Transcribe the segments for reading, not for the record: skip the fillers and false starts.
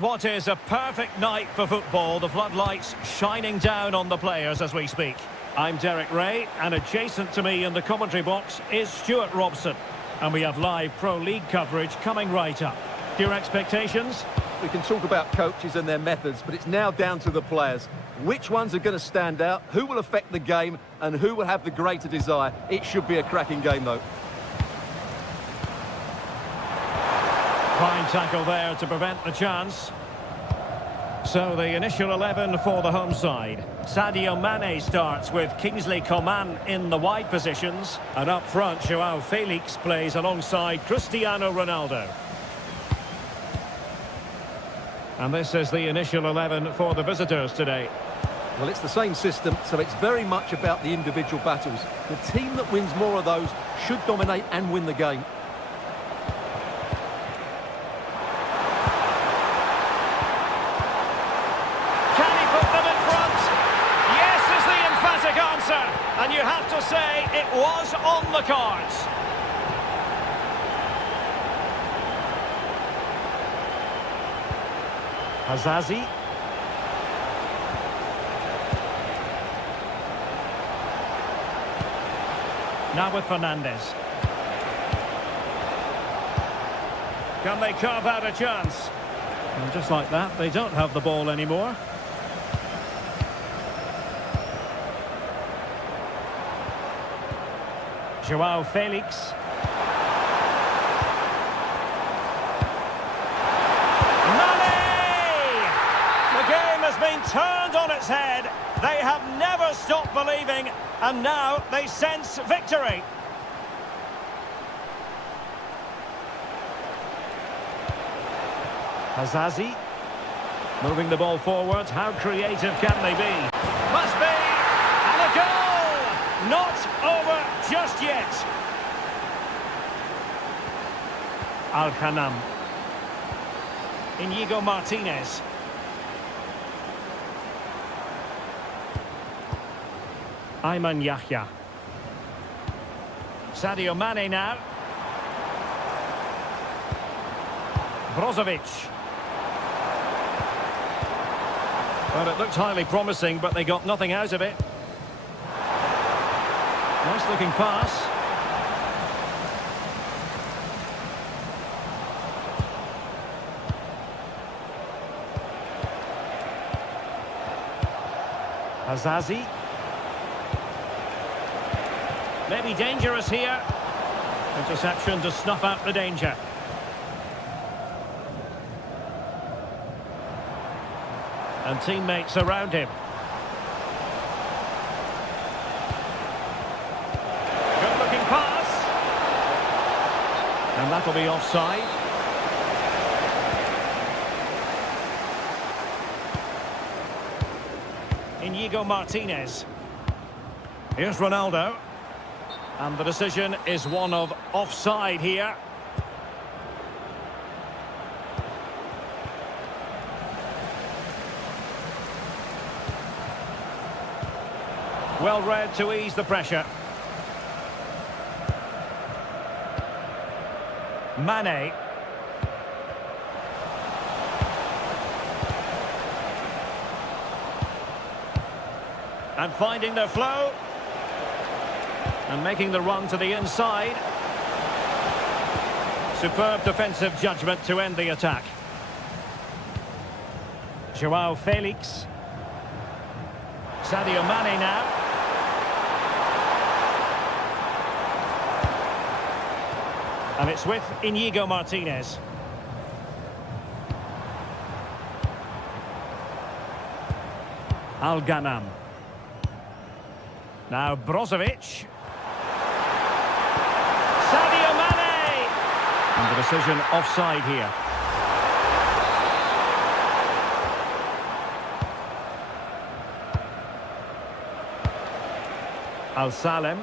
What is a perfect night for football, the floodlights shining down on the players as we speak. I'm Derek Ray, and adjacent to me in the commentary box is Stuart Robson. And we have live Pro League coverage coming right up. Your expectations? We can talk about coaches and their methods, but it's now down to the players. Which ones are going to stand out, who will affect the game, and who will have the greater desire? It should be a cracking game, though. Fine tackle there to prevent the chance. So the initial 11 for the home side. Sadio Mane starts with Kingsley Coman in the wide positions. And up front, Joao Felix plays alongside Cristiano Ronaldo. And this is the initial 11 for the visitors today. Well, it's the same system, so it's very much about the individual battles. The team that wins more of those should dominate and win the game. And you have to say it was on the cards. Hazazi. Now with Fernandez. Can they carve out a chance? And just like that, they don't have the ball anymore. Joao Felix. Mane! The game has been turned on its head. They have never stopped believing, and now they sense victory. Hazazi. Moving the ball forward. How creative can they be? Must be! And a goal! Not over just yet. Al-Khanam. Inigo Martinez. Ayman Yahya. Sadio Mane now. Brozovic. Well, it looked highly promising, but they got nothing out of it. Nice looking pass. Hazazi. Maybe dangerous here. Interception to snuff out the danger. And teammates around him. Pass. And that'll be offside. Inigo Martinez. Here's Ronaldo. And the decision is one of offside here. Well read to ease the pressure. Mane. And finding their flow. And making the run to the inside. Superb defensive judgment to end the attack. Joao Felix. Sadio Mane now. And it's with Inigo Martinez. Al-Ghanam. Now Brozovic. Sadio Mane! And the decision offside here. Al-Salem.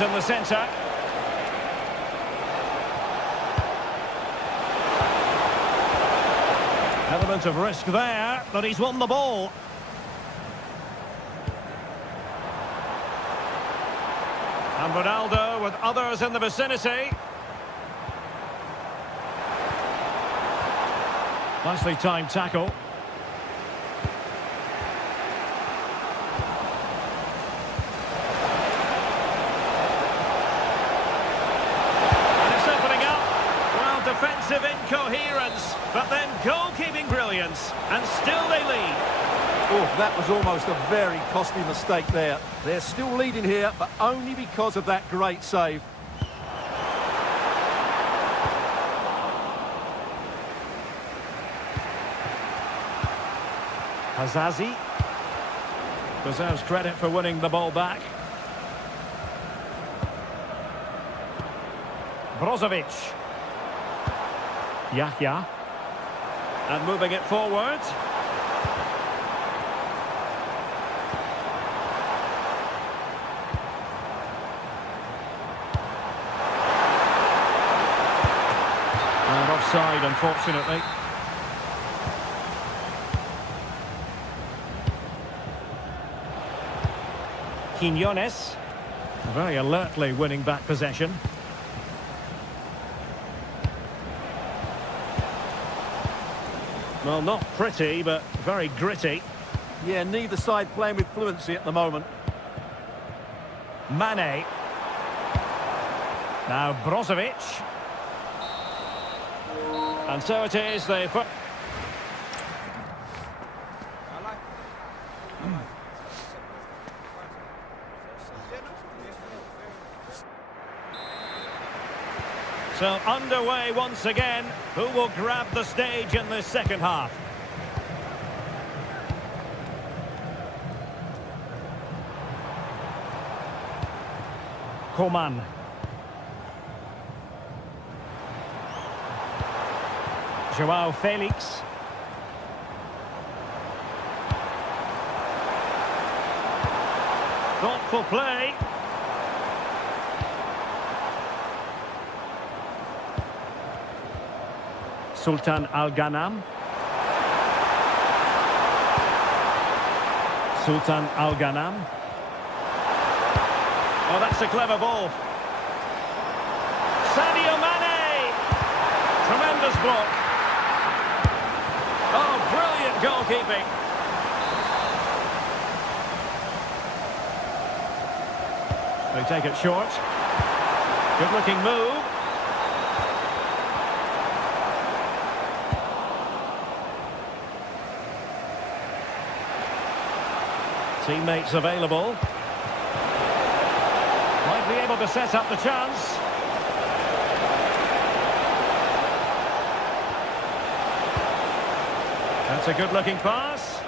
In the centre. Element of risk there, but he's won the ball. And Ronaldo with others in the vicinity. Nicely timed tackle. And it's opening up. Well, defensive incoherence, but then goalkeeping brilliance. And still they lead. Oh, that was almost a very costly mistake there. They're still leading here, but only because of that great save. Hazazi deserves credit for winning the ball back. Brozovic. Yahya. And moving it forward. And offside, unfortunately. Quinones, very alertly winning back possession. Well, not pretty, but very gritty. Yeah, neither side playing with fluency at the moment. Mane. Now Brozovic. And so it is, the foot. So underway once again. Who will grab the stage in this second half? Coman. Joao Felix. Thoughtful play. Sultan Al-Ghanam. Sultan Al-Ghanam. Oh, that's a clever ball. Sadio Mane! Tremendous block. Oh, brilliant goalkeeping. They take it short. Good-looking move. Teammates available. Might be able to set up the chance. That's a good-looking pass.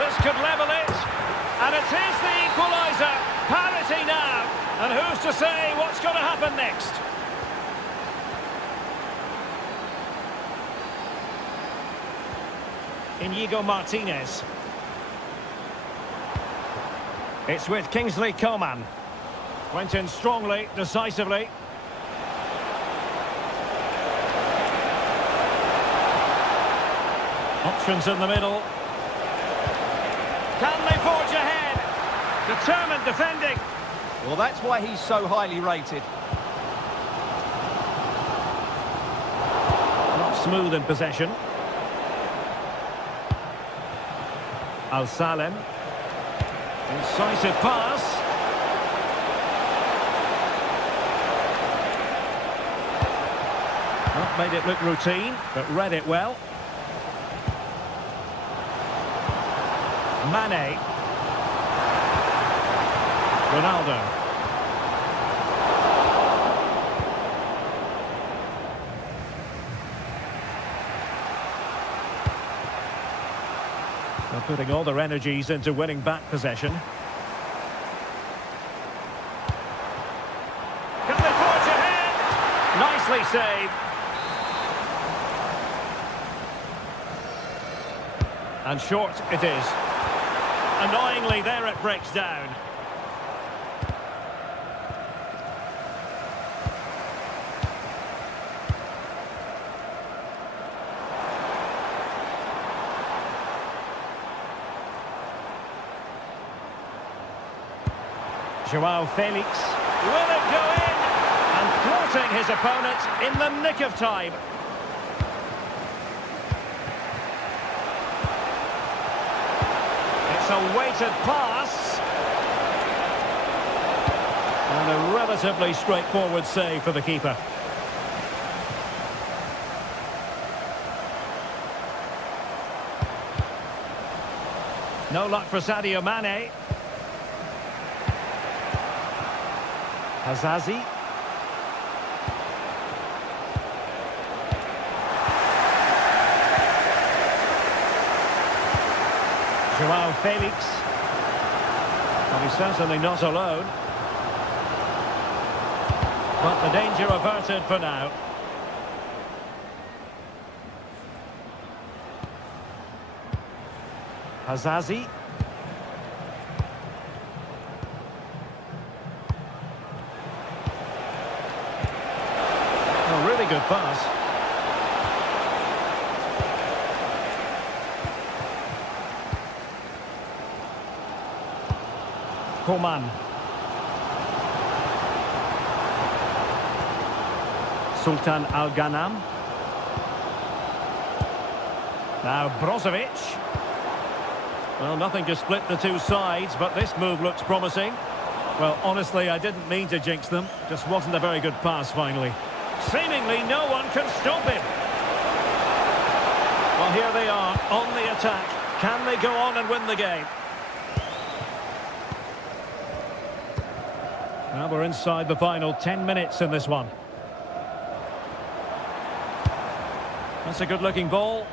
This could level it. And it is the equaliser. Parity now. And who's to say what's going to happen next? Inigo Martinez. It's with Kingsley Coman. Went in strongly, decisively. Options in the middle. Can they forge ahead? Determined defending. Well, that's why he's so highly rated. Not smooth in possession. Al-Salem. Incisive pass. Not made it look routine, but read it well. Mane. Ronaldo. They're putting all their energies into winning back possession. Can they forge ahead? Nicely saved. And short it is. Annoyingly, there it breaks down. Joao Felix. Will it go in? And thwarting his opponent in the nick of time. It's a weighted pass. And a relatively straightforward save for the keeper. No luck for Sadio Mane. Hazazi. Joao Felix. Well, he's certainly not alone. But the danger averted for now. Hazazi. A really good pass. Coman. Sultan Al-Ghanam. Now Brozovic. Well, nothing to split the two sides, but this move looks promising. Well, honestly, I didn't mean to jinx them. Just wasn't a very good pass, finally. Seemingly no one can stop him. Well, here they are, on the attack. Can they go on and win the game? Well, we're inside the final 10 minutes in this one. That's a good-looking ball.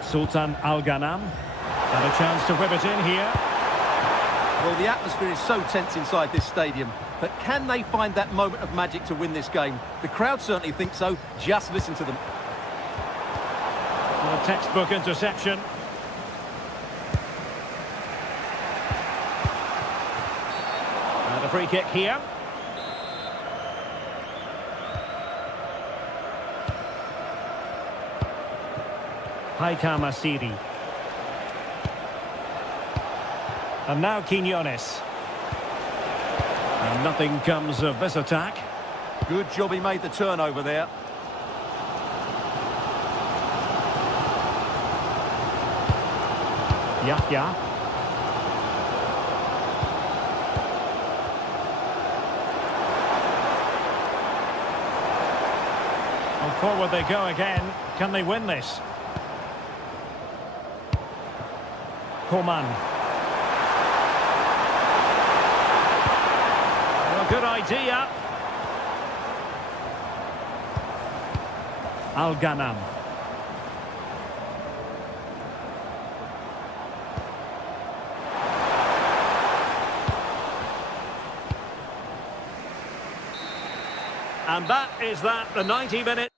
Sultan Al-Ghanam. And a chance to whip it in here. Well, the atmosphere is so tense inside this stadium, but can they find that moment of magic to win this game? The crowd certainly think so. Just listen to them. Well, a textbook interception. And a free kick here. Haikam Asiri. And now Quinones. And nothing comes of this attack. Good job he made the turnover there. Yahya. And forward they go again. Can they win this? Coman. Well, good idea. Al-Ghanam. And that is that, the 90 minutes.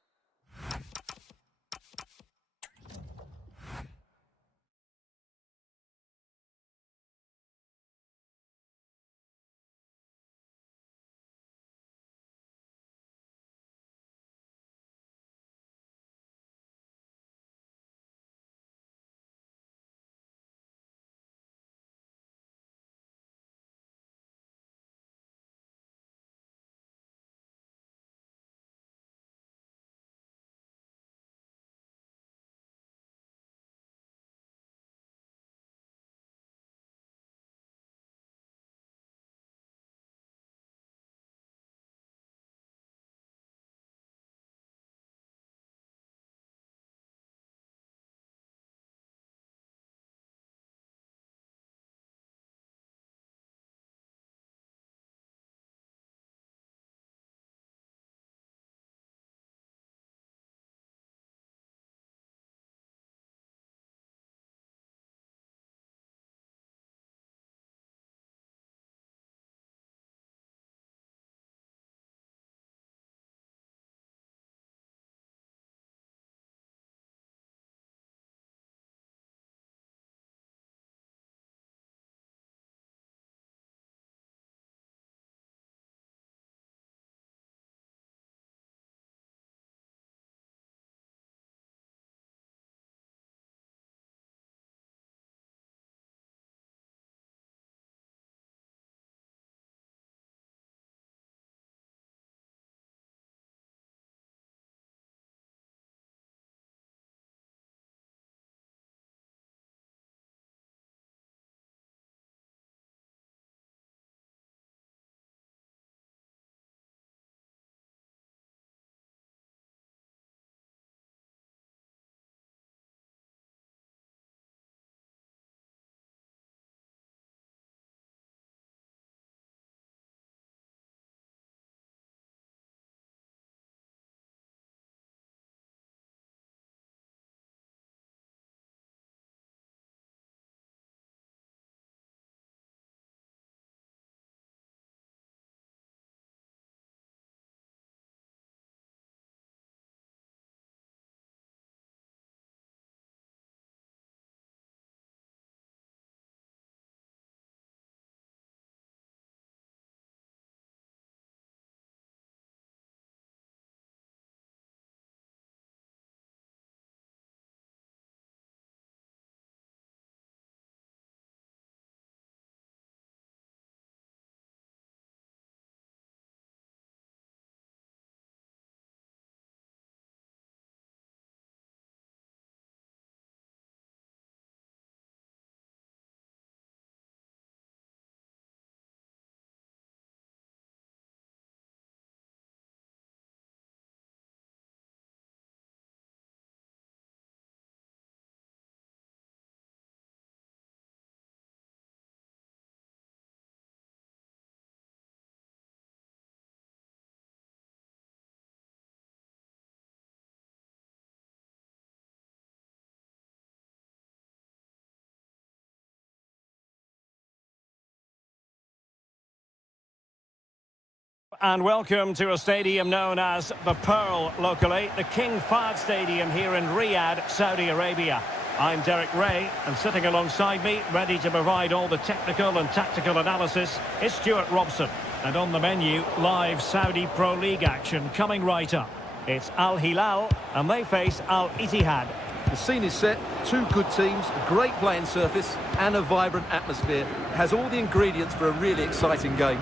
and welcome to a stadium known as the Pearl locally, the King Fahd Stadium here in Riyadh, Saudi Arabia. I'm Derek Ray, and sitting alongside me, ready to provide all the technical and tactical analysis, is Stuart Robson. And on the menu, live Saudi Pro League action coming right up. It's Al Hilal, and they face Al Ittihad. The scene is set, two good teams, a great playing surface and a vibrant atmosphere. It has all the ingredients for a really exciting game.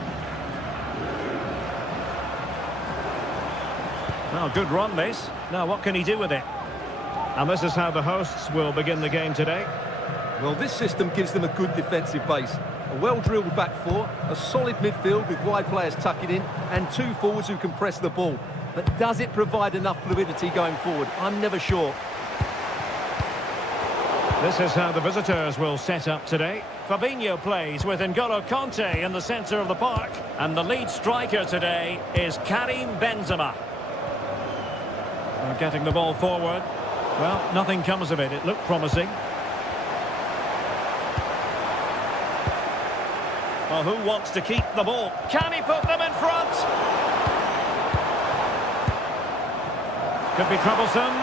Well, good run this. Now what can he do with it? And this is how the hosts will begin the game today. Well, this system gives them a good defensive base. A well-drilled back four, a solid midfield with wide players tucking in, and two forwards who can press the ball. But does it provide enough fluidity going forward? I'm never sure. This is how the visitors will set up today. Fabinho plays with N'Golo Kanté in the centre of the park. And the lead striker today is Karim Benzema. They're getting the ball forward. Well, nothing comes of it. It looked promising. Well, who wants to keep the ball? Can he put them in front? Could be troublesome.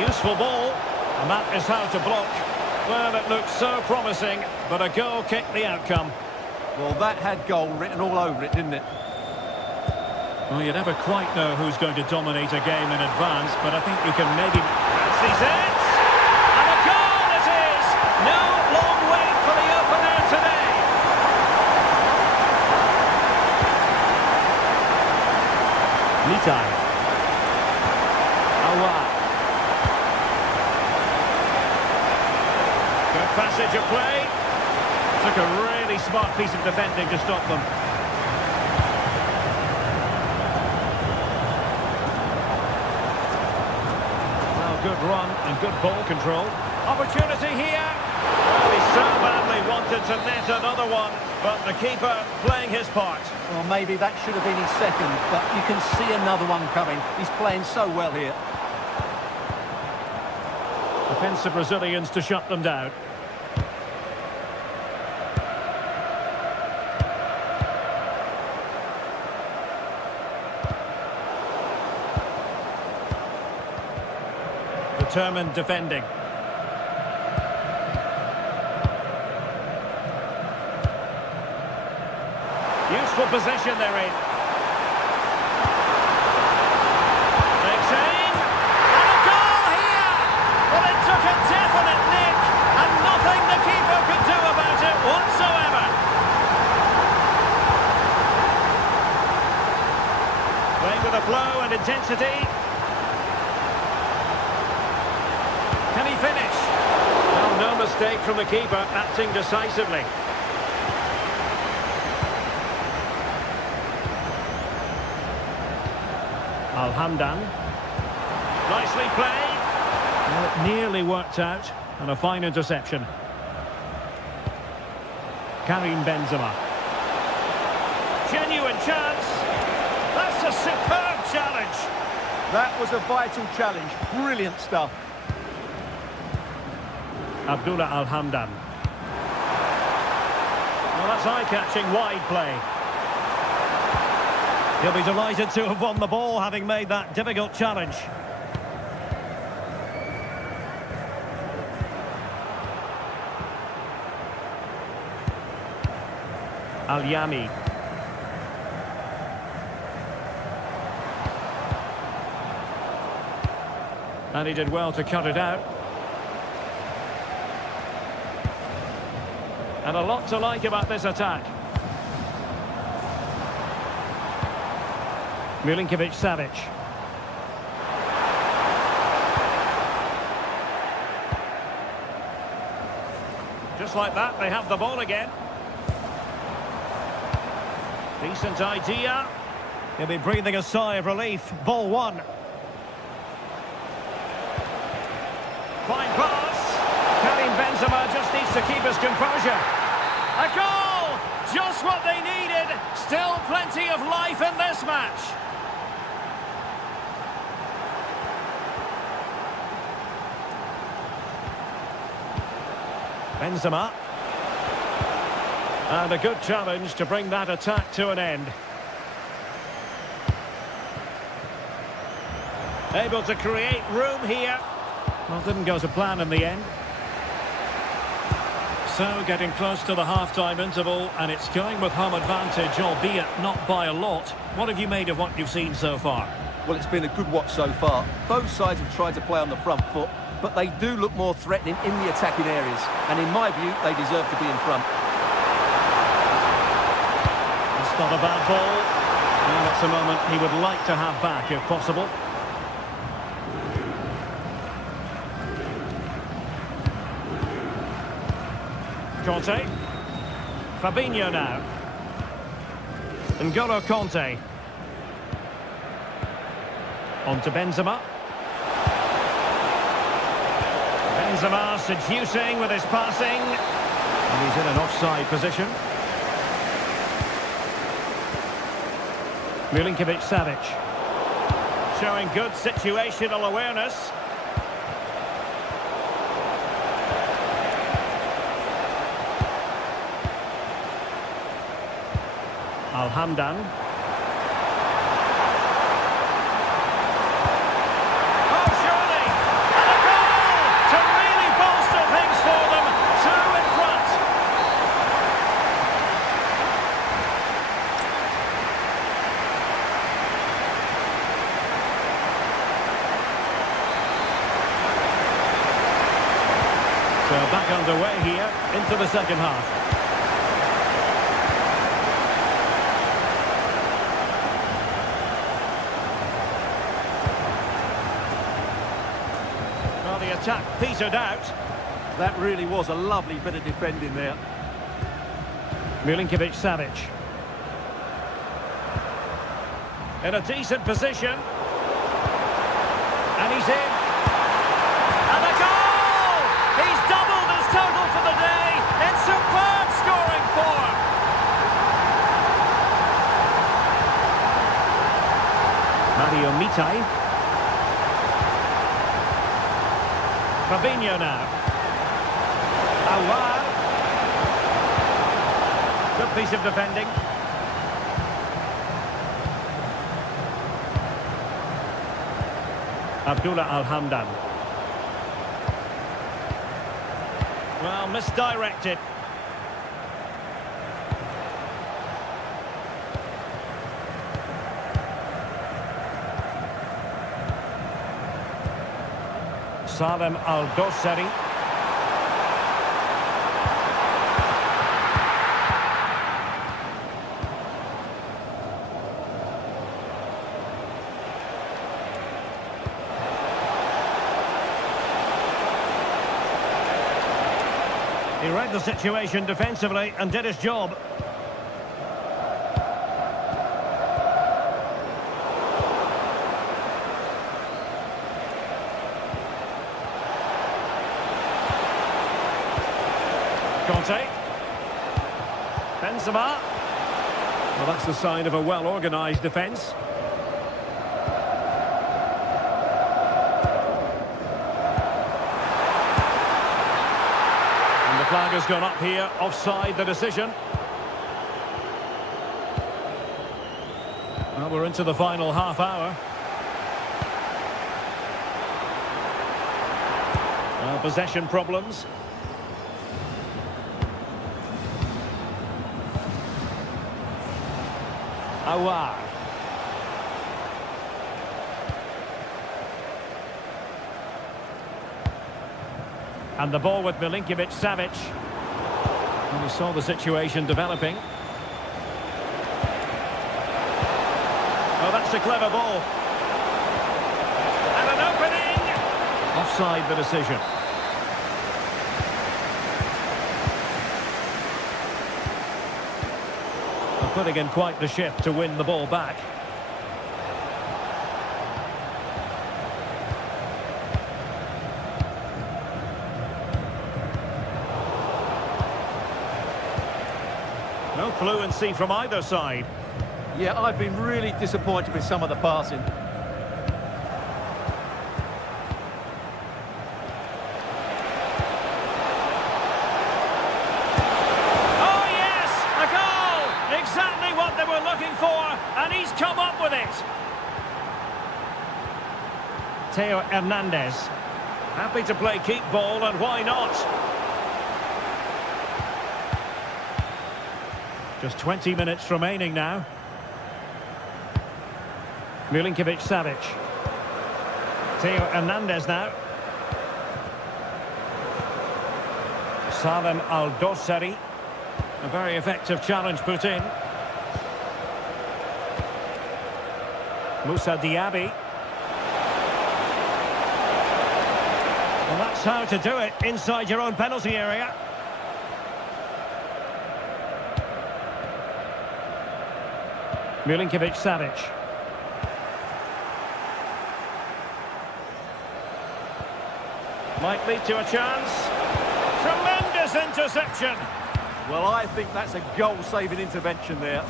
Useful ball, and that is how to block. Well, it looks so promising, but a goal kicked the outcome. Well, that had goal written all over it, didn't it? Well, you never quite know who's going to dominate a game in advance, but I think you can maybe... Fancies it! And a goal it is! No long wait for the opener today. Litai. Awa. Good passage of play. Took a really smart piece of defending to stop them. Well, good run and good ball control. Opportunity here. Well, he so badly wanted to net another one, but the keeper playing his part. Well, maybe that should have been his second, but you can see another one coming. He's playing so well here. Defensive Brazilians to shut them down. Determined defending. Useful possession they're in. Takes aim. And a goal here! Well, it took a definite nick, and nothing the keeper could do about it whatsoever. Playing with a flow and intensity. Can he finish? Well, no mistake from the keeper, acting decisively. Al-Hamdan. Nicely played. Well, it nearly worked out, and a fine interception. Karim Benzema. Genuine chance. That's a superb challenge. That was a vital challenge. Brilliant stuff. Abdullah Al-Hamdan. Well, that's eye-catching wide play. He'll be delighted to have won the ball, having made that difficult challenge. Al-Yami. And he did well to cut it out. And a lot to like about this attack. Milinkovic-Savic. Just like that, they have the ball again. Decent idea. He'll be breathing a sigh of relief. Ball one. Fine pass. Karim Benzema just needs to keep his composure. A goal! Just what they needed. Still plenty of life in this match. Benzema. And a good challenge to bring that attack to an end. Able to create room here. Well, didn't go to plan in the end. So, getting close to the half-time interval, and it's going with home advantage, albeit not by a lot. What have you made of what you've seen so far? Well, it's been a good watch so far. Both sides have tried to play on the front foot, but they do look more threatening in the attacking areas. And in my view, they deserve to be in front. It's not a bad ball. And that's a moment he would like to have back, if possible. Conte. Fabinho now. N'Golo Conte. On to Benzema. Benzema seducing with his passing. And he's in an offside position. Milinkovic-Savic. Showing good situational awareness. Al-Hamdan. Oh, surely! And a goal to really bolster things for them. 2 in front. So back underway here into the second half. The attack petered out. That really was a lovely bit of defending there. Milinkovic-Savic. In a decent position. And he's in. And a goal! He's doubled his total for the day in superb scoring form. Mario Mitai. Fabinho now. Awar. Good piece of defending. Abdullah Al-Hamdan. Well, misdirected. Salem Al-Dosseri. He read the situation defensively and did his job. Conte. Benzema. Well, that's the sign of a well-organised defence. And the flag has gone up here, offside the decision. Well, we're into the final half hour. Possession problems. Awar. And the ball with Milinkovic-Savic. And we saw the situation developing. Oh, that's a clever ball. And an opening! Offside the decision. Putting in quite the shift to win the ball back. No fluency from either side. Yeah, I've been really disappointed with some of the passing. Theo Hernandez. Happy to play keep ball, and why not? Just 20 minutes remaining now. Milinkovic-Savic. Theo Hernandez now. Salem Al-Dossari. A very effective challenge put in. Moussa Diaby. Well, that's how to do it inside your own penalty area. Milinkovic-Savic. Might lead to a chance. Tremendous interception. Well, I think that's a goal-saving intervention there.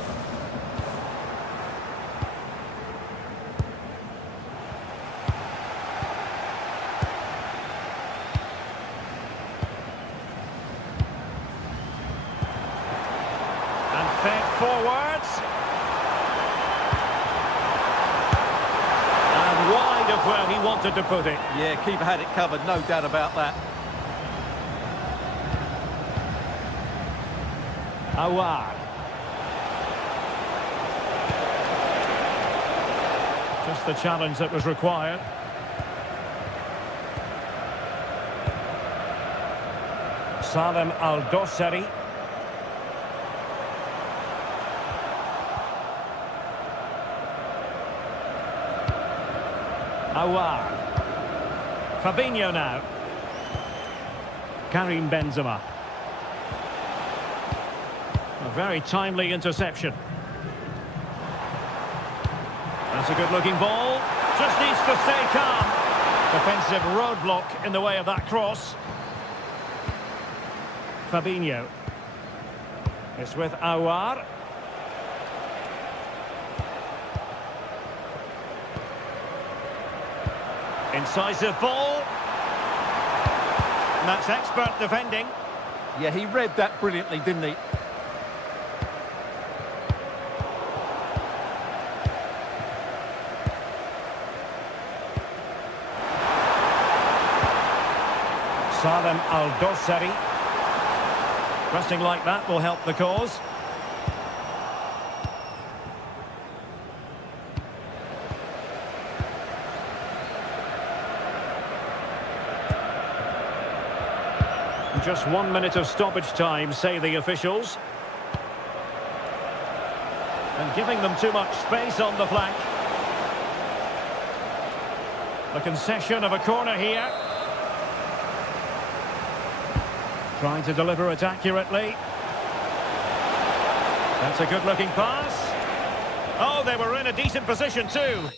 And fed forwards. And wide of where he wanted to put it. Yeah, keeper had it covered, no doubt about that. Awar. Just the challenge that was required. Salem Al-Dossari. Awar. Fabinho now. Karim Benzema. A very timely interception. That's a good-looking ball. Just needs to stay calm. Defensive roadblock in the way of that cross. Fabinho. It's with Awar. Incisive ball. And that's expert defending. Yeah, he read that brilliantly, didn't he? Salem Al-Dossari. Resting like that will help the cause. Just 1 minute of stoppage time, say the officials. And giving them too much space on the flank. The concession of a corner here. Trying to deliver it accurately. That's a good-looking pass. Oh, they were in a decent position too.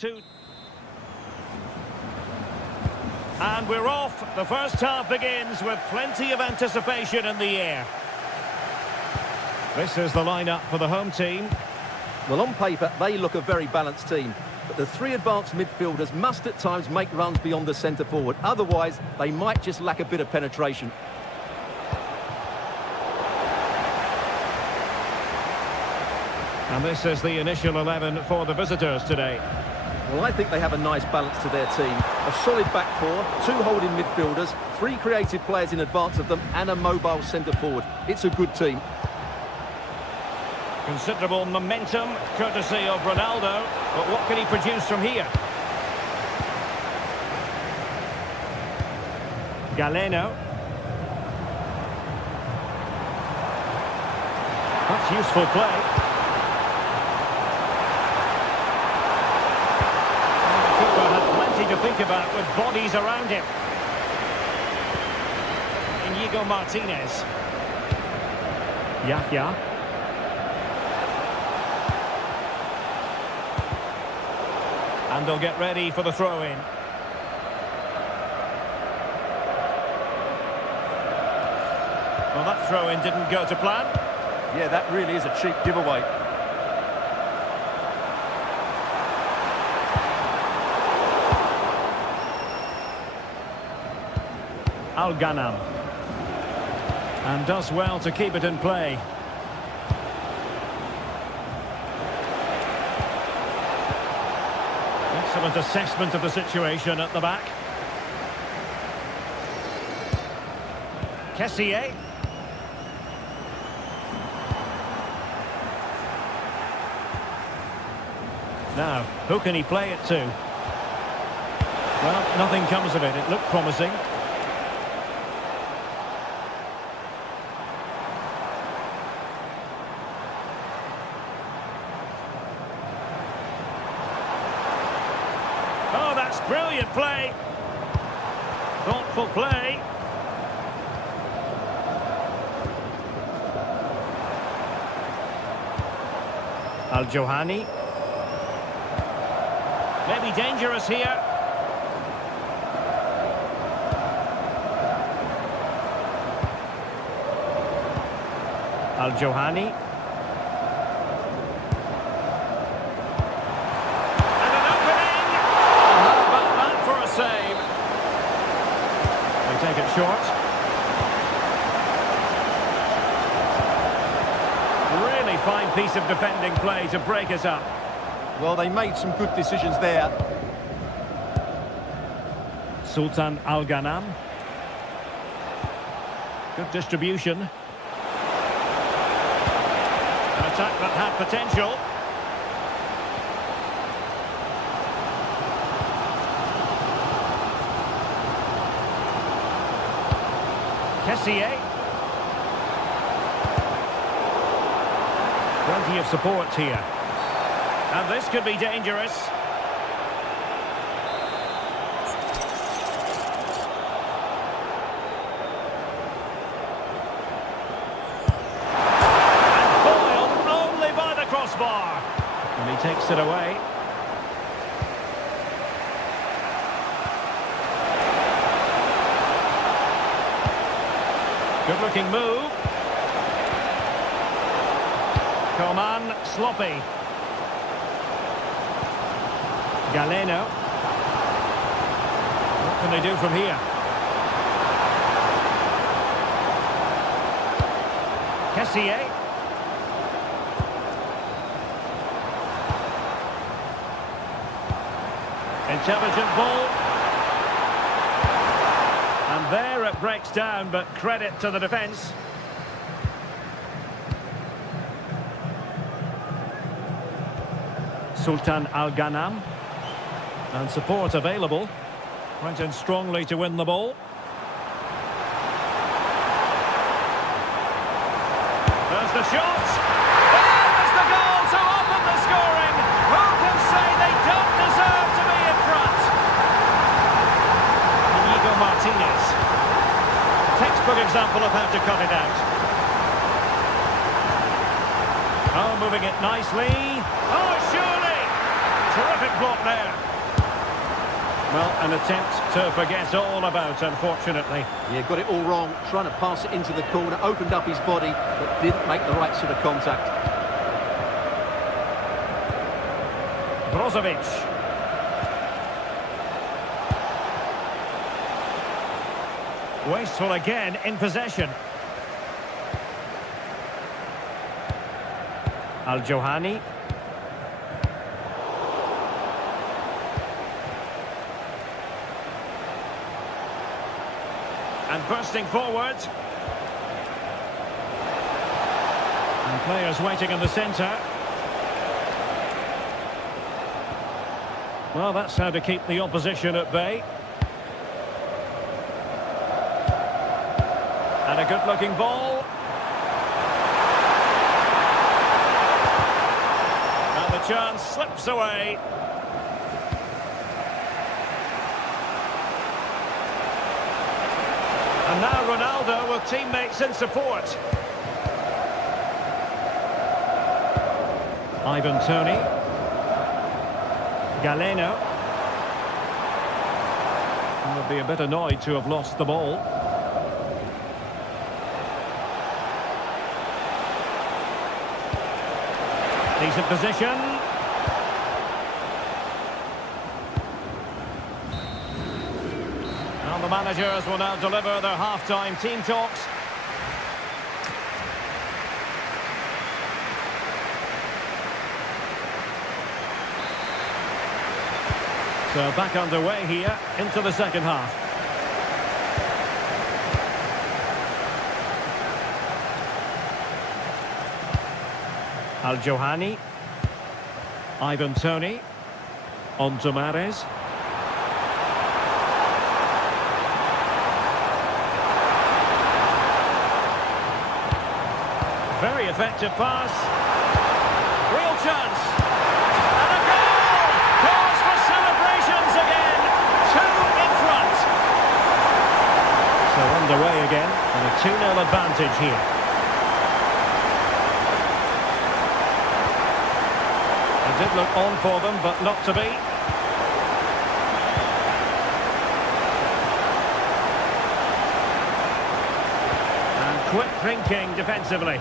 two. And we're off. The first half begins with plenty of anticipation in the air. This is the lineup for the home team. Well, on paper, they look a very balanced team. But the three advanced midfielders must at times make runs beyond the centre forward. Otherwise, they might just lack a bit of penetration. And this is the initial 11 for the visitors today. Well, I think they have a nice balance to their team. A solid back four, two holding midfielders, three creative players in advance of them, and a mobile centre forward. It's a good team. Considerable momentum, courtesy of Ronaldo. But what can he produce from here? Galeno. That's useful play. To think about with bodies around him. Inigo Martinez. Yahya. And they'll get ready for the throw-in. Well, that throw-in didn't go to plan. Yeah, that really is a cheap giveaway. Al-Ghanam. And does well to keep it in play. Excellent assessment of the situation at the back. Kessié. Now, who can he play it to? Well, nothing comes of it. It looked promising. Oh, that's brilliant play. Thoughtful play. Al-Johani. Maybe dangerous here. Al-Johani. Take it short. Really fine piece of defending play to break it up. Well, they made some good decisions there. Sultan Al-Ghanam. Good distribution. An attack that had potential. Kessié. Plenty of support here. And this could be dangerous. And foiled only by the crossbar. And he takes it away. Good-looking move. Coman, sloppy. Galeno. What can they do from here? Kessié. Intelligent ball. And there it breaks down, but credit to the defence. Sultan Al-Ghanam. And support available. Went in strongly to win the ball. There's the shot. There's the goal to open the scoring. Who can say they don't deserve to be in front? Inigo Martinez. Textbook example of how to cut it out. Oh, moving it nicely. Oh, surely. Terrific block there. Well, an attempt to forget all about, unfortunately. Yeah, got it all wrong. Trying to pass it into the corner, opened up his body, but didn't make the right sort of contact. Brozovic. Wasteful again in possession. Al-Johani. And bursting forward. And players waiting in the centre. Well, that's how to keep the opposition at bay. And a good-looking ball. And the chance slips away. And now Ronaldo with teammates in support. Ivan Toney. Galeno. Would be a bit annoyed to have lost the ball. Decent position. And the managers will now deliver their half-time team talks. So back underway here into the second half. Al-Johani. Ivan Toney. On to Mahrez. Very effective pass. Real chance. And a goal! Cause for celebrations again. 2 in front. So underway again. And a 2-0 advantage here. It did look on for them, but not to be. And quick thinking defensively.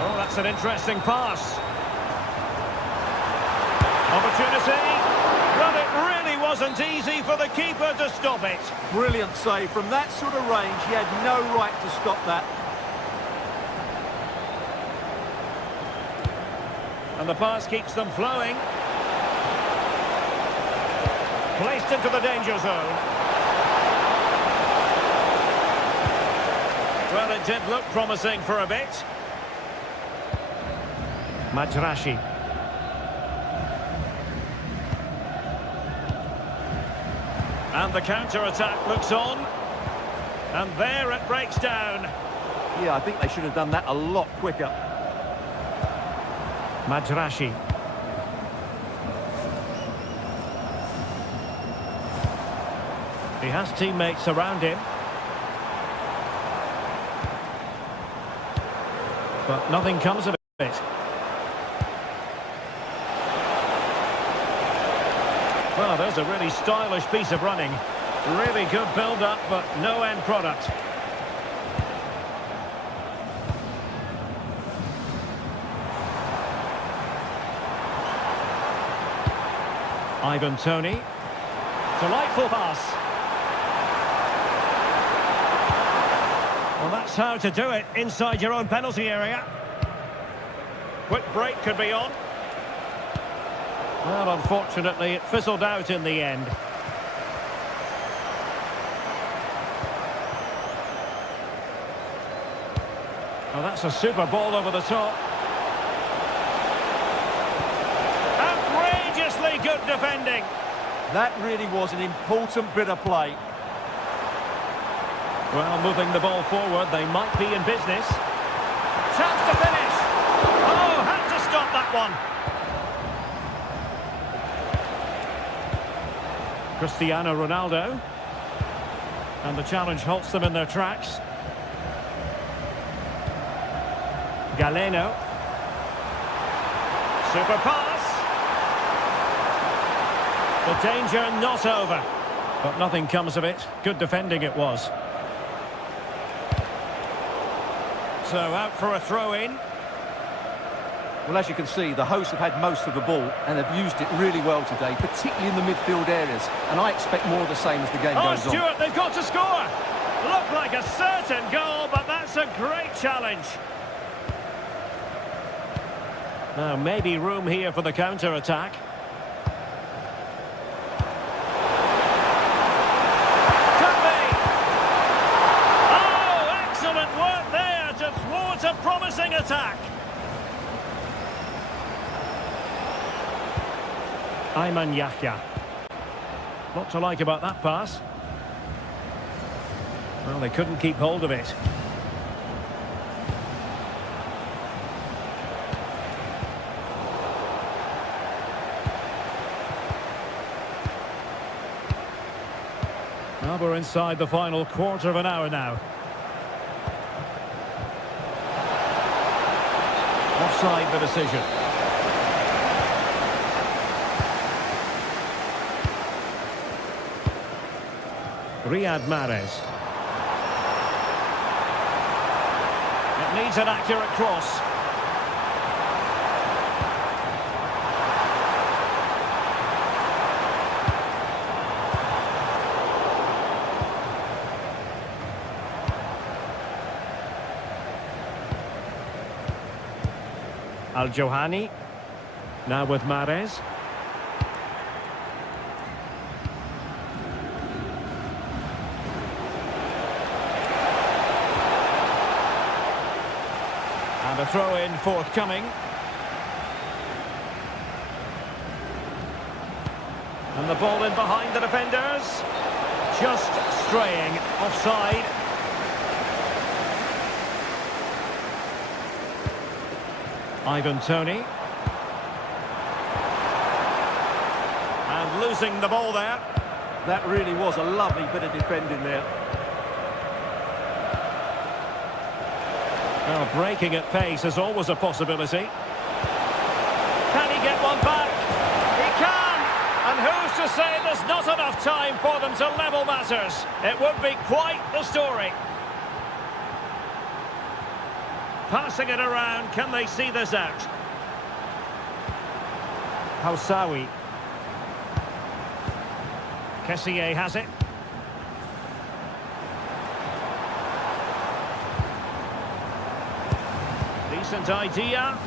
Oh, that's an interesting pass. Opportunity. Well, it really wasn't easy for the keeper to stop it. Brilliant save. From that sort of range, he had no right to stop that. And the pass keeps them flowing. Placed into the danger zone. Well, it did look promising for a bit. Majrashi. And the counter-attack looks on. And there it breaks down. Yeah, I think they should have done that a lot quicker. Majrashi. He has teammates around him. But nothing comes of it. Well, there's a really stylish piece of running. Really good build-up, but no end product. Ivan Toney. Delightful pass. Well, that's how to do it inside your own penalty area. Quick break could be on. Well, unfortunately, it fizzled out in the end. Well, that's a super ball over the top. Outrageously good defending. That really was an important bit of play. Well, moving the ball forward, they might be in business. Chance to finish. Oh, had to stop that one. Cristiano Ronaldo. And the challenge halts them in their tracks. Galeno. Super pass. The danger not over. But nothing comes of it. Good defending it was. So out for a throw-in. Well, as you can see, the hosts have had most of the ball and have used it really well today, particularly in the midfield areas. And I expect more of the same as the game goes on. Stuart, they've got to score. Looked like a certain goal, but that's a great challenge. Now, maybe room here for the counter-attack. Could be. Oh, excellent work there to thwart a promising attack. Ayman Yahya. What to like about that pass? Well, they couldn't keep hold of it. Well, we're inside the final quarter of an hour now. Offside the decision. Riyad Mahrez. It needs an accurate cross. Al-Johani. Now with Mahrez. And a throw-in forthcoming. And the ball in behind the defenders. Just straying offside. Ivan Toney. And losing the ball there. That really was a lovely bit of defending there. Well, breaking at pace is always a possibility. Can he get one back? He can! And who's to say there's not enough time for them to level matters? It would be quite the story. Passing it around, can they see this out? Housawi. Kessié has it. Decent idea.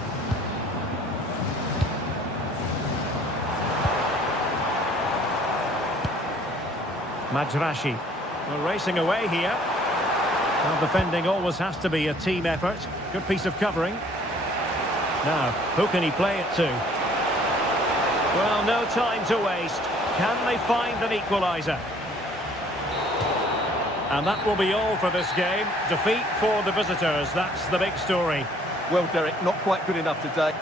Majrashi. We're racing away here. Well, defending always has to be a team effort. Good piece of covering. Now, who can he play it to? Well, no time to waste. Can they find an equaliser? And that will be all for this game. Defeat for the visitors. That's the big story. Well, Derek, not quite good enough today.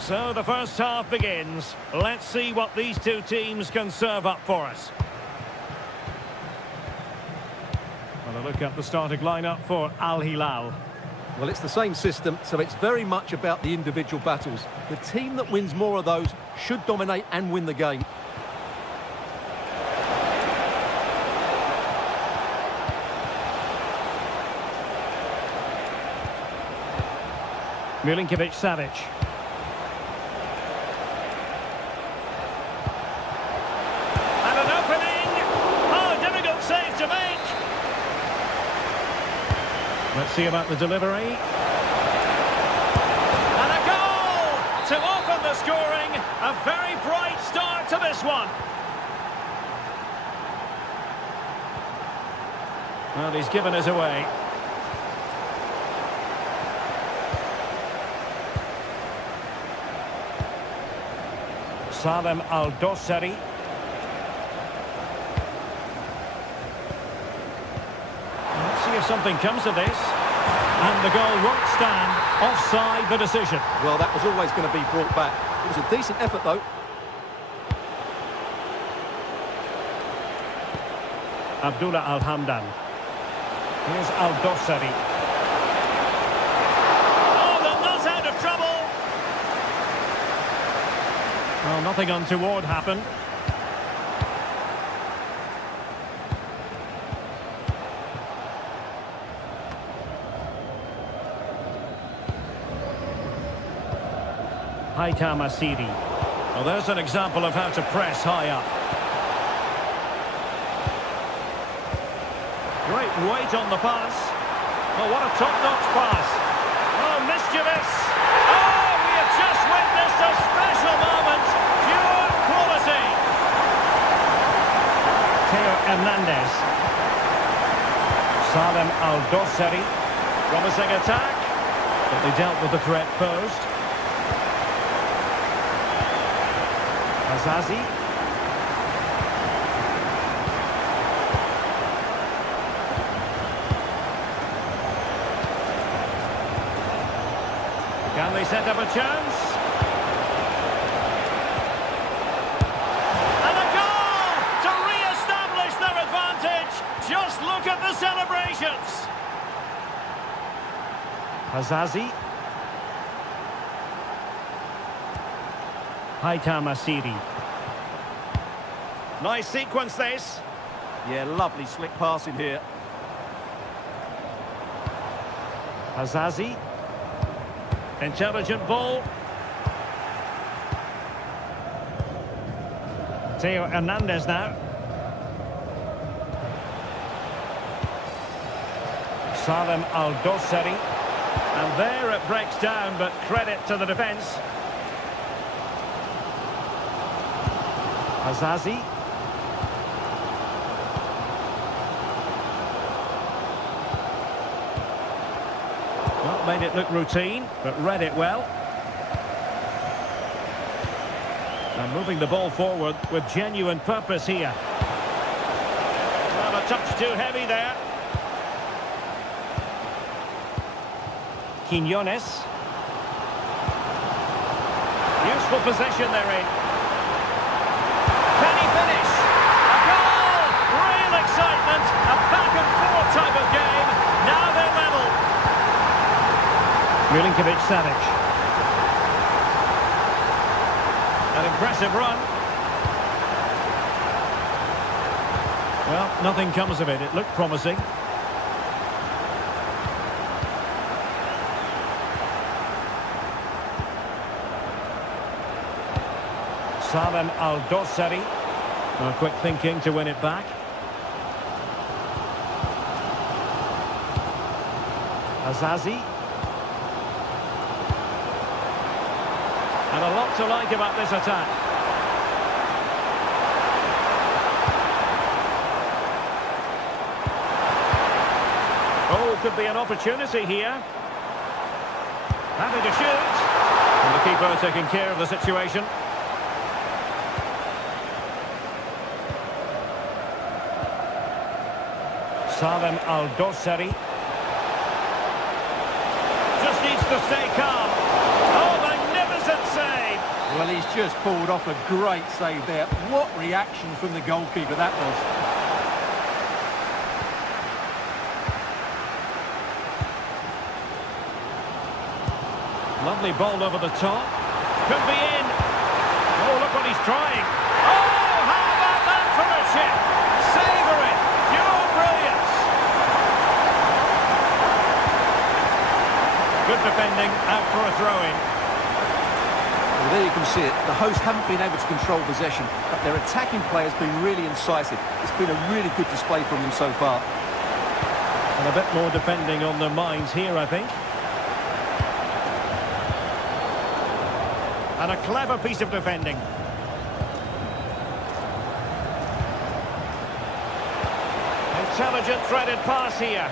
So the first half begins. Let's see what these two teams can serve up for us. Well, a look at the starting lineup for Al Hilal. Well, it's the same system, so it's very much about the individual battles. The team that wins more of those should dominate and win the game. Milinkovic-Savic. And an opening! Oh, difficult save to make! Let's see about the delivery. And a goal! To open the scoring, a very bright start to this one. Well, he's given us away. Salem Al-Dossari. Let's see if something comes of this. And the goal won't stand. Offside the decision. Well, that was always going to be brought back. It was a decent effort, though. Abdullah Al-Hamdan. Here's Al-Dossari. Oh, the nut's out of trouble. Well, nothing untoward happened. Haitham Asiri. Well, there's an example of how to press high up. Great weight on the pass. Oh, what a top-notch pass. Oh, mischievous. Oh, we have just witnessed a special moment. Pure quality. Theo Hernandez. Salem Al-Dossari. Promising attack. But they dealt with the threat posed. Azazi. Can they set up a chance? And a goal to re-establish their advantage. Just look at the celebrations. Azazi. Haitham Asiri. Nice sequence this. Yeah, lovely slick passing here. Azazi. Intelligent ball. Theo Hernandez now. Salem Al-Dossari. And there it breaks down, but credit to the defence. Azazi. Well, made it look routine, but read it well. And moving the ball forward with genuine purpose here. Well, a touch too heavy there. Quinones. Useful possession they're in. Can he finish? A goal! Real excitement. A back-and-forth type of game. Now they're level. Milinkovic-Savic. An impressive run. Well, nothing comes of it. It looked promising. Salem Al-Dossari. Well, quick thinking to win it back. Azazi. And a lot to like about this attack. Oh, could be an opportunity here. Happy to shoot. And the keeper taking care of the situation. Salem Al-Dossari. Just needs to stay calm. Oh, magnificent save. just pulled off a great save there. What reaction from the goalkeeper that was. Lovely ball over the top. Could be in. Oh, look what he's trying. Oh, how about that for a chip? Savour it. Pure brilliance. Good defending out for a throw-in. Well, there you can see it. The hosts haven't been able to control possession, but their attacking play has been really incisive. It's been a really good display from them so far. And a bit more defending on their minds here, I think. And a clever piece of defending. Intelligent threaded pass here.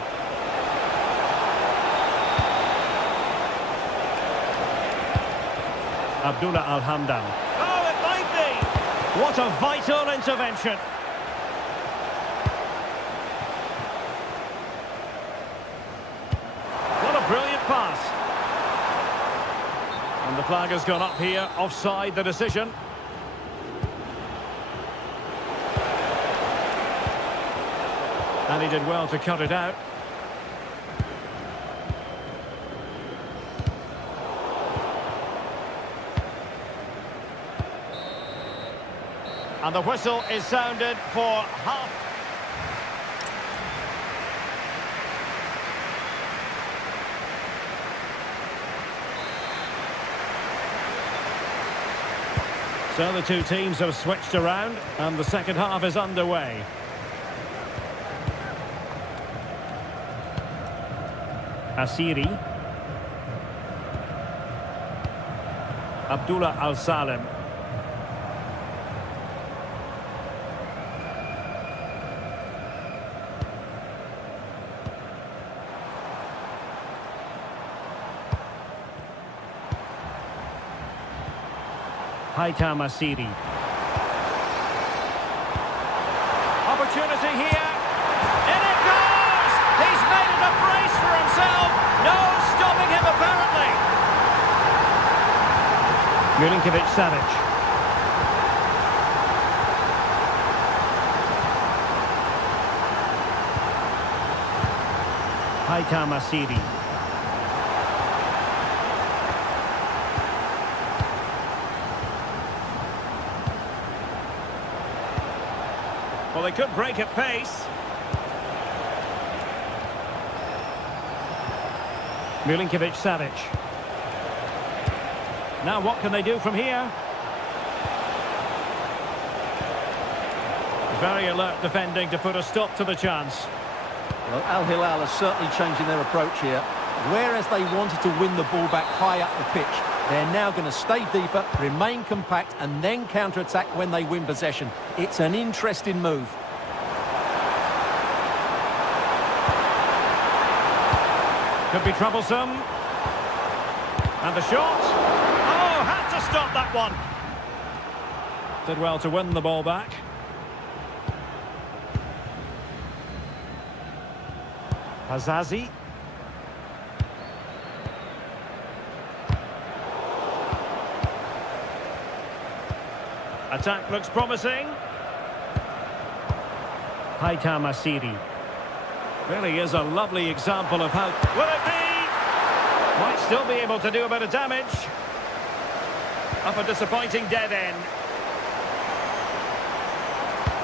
Abdullah Al-Hamdan. Oh, it might be! What a vital intervention. What a brilliant pass. And the flag has gone up here, offside the decision. And he did well to cut it out. And the whistle is sounded for half. So the two teams have switched around and the second half is underway. Asiri. Abdullah Al-Salim. Haitham Asiri. Opportunity here. In it goes! He's made it a brace for himself. No stopping him apparently. Milinkovic-Savic. Haitham Asiri. Well, they could break at pace. Milinkovic-Savic. Now what can they do from here? Very alert defending to put a stop to the chance. Well, Al Hilal are certainly changing their approach here. Whereas they wanted to win the ball back high up the pitch, they're now going to stay deeper, remain compact, and then counter-attack when they win possession. It's an interesting move. Could be troublesome. And the shot. Oh, had to stop that one. Did well to win the ball back. Hazazi. Attack looks promising. Haitham Asiri. Really is a lovely example of how... Will it be? Might still be able to do a bit of damage. Up a disappointing dead end.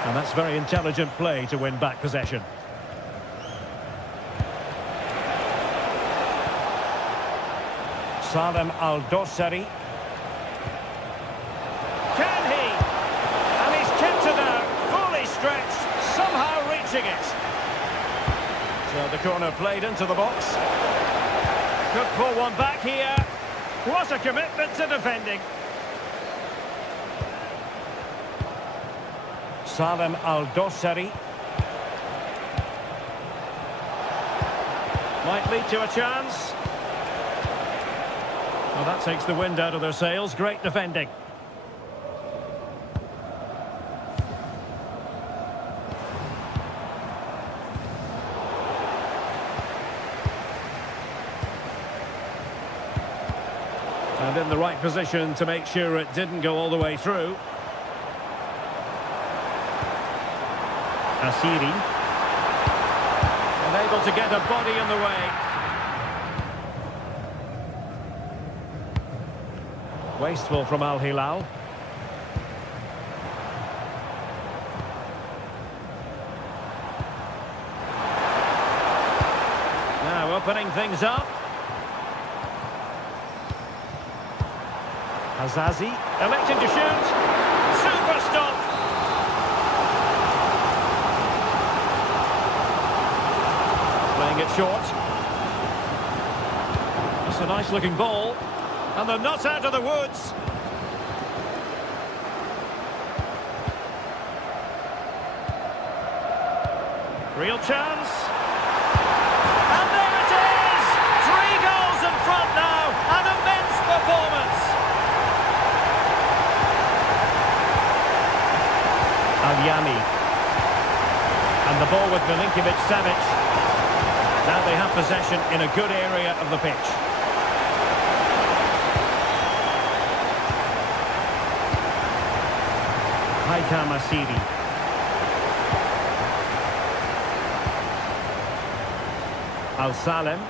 And that's very intelligent play to win back possession. Salem Al-Dossari. Can he? And he's kept it out, fully stretched, somehow reaching it. So the corner played into the box. Could pull one back here. What a commitment to defending. Salem Al-Dossari. Might lead to a chance. Well, that takes the wind out of their sails. Great defending. And in the right position to make sure it didn't go all the way through. Asiri. Unable to get a body in the way. Wasteful from Al Hilal. Now opening things up. Azazi electing to shoot. Super stop. Playing it short. That's a nice looking ball. And they're not out of the woods. Real chance. And there it is! 3 goals in front now. An immense performance. Alyami. And the ball with Milinkovic-Savic. Now they have possession in a good area of the pitch. Haitham Asiri. Al-Salem.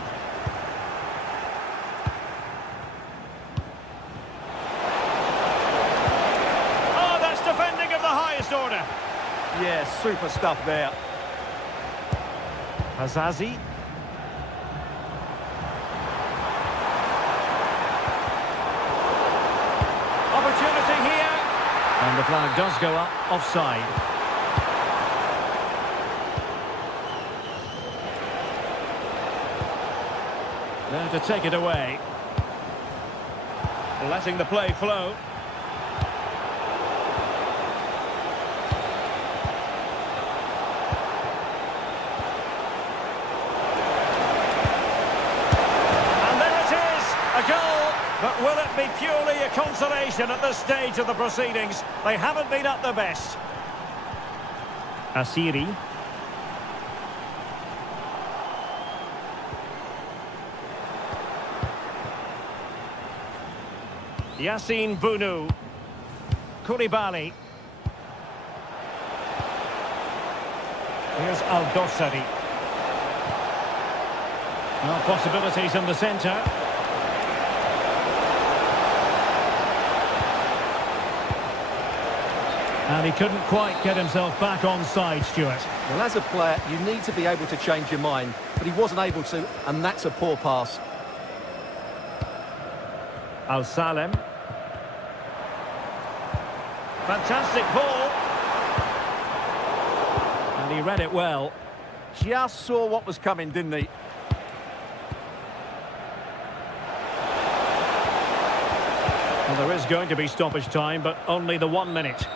Oh, that's defending of the highest order. Yeah, super stuff there. Azazi. Opportunity here. And the flag does go up, offside. Now to take it away. Letting the play flow. And there it is, a goal. But will it be purely a consolation at this stage of the proceedings? They haven't been at their best. Asiri. Yassine Bounou. Koulibaly. Here's Al-Dossari. Well, possibilities in the centre. And he couldn't quite get himself back on side, Stuart. Well, as a player, you need to be able to change your mind, but he wasn't able to, and that's a poor pass. Al-Salem. Fantastic ball. And he read it well. Just saw what was coming, didn't he? Well, there is going to be stoppage time, but only the 1 minute.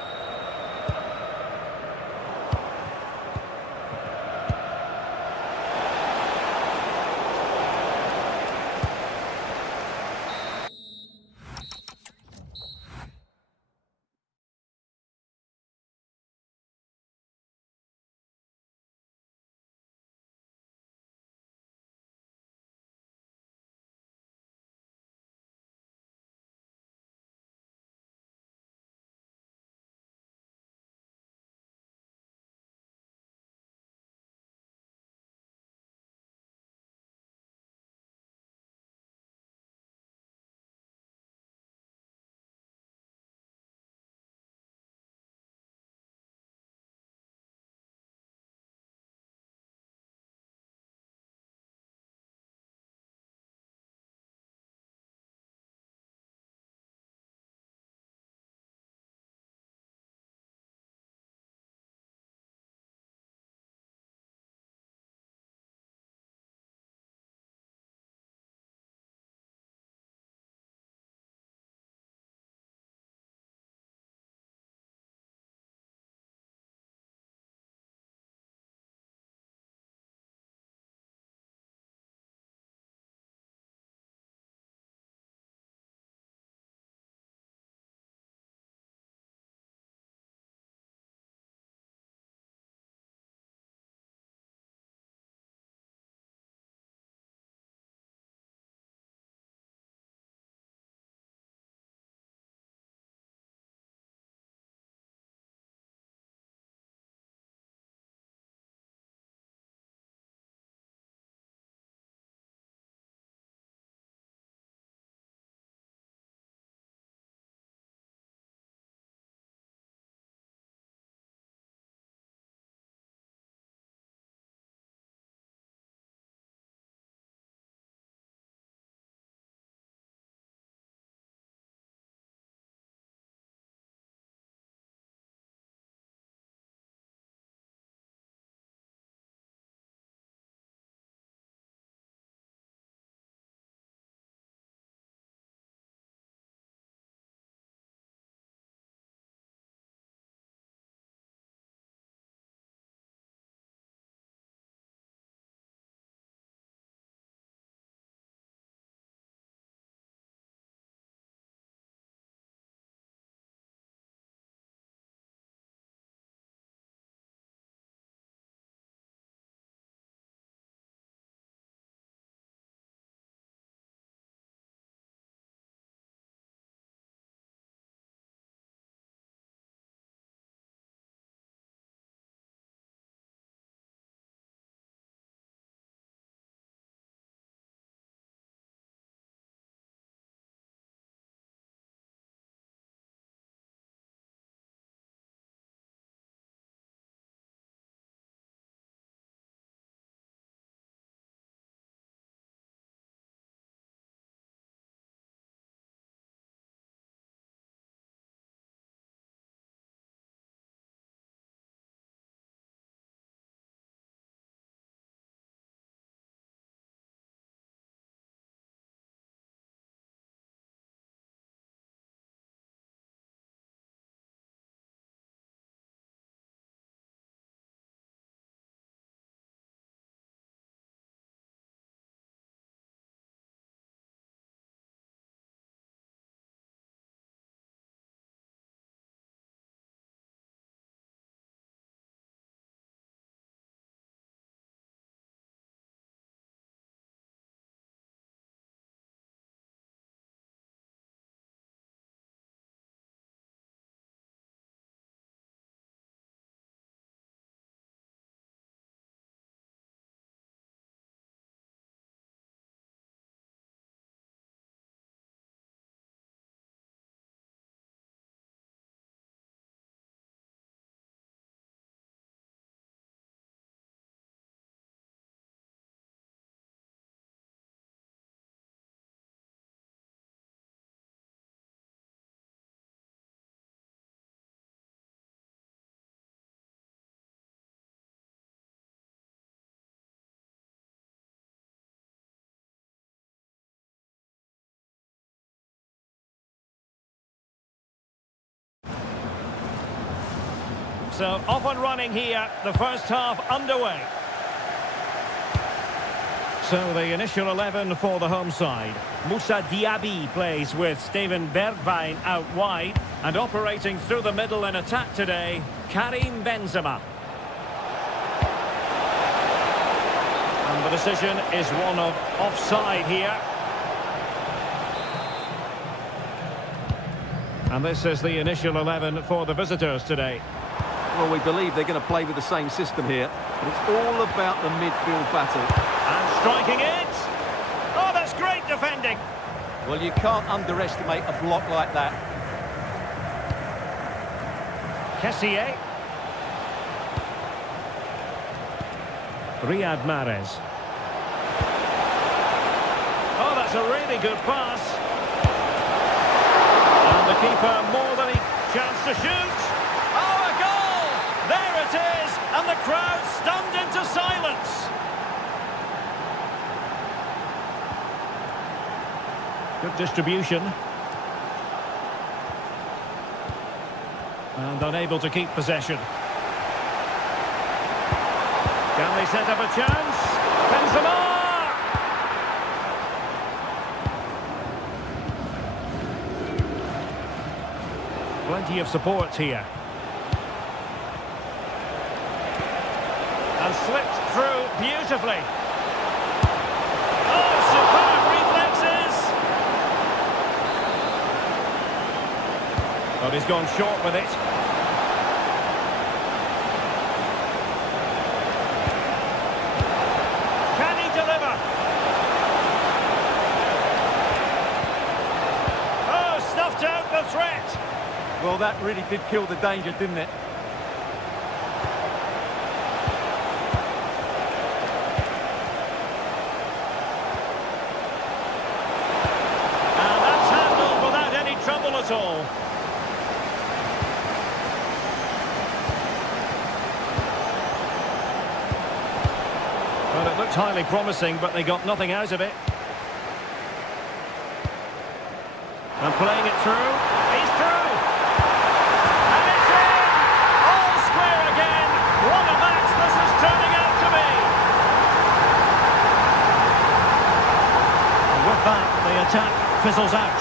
So off and running here, the first half underway. So the initial 11 for the home side. Moussa Diaby plays with Steven Bergwijn out wide. And operating through the middle in attack today, Karim Benzema. And the decision is one of offside here. And this is the initial 11 for the visitors today. Well, we believe they're going to play with the same system here. But it's all about the midfield battle. And striking it. Oh, that's great defending. Well, you can't underestimate a block like that. Kessié. Riyad Mahrez. Oh, that's a really good pass. And the keeper more than a chance to shoot. Oh, a goal! There it is! And the crowd stunned into silence. Good distribution. And unable to keep possession. Can they set up a chance? Benzema! Plenty of support here. And slipped through beautifully. Oh, superb reflexes! But he's gone short with it. Can he deliver? Oh, stuffed out the threat. Well, that really did kill the danger, didn't it? And that's handled without any trouble at all. Well, it looked highly promising, but they got nothing out of it. And playing it through. He's through! And it's in! All square again! What a match this is turning out to be! And with that, the attack fizzles out.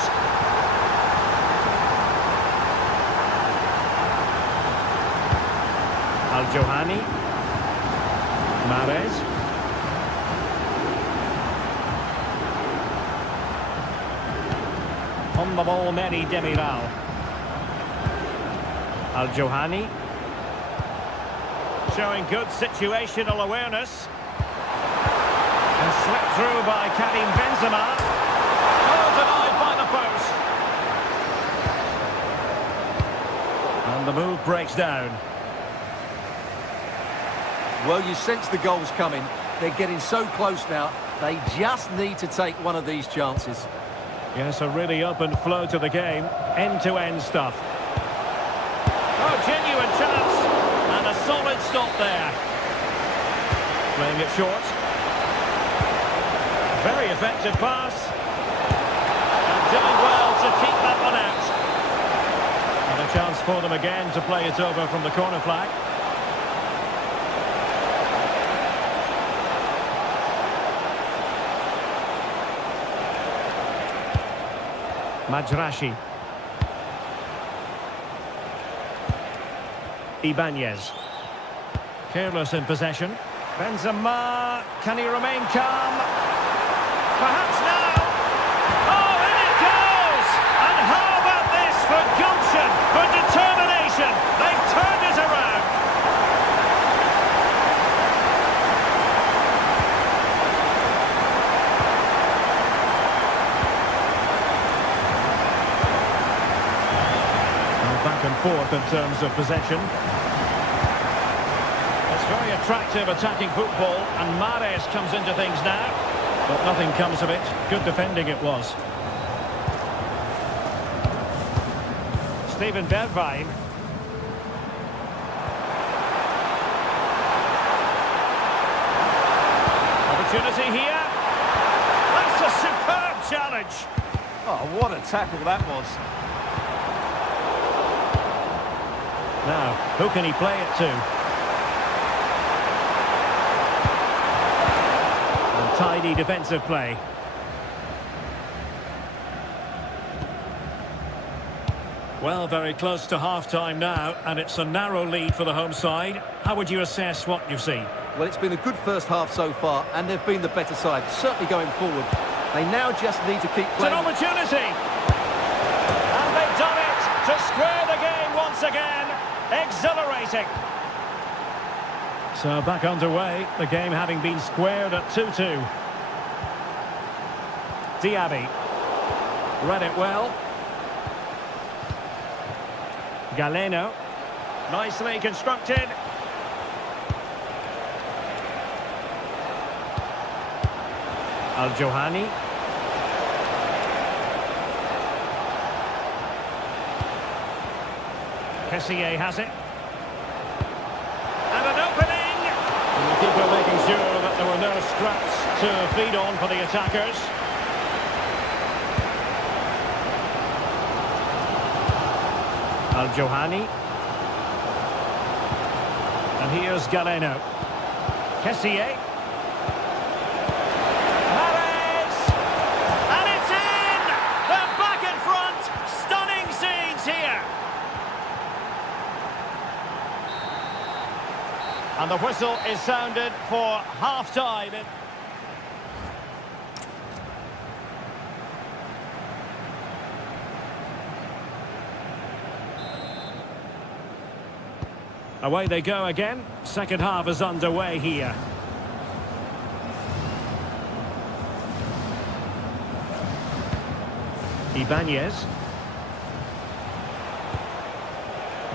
Al-Johani. Mahrez. On the ball, Meri Demiral. Al-Johani. Showing good situational awareness. And slipped through by Karim Benzema. Oh, denied by the post. And the move breaks down. Well, you sense the goals coming. They're getting so close now. They just need to take one of these chances. Yes, a really open flow to the game. End-to-end stuff. Oh, genuine chance. And a solid stop there. Playing it short. Very effective pass. And doing well to keep that one out. And a chance for them again to play it over from the corner flag. Majrashi. Ibanez. Careless in possession. Benzema, can he remain calm? Perhaps now. Oh, in it goes! And how about this for gumption, for determination? They've turned it around. Back and forth in terms of possession. It's very attractive attacking football, and Mahrez comes into things now. But nothing comes of it. Good defending it was. Steven Bergwijn. Opportunity here. That's a superb challenge. Oh, what a tackle that was. Now, who can he play it to? And tidy defensive play. Well, very close to half-time now, and it's a narrow lead for the home side. How would you assess what you've seen? Well, it's been a good first half so far, and they've been the better side, certainly going forward. They now just need to keep playing. It's an opportunity! And they've done it to square the game once again. Exhilarating. So back underway, the game having been squared at 2-2. Diaby. Read it well. Galeno. Nicely constructed. Al-Johani. Kessié has it. And an opening! And the keeper making sure that there were no scraps to feed on for the attackers. Al-Johani. And here's Galeno. Kessié. Mahrez! And it's in! They're back in front! Stunning scenes here! And the whistle is sounded for half-time. Away they go again. Second half is underway here. Ibanez.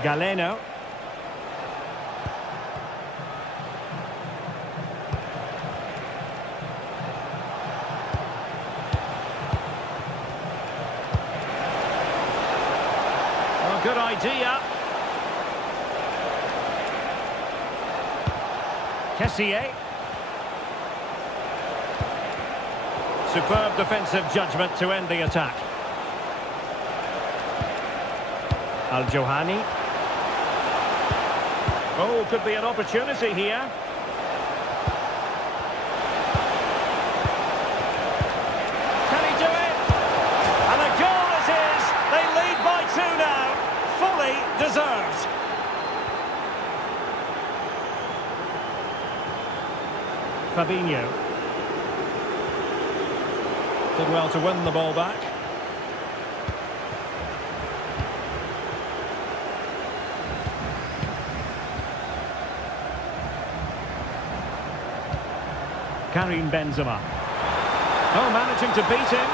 Galeno. Oh, good idea. Kessié. Superb defensive judgment to end the attack. Al-Johani. Oh, could be an opportunity here. Can he do it? And a goal it is! They lead by 2 now. Fully deserved. Fabinho. Did well to win the ball back. Karim Benzema. Oh, managing to beat him.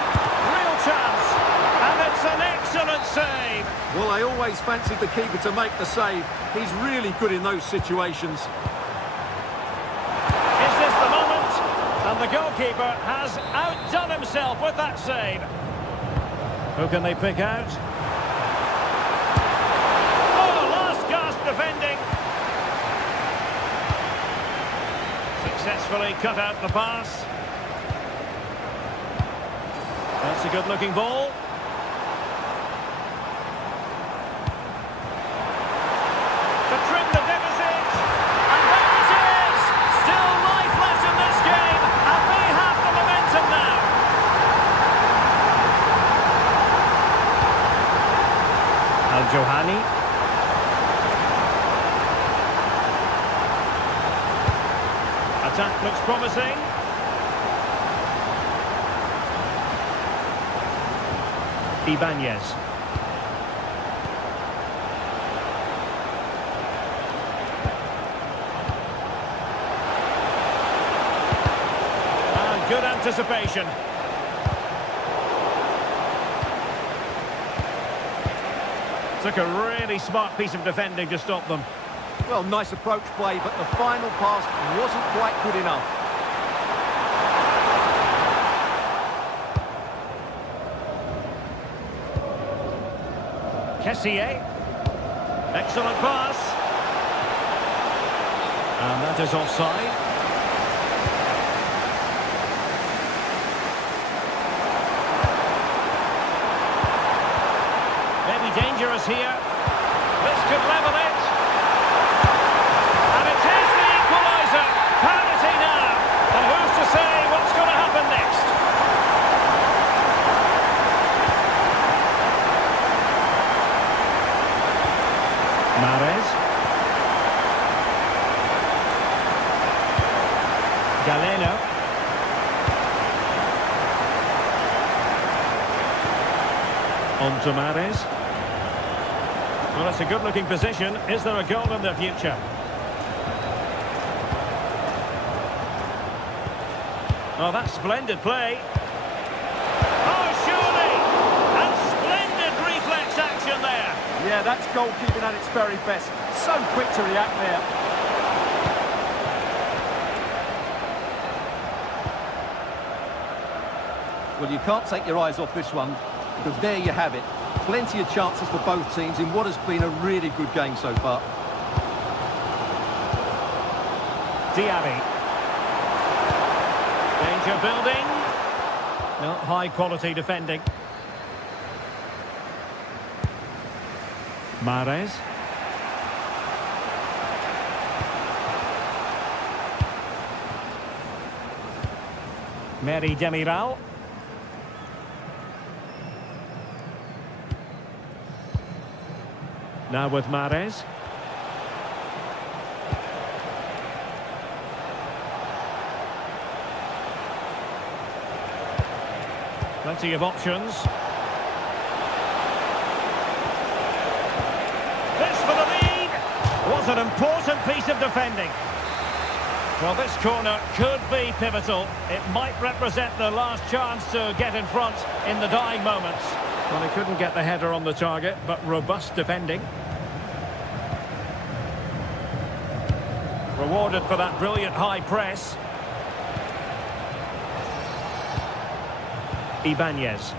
Real chance. And it's an excellent save. Well, I always fancied the keeper to make the save. He's really good in those situations. Is this the moment? And the goalkeeper has outdone himself with that save. Who can they pick out? Oh, last gasp defending. Successfully cut out the pass. That's a good-looking ball. To trim the deficit. And there it is! Still life left in this game. And they have the momentum now. Al-Johani. Attack looks promising. Ibanez. And good anticipation. Took a really smart piece of defending to stop them. Well, nice approach play, but the final pass wasn't quite good enough. Kessié. Excellent pass. And that is offside. Maybe dangerous here. This could level it. Galeno. On to Mares. Well, it's a good-looking position. Is there a goal in the future? Oh, that's splendid play. Oh, surely! And splendid reflex action there. Yeah, that's goalkeeping at its very best. So quick to react there. Well, you can't take your eyes off this one, because there you have it. Plenty of chances for both teams in what has been a really good game so far. Diaby. Danger building. No, high quality defending. Mares. Mary Demiral. Now with Mares. Plenty of options. This for the lead. Was an important piece of defending. Well, this corner could be pivotal. It might represent the last chance to get in front in the dying moments. Well, he couldn't get the header on the target, but robust defending. Rewarded for that brilliant high press. Ibanez.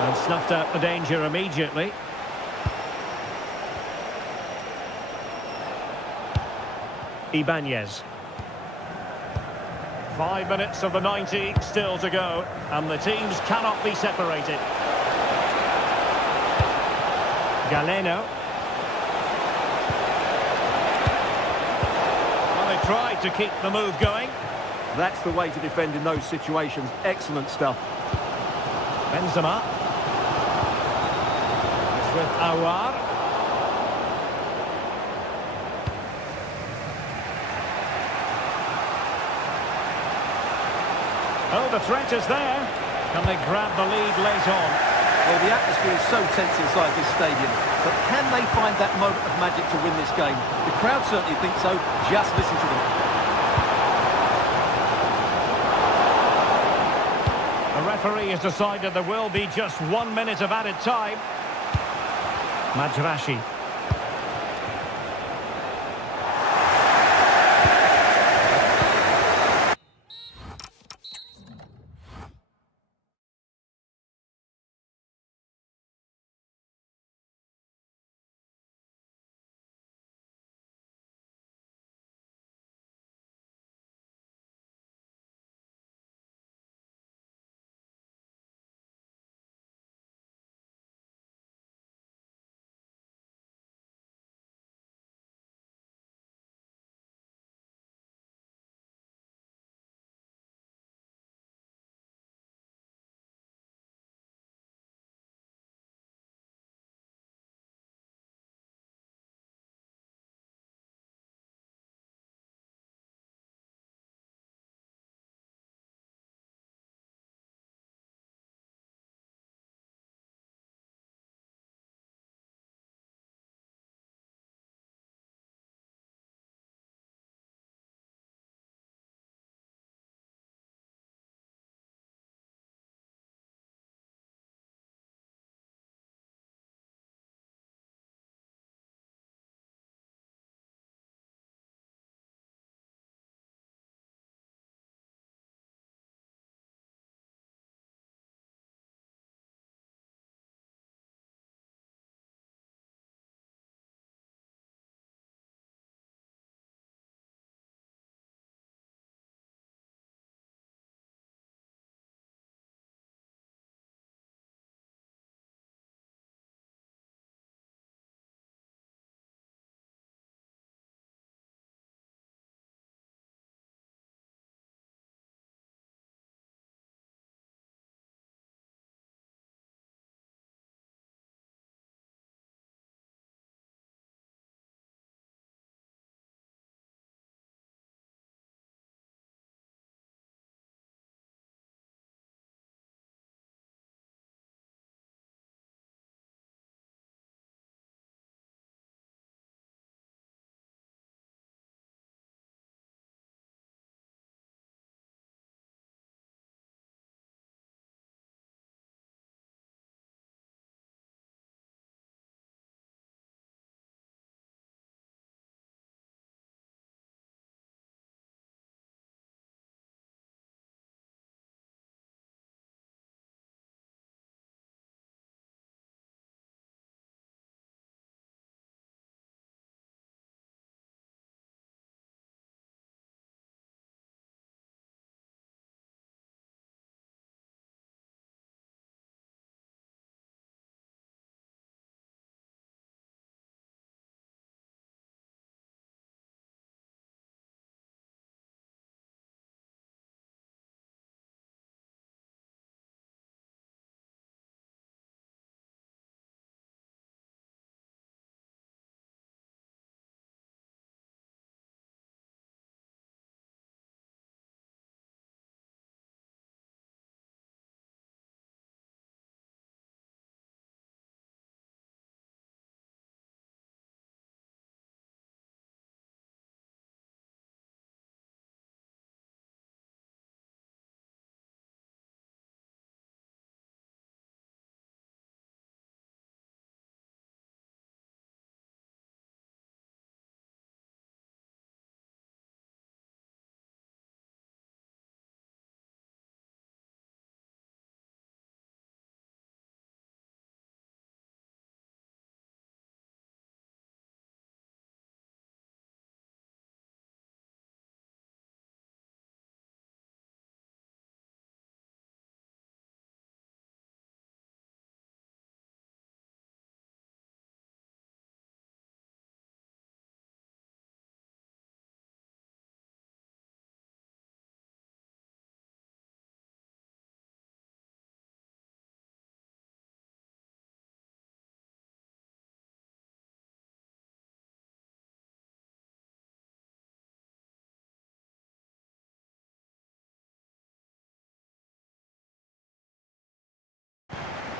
And snuffed out the danger immediately. Ibanez. 5 minutes of the 90 still to go, and the teams cannot be separated. Galeno. Well, they tried to keep the move going. That's the way to defend in those situations. Excellent stuff. Benzema. It's with Aouar. Oh, the threat is there. Can they grab the lead late on? Well, the atmosphere is so tense inside this stadium, but can they find that moment of magic to win this game? The crowd certainly think so. Just listen to them. The referee has decided there will be just 1 minute of added time. Majrashi.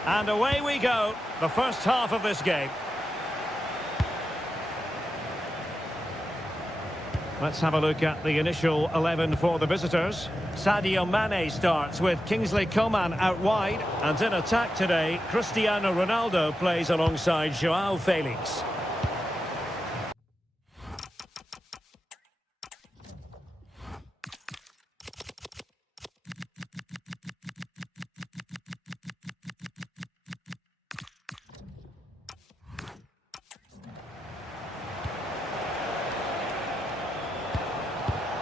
And away we go, the first half of this game. Let's have a look at the initial 11 for the visitors. Sadio Mane starts with Kingsley Coman out wide. And in attack today, Cristiano Ronaldo plays alongside Joao Felix.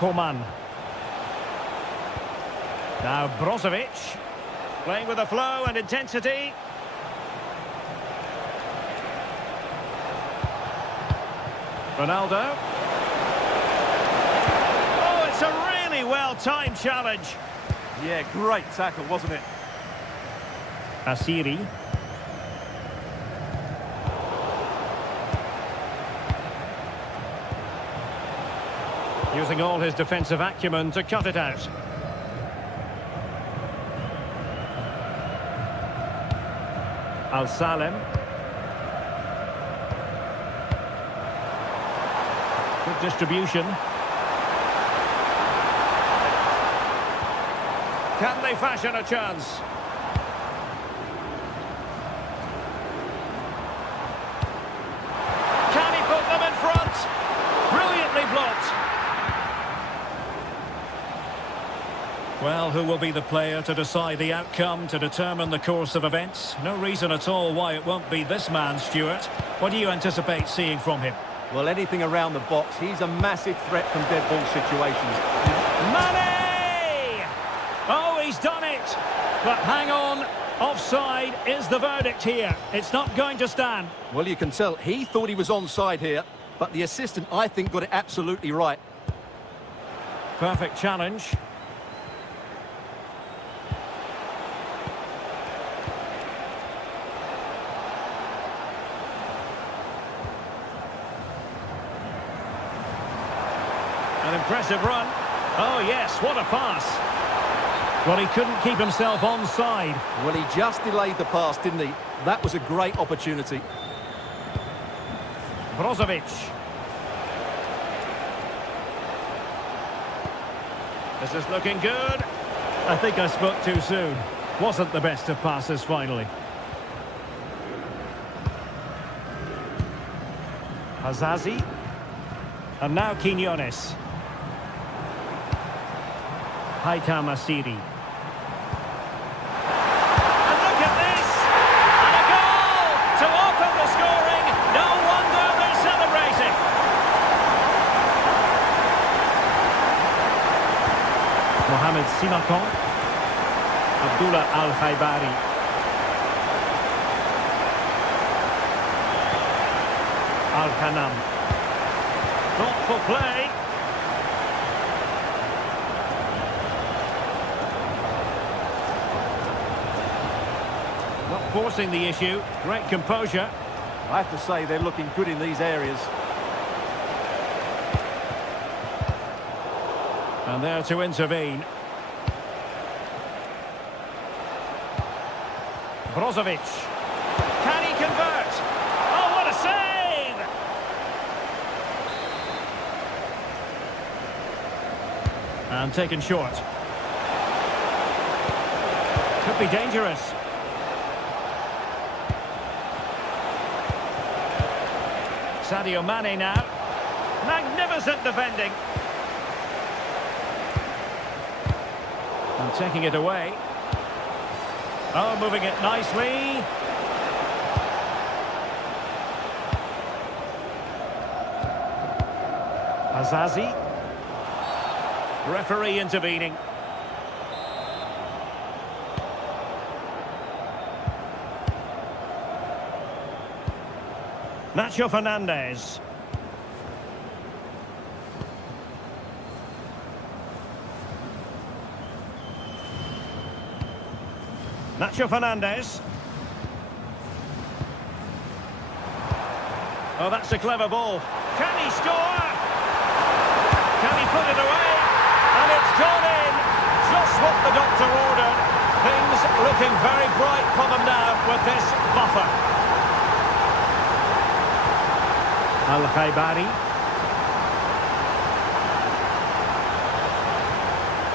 Coman. Now Brozovic, playing with a flow and intensity. Ronaldo. Oh, it's a really well-timed challenge. Yeah, great tackle, wasn't it? Asiri. Using all his defensive acumen to cut it out. Al-Salem. Good distribution. Can they fashion a chance? Can he put them in front? Brilliantly blocked. Well, who will be the player to decide the outcome, to determine the course of events? No reason at all why it won't be this man, Stuart. What do you anticipate seeing from him? Well, anything around the box. He's a massive threat from dead ball situations. Mane! Oh, he's done it! But hang on, offside is the verdict here. It's not going to stand. Well, you can tell he thought he was onside here, but the assistant, I think, got it absolutely right. Perfect challenge. An impressive run. Oh, yes, what a pass. Well, he couldn't keep himself onside. Well, he just delayed the pass, didn't he? That was a great opportunity. Brozovic. This is looking good. I think I spoke too soon. Wasn't the best of passes, finally. Hazazi. And now Quinones. Haitham Asiri. And look at this! And a goal to open the scoring. No wonder they're celebrating. Mohamed Simakon. Abdullah Al-Khaibari. Al-Khanam. Thoughtful play. Not forcing the issue. Great composure. I have to say, they're looking good in these areas. And there to intervene. Brozovic. Can he convert? Oh, what a save! And taken short. Could be dangerous. Sadio Mane now. Magnificent defending. And taking it away. Oh, moving it nicely. Hazazi. Referee intervening. Nacho Fernandez. Nacho Fernandez. Oh, that's a clever ball. Can he score? Can he put it away? And it's gone in. Just what the doctor ordered. Things look looking very bright for them now with this buffer. Al-Khaibari.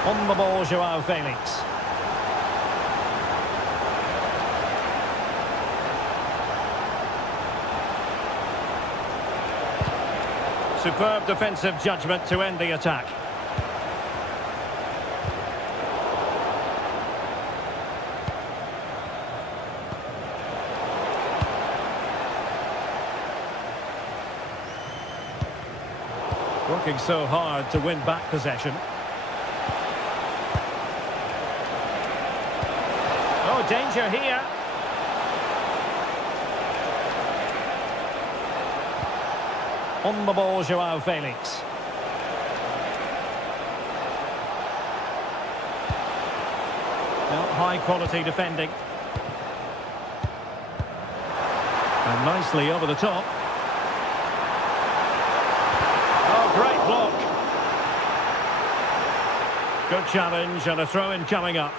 On the ball, Joao Felix. Superb defensive judgment to end the attack. Working so hard to win back possession. Oh, danger here. On the ball, Joao Felix. Well, high quality defending. And nicely over the top. Oh, great block. Good challenge and a throw-in coming up.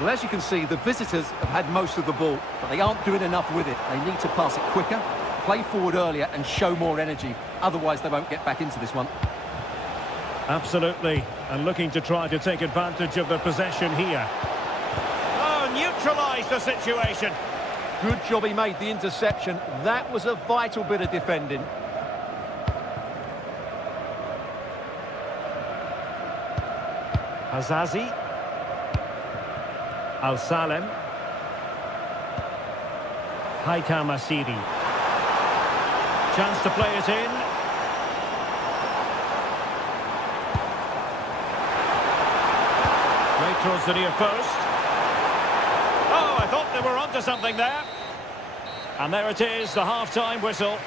Well, as you can see, the visitors have had most of the ball, but they aren't doing enough with it. They need to pass it quicker, play forward earlier and show more energy. Otherwise, they won't get back into this one. Absolutely. And looking to try to take advantage of the possession here. Oh, neutralise the situation. Good job he made the interception. That was a vital bit of defending. Azazi. Al-Salem. Haitham Asiri. Chance to play it in. Right towards the near post. Oh, I thought they were onto something there. And there it is, the half-time whistle.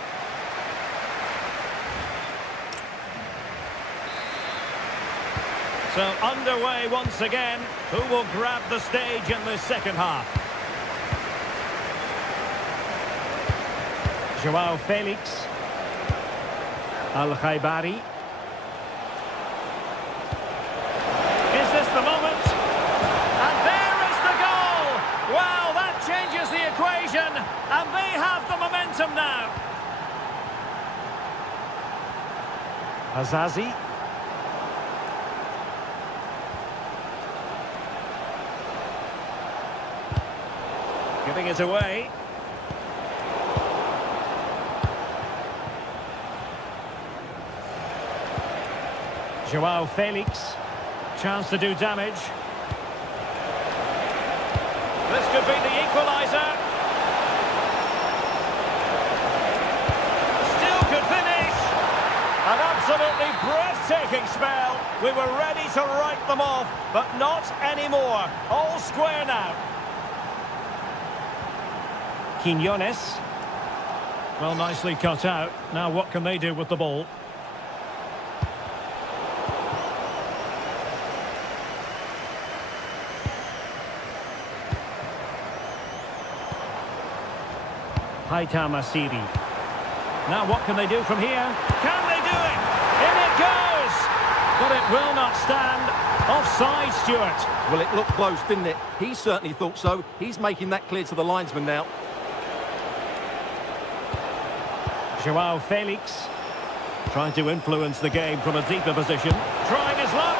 So underway once again. Who will grab the stage in the second half? Joao Felix. Al-Khaibari. Is this the moment? And there is the goal! Wow, that changes the equation. And they have the momentum now. Azazi. Giving it away. Joao Felix. Chance to do damage. This could be the equaliser. Still could finish. An absolutely breathtaking spell. We were ready to write them off, but not anymore. All square now. Quinones. Well, nicely cut out. Now what can they do with the ball? Haitham Asiri. Now what can they do from here? Can they do it? In it goes! But it will not stand. Offside, Stuart. Well, it looked close, didn't it? He certainly thought so. He's making that clear to the linesman now. Joao Felix trying to influence the game from a deeper position. Trying his luck.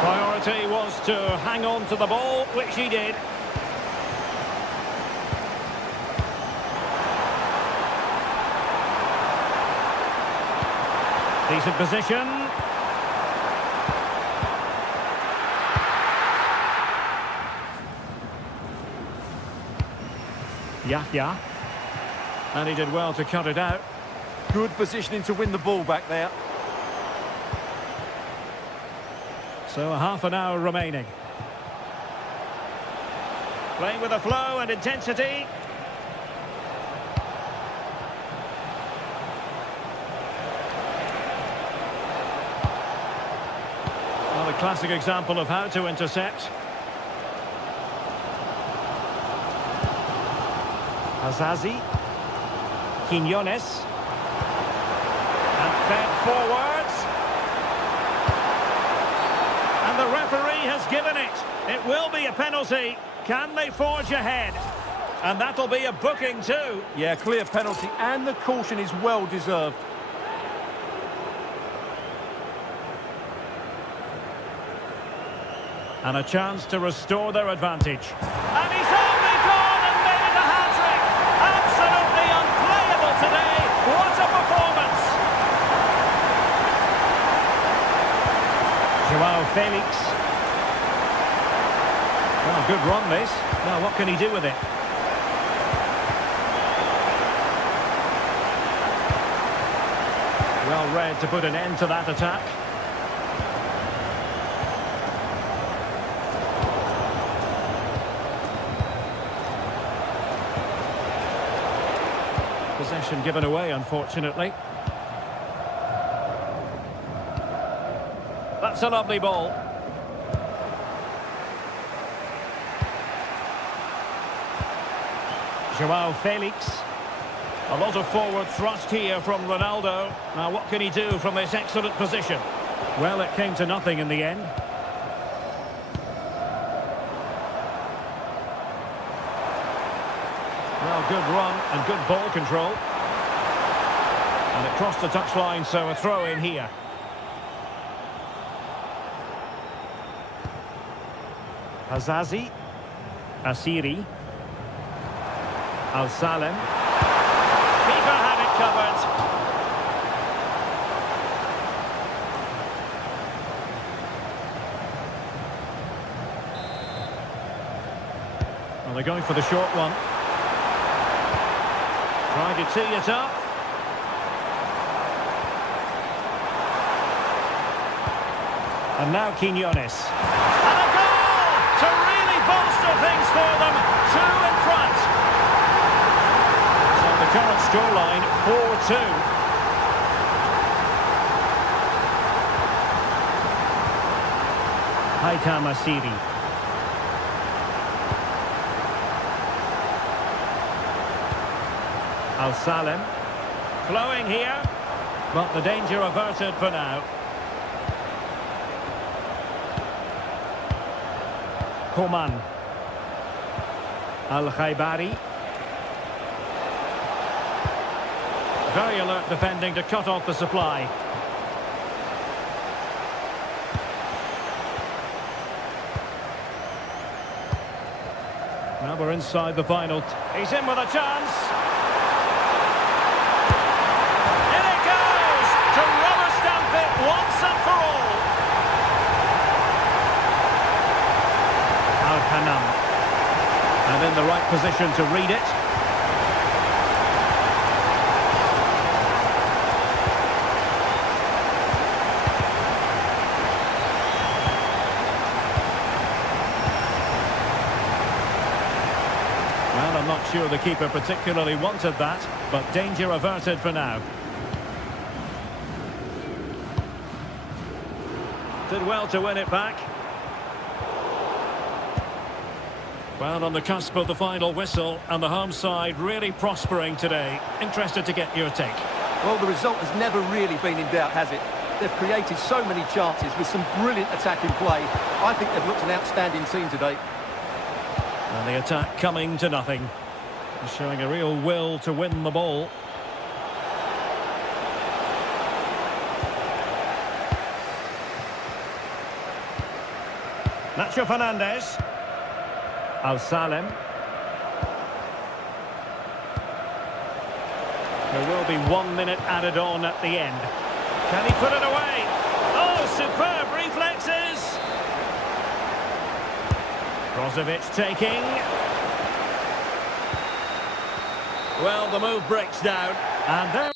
Priority was to hang on to the ball, which he did. Decent position. Yahya. And he did well to cut it out. Good positioning to win the ball back there. So a half an hour remaining. Playing with a flow and intensity. Well, a classic example of how to intercept. Azazi. Quinones. And fed forwards. And the the referee has given it. It will be a penalty. Can they forge ahead? And that'll be a booking too. Yeah, clear penalty, and the caution is well deserved. And a chance to restore their advantage. And he's only gone and made it a hat-trick. Absolutely unplayable today. What a performance. Joao Felix. Well, good run this. Now what can he do with it? Well read to put an end to that attack. Possession given away, unfortunately. That's a lovely ball. Joao Felix. A lot of forward thrust here from Ronaldo. Now what can he do from this excellent position? Well, it came to nothing in the end. Well, good run and good ball control. And it crossed the touchline, so a throw in here. Hazazi. Asiri. Al-Salem. Keeper had it covered. Well, they're going for the short one. Trying to tee it up. And now Quinones. And a goal to really bolster things for them. 2 in front. So the current scoreline, 4-2. Haitham Asiri. Al-Salem. Flowing here. But the danger averted for now. Koman. Al-Khaibari. Very alert defending to cut off the supply. Now we're inside the final. He's in with a chance. In it goes to rubber stamp it once and for all. Al-Hanam. And in the right position to read it. Well, I'm not sure the keeper particularly wanted that, but danger averted for now. Did well to win it back. Well, on the cusp of the final whistle, and the home side really prospering today. Interested to get your take. Well, the result has never really been in doubt, has it? They've created so many chances with some brilliant attacking play. I think they've looked an outstanding team today. And the attack coming to nothing. Showing a real will to win the ball. Nacho Fernandez. Al-Salem. There will be 1 minute added on at the end. Can he put it away? Oh, superb reflexes! Brozovic taking. Well, the move breaks down. And there...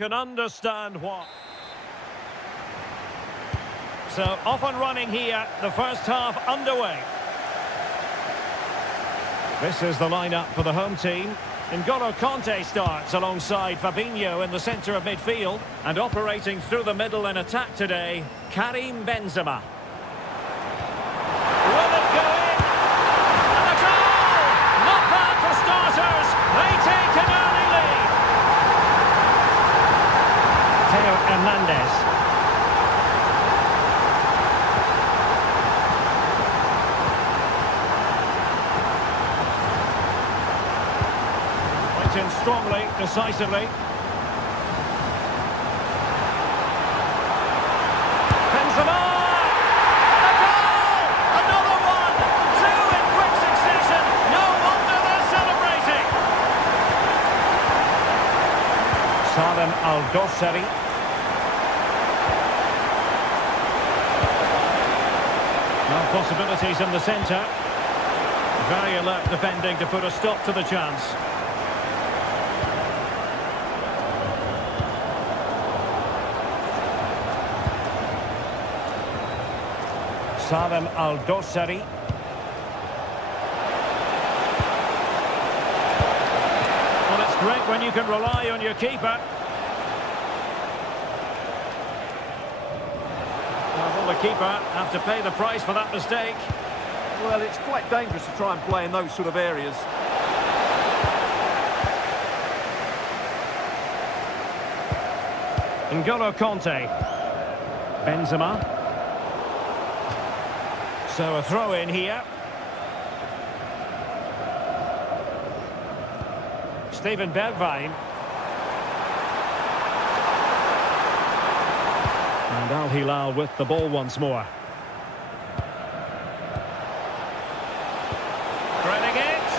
Can understand what. So off and running here, the first half underway. This is the lineup for the home team. N'Golo Kanté starts alongside Fabinho in the centre of midfield, and operating through the middle in attack today, Karim Benzema. Will it go in? And a goal! Not bad for starters. They take an early lead. Theo Hernandez. In strongly, decisively. Benzema! A goal! Another one! Two in quick succession! No wonder they're celebrating! Salem Al-Dossari. Now possibilities in the centre. Very alert defending to put a stop to the chance. Salem Al-Dossari. Well, it's great when you can rely on your keeper. Well, will the keeper have to pay the price for that mistake? Well, it's quite dangerous to try and play in those sort of areas. N'Golo Kanté. Benzema. So a throw in here. Steven Bergwijn. And Al Hilal with the ball once more. Threading it.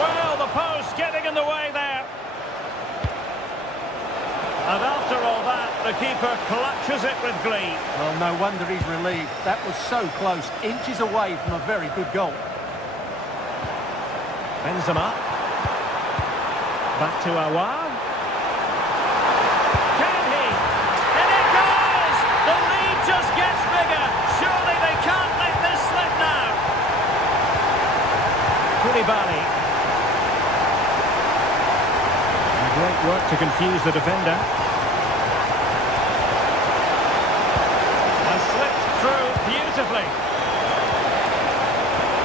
Well, the post getting in the way there. And after all that, the keeper clutches it with glee. Well, no wonder he's relieved. That was so close, inches away from a very good goal. Benzema. Back to Aouar. Can he? And it goes! The lead just gets bigger. Surely they can't let this slip now. Koulibaly. And great work to confuse the defender. Beautifully.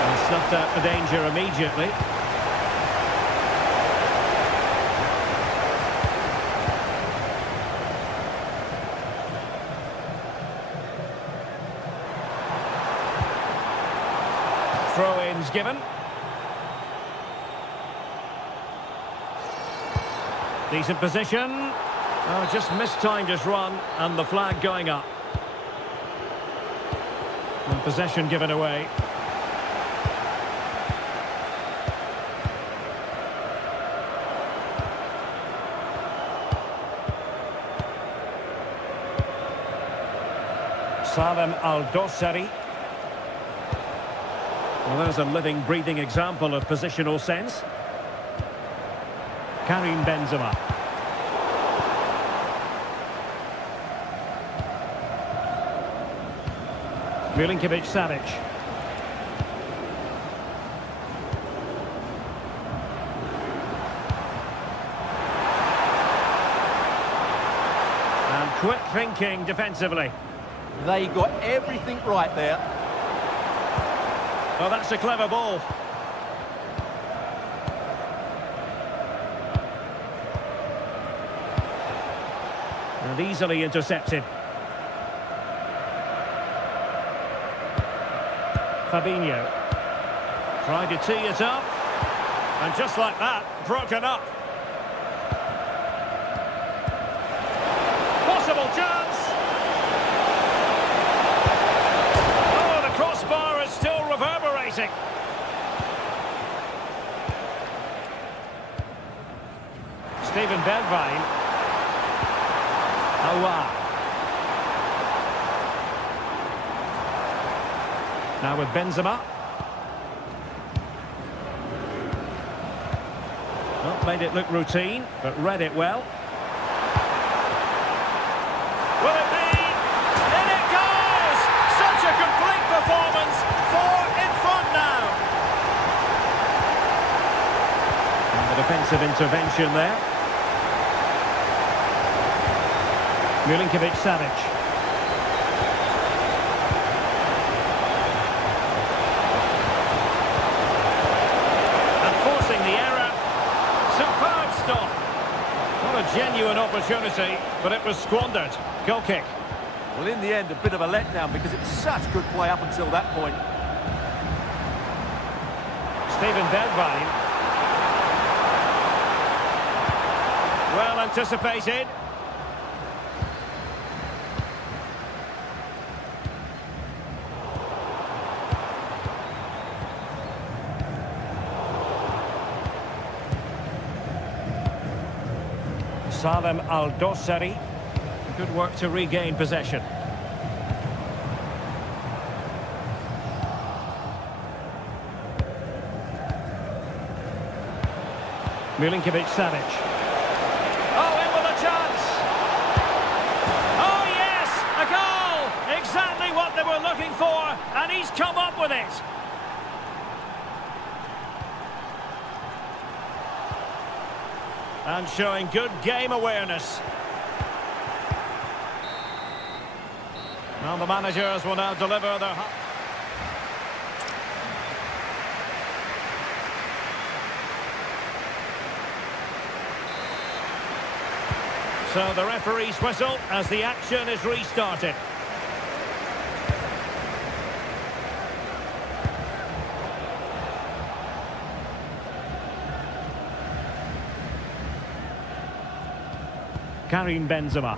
And snuffed out the danger immediately. Throw-ins given. Decent position. Oh, just mistimed his run and the flag going up. And possession given away. Salem Al-Dossari. Well, there's a living, breathing example of positional sense. Karim Benzema. Milinkovic-Savic. And quick thinking defensively. They got everything right there. Oh, that's a clever ball. And easily intercepted. Fabinho. Tried to tee it up. And just like that, broken up. Possible chance. Oh, the crossbar is still reverberating. Steven Bergwijn. Aouar. Now with Benzema. Well, Made it look routine, but read it well. Will it be? In it goes! Such a complete performance. 4 in front now. And the defensive intervention there. Milinkovic-Savic. And forcing the error. Superb stop. What a genuine opportunity, but it was squandered. Goal kick. Well, in the end, a bit of a letdown because it was such good play up until that point. Steven Bergwijn. Well anticipated. Salem Al-Dossari. Good work to regain possession. Milinkovic-Savic. Oh, in with a chance! Oh, yes! A goal! Exactly what they were looking for, and he's come up with it! And showing good game awareness. Well, the managers will now deliver their... So the referee's whistle as the action is restarted. Karim Benzema.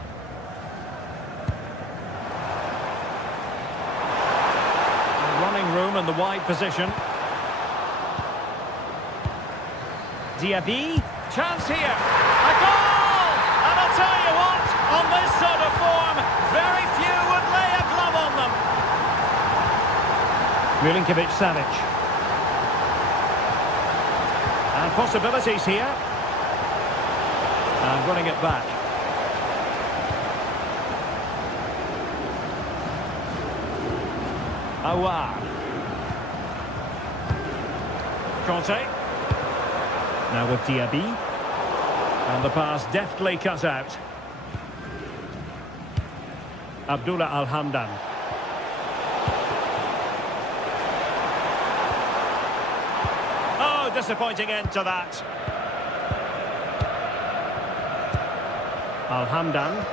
Running room in the wide position. Diaby. Chance here. A goal! And I'll tell you what, on this sort of form, very few would lay a glove on them. Milinkovic-Savic. And possibilities here. And running it back. Awar. Conte. Now with Diaby. And the pass deftly cut out. Abdullah Al-Hamdan. Oh, disappointing end to that. Al-Hamdan.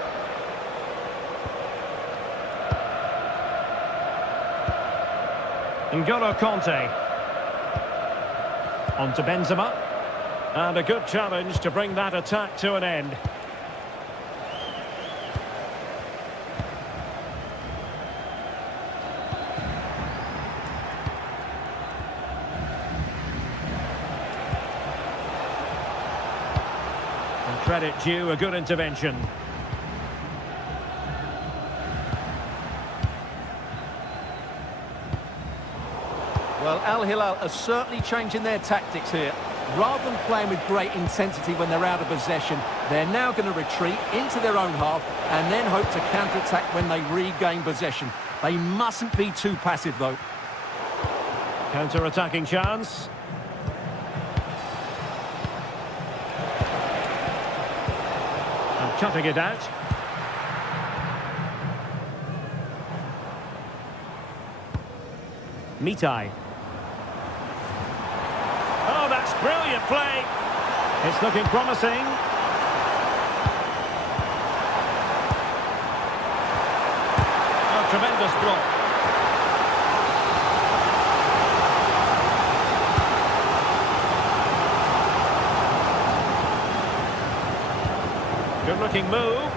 N'Golo Conte. On to Benzema. And a good challenge to bring that attack to an end. And credit due, a good intervention. Well, Al Hilal are certainly changing their tactics here. Rather than playing with great intensity when they're out of possession, they're now going to retreat into their own half and then hope to counter-attack when they regain possession. They mustn't be too passive, though. Counter-attacking chance. And cutting it out. Mitai. Oh, that's brilliant play. It's looking promising. Oh, tremendous block. Good-looking move.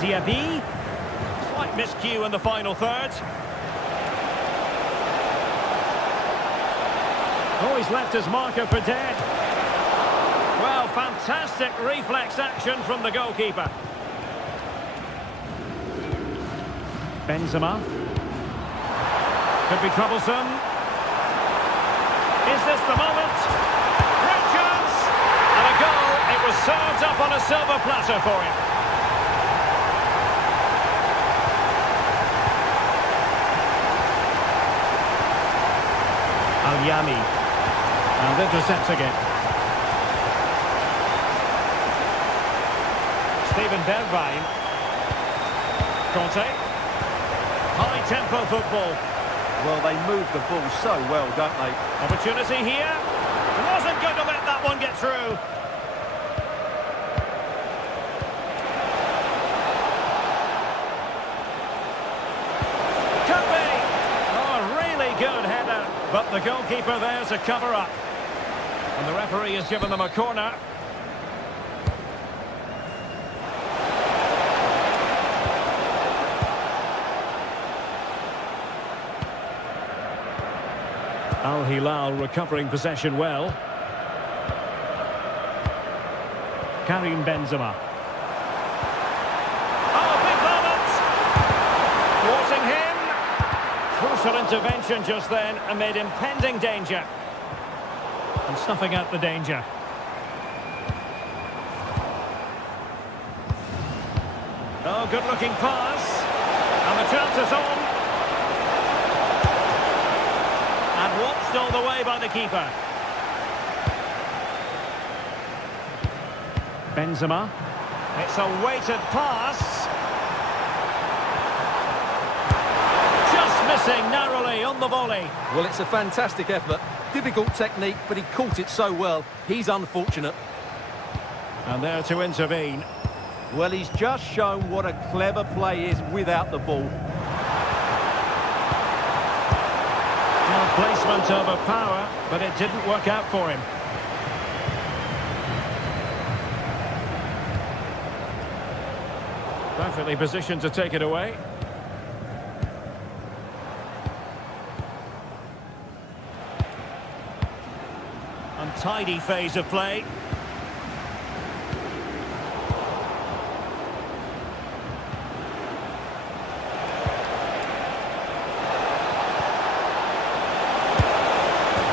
Diaby. Slight miscue in the final third. Oh, he's left his marker for dead. Well, fantastic reflex action from the goalkeeper. Benzema. Could be troublesome. Is this the moment? Great chance! was served up on a silver platter for him. Al-Yami. And intercepting it. Steven Bergwijn. Conte. High-tempo football. Well, they move the ball so well, don't they? Opportunity here. Wasn't going to let that one get through. Could be. Oh, really good header. But the goalkeeper there to cover up. And the referee has given them a corner. Al Hilal recovering possession well. Karim Benzema. Oh, big moment! Thwarting him. Crucial intervention just then amid impending danger. And snuffing out the danger. Oh, good-looking pass. And the chance is on. And watched all the way by the keeper. Benzema. It's a weighted pass. Just missing narrowly on the volley. Well, it's a fantastic effort. Difficult technique, but he caught it so well. He's unfortunate. And there to intervene. Well, he's just shown what a clever play is without the ball. Well, placement over power, but it didn't work out for him. Perfectly positioned to take it away. Untidy phase of play.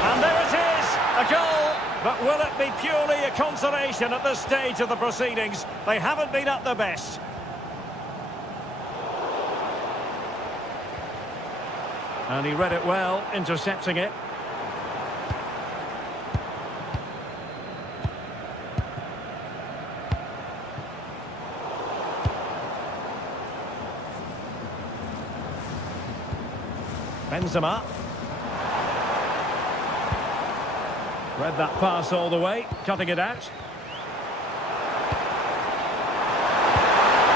And there it is, a goal. But will it be purely a consolation at this stage of the proceedings? They haven't been at their best. And he read it well, intercepting it. Benzema. Read that pass all the way, cutting it out.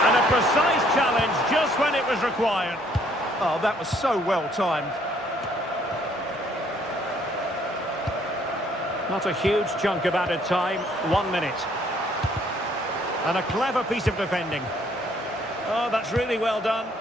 And a precise challenge just when it was required. Oh, that was so well timed. Not a huge chunk of added time, 1 minute. And a clever piece of defending. Oh, that's really well done.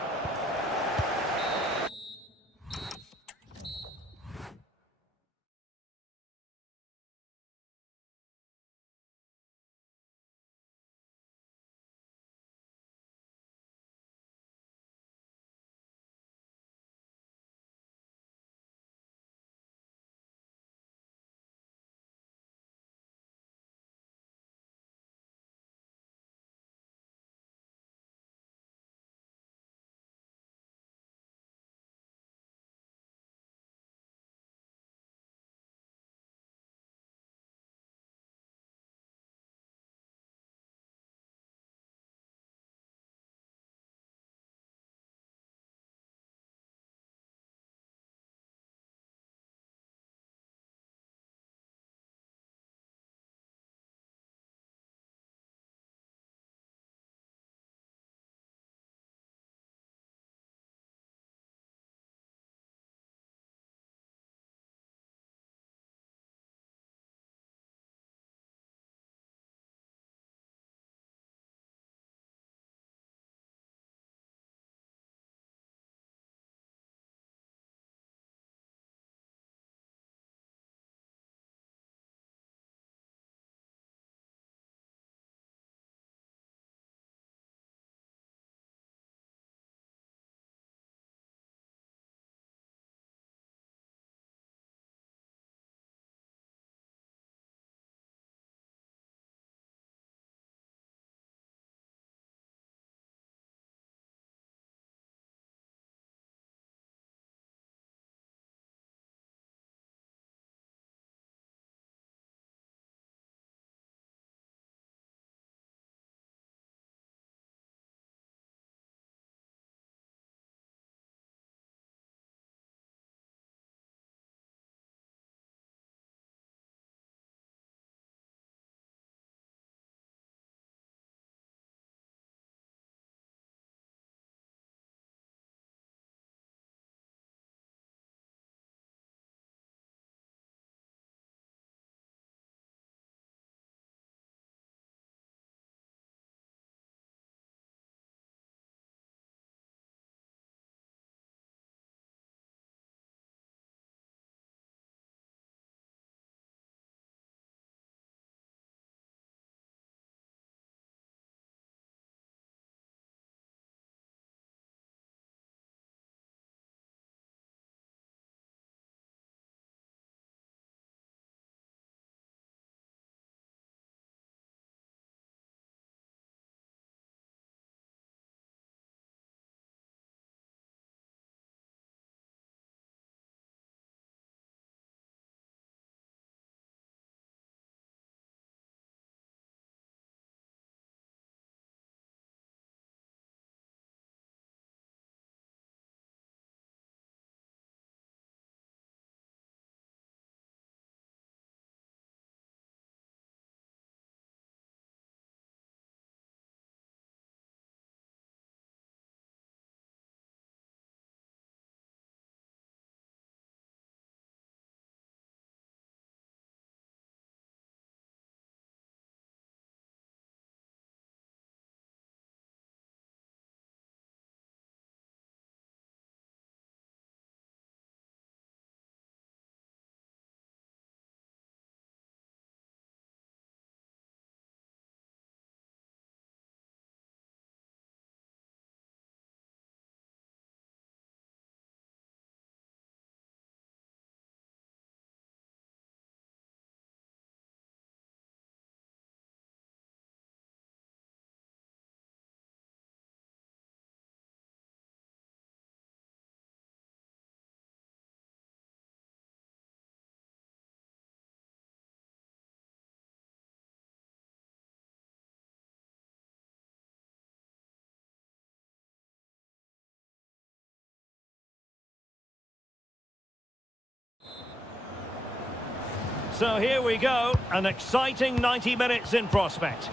So here we go, an exciting 90 minutes in prospect.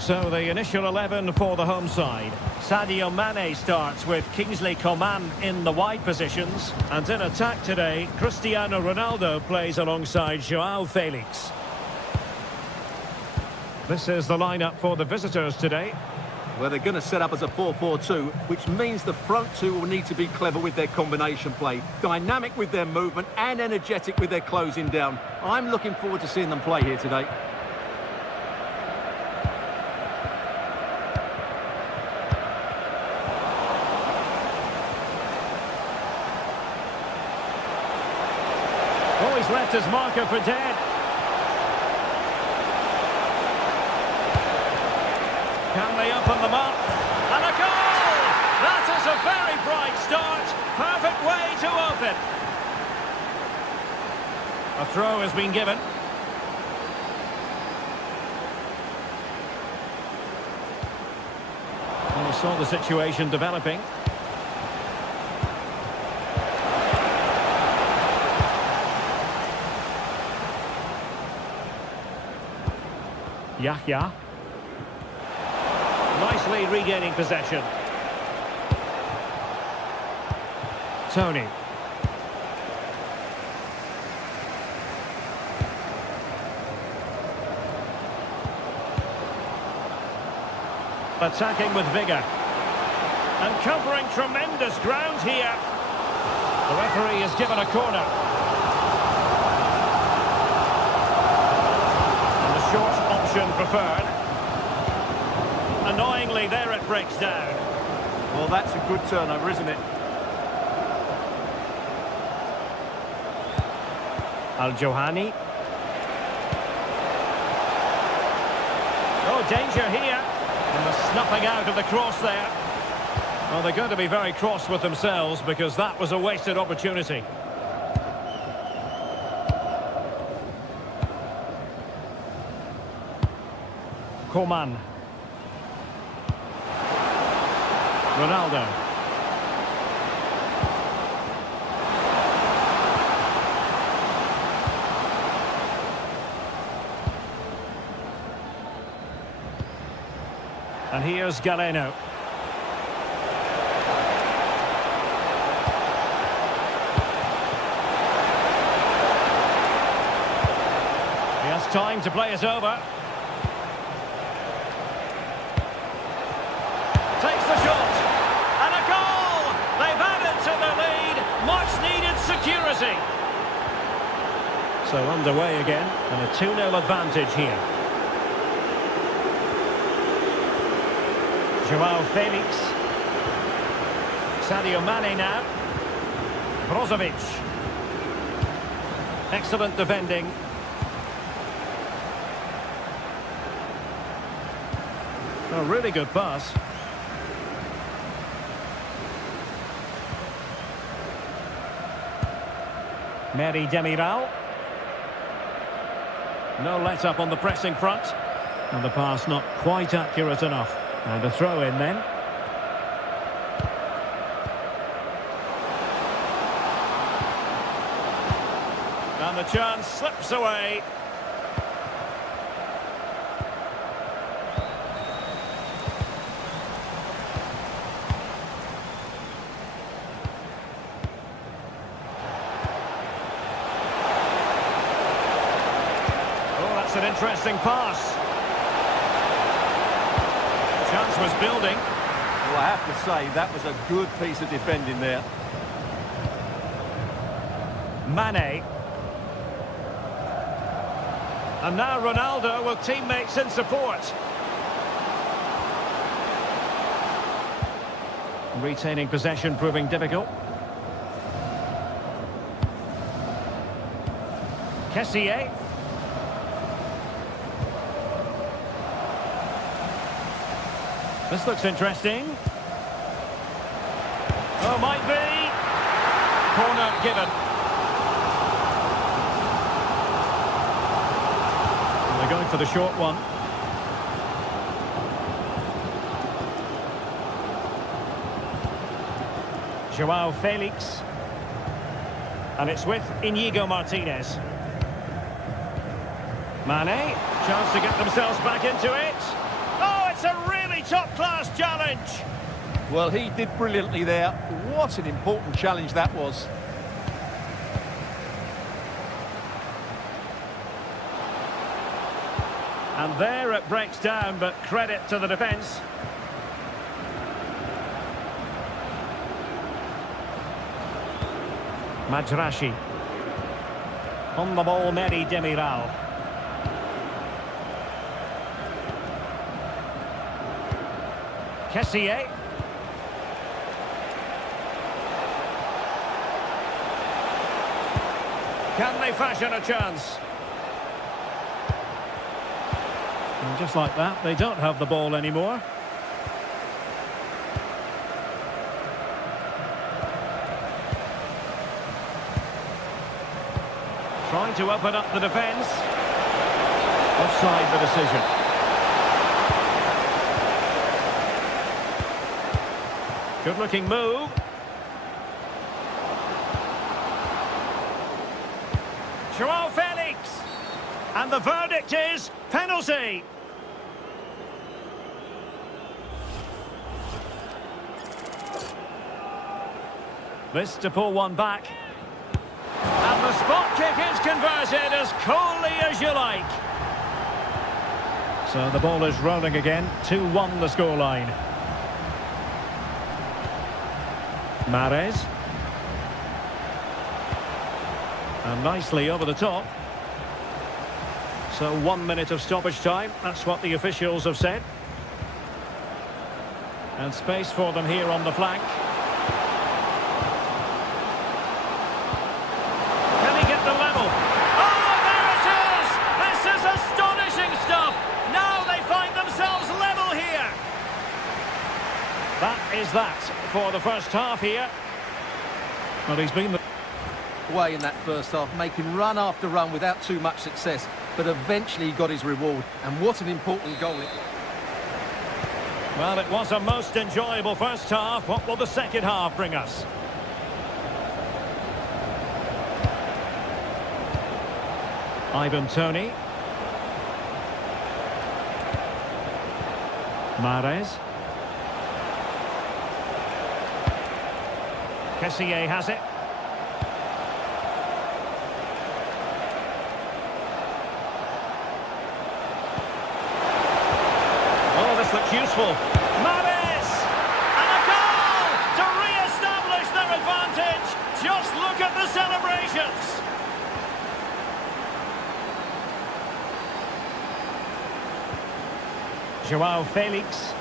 So the initial 11 for the home side. Sadio Mane starts with Kingsley Coman in the wide positions. And in attack today, Cristiano Ronaldo plays alongside João Felix. This is the lineup for the visitors today. Well, they're going to set up as a 4-4-2, which means the front two will need to be clever with their combination play, dynamic with their movement and energetic with their closing down. I'm looking forward to seeing them play here today. Oh, he's left his marker for dead. Can they open them up? And a goal! That is a very bright start. Perfect way to open. A throw has been given. And we saw the situation developing. Yahya. Nicely regaining possession. Tony. Attacking with vigour. And covering tremendous ground here. The referee has given a corner. And the short option preferred. Annoyingly, there it breaks down. Well, that's a good turnover, isn't it? Al-Johani. Oh, danger here. And the snuffing out of the cross there. Well, they're going to be very cross with themselves because that was a wasted opportunity. Coman. Ronaldo. And here's Galeno. He has time to play it over. Takes the shot. And a goal! They've added to the lead. Much needed security. So underway again. And a 2-0 advantage here. João Felix. Sadio Mane now. Brozovic. Excellent defending. A really good pass. Mary Demiral. No let-up on the pressing front. And the pass not quite accurate enough. And a throw in then. And the chance slips away. Oh, that's an interesting pass. Chance was building. Well, I have to say, that was a good piece of defending there. Mane. And now Ronaldo with teammates in support. Retaining possession proving difficult. Kessié. This looks interesting. Oh, might be. Corner given. And they're going for the short one. João Felix. And it's with Inigo Martinez. Mane, chance to get themselves back into it. Oh, it's a really top-class challenge. Well, he did brilliantly there. What an important challenge that was. And there it breaks down, but credit to the defence. Majrashi. On the ball, Meri Demiral. Kessié. Can they fashion a chance? And just like that, they don't have the ball anymore. Trying to open up the defence. Offside the decision. Good-looking move. Joao Felix. And the verdict is penalty. This to pull one back. And the spot kick is converted as coolly as you like. So the ball is rolling again. 2-1 the scoreline. Mahrez. And nicely over the top. So 1 minute of stoppage time. That's what the officials have said. And space for them here on the flank. Can he get the level? Oh, there it is! This is astonishing stuff! Now they find themselves level here! That is that for the first half here. Well, he's been way in that first half, making run after run without too much success, but eventually he got his reward, and what an important goal it was. Well, it was a most enjoyable first half. What will the second half bring us? Ivan Toney. Mahrez. Kessié has it. Oh, this looks useful. Mahrez! And a goal to re-establish their advantage. Just look at the celebrations. Joao Felix.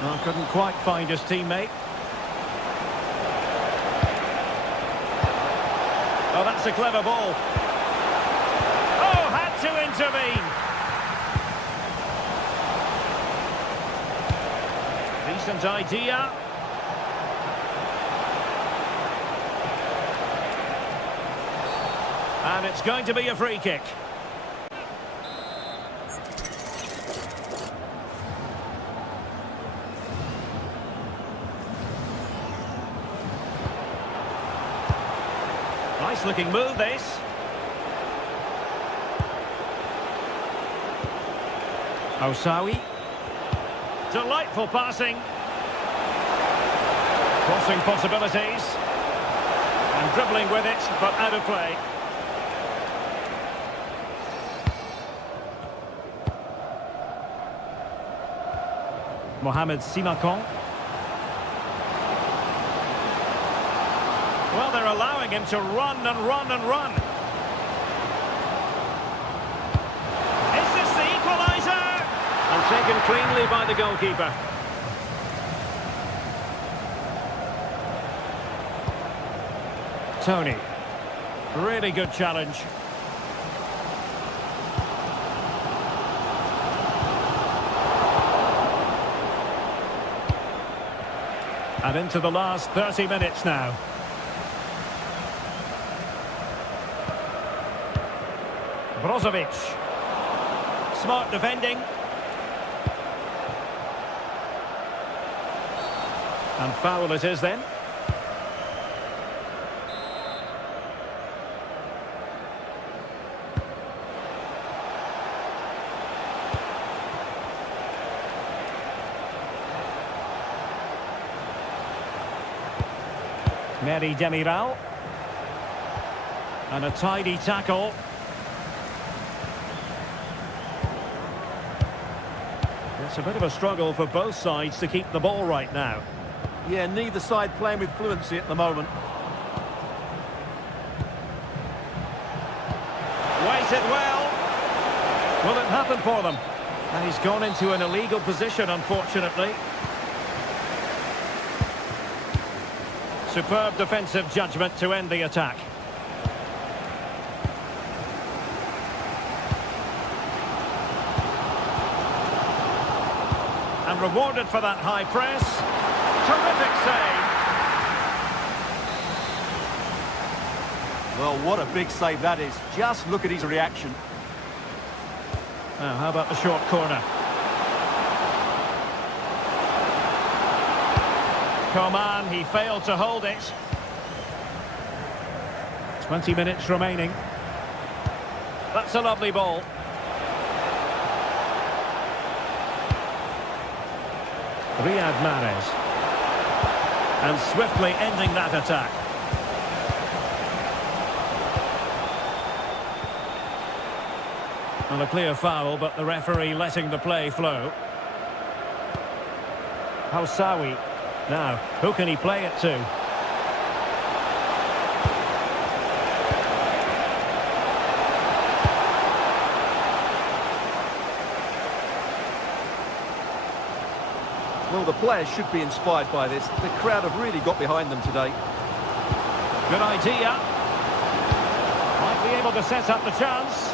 Well, couldn't quite find his teammate. Oh, that's a clever ball. Oh, had to intervene. Decent idea. And it's going to be a free kick. Nice looking move, this. Osawi. Delightful passing. Crossing possibilities. And dribbling with it, but out of play. Mohamed Simakon. Well, they're allowing him to run and run and run. Is this the equaliser? And taken cleanly by the goalkeeper. Toney. Really good challenge. And into the last 30 minutes now. Brozovic. Smart defending. And foul it is then. Mary Demiral. And a tidy tackle. It's a bit of a struggle for both sides to keep the ball right now. Yeah, neither side playing with fluency at the moment. Weighs it well. Will it happen for them? And he's gone into an illegal position, unfortunately. Superb defensive judgment to end the attack. And rewarded for that high press. Terrific save. Well, what a big save that is. Just look at his reaction. Now, how about the short corner? Coman, he failed to hold it. 20 minutes remaining. That's a lovely ball. Riyad Mahrez. And swiftly ending that attack. Well, a clear foul, but the referee letting the play flow. Housawi. Now, who can he play it to? Well, the players should be inspired by this. The crowd have really got behind them today. Good idea. Might be able to set up the chance.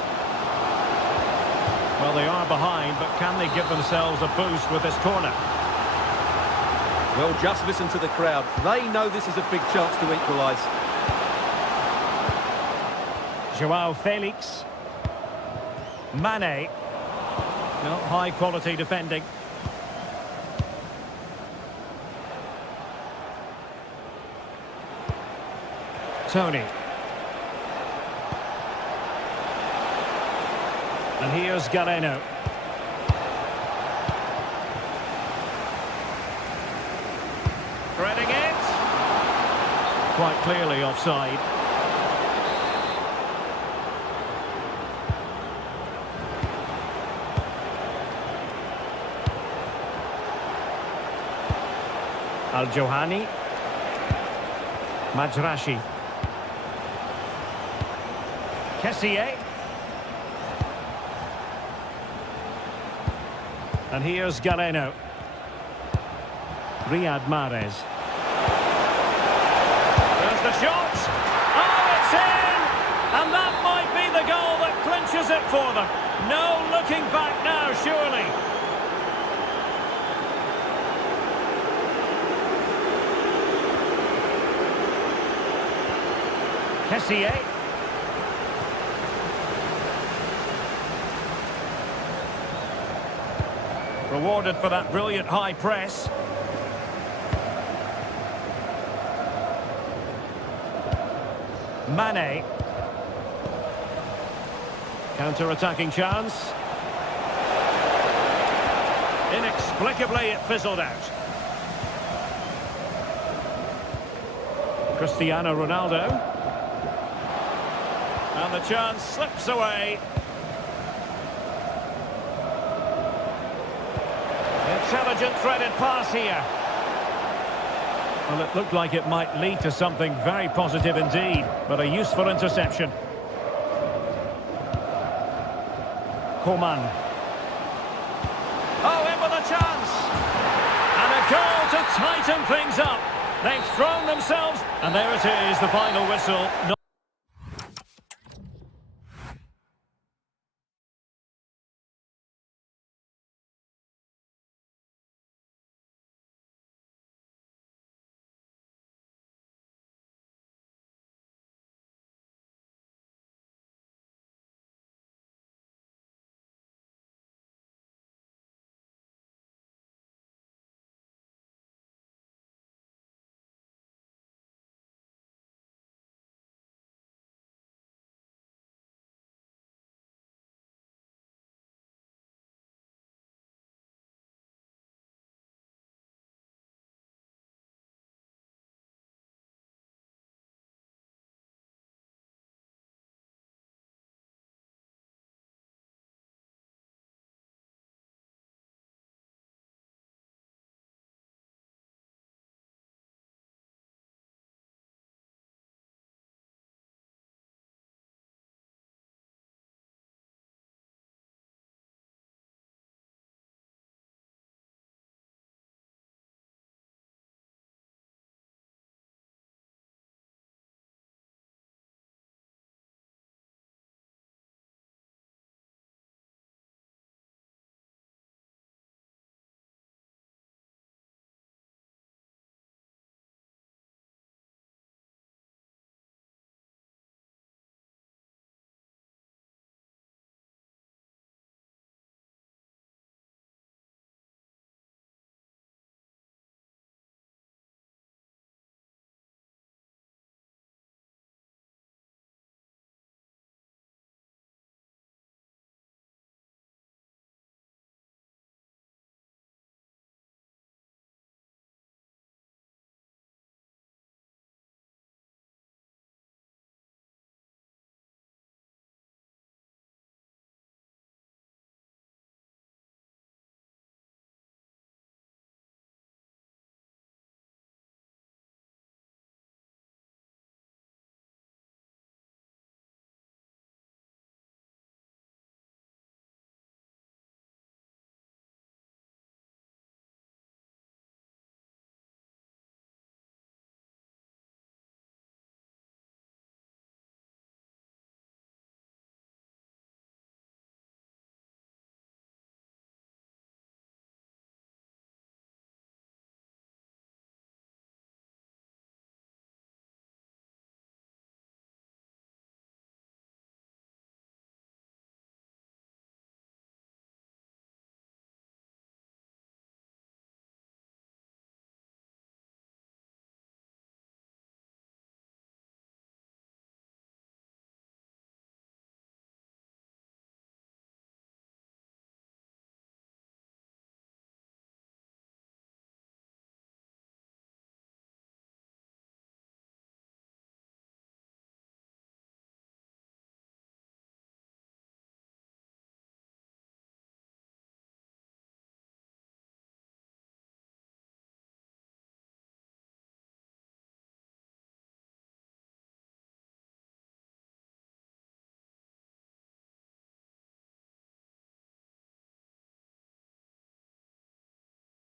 Well, they are behind, but can they give themselves a boost with this corner? Well, just listen to the crowd. They know this is a big chance to equalise. Joao Felix. Mane. No, high-quality defending. Tony. And here's Galeno. Threading it. Quite clearly offside. Al-Johani. Majrashi. Kessié. And here's Galeno. Riyad Mahrez. There's the shot. Oh, it's in! And that might be the goal that clinches it for them. No looking back now, surely. Kessié. Rewarded for that brilliant high press. Mane. Counter-attacking chance. Inexplicably it fizzled out. Cristiano Ronaldo. And the chance slips away. Intelligent threaded pass here. Well, it looked like it might lead to something very positive indeed, but a useful interception. Coman. Oh, in with a chance! And a goal to tighten things up. They've thrown themselves, and there it is, the final whistle.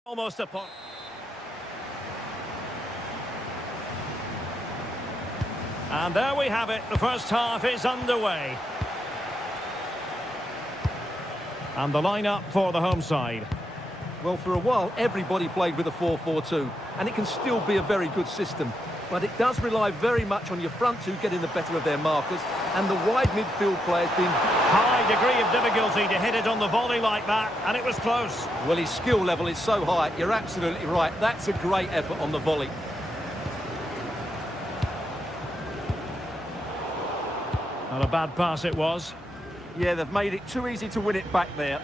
Almost a point. And there we have it. The first half is underway. And the lineup for the home side. Well, for a while, everybody played with a 4-4-2, and it can still be a very good system. But it does rely very much on your front two getting the better of their markers, and the wide midfield players being... High degree of difficulty to hit it on the volley like that, and it was close. Well, his skill level is so high, you're absolutely right. That's a great effort on the volley. Not a bad pass it was. Yeah, they've made it too easy to win it back there.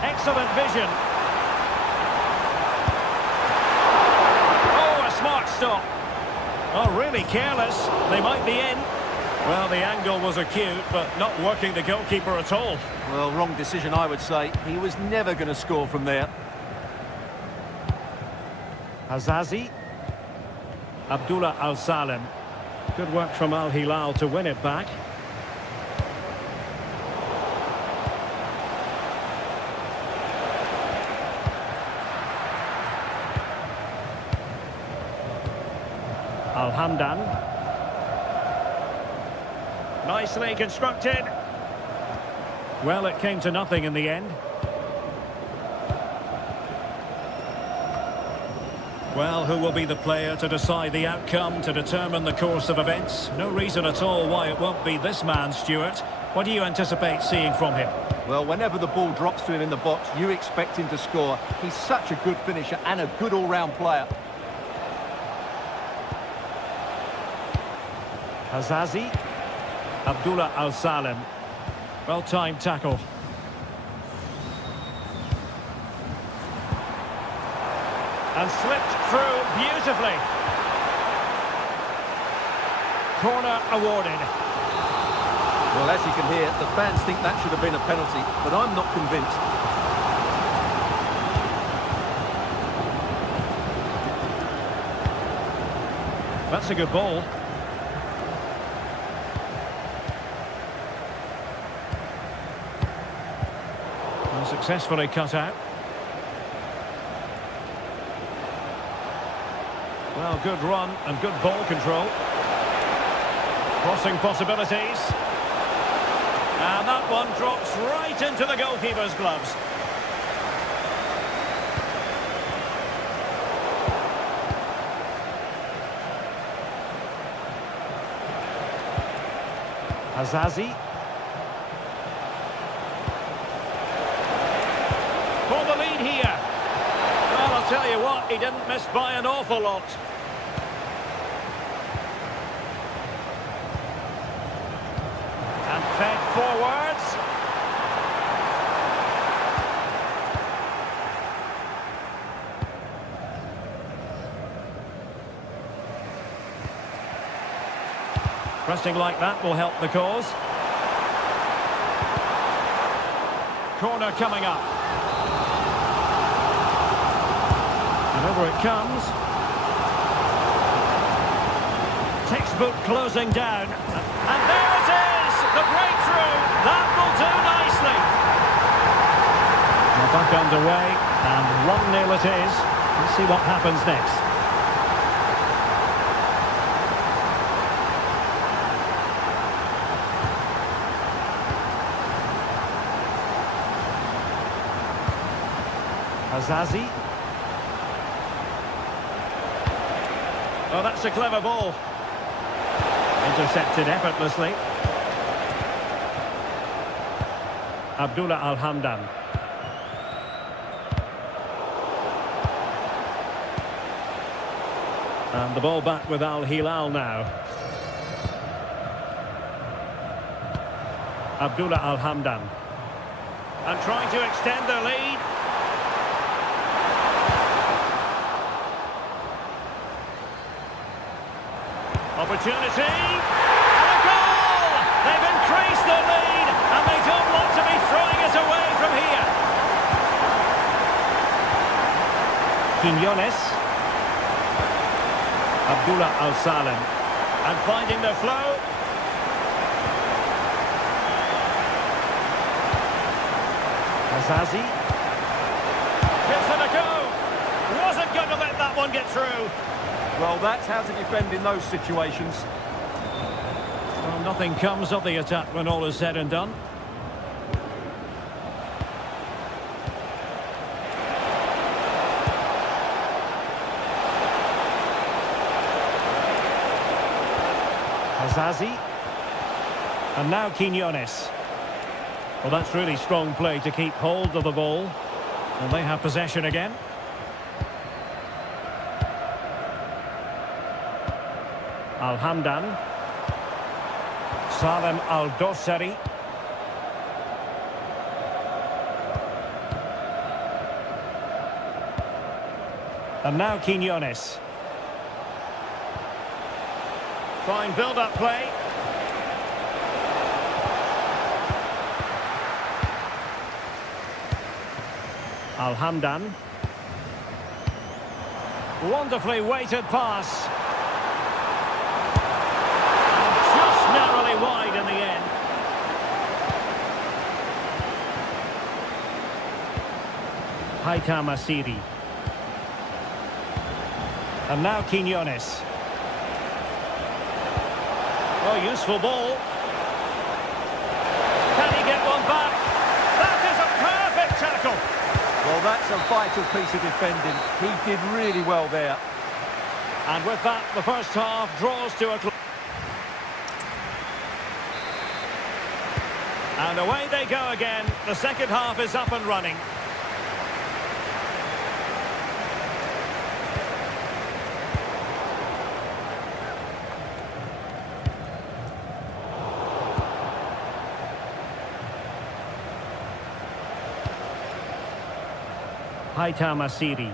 Excellent vision. Oh, a smart stop. Oh, really careless. They might be in. Well, the angle was acute, but not working the goalkeeper at all. Well, wrong decision, I would say. He was never going to score from there. Hazazi. Abdullah Al-Salim. Good work from Al Hilal to win it back. Al-Hamdan. Nicely constructed. Well, it came to nothing in the end. Well, who will be the player to decide the outcome, to determine the course of events? No reason at all why it won't be this man, Stuart. What do you anticipate seeing from him? Well, whenever the ball drops to him in the box, you expect him to score. He's such a good finisher and a good all-round player. Hazazi. Abdullah Al-Salim. Well-timed tackle. And slipped through beautifully. Corner awarded. Well, as you can hear, the fans think that should have been a penalty, but I'm not convinced. That's a good ball. And successfully cut out. Well, good run and good ball control. Crossing possibilities. And that one drops right into the goalkeeper's gloves. Hazazi. For the lead here. Well, I'll tell you what, he didn't miss by an awful lot. And fed forwards. Pressing like that will help the cause. Corner coming up. And over it comes. Textbook closing down. And there it is! The breakthrough! That will do nicely. We're back underway, and 1-0 it is. Let's see what happens next. Hazazi. Oh, that's a clever ball. Intercepted effortlessly. Abdullah Al-Hamdan. And the ball back with Al Hilal now. Abdullah Al-Hamdan. And trying to extend their lead. Opportunity, and a goal! They've increased their lead, and they don't want to be throwing it away from here. Quinones. Abdullah Al-Salim. And finding their flow. Hazazi. one get through? Well, that's how to defend in those situations. Well, nothing comes of the attack when all is said and done. Hazazi. And now Quinones. Well, that's really strong play to keep hold of the ball. And they have possession again. Al-Hamdan. Salem Al-Dossari. And now Quinones. Fine build-up play. Al-Hamdan. Wonderfully weighted pass. And just narrowly wide in the end. Haitham Asiri. And now Quinones. Oh, useful ball. Can he get one back? That is a perfect tackle. Well, that's a vital piece of defending. He did really well there. And with that, the first half draws to a close. And away they go again. The second half is up and running. Haitham Asiri.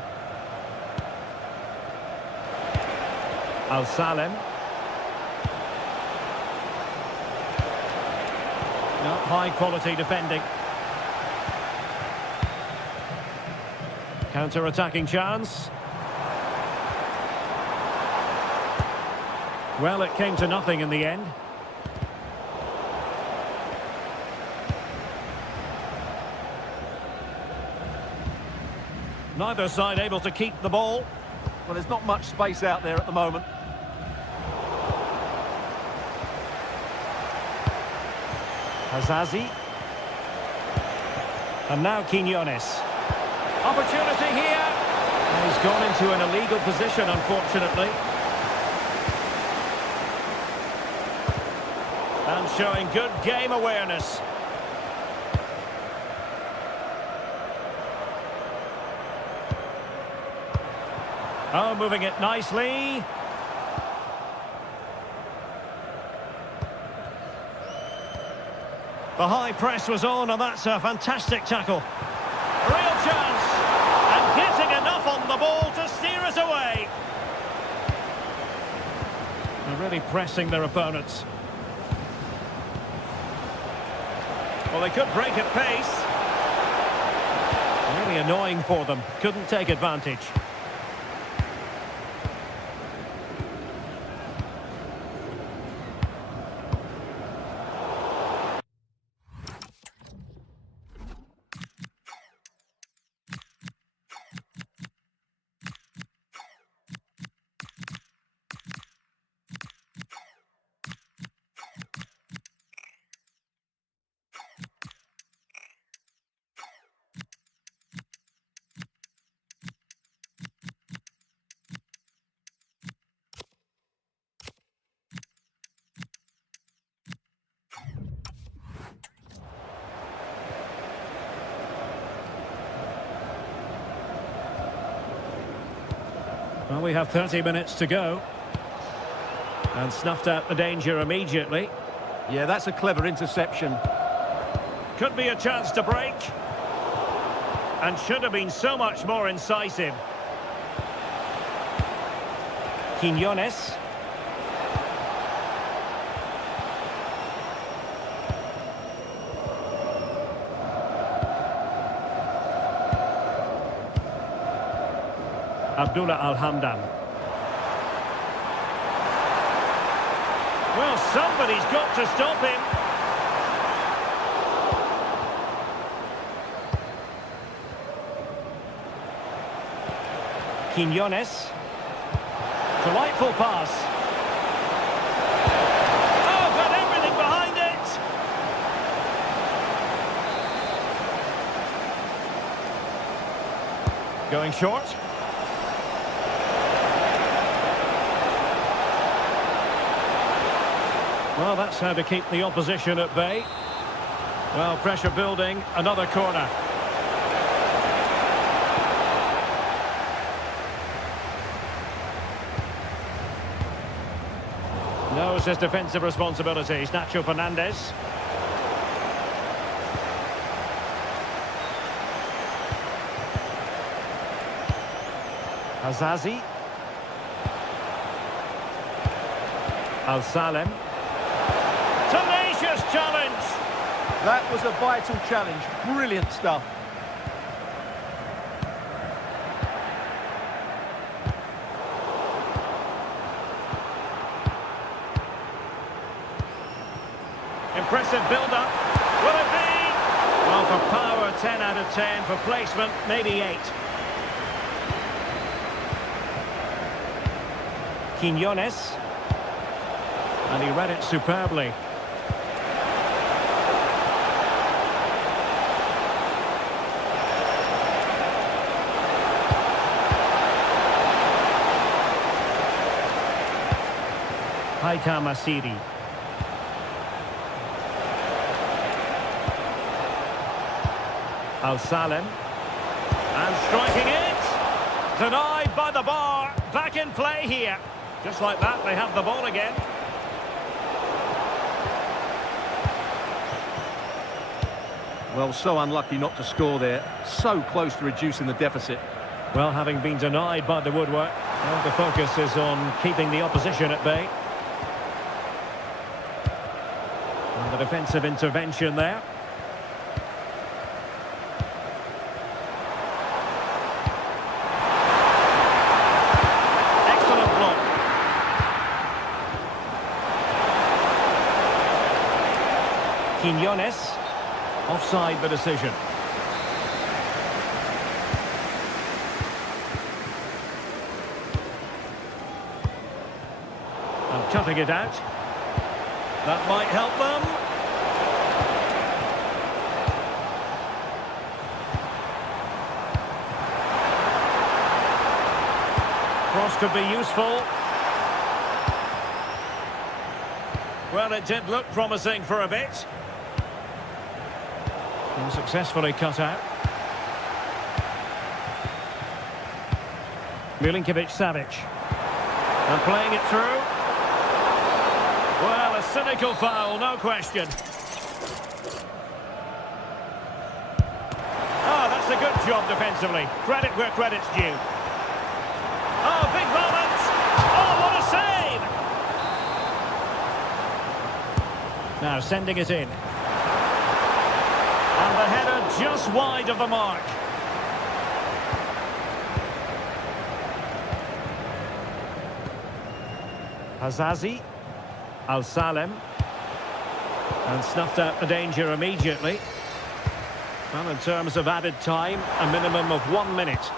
Al-Salem. No, high quality defending. Counter-attacking chance. Well, it came to nothing in the end. Neither side able to keep the ball. Well, there's not much space out there at the moment. Hazazi. And now Quinones. Opportunity here. And he's gone into an illegal position, unfortunately. And showing good game awareness. Oh, moving it nicely. The high press was on, and that's a fantastic tackle. A real chance. And getting enough on the ball to steer us away. They're really pressing their opponents. Well, they could break at pace. Really annoying for them. Couldn't take advantage. Well, we have 30 minutes to go. And snuffed out the danger immediately. Yeah, that's a clever interception. Could be a chance to break. And should have been so much more incisive. Quinones. Abdullah Al-Hamdan. Well, somebody's got to stop him. Quinones. Delightful pass. Oh, got everything behind it. Going short. Well, that's how to keep the opposition at bay. Well, pressure building, another corner. Knows his defensive responsibilities, Nacho Fernandez. Azazi. Al-Salem. Tenacious challenge. That was a vital challenge. Brilliant stuff. Impressive build-up. Will it be? Well, for power, 10 out of 10. For placement, maybe 8. Quinones. And he read it superbly. Haitham Asiri. Al-Salem. And striking it. Denied by the bar. Back in play here. Just like that, they have the ball again. Well, so unlucky not to score there. So close to reducing the deficit. Well, having been denied by the woodwork, well, the focus is on keeping the opposition at bay. And the defensive intervention there. Excellent block. Quinones. Offside the decision. And cutting it out. That might help them. Cross could be useful. Well, it did look promising for a bit. And successfully cut out. Milinkovic-Savic. And playing it through. Well, a cynical foul, no question. Oh, that's a good job defensively. Credit where credit's due. Oh, big moment! Oh, what a save! Now sending it in. And the header just wide of the mark. Azazi. Al-Salem. And snuffed out the danger immediately. Well, in terms of added time, a minimum of 1 minute.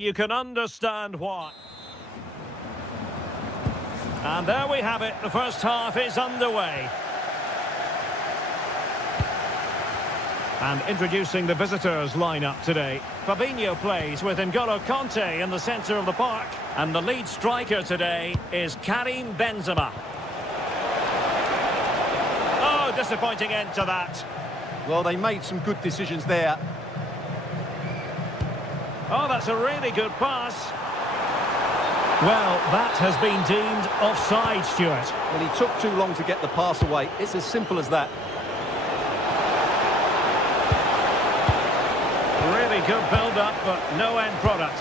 You can understand why. And there we have it. The first half is underway. And introducing the visitors lineup today. Fabinho plays with N'Golo Kanté in the centre of the park. And the lead striker today is Karim Benzema. Oh, disappointing end to that. Well, they made some good decisions there. Oh, that's a really good pass. Well, that has been deemed offside, Stuart. Well, he took too long to get the pass away. It's as simple as that. Really good build-up, but no end product.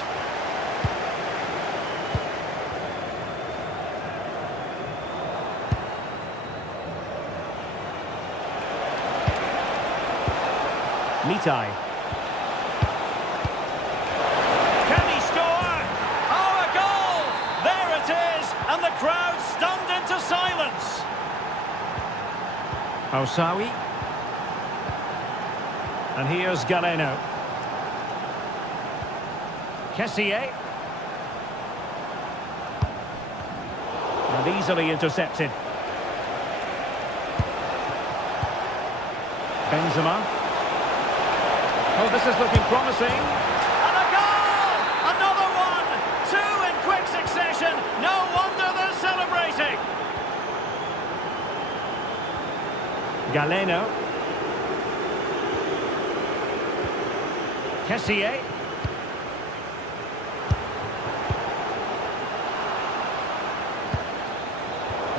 Mitai. Can he score? Oh, a goal! There it is, and the crowd stunned into silence. Osawi. And here's Galeno. Kessié. And easily intercepted. Benzema. Oh, this is looking promising. And a goal! Another one! Two in quick succession. No wonder they're celebrating. Galeno. Kessié.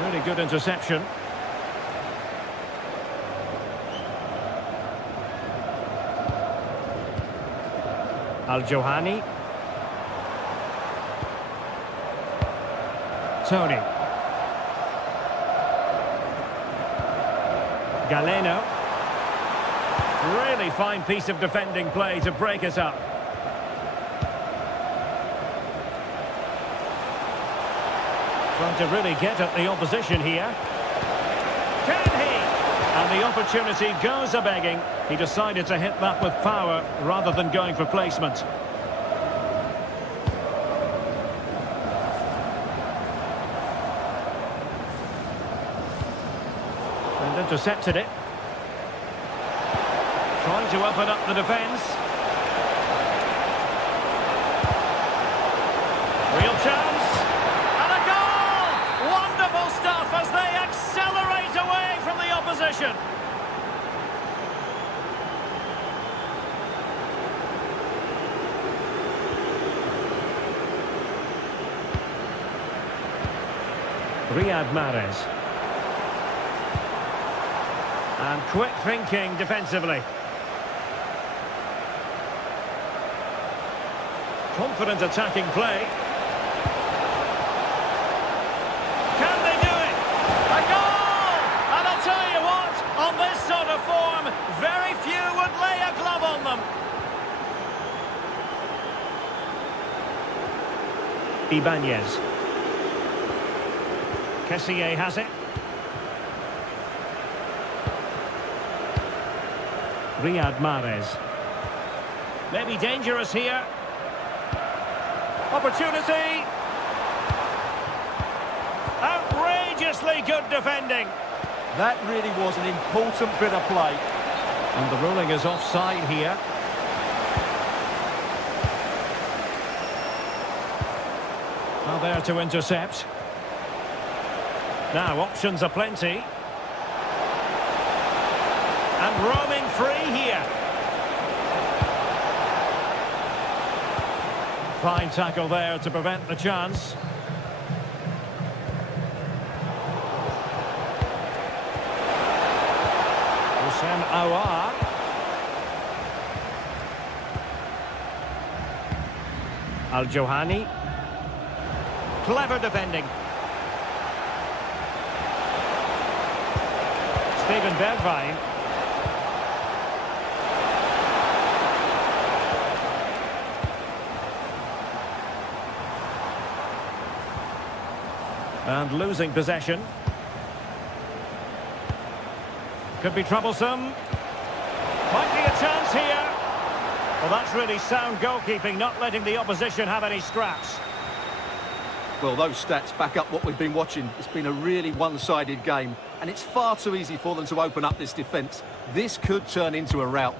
Really good interception. Al-Johani. Tony. Galeno. Really fine piece of defending play to break us up. Trying to really get at the opposition here. Can he? And the opportunity goes a-begging. He decided to hit that with power rather than going for placement. And intercepted it. Trying to open up the defence. Real chance. And a goal! Wonderful stuff as they accelerate away from the opposition. Riyad Mahrez. And quick thinking defensively. Confident attacking play. Can they do it? A goal! And I'll tell you what, on this sort of form, very few would lay a glove on them. Ibanez. Kessié has it. Riyad Mahrez. Maybe dangerous here. Opportunity. Outrageously good defending. That really was an important bit of play. And the ruling is offside here. Now there to intercept. Now options are plenty. And roaming free here. Fine tackle there to prevent the chance. Hussein Aouar. Al-Johani. Clever defending. Steven Bergwijn. And losing possession. Could be troublesome. Might be a chance here. Well, that's really sound goalkeeping, not letting the opposition have any scraps. Well, those stats back up what we've been watching. It's been a really one-sided game, and it's far too easy for them to open up this defence. This could turn into a rout.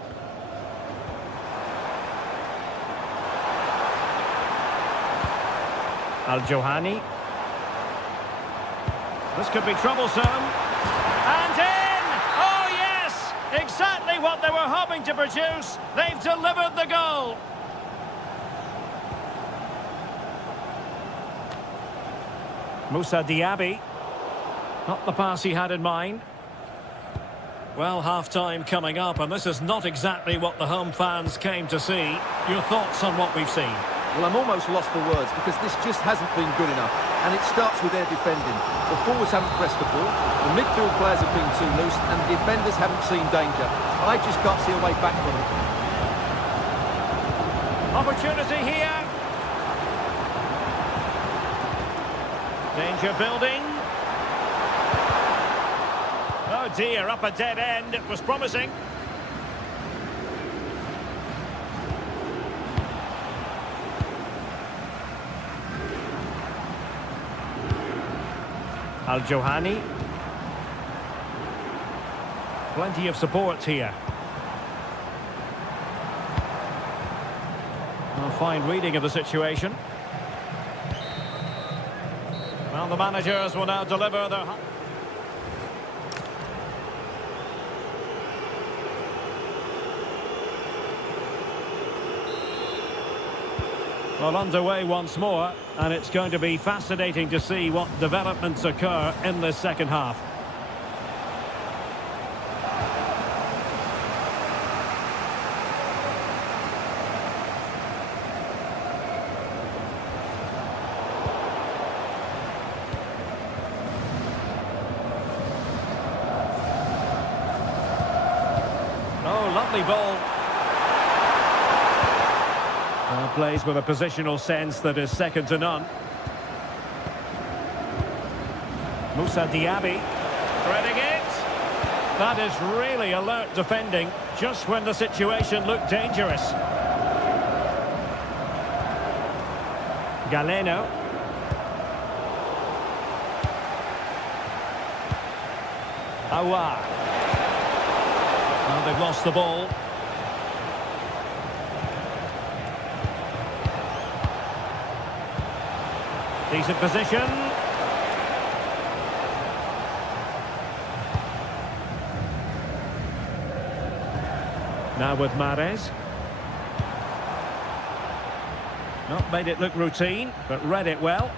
Al-Johani. This could be troublesome. And in! Oh, yes! Exactly what they were hoping to produce. They've delivered the goal. Moussa Diaby. Not the pass he had in mind. Well, half-time coming up, and this is not exactly what the home fans came to see. Your thoughts on what we've seen? Well, I'm almost lost for words because this just hasn't been good enough. And it starts with their defending. The forwards haven't pressed the ball, the midfield players have been too loose, and the defenders haven't seen danger. I just can't see a way back from it. Opportunity here. Danger building. Oh dear, up a dead end. It was promising. Al-Johani. Plenty of support here. A fine reading of the situation. Well, the managers will now deliver their... Well, underway once more, and it's going to be fascinating to see what developments occur in this second half. Oh, lovely ball. Plays with a positional sense that is second to none. Moussa Diaby threading it. That is really alert defending just when the situation looked dangerous. Galeno. Aouar. Well, they've lost the ball. Decent position. Now with Mahrez. Not made it look routine, but read it well.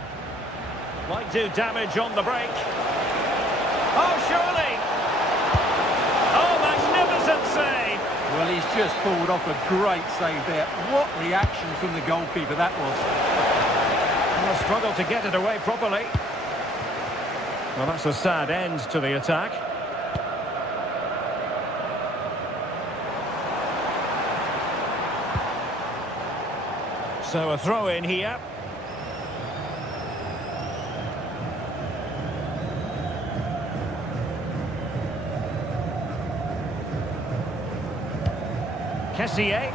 Might do damage on the break. Oh, surely! Oh, magnificent save! Well, he's just pulled off a great save there. What reaction from the goalkeeper that was. Well, struggled to get it away properly. Well, that's a sad end to the attack. So a throw in here. Kessié.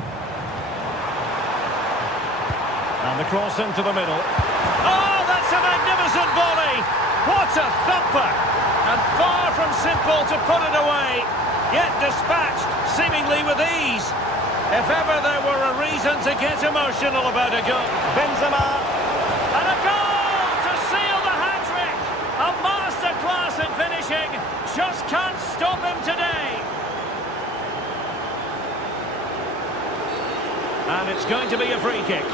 And the cross into the middle. Oh, that's a magnificent volley! What a thumper! And far from simple to put it away, yet dispatched seemingly with ease. If ever there were a reason to get emotional about a goal. Benzema. And a goal to seal the hat-trick! A masterclass in finishing. Just can't stop him today. And it's going to be a free kick.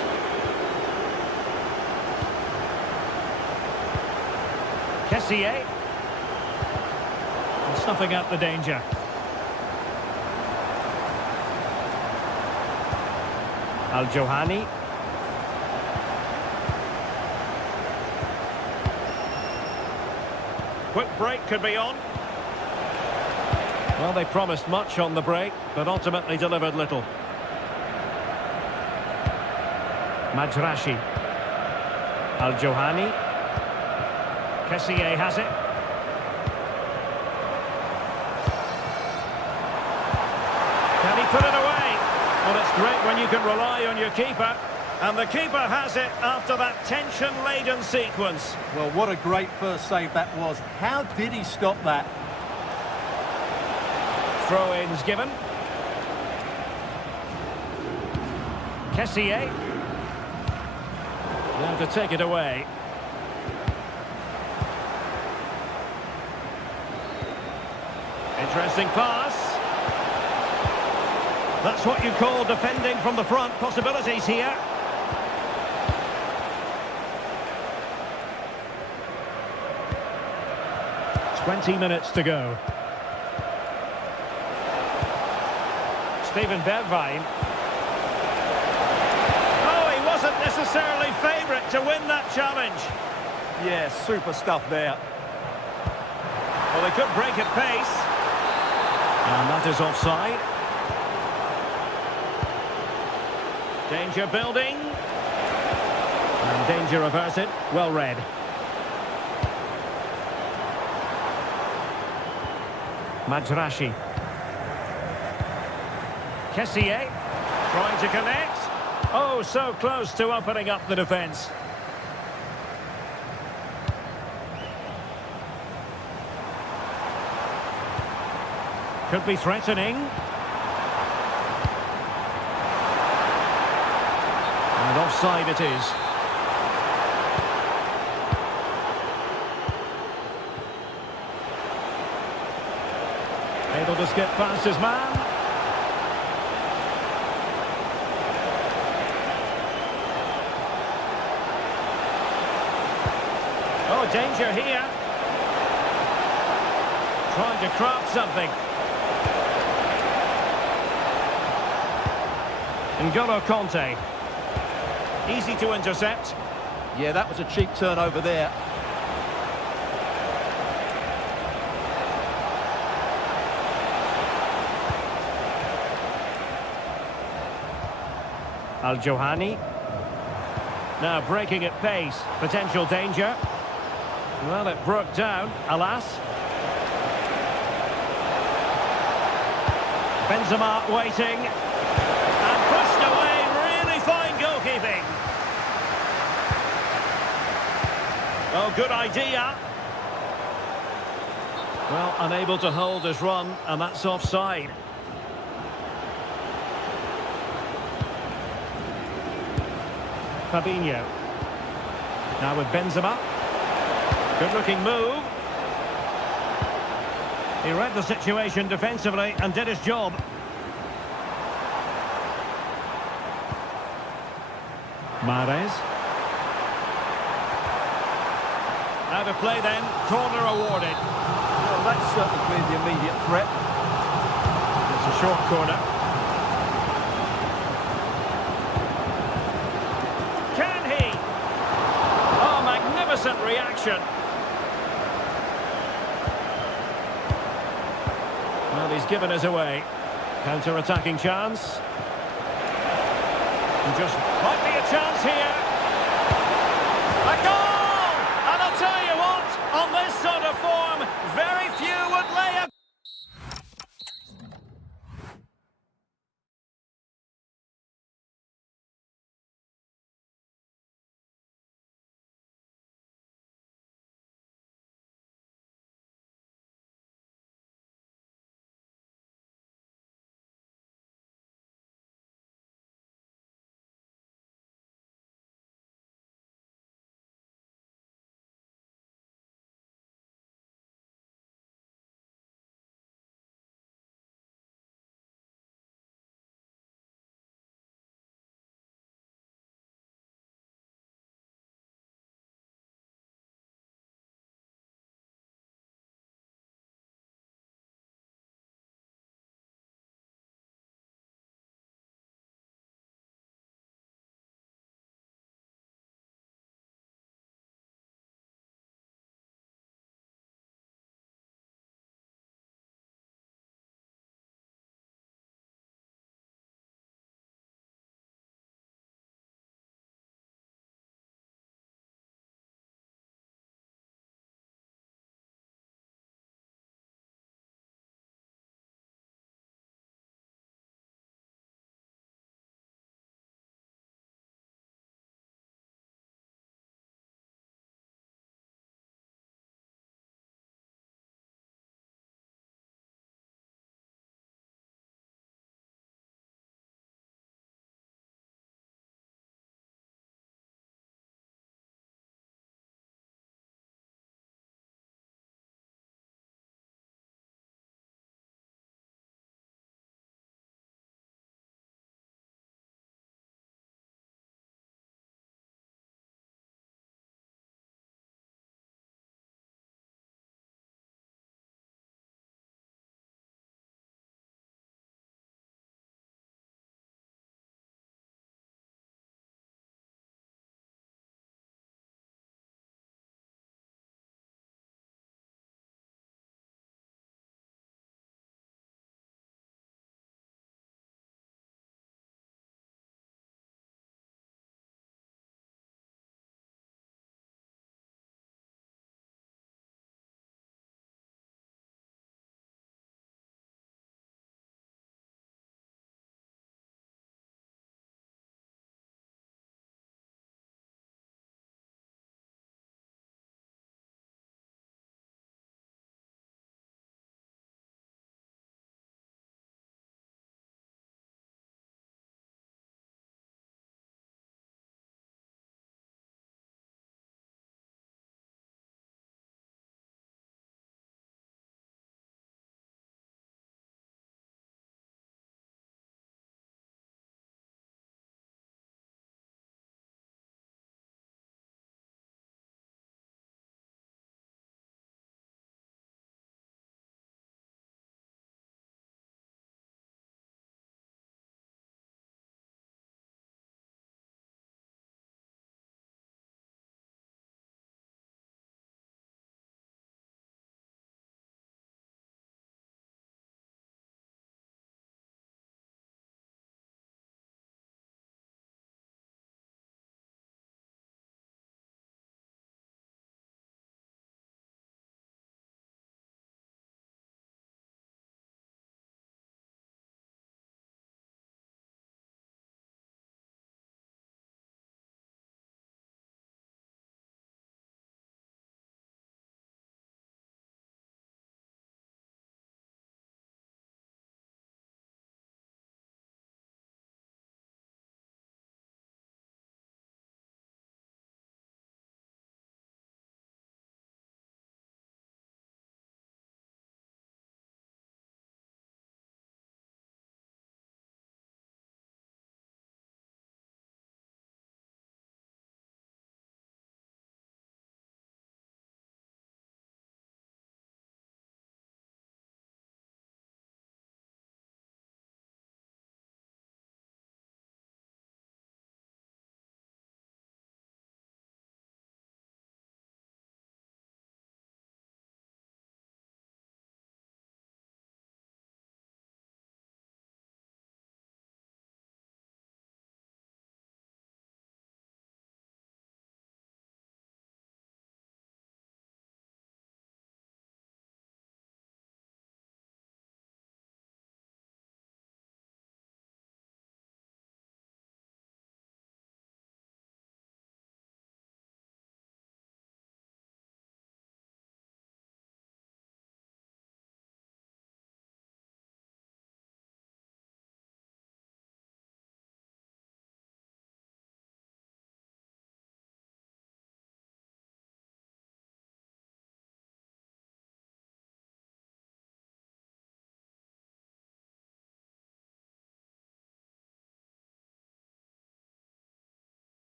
Kessié. Snuffing out the danger. Al-Johani. Quick break could be on. Well, they promised much on the break, but ultimately delivered little. Madrashi. Al-Johani. Kessié has it. Can he put it away? Well, it's great when you can rely on your keeper. And the keeper has it after that tension-laden sequence. Well, what a great first save that was. How did he stop that? Throw-ins given. Kessier. Now to take it away. Interesting pass. That's what you call defending from the front. Possibilities here. 20 minutes to go. Steven Bergwijn. Oh, he wasn't necessarily favourite to win that challenge. Yeah, super stuff there. Well, they could break at pace. And that is offside. Danger building. And danger averted. Well read. Majrashi. Kessier. Trying to connect. Oh, so close to opening up the defence. Could be threatening. And offside it is. Able to skip past his man. Oh, danger here. Trying to craft something. N'Golo Conte. Easy to intercept. Yeah, that was a cheap turnover there. Al-Johani. Now breaking at pace. Potential danger. Well, it broke down, alas. Benzema waiting. And pushed away. Really fine goalkeeping. Oh, good idea. Well, unable to hold his run, and that's offside. Fabinho. Now with Benzema. Good-looking move. He read the situation defensively and did his job. Mahrez. Out of play then, corner awarded. Well, that's certainly cleared the immediate threat. It's a short corner. Can he? Oh, magnificent reaction. Well, he's given us away. Counter-attacking chance. And just might be a chance here. A goal! And I'll tell you what, on this sort of form, very few would lay a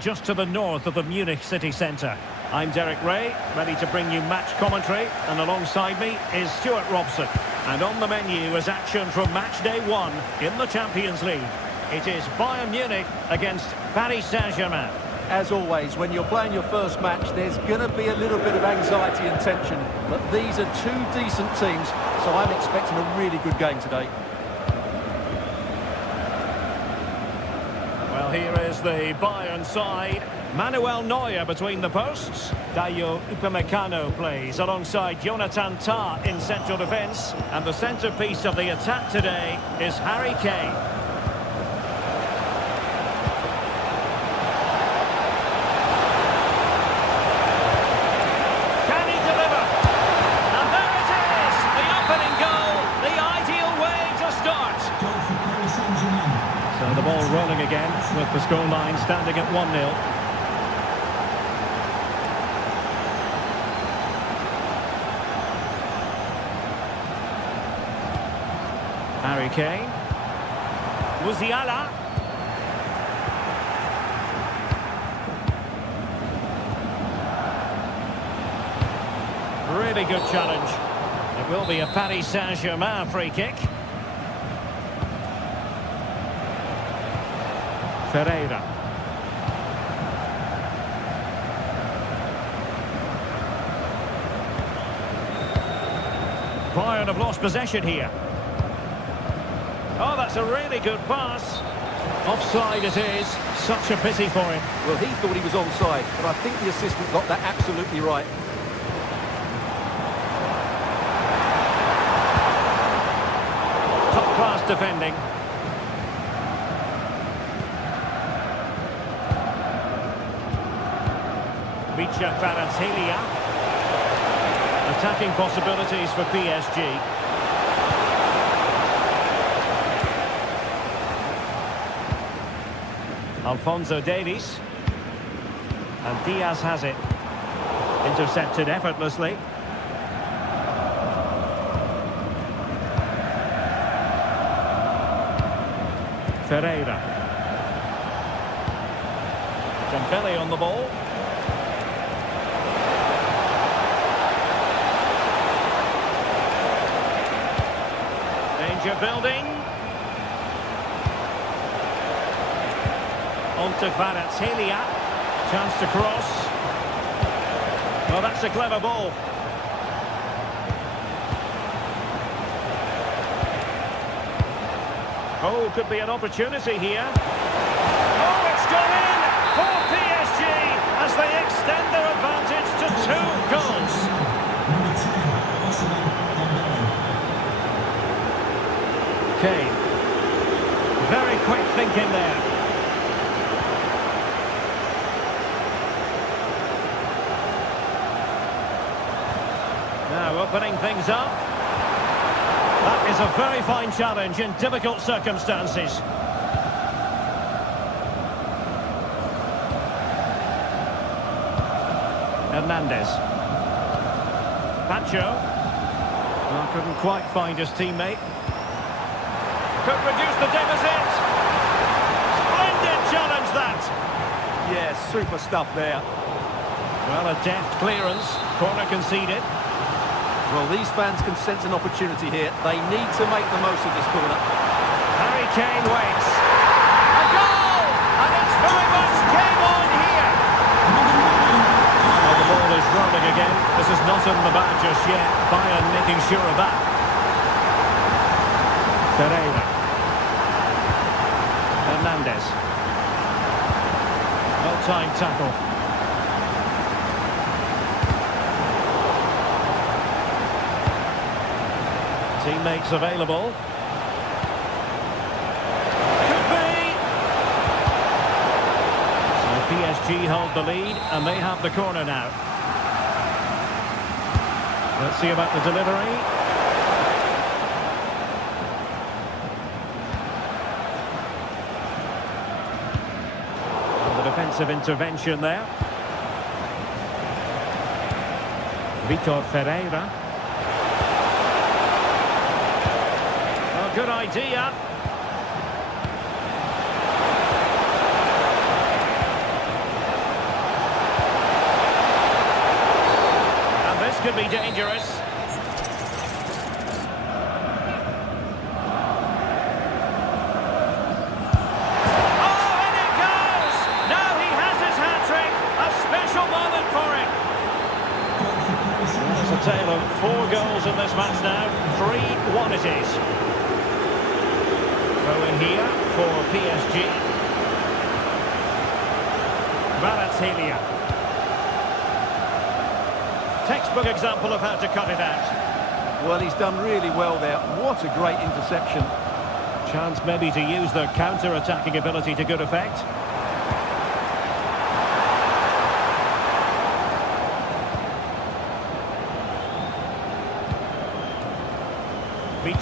Just to the north of the Munich city centre. I'm Derek Ray, ready to bring you match commentary, and alongside me is Stuart Robson. And on the menu is action from match day 1 in the Champions League. It is Bayern Munich against Paris Saint-Germain. As always, when you're playing your first match, there's going to be a little bit of anxiety and tension, but these are two decent teams, so I'm expecting a really good game today. Well, here is the Bayern side. Manuel Neuer between the posts. Dayo Upamecano plays alongside Jonathan Tah in central defence. And the centrepiece of the attack today is Harry Kane. Can he deliver? And there it is! The opening goal! The ideal way to start! So the ball rolling again with the scoreline standing at 1-0. Harry Kane. Musiala. Really good challenge. It will be a Paris Saint-Germain free kick. Ferreira. Bayern have lost possession here. Oh, that's a really good pass. Offside it is. Such a pity for him. Well, he thought he was onside, but I think the assistant got that absolutely right. Top-class defending. Bільше Kvaratskhelia. Attacking possibilities for PSG. Alphonso Davies. And Diaz has it. Intercepted effortlessly. Ferreira. Dembele on the ball. Danger building. On to Kvaratskhelia. Chance to cross. Well, that's a clever ball. Oh, could be an opportunity here. Oh, it's gone in for PSG as they extend their advantage to 2 goals. Kane. Very quick thinking there. Now opening things up. That is a very fine challenge in difficult circumstances. Hernandez. Pacho. Well, couldn't quite find his teammate. Could reduce the deficit. Splendid challenge that. Yeah, super stuff there. Well, a deft clearance. Corner conceded. Well, these fans can sense an opportunity here. They need to make the most of this corner. Harry Kane waits. A goal! And it's very much game on here. Well, the ball is rolling again. This is not in the bag just yet. Bayern making sure of that. Ferreira. Hernandez. Well-timed tackle. Teammates available. Could be. So PSG hold the lead and they have the corner now. Let's see about the delivery. And the defensive intervention there. Vitor Ferreira. Good idea. dangerous. Oh, and it goes! Now he has his hat-trick. A special moment for him. It's a tale of 4 goals in this match now. 3-1 it is. Throw in here for PSG. Kvaratskhelia. Textbook example of how to cut it out. Well, he's done really well there. What a great interception. Chance maybe to use their counter-attacking ability to good effect.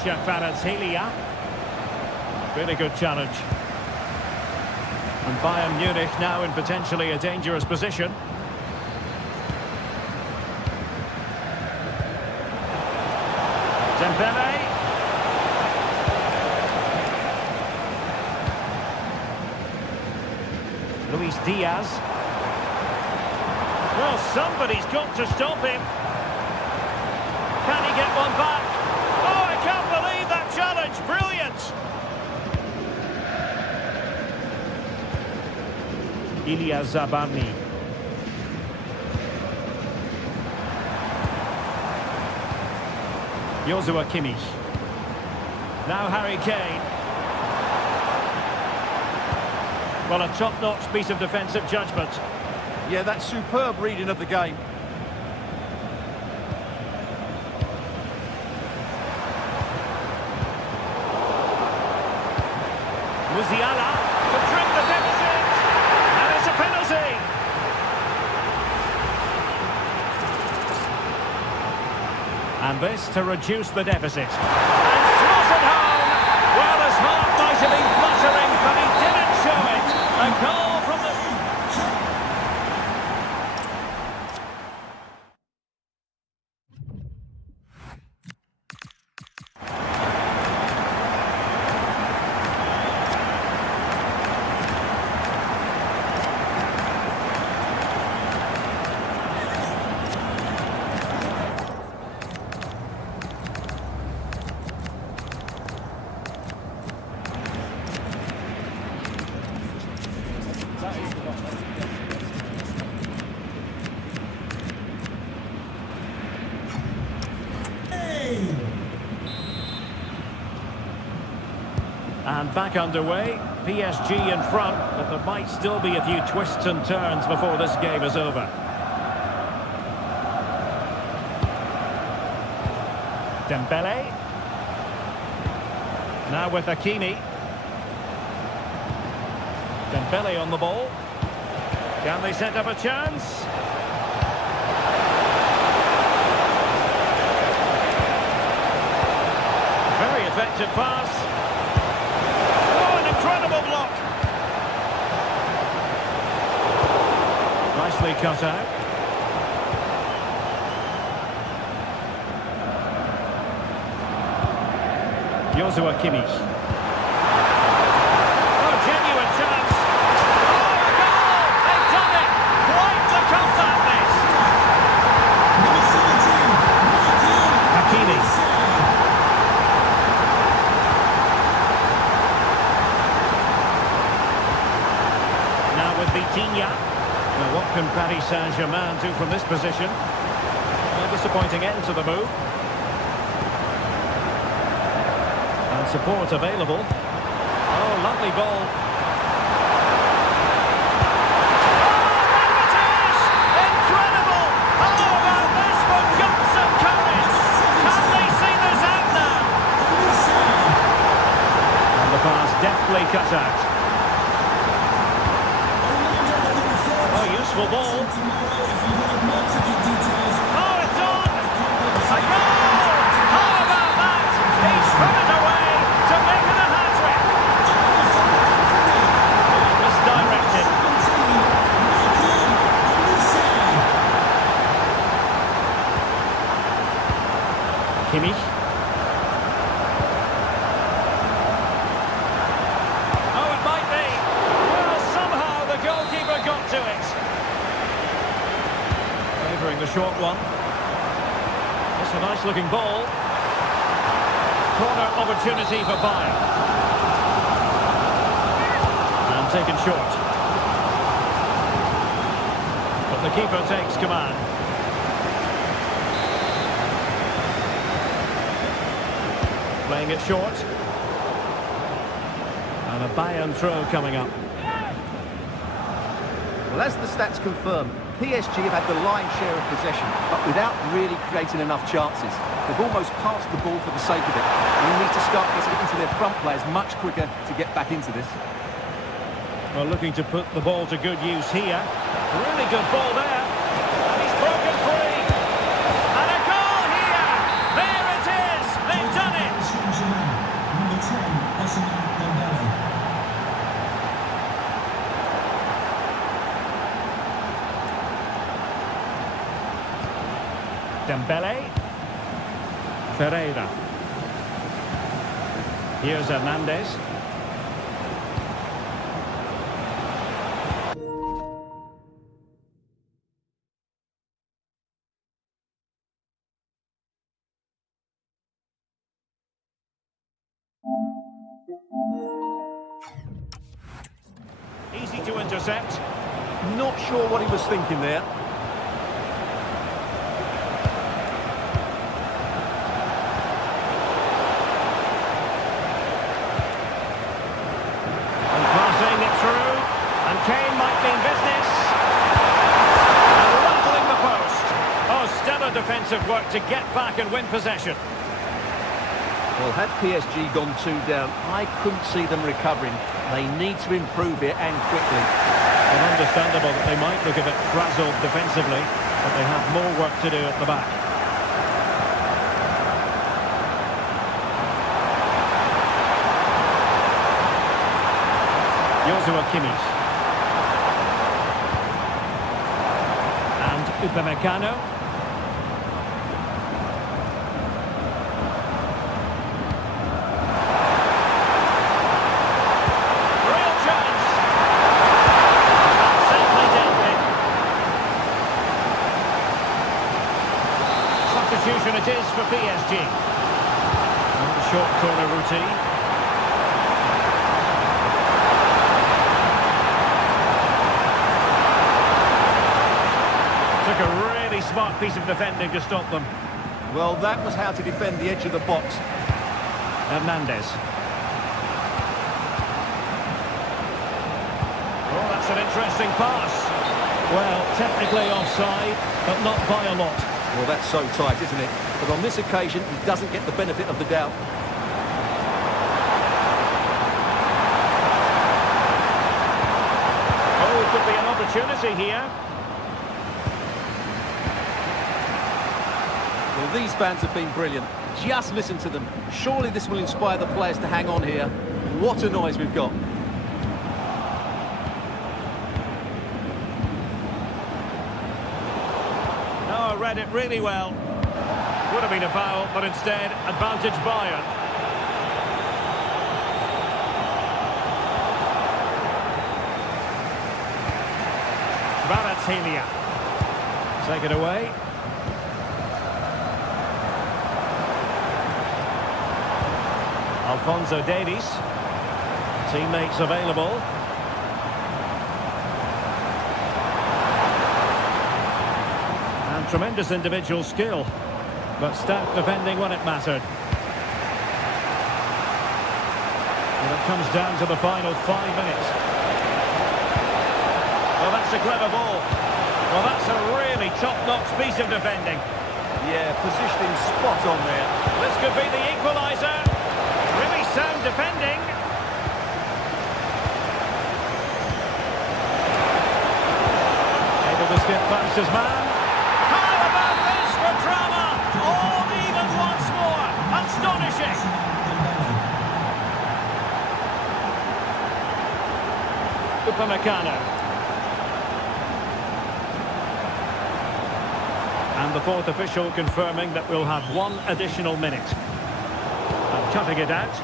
Kvaratskhelia. Really good challenge. And Bayern Munich now in potentially a dangerous position. Dembele. Luis Diaz. Well, somebody's got to stop him. Can he get one back? Oh, I can't believe that challenge. Brilliant. Ilya Zabarny. Joshua Kimmich. Now Harry Kane. Well, a top-notch piece of defensive judgment. Yeah, that's superb reading of the game. Musiala to trim the deficit. And it's a penalty. And this to reduce the deficit. And slotted home. Well, his heart might have been fluttering, but he didn't show it. A goal from the... And back underway, PSG in front, but there might still be a few twists and turns before this game is over. Dembele. Now with Hakimi. Dembele on the ball. Can they set up a chance? Very effective pass. Incredible block. Nicely cut out. Joshua Kimmich. Oh, genuine chance. Oh, a goal! They've done it! Quite the comeback, this. Hakimi. Vitinha. Well, what can Paris Saint-Germain do from this position? A disappointing end to the move. And support available. Oh, lovely ball. Oh, there it is! Incredible! How about this for guts and courage? Can they see this out now? And the pass deftly cut out. Useful ball. Oh, it's on! A goal! How about that? He's put it away to make it a hat-trick. Misdirected. Kimmich. Oh, it might be. Well, somehow the goalkeeper got to it. The short one. a nice-looking ball. Corner opportunity for Bayern. And taken short. But the keeper takes command. Playing it short. And a Bayern throw coming up. Well, as the stats confirm, PSG have had the lion's share of possession, but without really creating enough chances. They've almost passed the ball for the sake of it. They need to start getting into their front players much quicker to get back into this. Well, looking to put the ball to good use here. Really good ball there. And he's broken free. And a goal here. There it is. They've done it. Number 10, Dembele. Ferreira. Here's Hernandez. Easy to intercept. Not sure what he was thinking there. Kane might be in business. And rattling the post. Oh, stellar defensive work to get back and win possession. Well, had PSG gone 2 down, I couldn't see them recovering. They need to improve it, and quickly. Well, understandable that they might look a bit frazzled defensively, but they have more work to do at the back. Joshua Kimmich. Upamecano. Real chance. Safely dealt with. Substitution it is for PSG. Short corner routine. Took a really smart piece of defending to stop them. Well, that was how to defend the edge of the box. Hernandez. Oh, that's an interesting pass. Well, technically offside, but not by a lot. Well, that's so tight, isn't it? But on this occasion, he doesn't get the benefit of the doubt. Oh, it could be an opportunity here. Well, these fans have been brilliant. Just listen to them. Surely this will inspire the players to hang on here. What a noise we've got. Oh, read it really well. Would have been a foul, but instead, advantage Bayern. Kvaratskhelia. Take it away. Alphonso Davies. Teammates available. And tremendous individual skill, but stout defending when it mattered. And it comes down to the final 5 minutes. Well, that's a clever ball. Well, that's a really top-notch piece of defending. Yeah, positioning spot on there. This could be the equaliser. Really sound defending. Able to skip past his man. How about this for drama? All even once more. Astonishing. Upamecano. And the fourth official confirming that we'll have 1 additional minute. And cutting it out.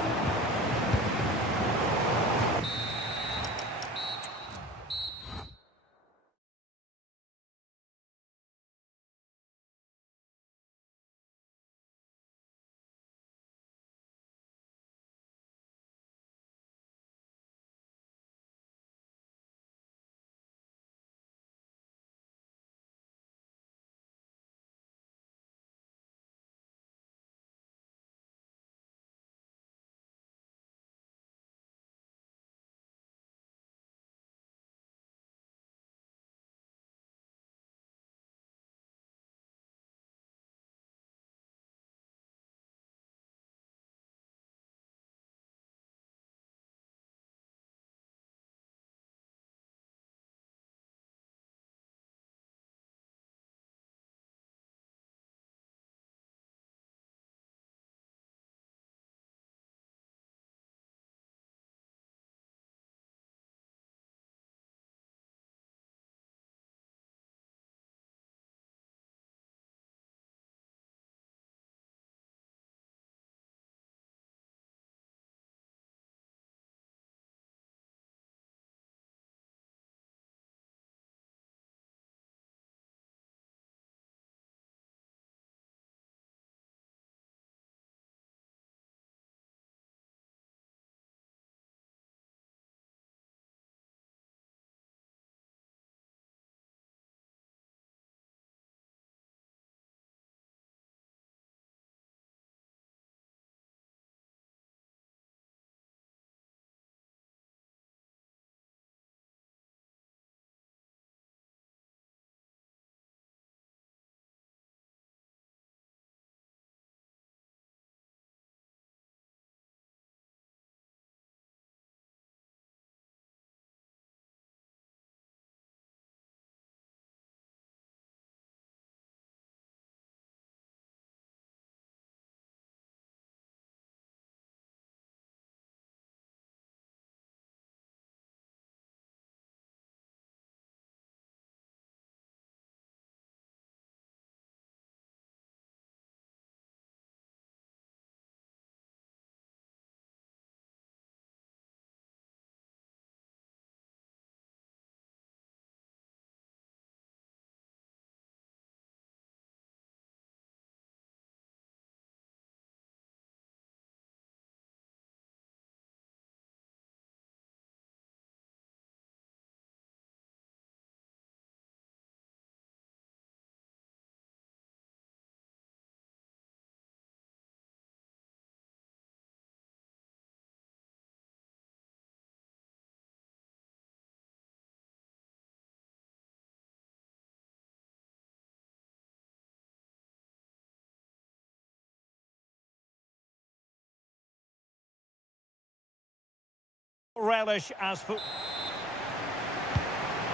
Relish as foot.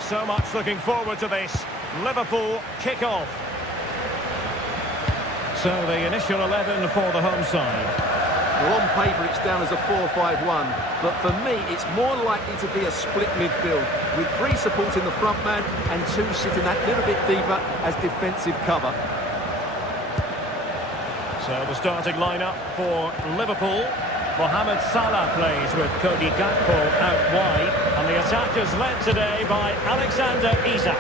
So much looking forward to this. Liverpool kick off. So the initial 11 for the home side. Well, on paper it's down as a 4-5-1, but for me it's more likely to be a split midfield, with 3 supporting the front man and 2 sitting that little bit deeper as defensive cover. So the starting lineup for Liverpool. Mohamed Salah plays with Cody Gakpo out wide, and the attack is led today by Alexander Isak.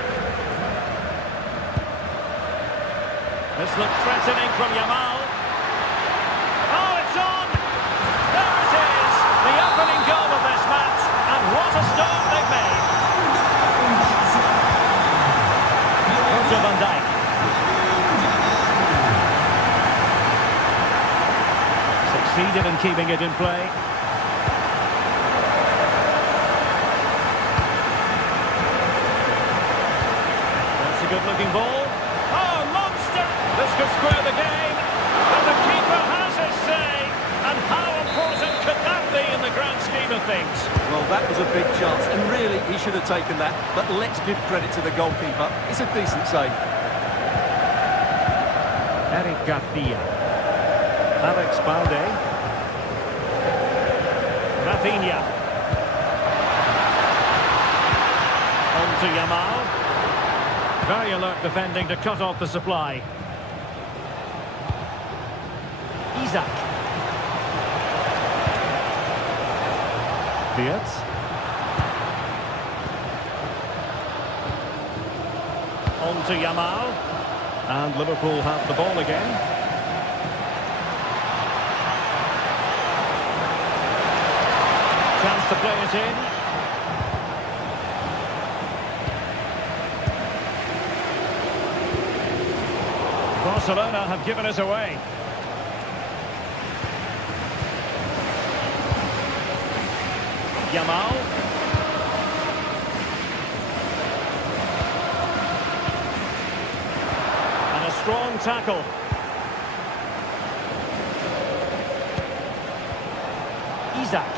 This looks threatening from Yamal. Oh, it's on! There it is! The opening goal of this match, and what a start they've made! Virgil van Dijk. Succeeded in keeping it in play. That's a good-looking ball. Oh, monster! This could square the game. But the keeper has his say. And how important could that be in the grand scheme of things? Well, that was a big chance, and really he should have taken that. But let's give credit to the goalkeeper. It's a decent save. Eric Garcia. Alex Balde. Rafinha. On to Yamal. Very alert defending to cut off the supply. Isak. Diaz. On to Yamal. And Liverpool have the ball again. Chance to play it in. Barcelona have given us away. Yamal. And a strong tackle. Isak.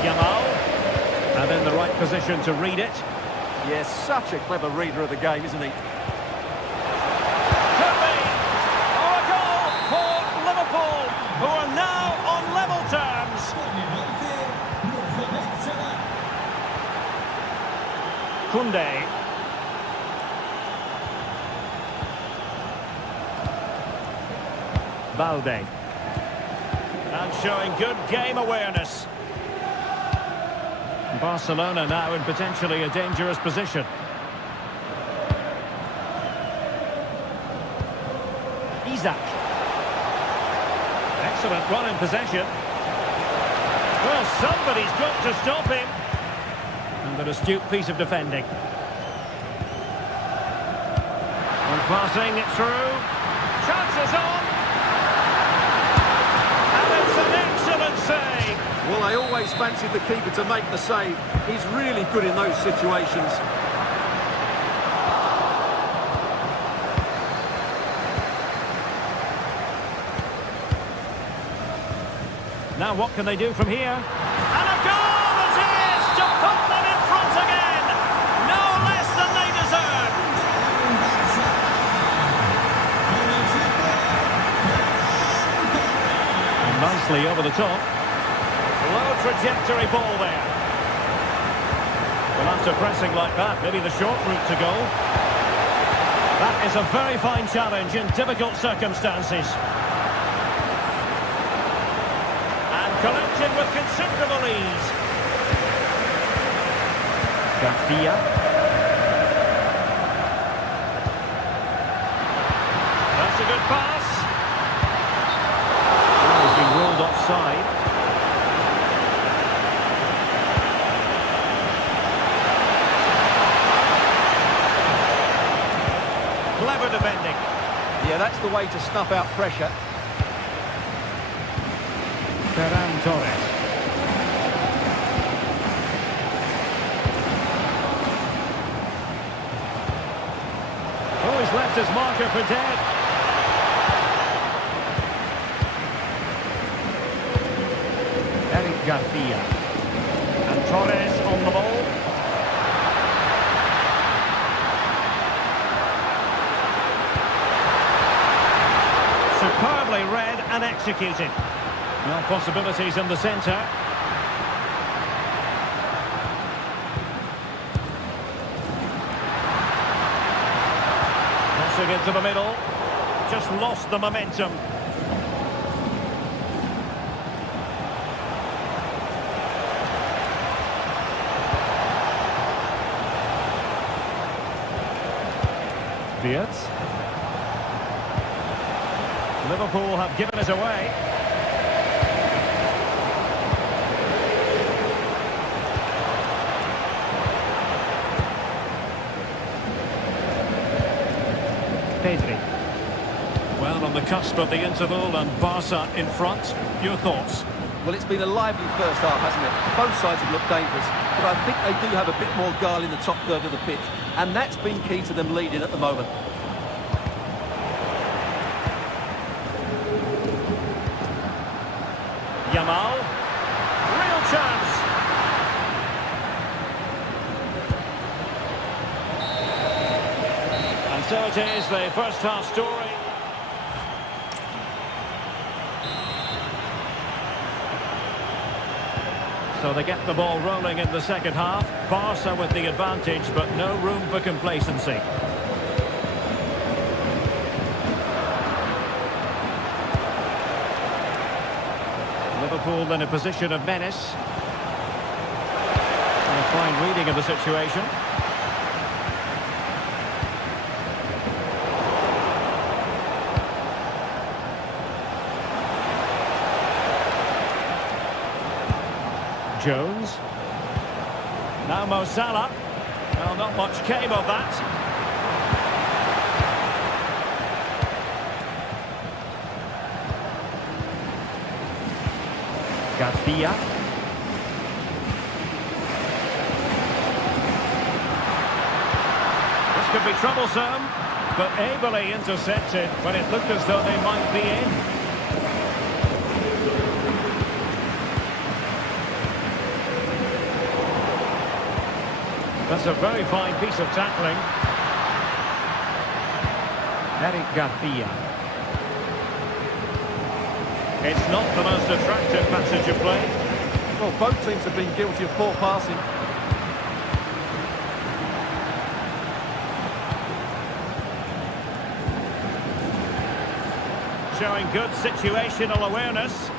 Yamal, and in the right position to read it. Yes, such a clever reader of the game, isn't he? Could be! Oh, a goal for Liverpool, who are now on level terms. Koundé. Balde. And showing good game awareness. Barcelona now in potentially a dangerous position. Isak. Excellent run in possession. Well, somebody's got to stop him. And an astute piece of defending. And passing it through. Chances on. And it's an excellent save. Well, I always fancied the keeper to make the save. He's really good in those situations. Now what can they do from here? And a goal it is to put them in front again. No less than they deserve. And nicely over the top. Low trajectory ball there. Well, after pressing like that, maybe the short route to goal. That is a very fine challenge in difficult circumstances. And collection with considerable ease. Garcia. That's a good pass. Oh, he's been rolled offside. Clever defending. Yeah, that's the way to snuff out pressure. Ferran Torres. Oh, he's let left his marker for dead. Eric Garcia. And Torres on the ball. Superbly read and executed. No possibilities in the centre. Crossing into the middle. Just lost the momentum. Diaz. Liverpool have given it away. Pedri. Well, on the cusp of the interval and Barca in front. Your thoughts? Well, it's been a lively first half, hasn't it? Both sides have looked dangerous, but I think they do have a bit more guile in the top third of the pitch, and that's been key to them leading at the moment. Yamal. Real chance. And so it is, the first half story. So they get the ball rolling in the second half. Barca with the advantage, but no room for complacency. Liverpool in a position of menace. And a fine reading of the situation. Jones. Now Mo Salah. Well, not much came of that. Garcia. This could be troublesome, but ably intercepted when it looked as though they might be in. That's a very fine piece of tackling. Eric Garcia. It's not the most attractive passage of play. Well, both teams have been guilty of poor passing. Showing good situational awareness.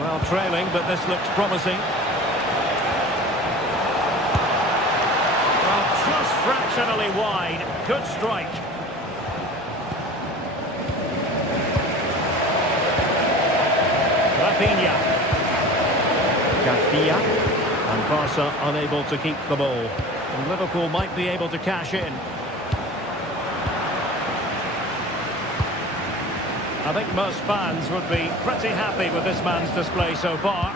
Well, trailing, but this looks promising. Well, just fractionally wide. Good strike. Rafinha. Garcia. And Barca unable to keep the ball. And Liverpool might be able to cash in. I think most fans would be pretty happy with this man's display so far.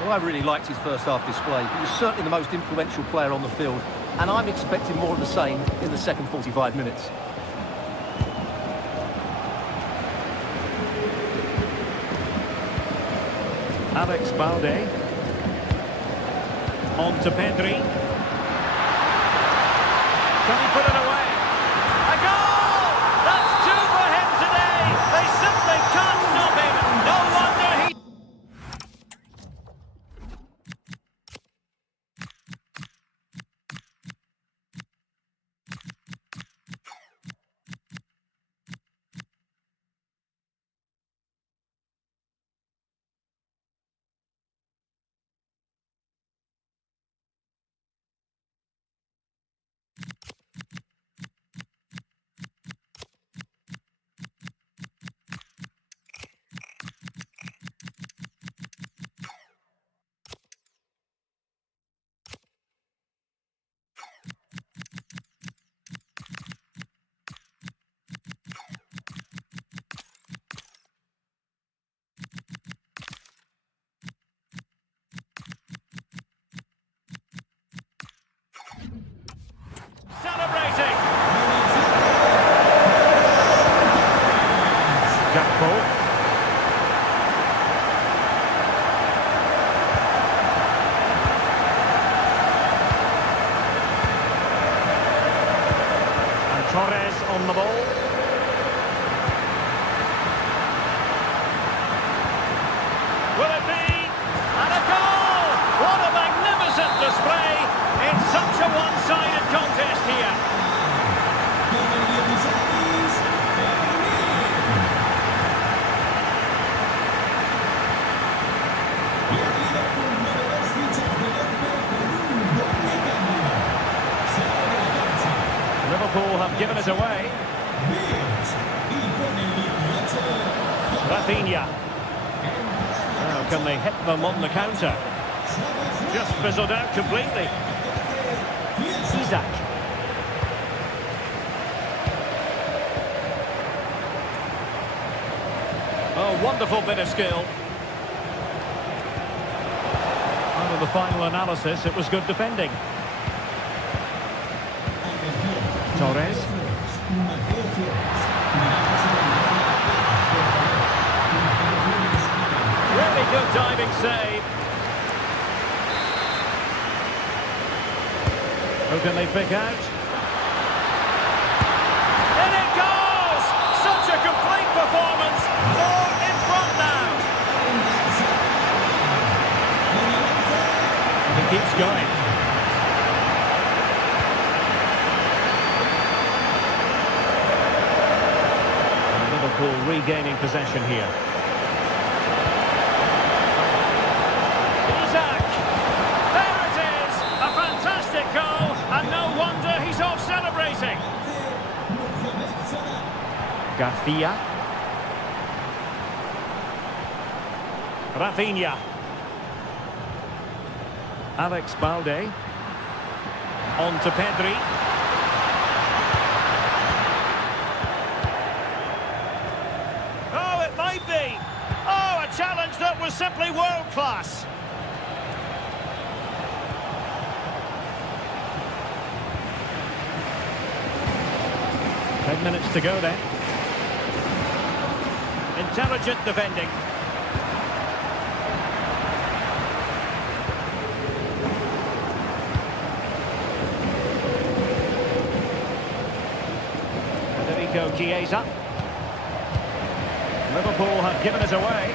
Well, I really liked his first half display. He was certainly the most influential player on the field, and I'm expecting more of the same in the second 45 minutes. Alex Balde. On to Pedri. Can he put it away? A goal! That's two for him today! They simply can't stop him! No wonder he... Torres on the ball. Will it be? And a goal! What a magnificent display! It's such a one-sided contest here. Liverpool have given it away. Rafinha. Now can they hit them on the counter? Just fizzled out completely. Isaac. Oh, wonderful bit of skill. Out of the final analysis, it was good defending. Torres. Really good diving save. Who can they pick out? In it goes! Such a complete performance. 4 in front now. He keeps going. Liverpool regaining possession here. Isaac! There it is! A fantastic goal, and no wonder he's off celebrating. Garcia. Rafinha. Alex Balde. On to Pedri. Oh, it might be. Oh, a challenge that was simply world-class. Minutes to go then. Intelligent defending. Federico Chiesa. Liverpool have given it away.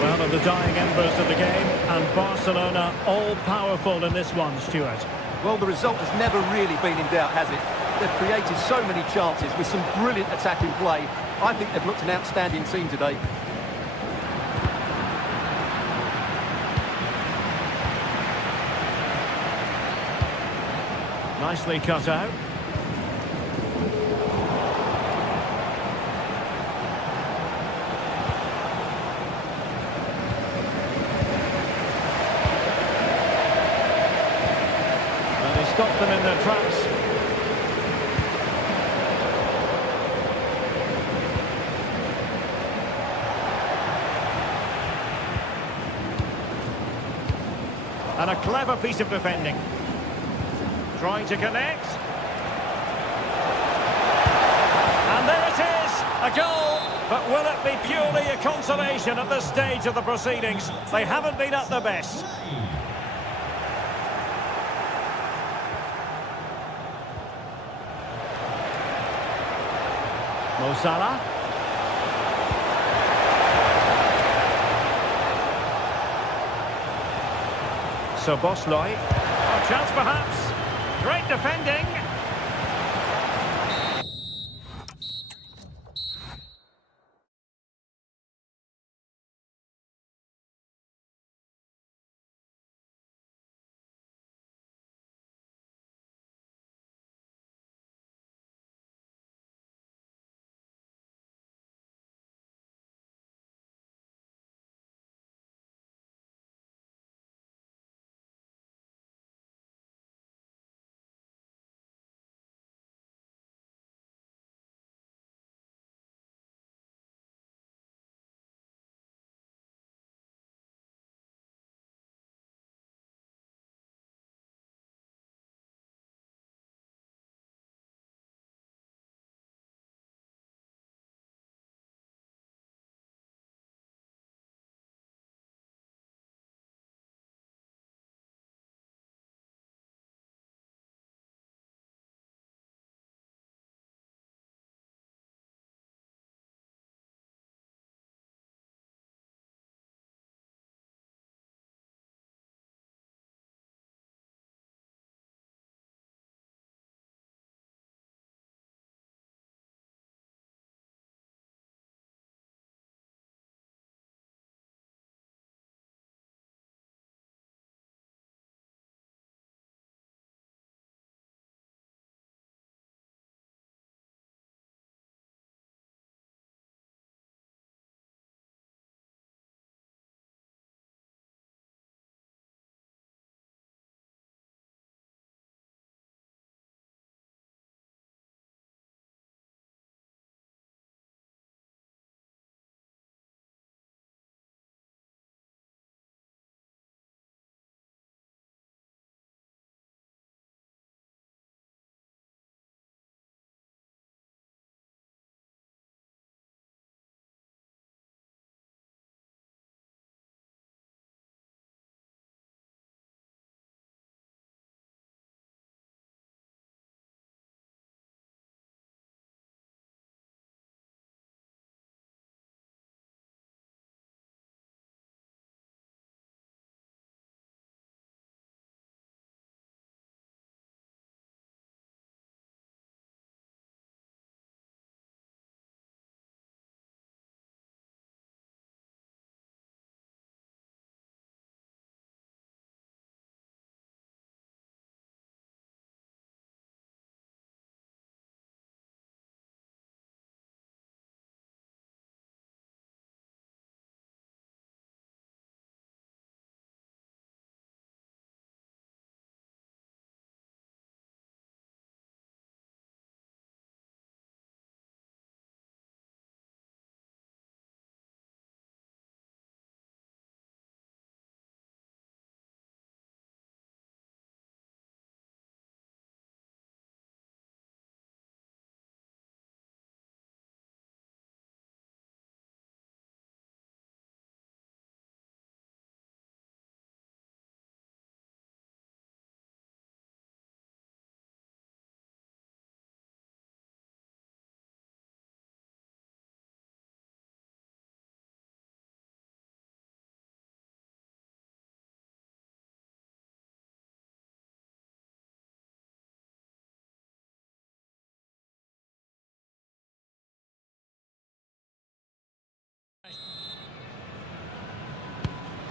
Well, of the dying embers of the game, and Barcelona all-powerful in this one, Stuart. Well, the result has never really been in doubt, has it? They've created so many chances with some brilliant attacking play. I think they've looked an outstanding team today. Nicely cut out. Stop them in their tracks. And a clever piece of defending. Trying to connect. And there it is, a goal. But will it be purely a consolation at this stage of the proceedings? They haven't been at their best. Mo Salah. Szoboszlai. A chance perhaps. Great defending.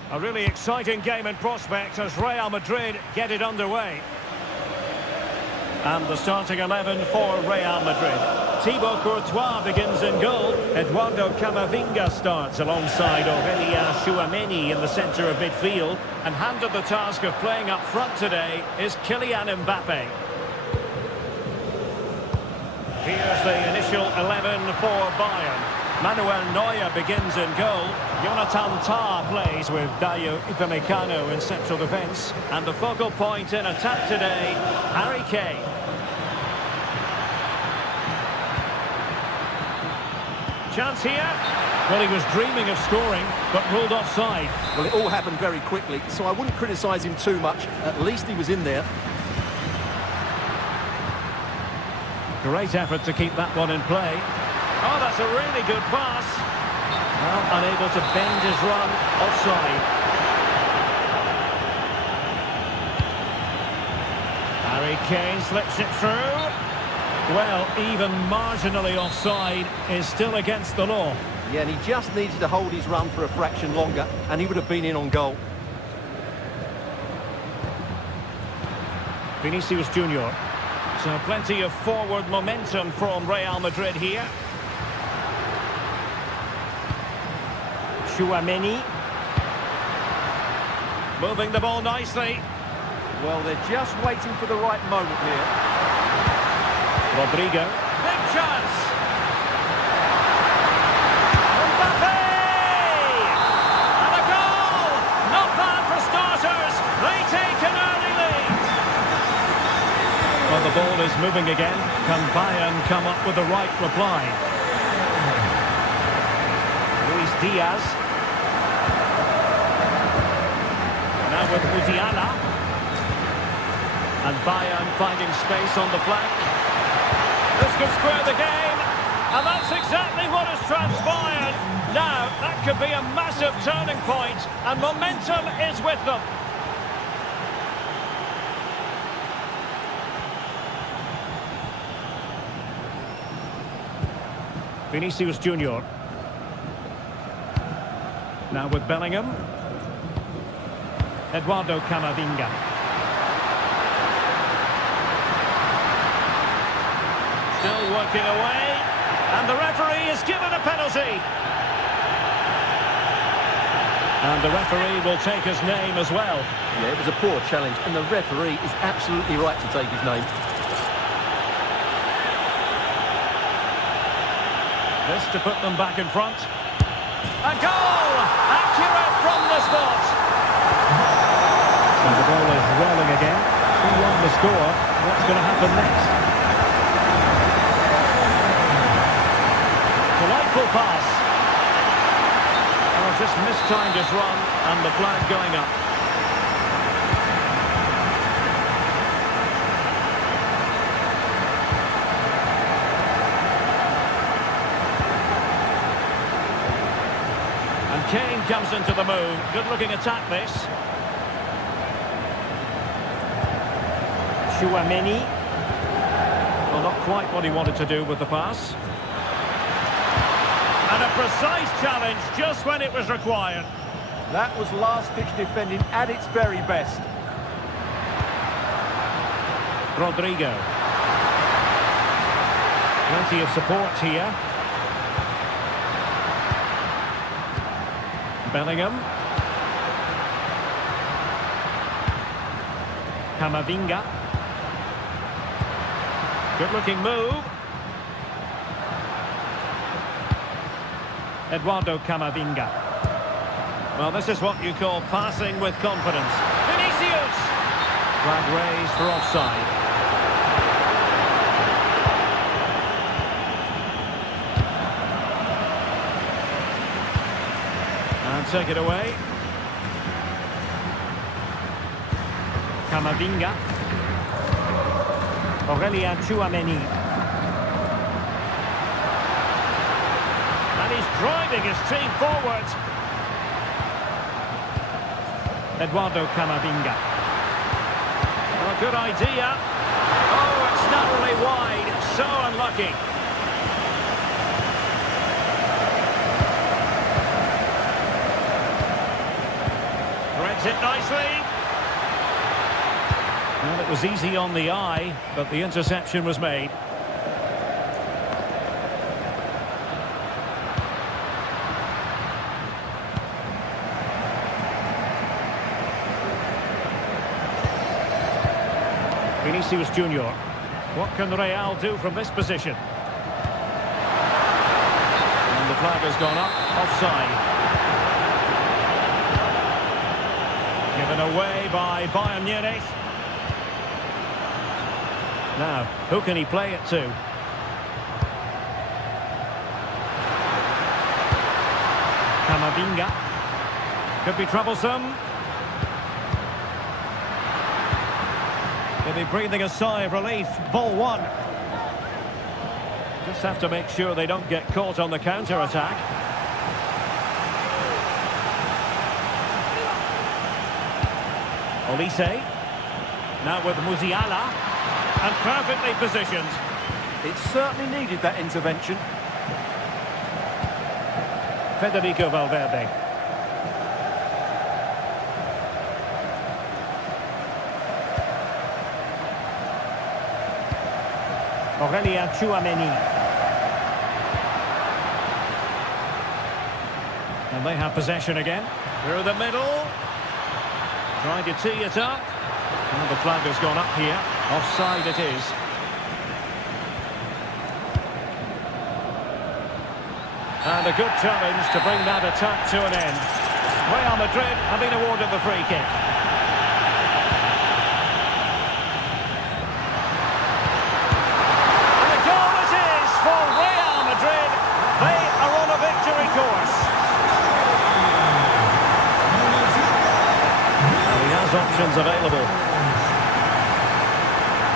A really exciting game in prospect as Real Madrid get it underway. And the starting 11 for Real Madrid. Thibaut Courtois begins in goal. Eduardo Camavinga starts alongside Aurélien Tchouameni in the centre of midfield. And handed the task of playing up front today is Kylian Mbappe. Here's the initial 11 for Bayern. Manuel Neuer begins in goal. Jonathan Tah plays with Dayo Upamecano in central defence. And the focal point in attack today, Harry Kane. Chance here. Well, he was dreaming of scoring, but ruled offside. Well, it all happened very quickly, so I wouldn't criticise him too much. At least he was in there. Great effort to keep that one in play. Oh, that's a really good pass. Well, unable to bend his run, offside. Harry Kane slips it through. Well, even marginally offside is still against the law. Yeah, and he just needed to hold his run for a fraction longer, and he would have been in on goal. Vinicius Junior. So plenty of forward momentum from Real Madrid here. Tchouameni. Moving the ball nicely. Well, they're just waiting for the right moment here. Rodrigo. Big chance. Mbappe! And a goal! Not bad for starters. They take an early lead. Well, the ball is moving again. Can Bayern come up with the right reply? Luis Diaz. Now with Musiala. And Bayern finding space on the flank. This could square the game, and that's exactly what has transpired. Now, that could be a massive turning point, and momentum is with them. Vinicius Junior. Now with Bellingham. Eduardo Camavinga. Still working away, and the referee is given a penalty. And the referee will take his name as well. Yeah, it was a poor challenge, and the referee is absolutely right to take his name. This to put them back in front. A goal! Accurate from the spot. And the ball is rolling again. 2-1 the score. What's going to happen next? Delightful pass. Oh, just mistimed his run, and the flag going up. And Kane comes into the move. Good-looking attack, this. Tchouameni. Well, not quite what he wanted to do with the pass. And a precise challenge just when it was required. That was last-ditch defending at its very best. Rodrigo. Plenty of support here. Bellingham. Camavinga. Good-looking move. Eduardo Camavinga. Well, this is what you call passing with confidence. Vinicius! Flag raised for offside. And take it away. Camavinga. Aurélien Tchouameni. And he's driving his team forward. Eduardo Camavinga. Well, good idea. Oh, it's narrowly wide. So unlucky. It was easy on the eye, but the interception was made. Vinicius Junior. What can Real do from this position? And the flag has gone up. Offside. Given away by Bayern Munich. Now, who can he play it to? Camavinga. Could be troublesome. They'll be breathing a sigh of relief. Ball one. Just have to make sure they don't get caught on the counter-attack. Olise. Now with Musiala. And perfectly positioned. It certainly needed that intervention. Federico Valverde. Aurélien Tchouameni. And they have possession again. Through the middle. Trying to tee it up. And the flag has gone up here. Offside it is. And a good challenge to bring that attack to an end. Real Madrid have been awarded the free kick. And a goal it is for Real Madrid. They are on a victory course. And he has options available.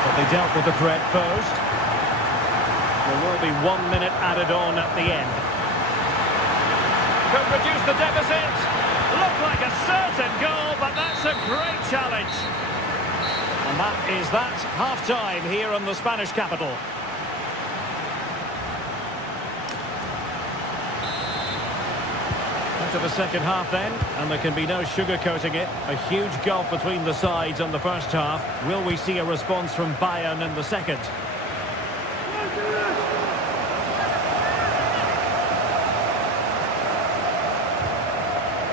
But they dealt with the threat posed. There will be 1 minute added on at the end. Could reduce the deficit. Looked like a certain goal, but that's a great challenge. And that is that half-time here in the Spanish capital. Into the second half then, and there can be no sugarcoating it. A huge gulf between the sides in the first half. Will we see a response from Bayern in the second?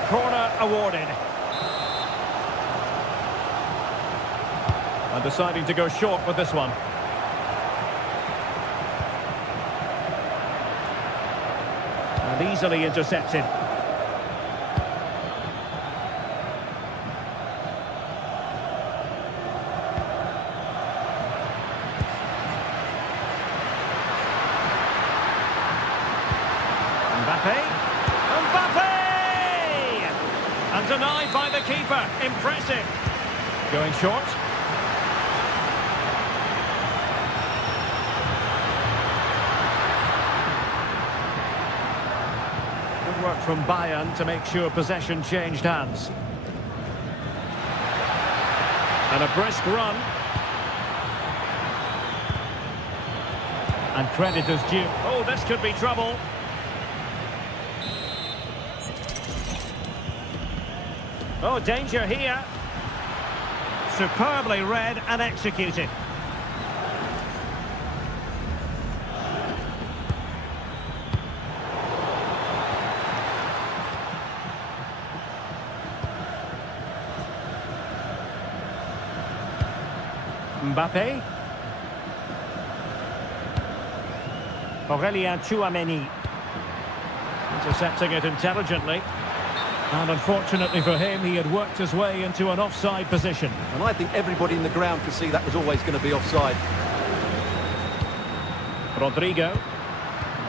Corner awarded. And deciding to go short with this one. And easily intercepted. Mbappe! And denied by the keeper. Impressive. Going short. Good work from Bayern to make sure possession changed hands. And a brisk run. And credit is due. Oh, this could be trouble. Oh, danger here. Superbly read and executed. Mbappe. Aurélien Tchouameni. Intercepting it intelligently. And unfortunately for him, he had worked his way into an offside position. And I think everybody in the ground could see that was always going to be offside. Rodrigo.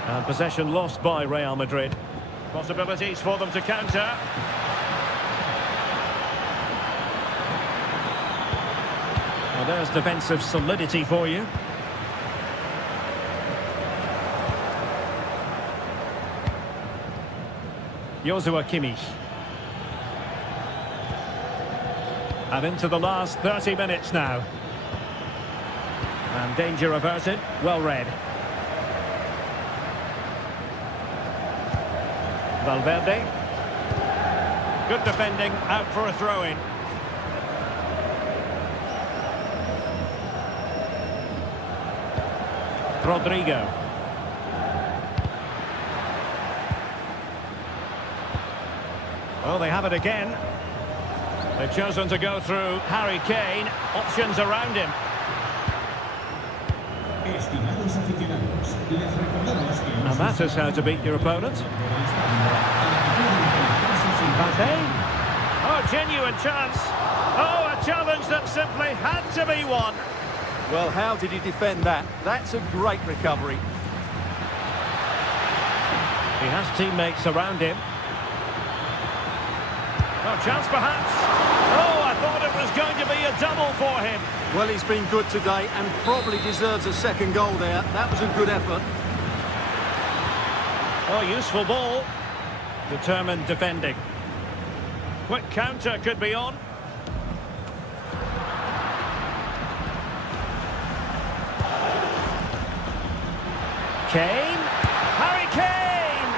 And possession lost by Real Madrid. Possibilities for them to counter. Well, there's defensive solidity for you. Joshua Kimmich. And into the last 30 minutes now. And danger averted. Well read. Valverde. Good defending, out for a throw-in. Rodrigo. Oh, they have it again. They've chosen to go through Harry Kane. Options around him. Estimados aficionados, les recordamos que And that is how to beat your opponent. Mbappe. Oh, genuine chance. Oh, a challenge that simply had to be won. Well, how did he defend that? That's a great recovery. He has teammates around him. Oh, chance perhaps. Oh, I thought it was going to be a double for him. Well, he's been good today and probably deserves a second goal there. That was a good effort. Oh, useful ball. Determined defending. Quick counter could be on. Kane. Harry Kane.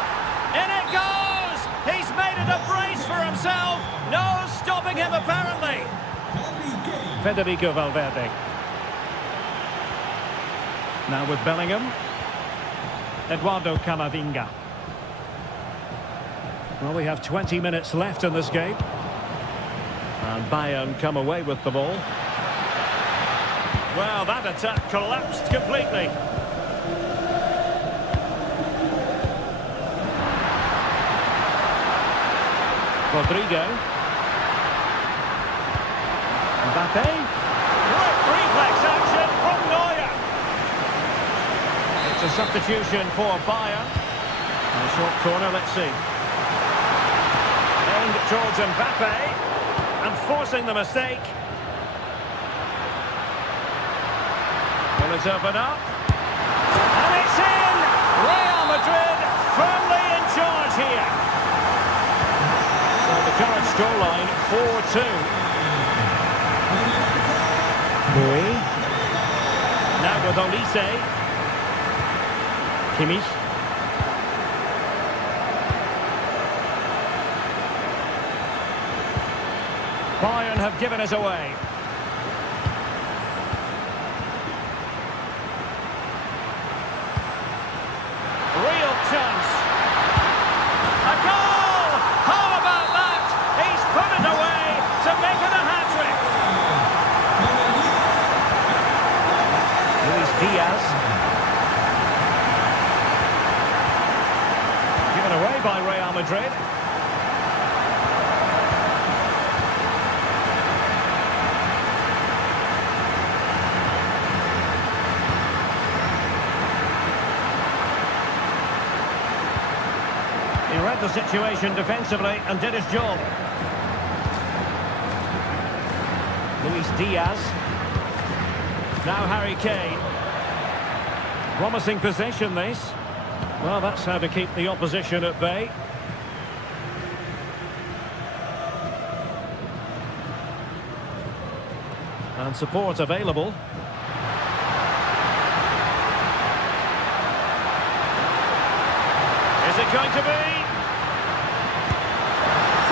In it goes. He's made it a brace for himself. No stopping him apparently. Federico Valverde. Now with Bellingham. Eduardo Camavinga. Well, we have 20 minutes left in this game. And Bayern come away with the ball. Well, that attack collapsed completely. Rodrigo. Mbappe. Great reflex action from Neuer. It's a substitution for Bayern. A short corner, let's see. Aimed towards Mbappe. And forcing the mistake. Will it open up? And it's in! Real Madrid firmly in charge here. So the current scoreline, 4-2. Boy. Now with Olise. Kimmich. Bayern have given us away. Real chance. A goal! How about that? He's put it away to make it a hat-trick. Luis Diaz. Given away by Real Madrid. He read the situation defensively and did his job. Luis Diaz. Now Harry Kane. Promising possession, this. Well, that's how to keep the opposition at bay. And support available. Is it going to be?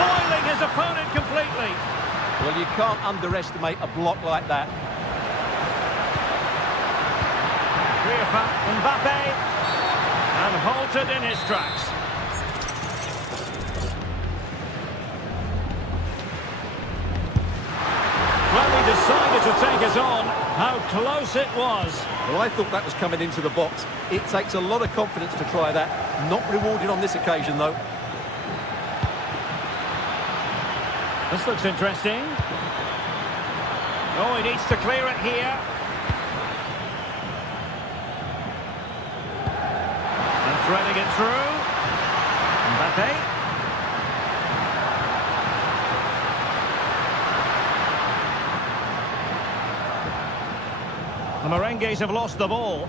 Foiling his opponent completely. Well, you can't underestimate a block like that. Mbappe. And halted in his tracks. When he decided to take us on, how close it was. Well, I thought that was coming into the box. It takes a lot of confidence to try that. Not rewarded on this occasion, though. This looks interesting. Oh, he needs to clear it here. And threading it through. Mbappe. The Merengues have lost the ball.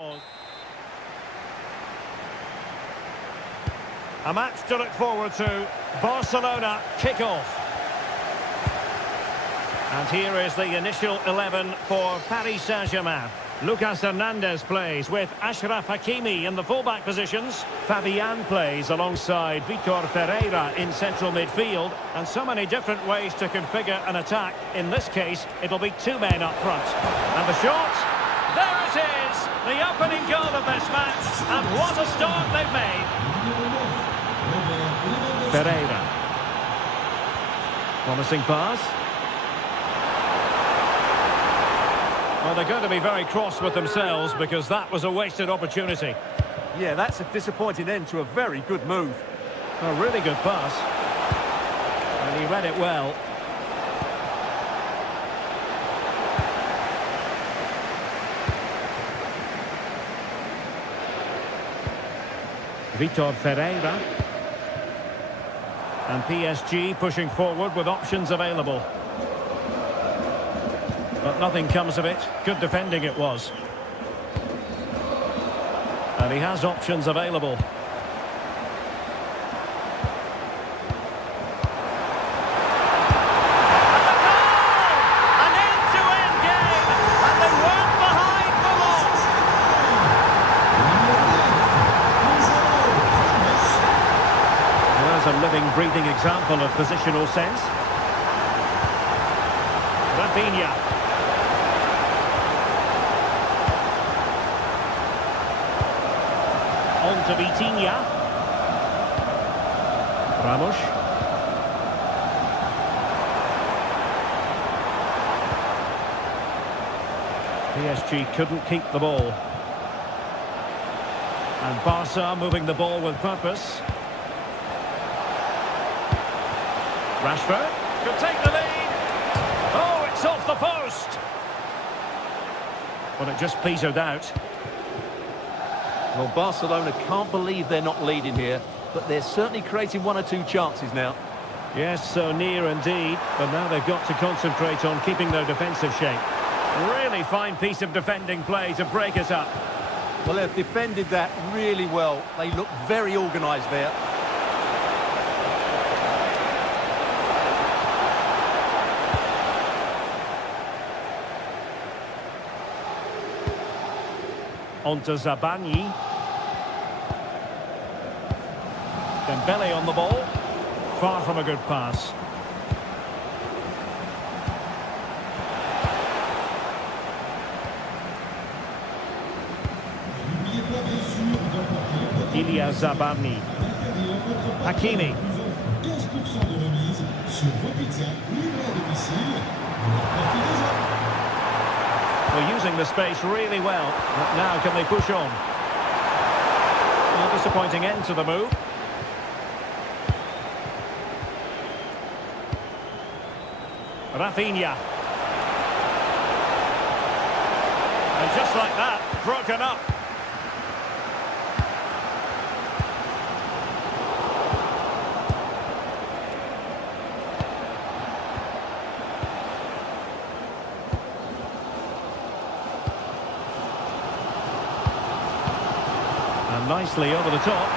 A match to look forward to. Barcelona kick-off. And here is the initial 11 for Paris Saint-Germain. Lucas Hernandez plays with Achraf Hakimi in the fullback positions. Fabian plays alongside Vitor Ferreira in central midfield. And so many different ways to configure an attack. In this case, it'll be two men up front. And the shot, there it is! The opening goal of this match. And what a start they've made. Ferreira. Promising pass. Well, they're going to be very cross with themselves because that was a wasted opportunity. Yeah, that's a disappointing end to a very good move. A really good pass. And he read it well. Vitor Ferreira. And PSG pushing forward with options available. But nothing comes of it. Good defending it was. And he has options available. An end-to-end game, and they weren't behind for long. There's a living, breathing example of positional sense. Rafinha. On to Vitinha. Ramos. PSG couldn't keep the ball. And Barca moving the ball with purpose. Rashford could take the lead. Oh, it's off the post. Well, it just petered out. Well, Barcelona can't believe they're not leading here, but they're certainly creating one or two chances now. Yes, so near indeed, but now they've got to concentrate on keeping their defensive shape. Really fine piece of defending play to break it up. Well, they've defended that really well. They look very organised there. On to Zabani. Dembele on the ball. Far from a good pass. Ilya Zabani. Hakimi. 15% de remise sur vos pizzas livrées à domicile. We're using the space really well, but now can they push on? A disappointing end to the move. Rafinha. And just like that, broken up. And nicely over the top.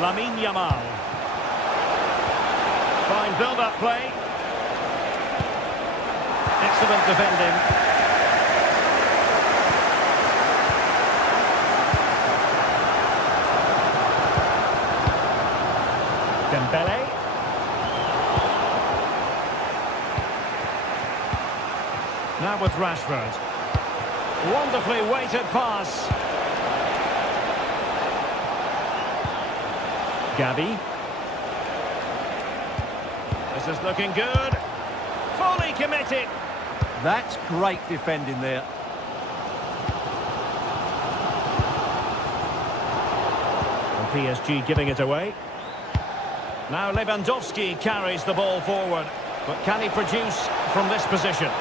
Lamine Yamal. Fine build-up play. Excellent defending. Dembele. Now with Rashford. Wonderfully weighted pass. Gavi. This is looking good. Fully committed. That's great defending there. And PSG giving it away. Now Lewandowski carries the ball forward. But can he produce from this position?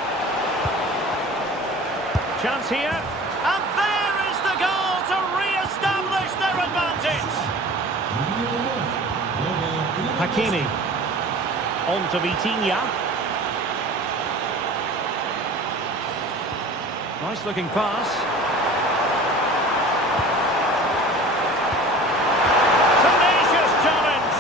Chance here. And there is the goal to re-establish their advantage. Hakimi. On to Vitinha. Nice looking pass. Tenacious challenge.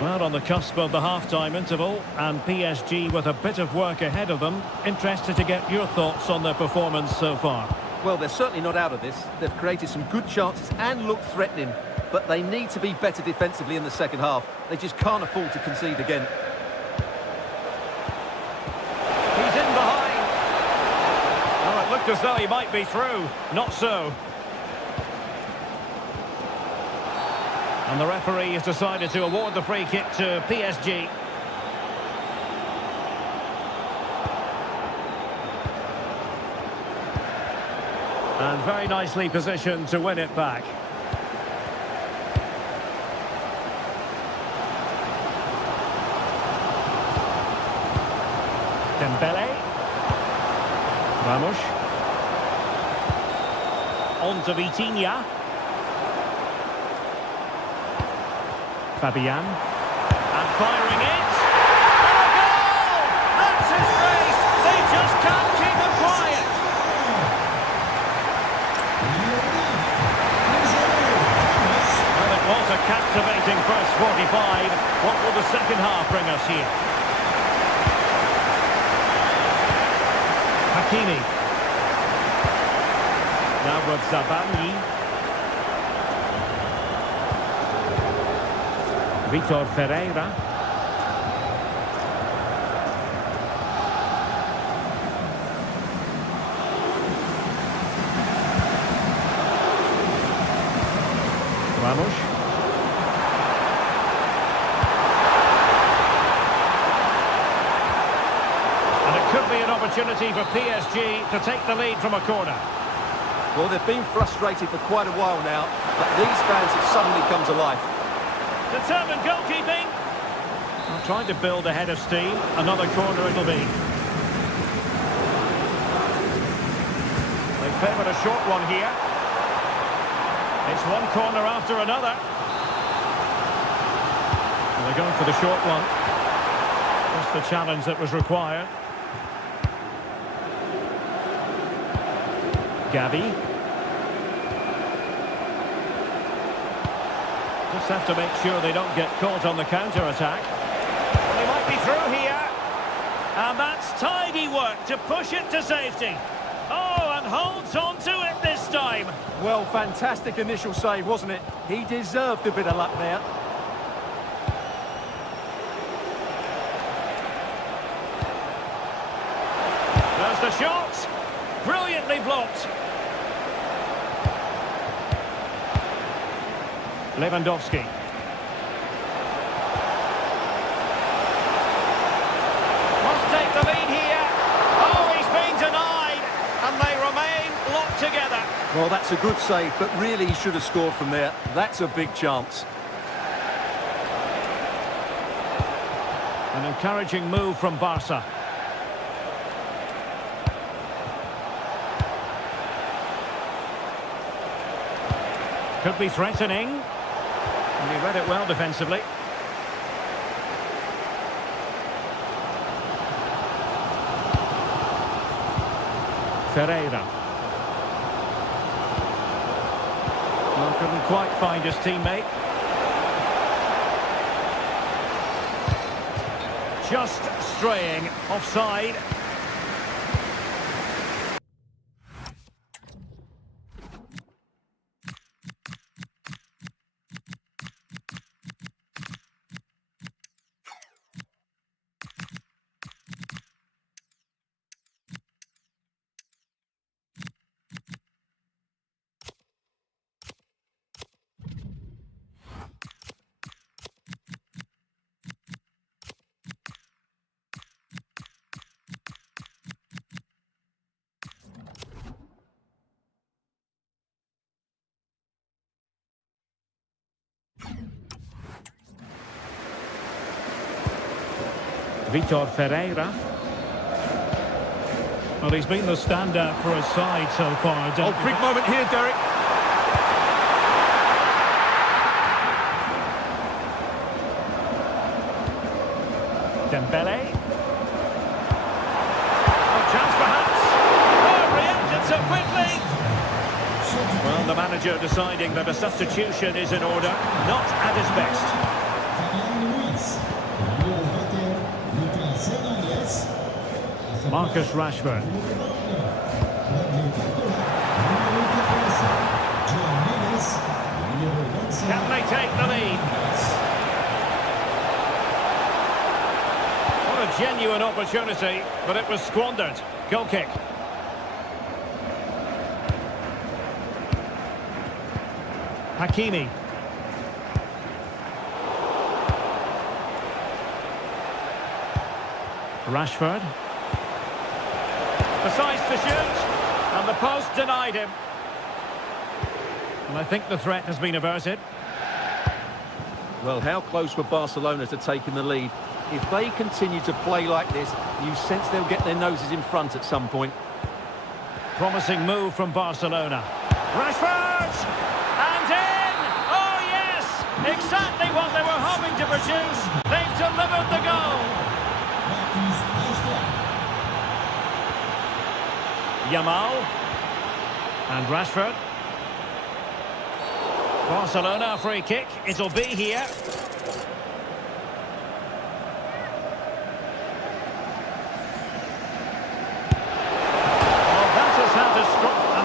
Well, on the cusp of the half-time interval, and PSG with a bit of work ahead of them. Interested to get your thoughts on their performance so far. Well, they're certainly not out of this. They've created some good chances and look threatening, but they need to be better defensively in the second half. They just can't afford to concede again. He's in behind. Oh, it looked as though he might be through. Not so. And the referee has decided to award the free kick to PSG. And very nicely positioned to win it back. Dembele. Ramos. On to Vitinha. Fabian. And firing it. And a goal! That's his race. They just can't keep him quiet. Well, it was a captivating first 45. What will the second half bring us here? Hakimi. Now with Zabani. Vitor Ferreira. Ramos. And it could be an opportunity for PSG to take the lead from a corner. Well, they've been frustrated for quite a while now, but these fans have suddenly come to life. Determined goalkeeping. I'm trying to build a head of steam. Another corner it'll be. They favoured a short one here. It's one corner after another. And they're going for the short one. Just the challenge that was required. Gavi. Just have to make sure they don't get caught on the counter-attack. Well, he might be through here. And that's tidy work to push it to safety. Oh, and holds on to it this time. Well, fantastic initial save, wasn't it? He deserved a bit of luck there. There's the shot. Brilliantly blocked. Lewandowski. Must take the lead here. Oh, he's been denied. And they remain locked together. Well, that's a good save, but really he should have scored from there. That's a big chance. An encouraging move from Barca. Could be threatening. And he read it well defensively. Ferreira. Well, couldn't quite find his teammate. Just straying offside. Vitor Ferreira. Well, he's been the standout for his side so far. Oh, big moment here, Derek. Dembele. Oh, chance perhaps. Oh, reacted so quickly. Well, the manager deciding that a substitution is in order, not at his best. Marcus Rashford. Can they take the lead? What a genuine opportunity, but it was squandered. Goal kick. Hakimi. Rashford. Decides to shoot, and the post denied him. And I think the threat has been averted. Well, how close were Barcelona to taking the lead? If they continue to play like this, you sense they'll get their noses in front at some point. Promising move from Barcelona. Rashford! And in! Oh, yes! Exactly what they were hoping to produce. They've delivered the goal. Yamal. And Rashford. Barcelona free kick. It'll be here.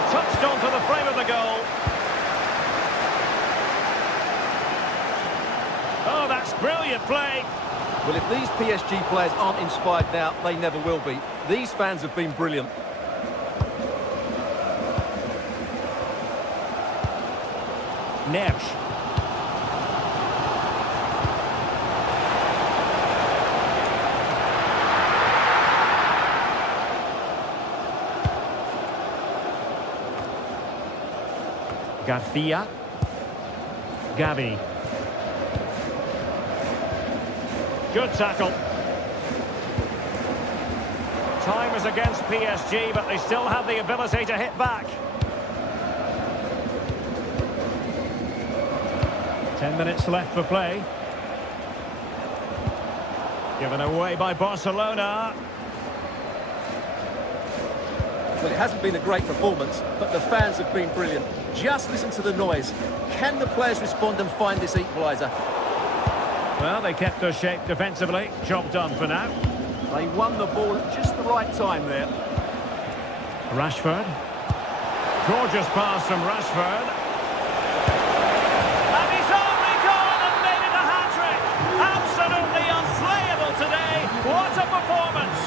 Touched onto the frame of the goal. Oh, that's brilliant play. Well, if these PSG players aren't inspired now, they never will be. These fans have been brilliant. Neves. Garcia. Gavi. Good tackle. Time is against PSG, but they still have the ability to hit back. 10 minutes left for play. Given away by Barcelona. Well, it hasn't been a great performance, but the fans have been brilliant. Just listen to the noise. Can the players respond and find this equaliser? Well, they kept their shape defensively. Job done for now. They won the ball at just the right time there. Rashford. Gorgeous pass from Rashford. And he's only gone and made it a hat-trick. Absolutely unplayable today. What a performance.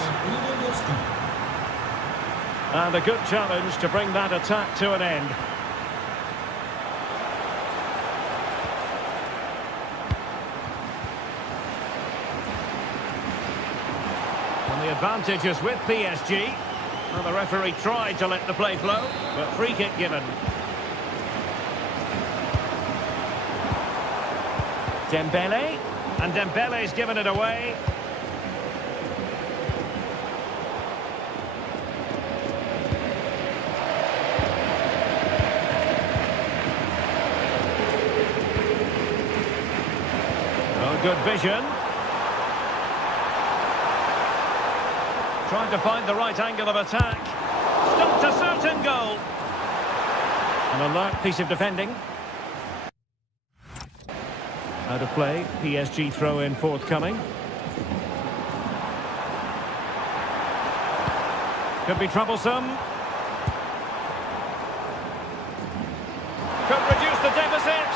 And a good challenge to bring that attack to an end. And the advantage is with PSG. Well, the referee tried to let the play flow, but free kick given. Dembele. And Dembele's given it away. Good vision. Trying to find the right angle of attack. Stopped a certain goal. An alert piece of defending. Out of play. PSG throw-in forthcoming. Could be troublesome. Could reduce the deficit.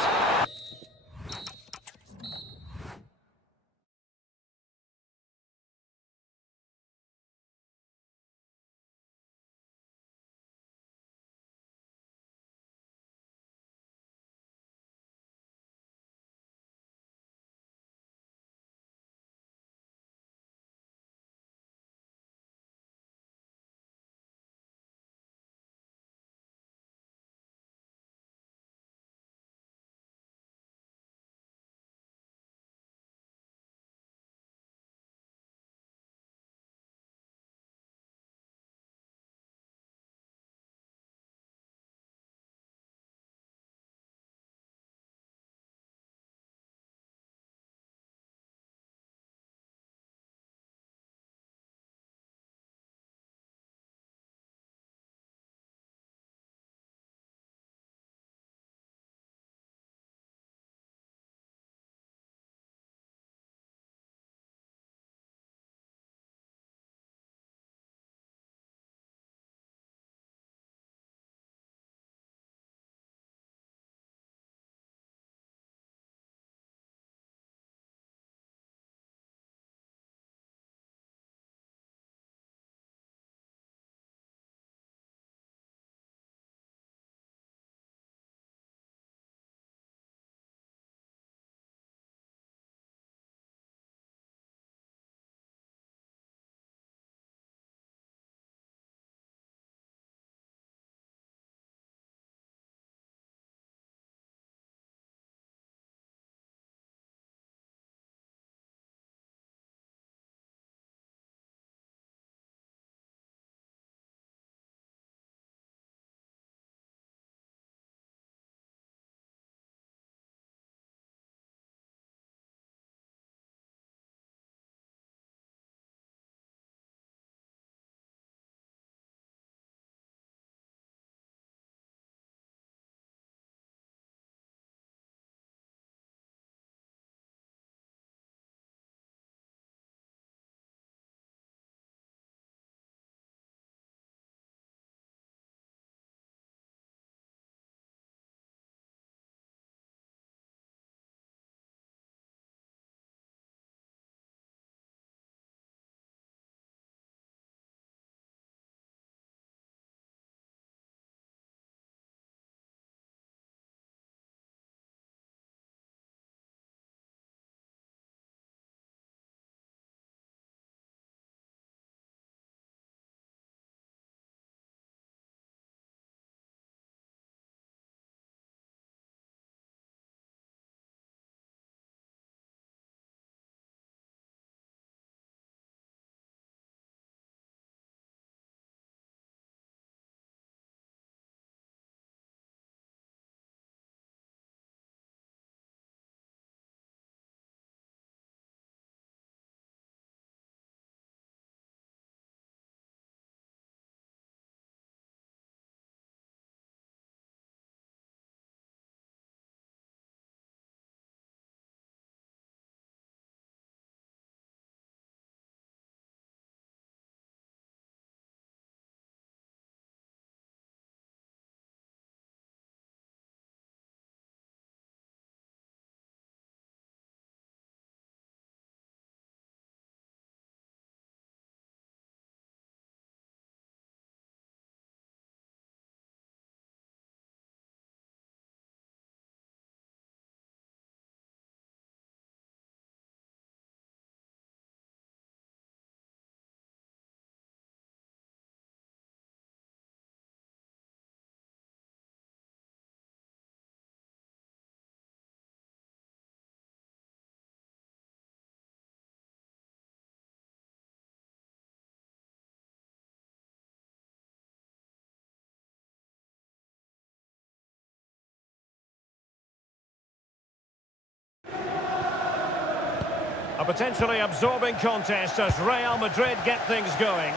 A potentially absorbing contest as Real Madrid get things going.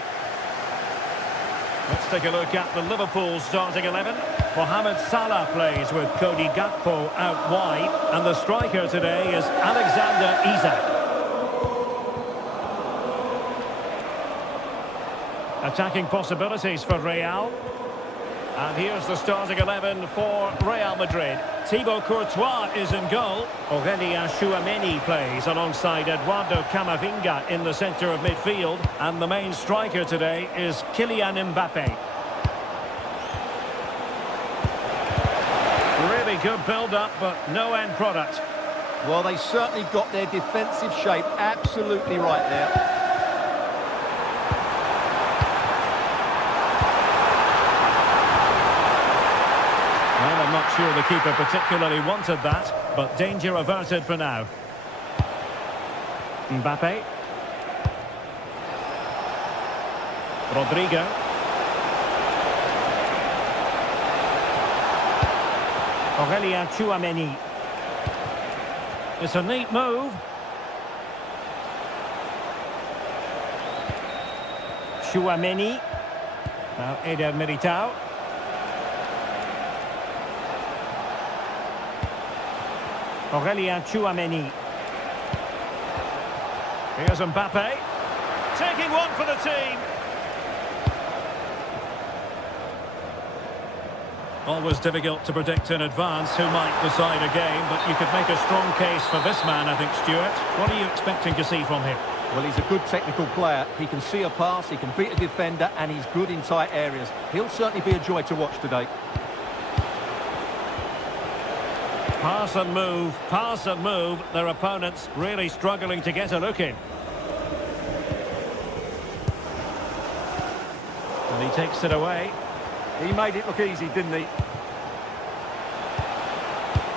Let's take a look at the Liverpool starting 11. Mohamed Salah plays with Cody Gakpo out wide. And the striker today is Alexander Isak. Attacking possibilities for Real. And here's the starting 11 for Real Madrid. Thibaut Courtois is in goal. Aurélien Tchouameni plays alongside Eduardo Camavinga in the centre of midfield. And the main striker today is Kylian Mbappe. Really good build-up, but no end product. Well, they certainly got their defensive shape absolutely right there. Well, I'm not sure the keeper particularly wanted that, but danger averted for now. Mbappe. Rodrigo. Aurélien Tchouameni. It's a neat move. Tchouameni. Now Eder Militao. Aurélien Tchouameni. Here's Mbappe. Taking one for the team. Always difficult to predict in advance who might decide a game, but you could make a strong case for this man, I think, Stuart. What are you expecting to see from him? Well, he's a good technical player. He can see a pass, he can beat a defender, and he's good in tight areas. He'll certainly be a joy to watch today. Pass and move. Their opponents really struggling to get a look in. And he takes it away. He made it look easy, didn't he?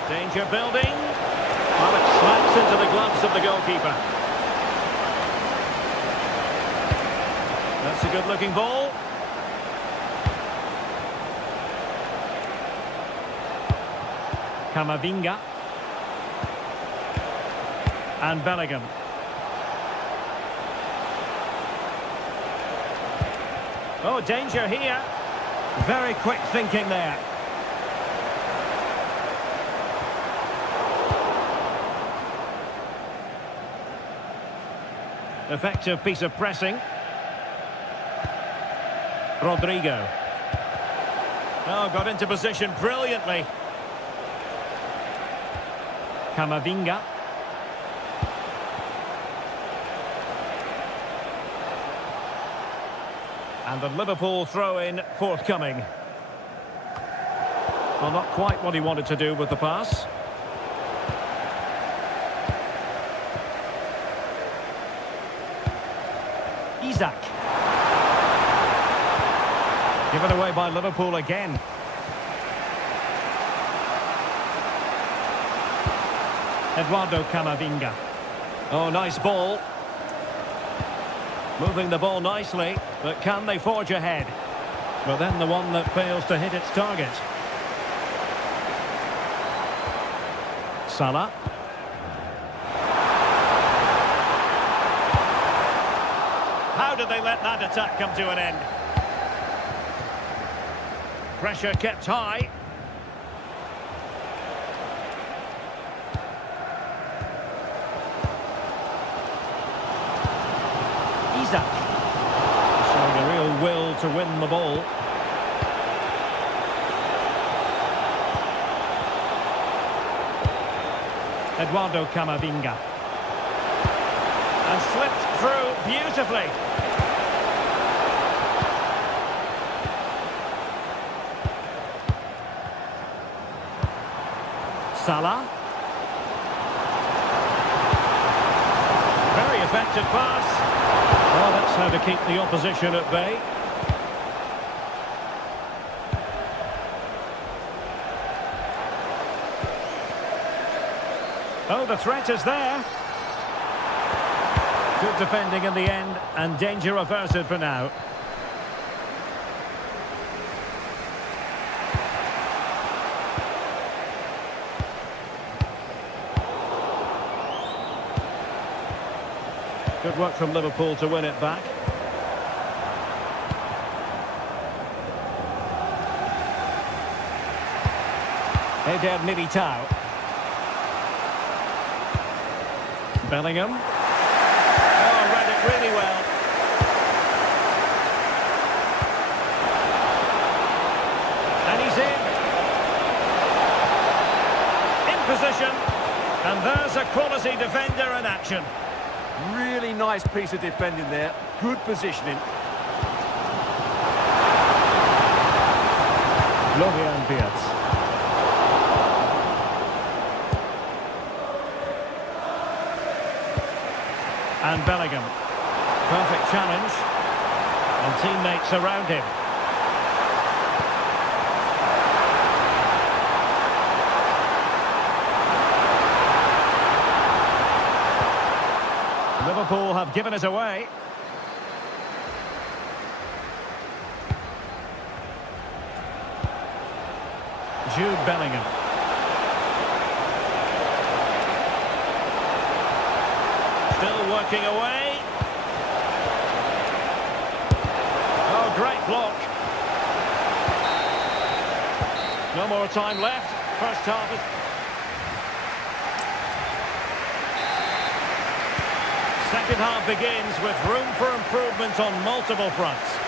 Danger building. Well, it slaps into the gloves of the goalkeeper. That's a good-looking ball. Camavinga. And Bellingham. Oh, danger here. Very quick thinking there. Effective piece of pressing. Rodrigo. Oh, got into position brilliantly. Camavinga. And the Liverpool throw-in forthcoming. Well, not quite what he wanted to do with the pass. Isak. Given away by Liverpool again. Eduardo Camavinga. Oh, nice ball. Moving the ball nicely, but can they forge ahead? But then the one that fails to hit its target. Salah. How did they let that attack come to an end? Pressure kept high. Isak. Showing a real will to win the ball. Eduardo Camavinga. And slipped through beautifully. Salah. Very effective pass. Well, that's how to keep the opposition at bay. Oh, the threat is there. Good defending in the end, and danger averted for now. Good work from Liverpool to win it back. Eder Militao. Bellingham. Oh, read it really well. And he's in position. And there's a quality defender in action. Really nice piece of defending there. Good positioning. Florian Wirtz. And Bellingham. Perfect challenge. And teammates around him. Liverpool have given it away. Jude Bellingham. Still working away. Oh, great block. No more time left. First half is... Second half begins with room for improvement on multiple fronts.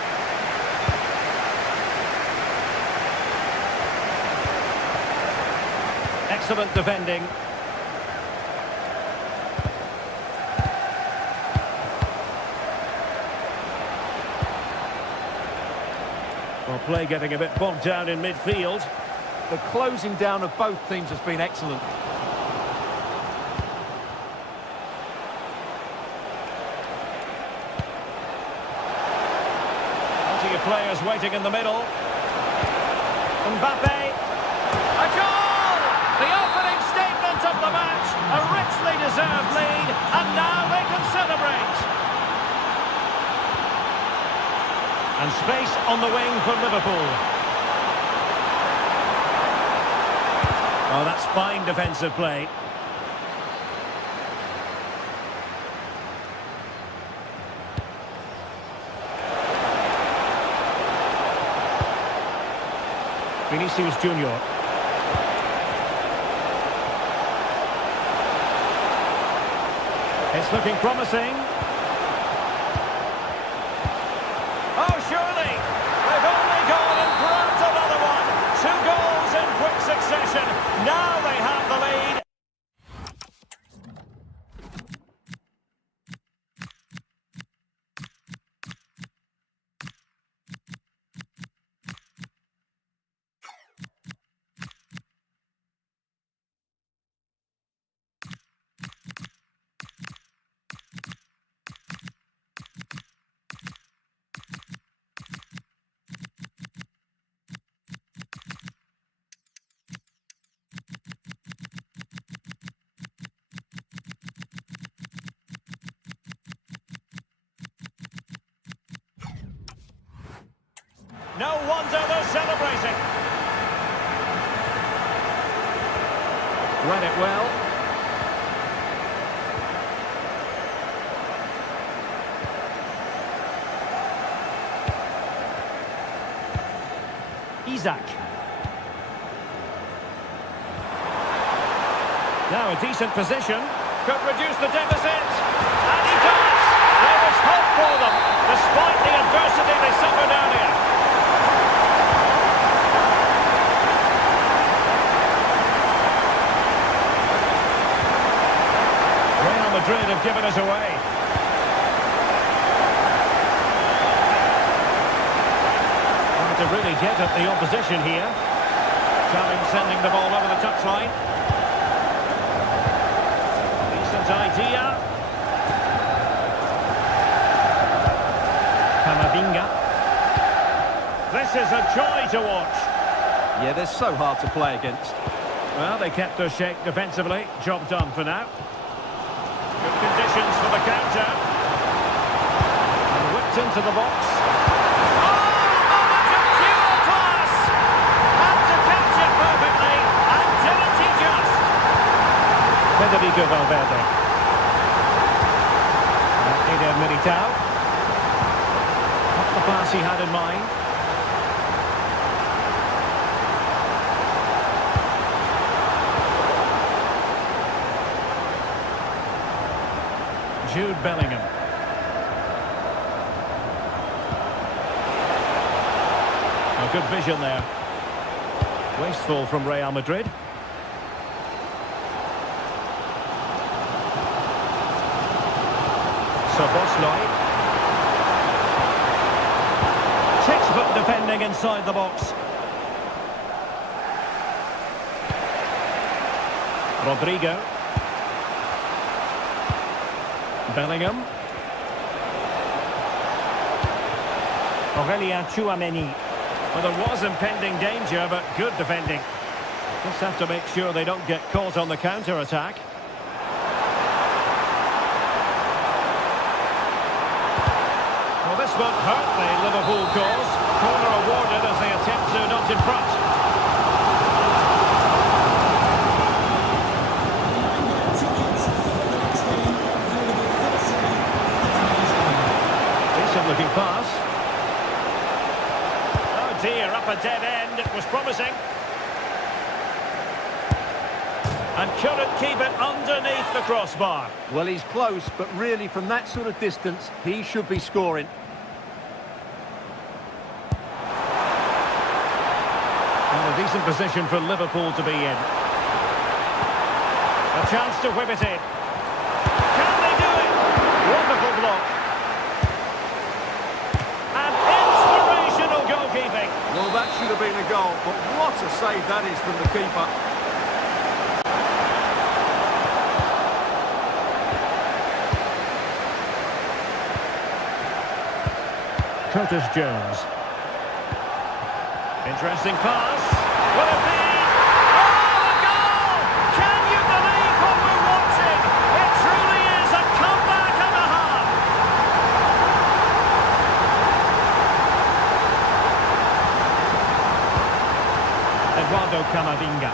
Excellent defending. Well, play getting a bit bogged down in midfield. The closing down of both teams has been excellent. Plenty of players waiting in the middle. Mbappe. A goal! The opening statement of the match. A richly deserved lead. And now they can celebrate. And space on the wing for Liverpool. Oh, that's fine defensive play. Vinicius Junior. It's looking promising. Oh, surely! They've only gone and grabbed another one. 2 goals in quick succession. Now they have the lead. No wonder they're celebrating. Read it well. Isaac. Now a decent position. Could reduce the deficit. And he does! There was hope for them, despite the adversity they suffered earlier. Madrid have given us away. Trying to really get at the opposition here. Xavi sending the ball over the touchline. Decent idea. Camavinga. This is a joy to watch. Yeah, they're so hard to play against. Well, they kept their shape defensively. Job done for now. Good conditions for the counter. And whipped into the box. Oh, moment of pure class! Had to catch it perfectly, and didn't he just? Federico Valverde. That Militao. Not the pass he had in mind. Jude Bellingham. A good vision there. Wasteful from Real Madrid. Soboslai. Textbook defending inside the box. Rodrigo. Bellingham. Aurelien Tchouameni. Well, there was impending danger, but good defending. Just have to make sure they don't get caught on the counter-attack. Well, this won't hurt the Liverpool cause. Corner awarded as they attempt to nudge in front. Decent looking pass. Oh dear, up a dead end. It was promising. And couldn't keep it underneath the crossbar. Well, he's close, but really from that sort of distance, he should be scoring. Well, a decent position for Liverpool to be in. A chance to whip it in. Can they do it? Wonderful block. And inspirational goalkeeping. Well, that should have been a goal, but what a save that is from the keeper. Curtis Jones. Interesting pass. Will it be? Oh, the goal! Can you believe what we're watching? It truly is a comeback and a half. Eduardo Camavinga.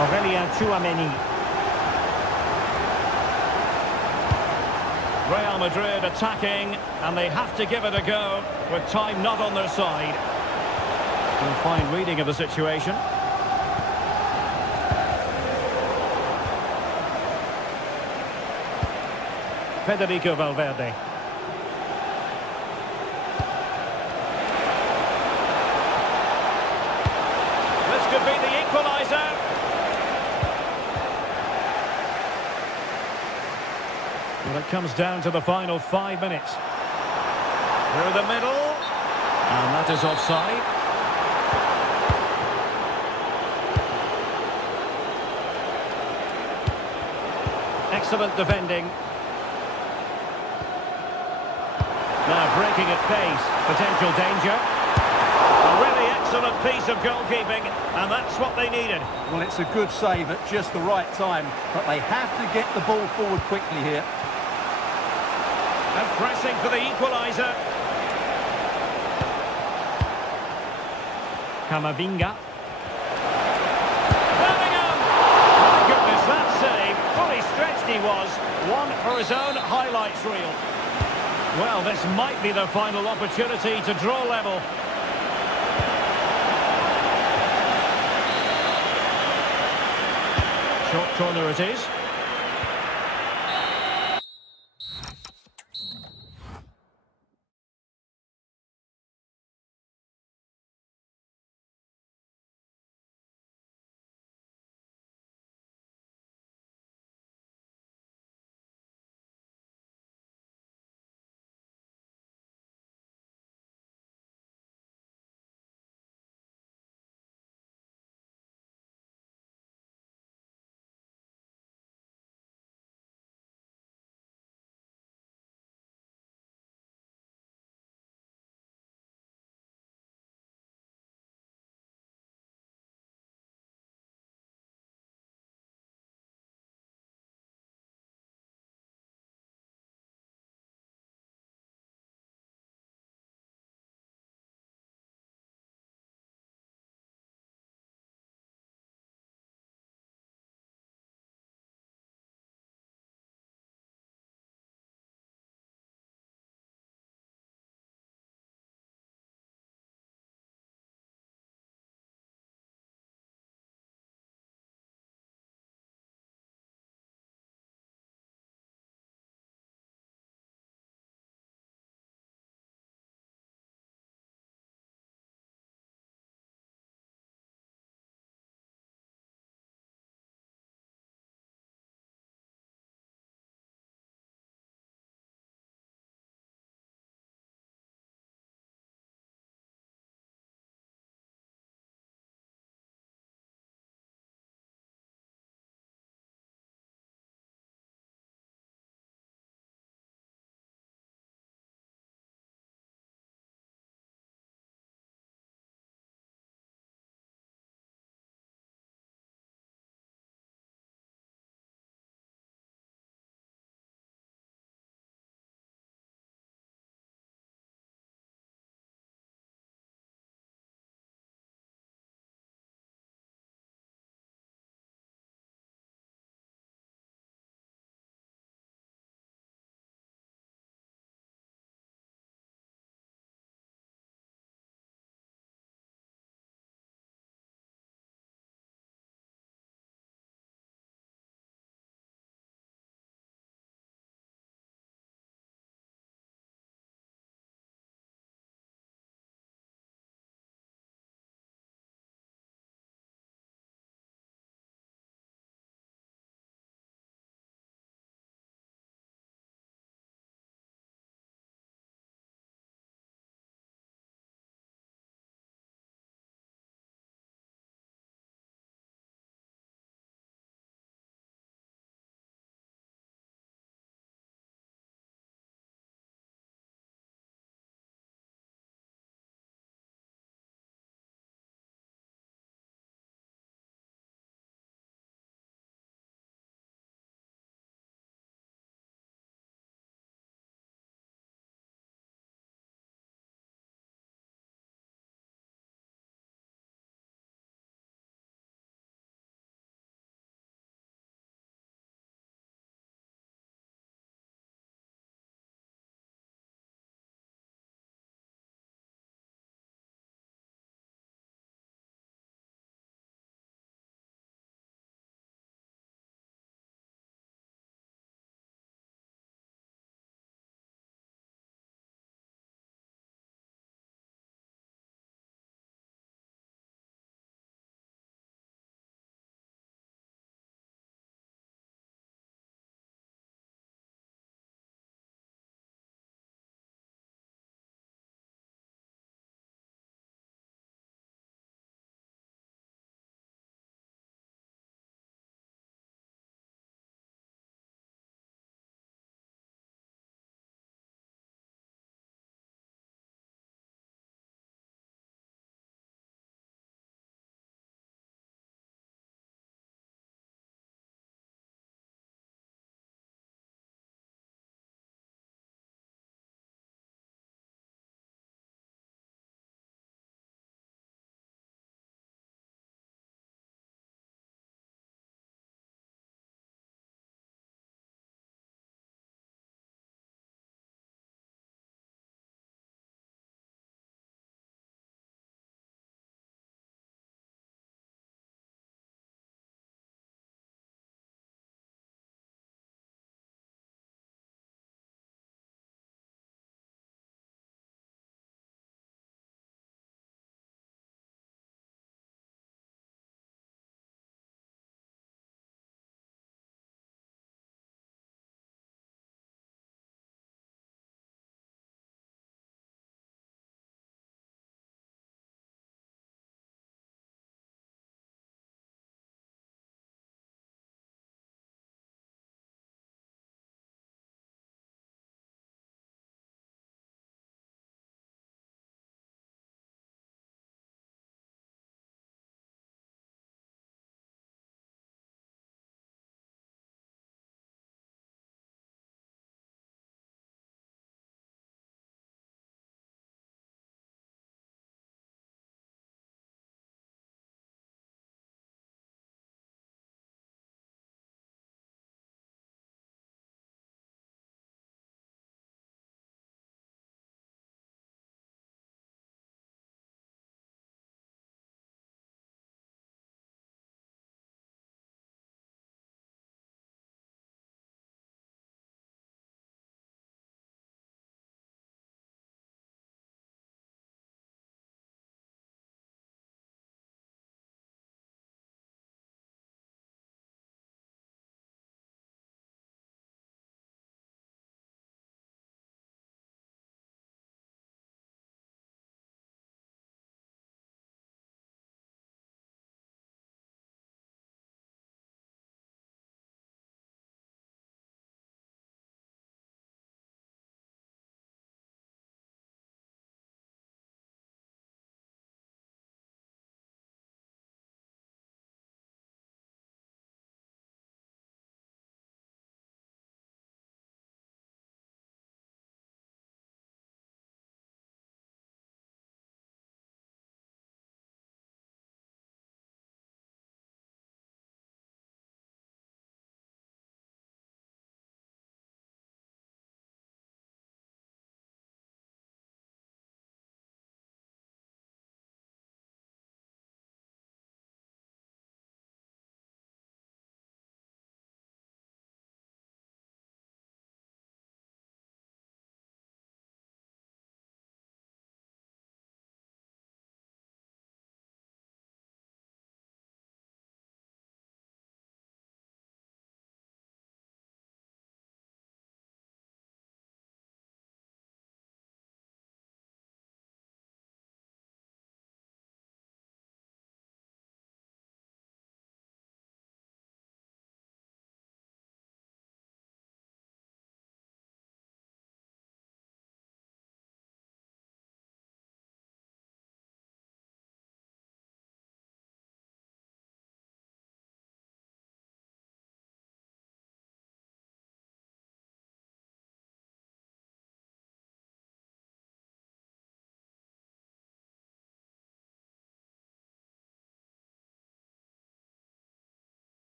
Aurelien Tchouameni. Real Madrid attacking, and they have to give it a go with time not on their side. A fine reading of the situation. Federico Valverde. This could be the equaliser. Well, it comes down to the final 5 minutes. Through the middle. And that is offside. Excellent defending. Now breaking at pace. Potential danger. A really excellent piece of goalkeeping. And that's what they needed. Well, it's a good save at just the right time, but they have to get the ball forward quickly here. And pressing for the equaliser. Camavinga. Bellingham! My goodness, that save. Fully stretched he was. One for his own highlights reel. Well, this might be the final opportunity to draw level. Short corner it is.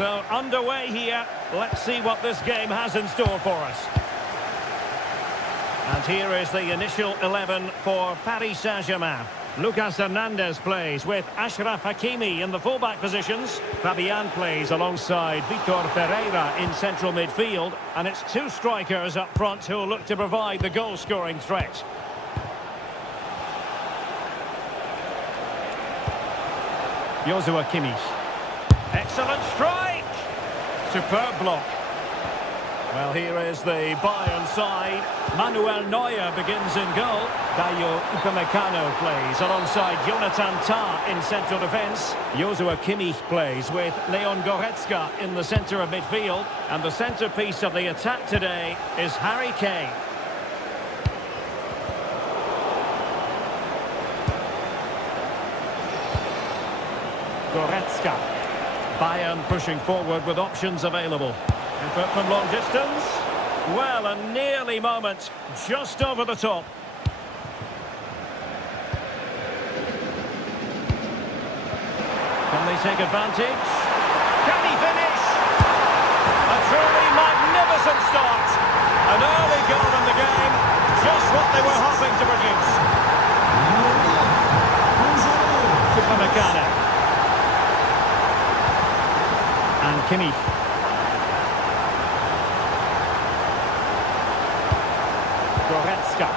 So, underway here. Let's see what this game has in store for us. And here is the initial 11 for Paris Saint-Germain. Lucas Hernandez plays with Ashraf Hakimi in the fullback positions. Fabian plays alongside Vitor Ferreira in central midfield. And it's two strikers up front who will look to provide the goal-scoring threat. Joshua Kimmich. Excellent strike! Superb block. Well, here is the Bayern side. Manuel Neuer begins in goal. Dayo Upamecano plays alongside Jonathan Tah in central defence. Joshua Kimmich plays with Leon Goretzka in the centre of midfield. And the centrepiece of the attack today is Harry Kane. Goretzka. Bayern pushing forward with options available. Effort from long distance. Well, a nearly moment. Just over the top. Can they take advantage? Can he finish? A truly magnificent start. An early goal in the game. Just what they were hoping to produce. Upamecano. And Kimmich. Goretzka.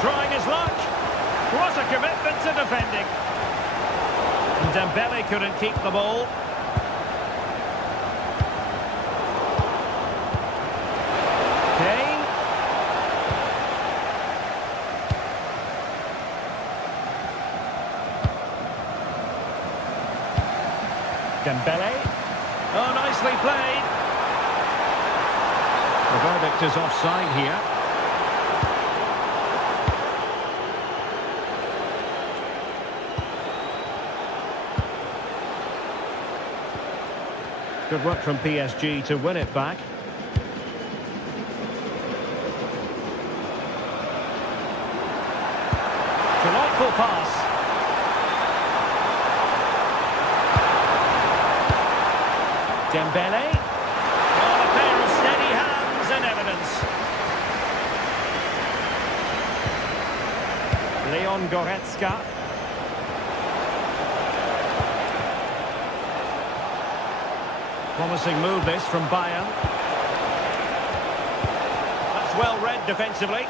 Trying his luck. What a commitment to defending. And Dembele couldn't keep the ball. Kane. Dembele. Oh, nicely played. The verdict is offside here. Good work from PSG to win it back. Delightful pass. Dembele. Oh, a pair of steady hands and evidence. Leon Goretzka. Promising move this from Bayern. That's well read defensively.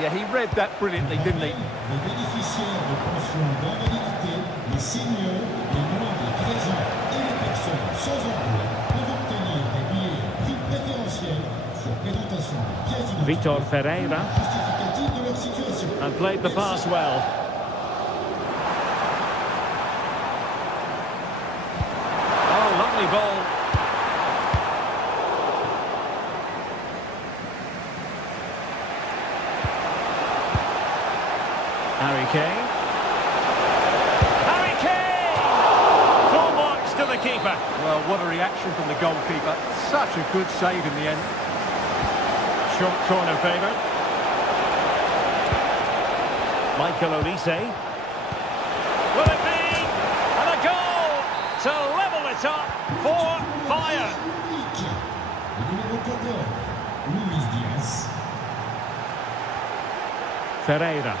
Yeah, he read that brilliantly, didn't he? Les bénéficiaires de pensions d'invalidité, les seniors, les moins de 13 ans et les personnes sans emploi peuvent obtenir des billets prix préférentiels sur présentation de pièces d'identité Vitor Ferreira. justificatif de leur situation. And played the pass well. Oh, lovely ball. Harry Kane. Harry Kane! Full marks to the keeper. Well, what a reaction from the goalkeeper. Such a good save in the end. Short corner favoured. Michael Olise. Will it be? And a goal to level it up for Bayern. Le numéro 14, Luis Diaz. Ferreira.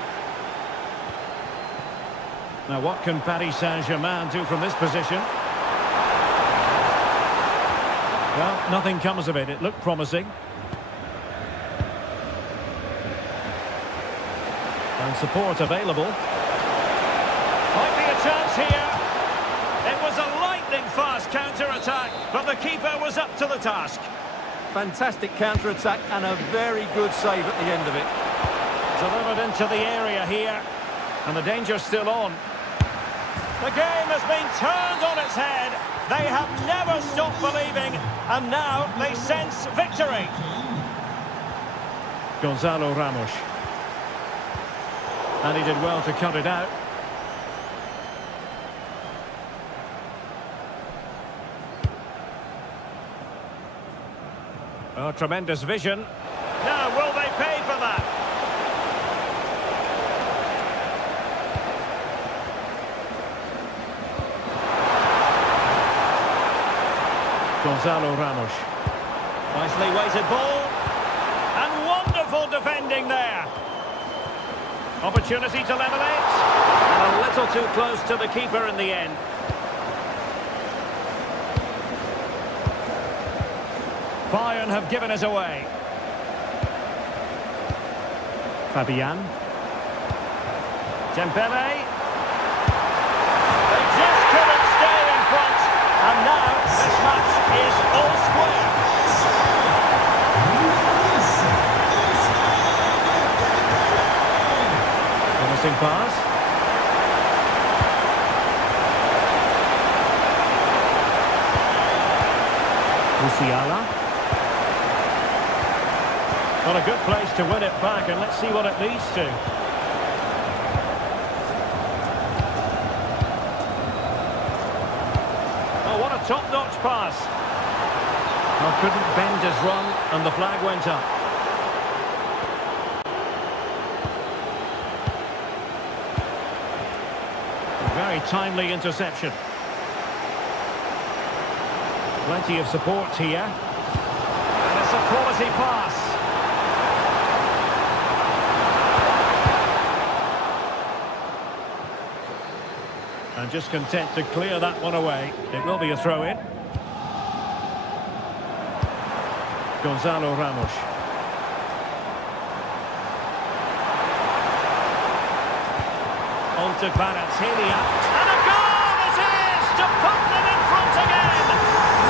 Now what can Paris Saint-Germain do from this position? Well, nothing comes of it. It looked promising. And support available. Might be a chance here. It was a lightning-fast counter-attack, but the keeper was up to the task. Fantastic counter-attack and a very good save at the end of it. Delivered into the area here. And the danger's still on. The game has been turned on its head. They have never stopped believing, and now they sense victory. Gonzalo Ramos. And he did well to cut it out. Oh, tremendous vision. Now, will they pay for that? Gonzalo Ramos. Nicely weighted ball. And wonderful defending there. Opportunity to level it. And a little too close to the keeper in the end. Bayern have given us away. Fabian. Dembele. They just couldn't stay in front. And now this match is all square. Promising pass. Musiala. Not a good place to win it back, and let's see what it leads to. Oh, what a top-notch pass. Well, couldn't bend his run, and the flag went up. A very timely interception. Plenty of support here. And it's a quality pass. And just content to clear that one away. It will be a throw-in. Gonzalo Ramos. On to Kvaratskhelia. And a goal it is to put them in front again.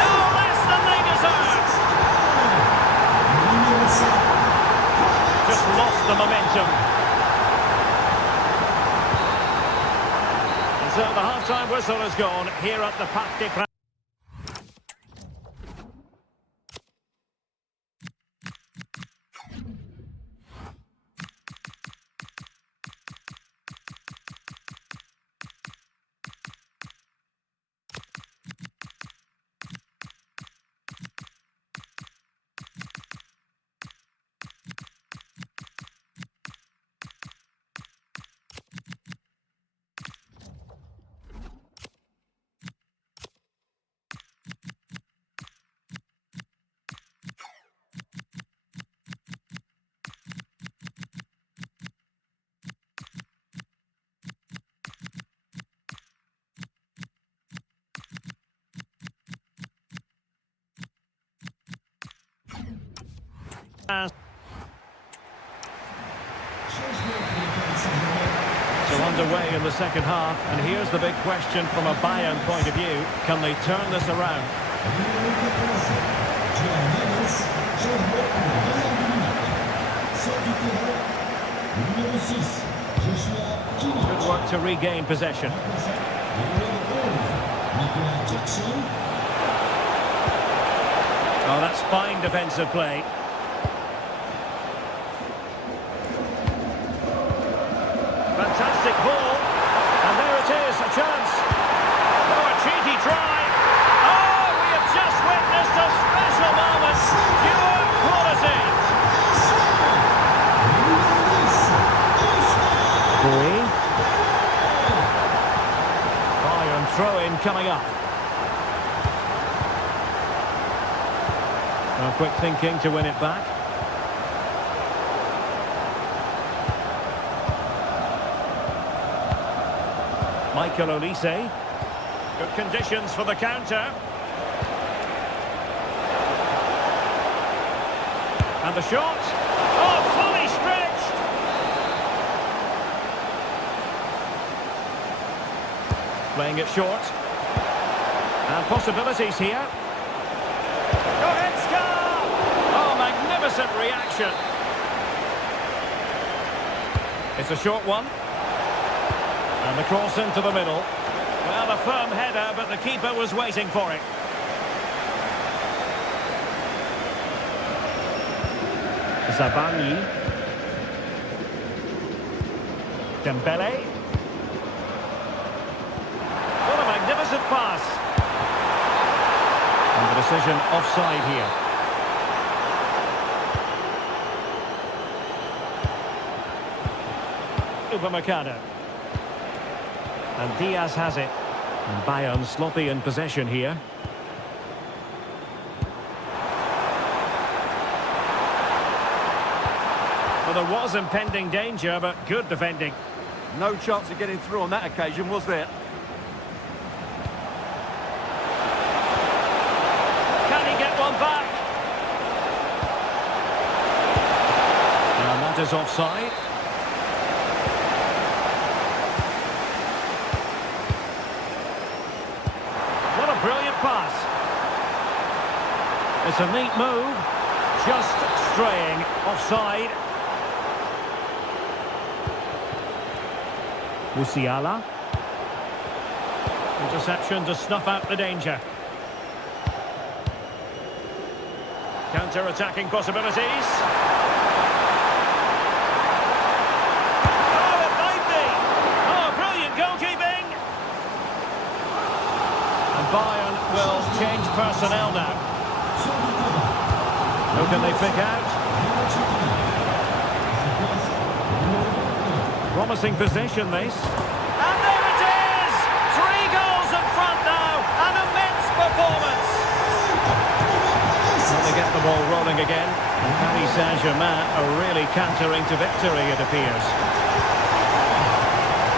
No less than they deserve. Just lost the momentum. So the half-time whistle has gone here at the Parc des Princes. So underway in the second half, and here's the big question from a Bayern point of view. Can they turn this around? Good work to regain possession. Oh, that's fine defensive play. Fantastic ball, and there it is, a chance. Oh, a cheeky try. Oh, we have just witnessed a special moment. Pure quality. Bayern throw-in coming up. Well, quick thinking to win it back. Michael Olise. Good conditions for the counter. And the shot. Oh, fully stretched. Playing it short. And possibilities here. Goretzka! Oh, magnificent reaction. It's a short one. And the cross into the middle. Well, a firm header, but the keeper was waiting for it. Zabani. Dembele. What a magnificent pass. And the decision offside here. Upamecano. And Diaz has it. And Bayern sloppy in possession here. Well, there was impending danger, but good defending. No chance of getting through on that occasion, was there? Can he get one back? And that is offside. What a brilliant pass. It's a neat move. Just straying offside. Musiala. Interception to snuff out the danger. Counter-attacking possibilities. Oh, it might be! Oh, brilliant goalkeeping! And Bayern will change personnel now. Who can they pick out? Promising possession, this. And there it is! 3 goals in front now. An immense performance. Well, they get the ball rolling again. And Paris Saint-Germain are really cantering to victory, it appears.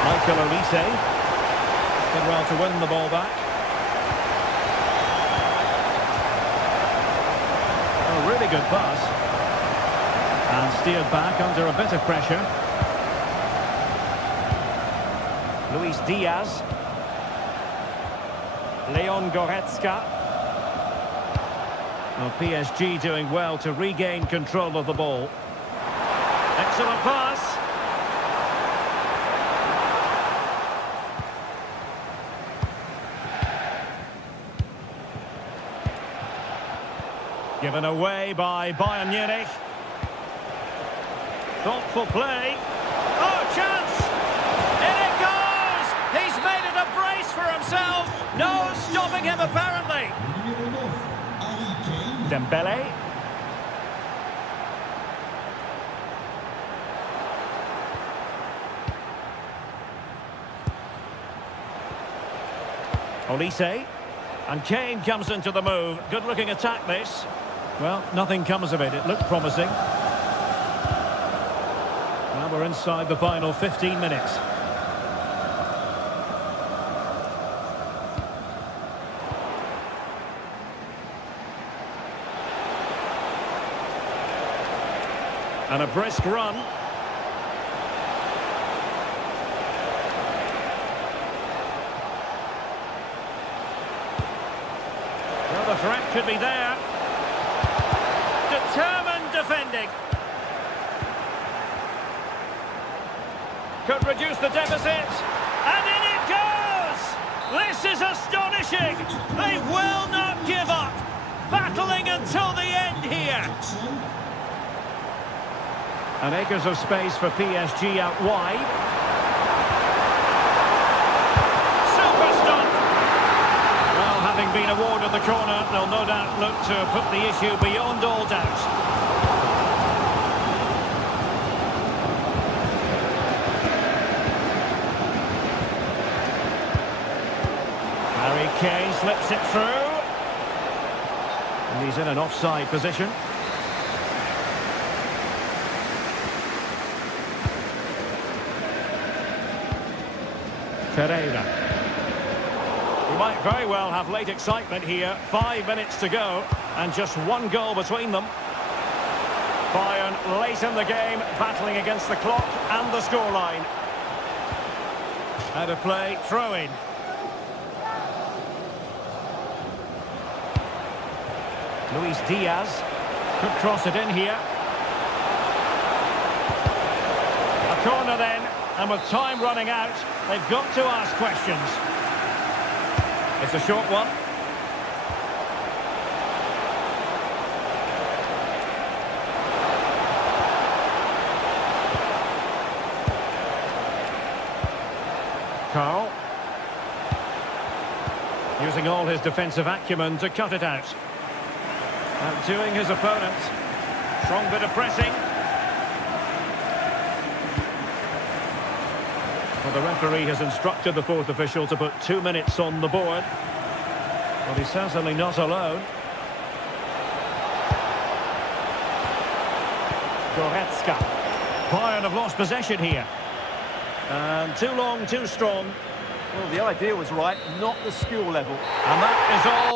Michael Olise did well to win the ball back. A really good pass. And steered back under a bit of pressure. Luis Diaz. Leon Goretzka. Well, PSG doing well to regain control of the ball. Excellent pass. Given away by Bayern Munich. Thoughtful play. Oh, chance! In it goes! He's made it a brace for himself. No stopping him, apparently. Dembele. Olise. And Kane comes into the move. Good-looking attack, this. Well, nothing comes of it. It looked promising. Now we're inside the final 15 minutes. And a brisk run. Well, the threat could be there. Determined defending. Could reduce the deficit. And in it goes! This is astonishing! They will not give up. Battling until the end here. And acres of space for PSG out wide. Super stunt! Well, having been awarded the corner, they'll no doubt look to put the issue beyond all doubt. Harry Kane slips it through. And he's in an offside position. Pereira. We might very well have late excitement here. 5 minutes to go and just 1 goal between them. Bayern late in the game, battling against the clock and the scoreline. Out of play, throw in. Luis Diaz could cross it in here. A corner then. And with time running out, they've got to ask questions. It's a short one. Carl. Using all his defensive acumen to cut it out. Outdoing his opponent. Strong bit of pressing. Well, the referee has instructed the fourth official to put 2 minutes on the board. Well, he's certainly not alone. Goretzka. Bayern have lost possession here. And too long, too strong. Well, the idea was right, not the skill level. And that is all.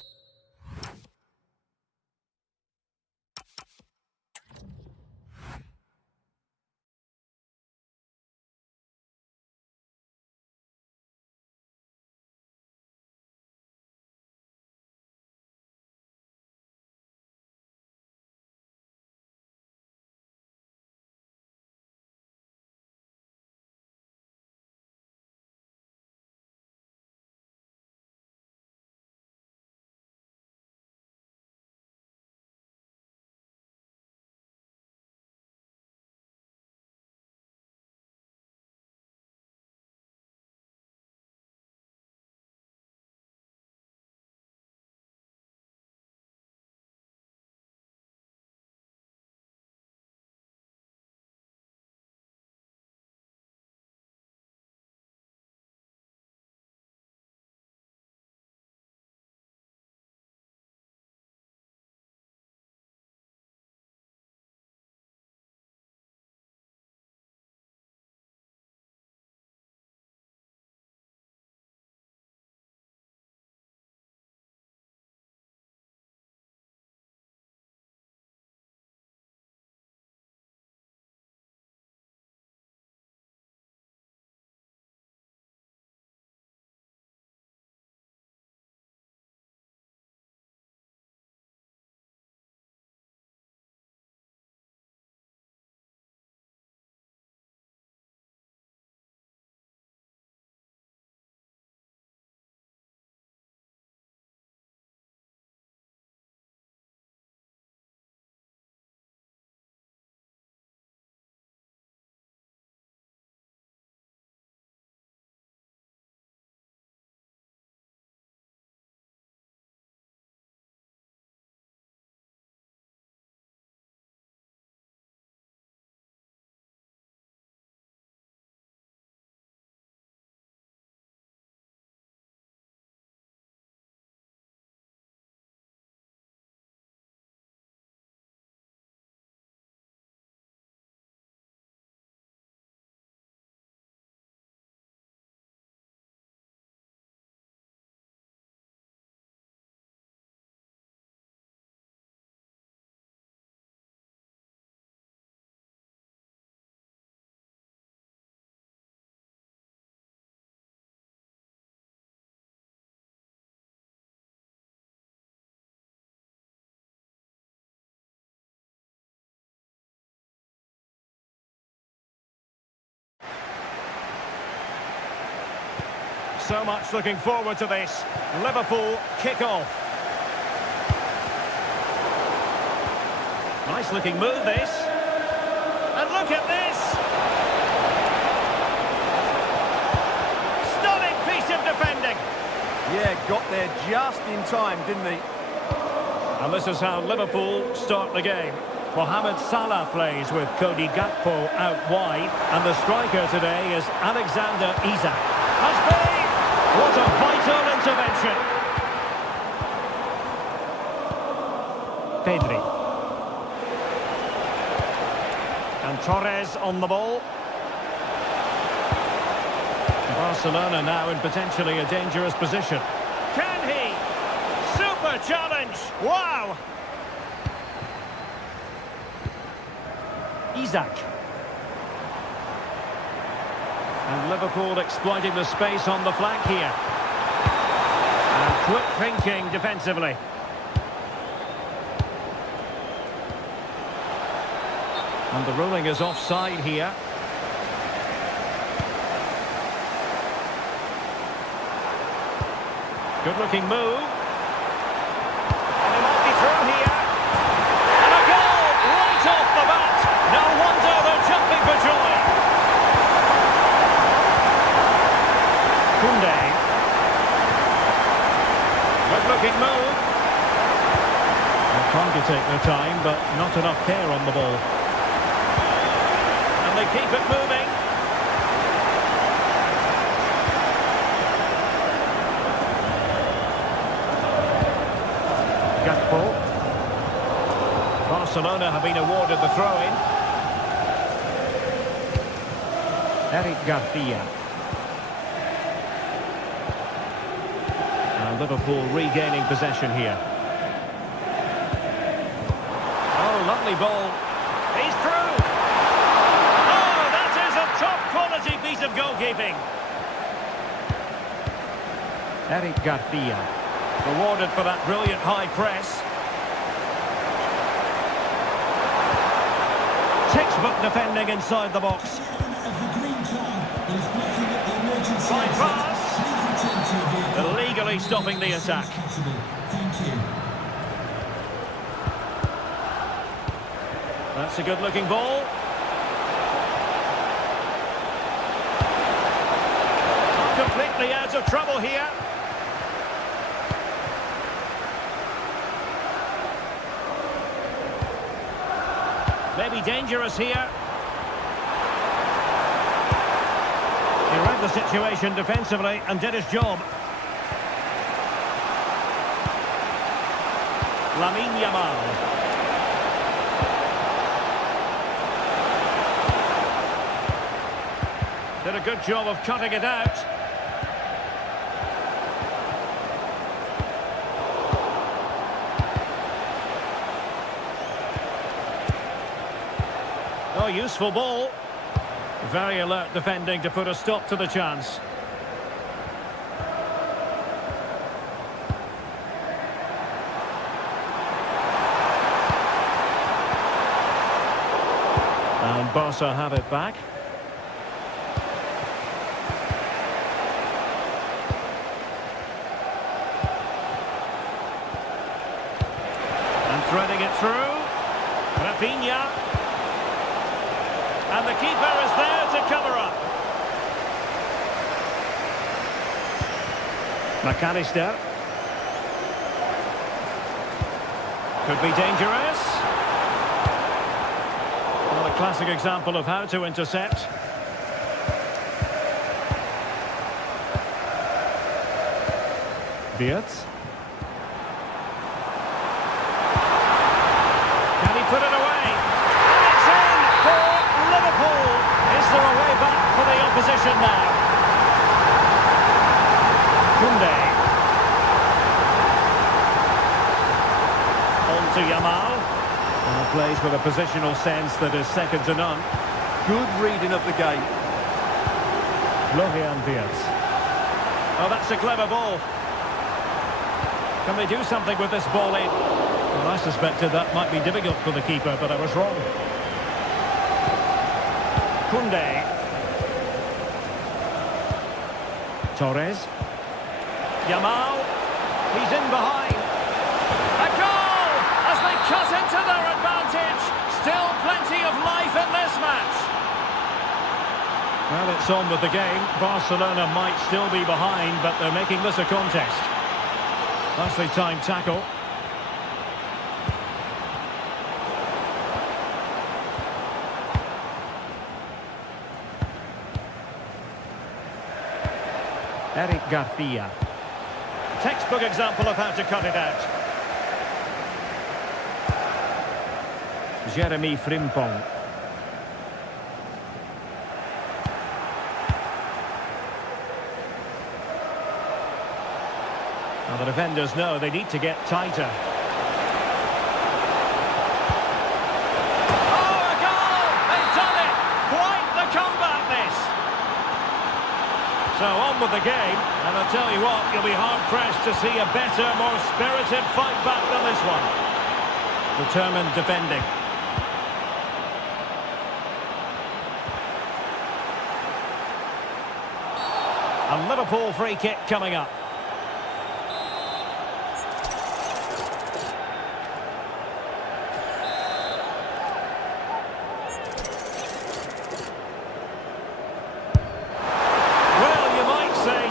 So much looking forward to this. Liverpool kick off. Nice looking move this. And look at this. Stunning piece of defending. Yeah, got there just in time, didn't he? And this is how Liverpool start the game. Mohamed Salah plays with Cody Gakpo out wide. And the striker today is Alexander Isak. Has been. What a vital intervention. Pedri. And Torres on the ball. Barcelona now in potentially a dangerous position. Can he? Super challenge. Wow. Isak. And Liverpool exploiting the space on the flank here. And quick thinking defensively. And the ruling is offside here. Good looking move. And he might be through here. And a goal right off the bat. No wonder they're jumping for joy. Koundé. Good looking move. They're trying to take their time, but not enough care on the ball. And they keep it moving. Gakpo. Barcelona have been awarded the throw-in. Eric Garcia. And Liverpool regaining possession here. Oh, lovely ball. He's through. Oh, that is a top-quality piece of goalkeeping. Eric Garcia. Rewarded for that brilliant high press. Textbook defending inside the box. Fine pass. Illegally stopping the attack. That's a good-looking ball. Completely out of trouble here. Maybe dangerous here. He read the situation defensively and did his job. Lamine Yamal. Did a good job of cutting it out. Oh, useful ball. Very alert defending to put a stop to the chance. And Barca have it back. And threading it through. Rafinha. And the keeper is there to cover up. McAllister. Could be dangerous. Well, a classic example of how to intercept. Beards. Can he put it away? And it's in for Liverpool. Is there a way back for the opposition now? Koundé. On to Yamal. And plays with a positional sense that is second to none. Good reading of the game. Florian Wirtz. Oh, that's a clever ball. Can they do something with this ball in? Well, I suspected that might be difficult for the keeper, but I was wrong. Koundé. Torres. Yamal. He's in behind. A goal! As they cut into their advantage. Still plenty of life in this match. Well, it's on with the game. Barcelona might still be behind, but they're making this a contest. Nicely timed tackle. Eric Garcia. Textbook example of how to cut it out. Jeremy Frimpong. Now the defenders know they need to get tighter. Oh, a goal! They've done it! Quite the comeback, this! So on with the game, and I'll tell you what, you'll be hard-pressed to see a better, more spirited fight back than this one. Determined defending. A Liverpool free kick coming up.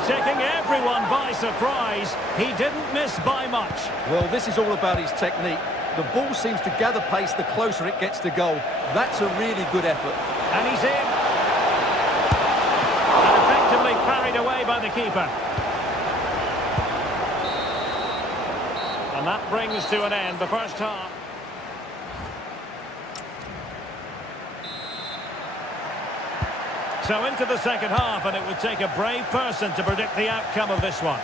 Taking everyone by surprise. He didn't miss by much. Well, this is all about his technique. The ball seems to gather pace the closer it gets to goal. That's a really good effort. And he's in. And effectively carried away by the keeper. And that brings to an end the first half. So into the second half, and it would take a brave person to predict the outcome of this one.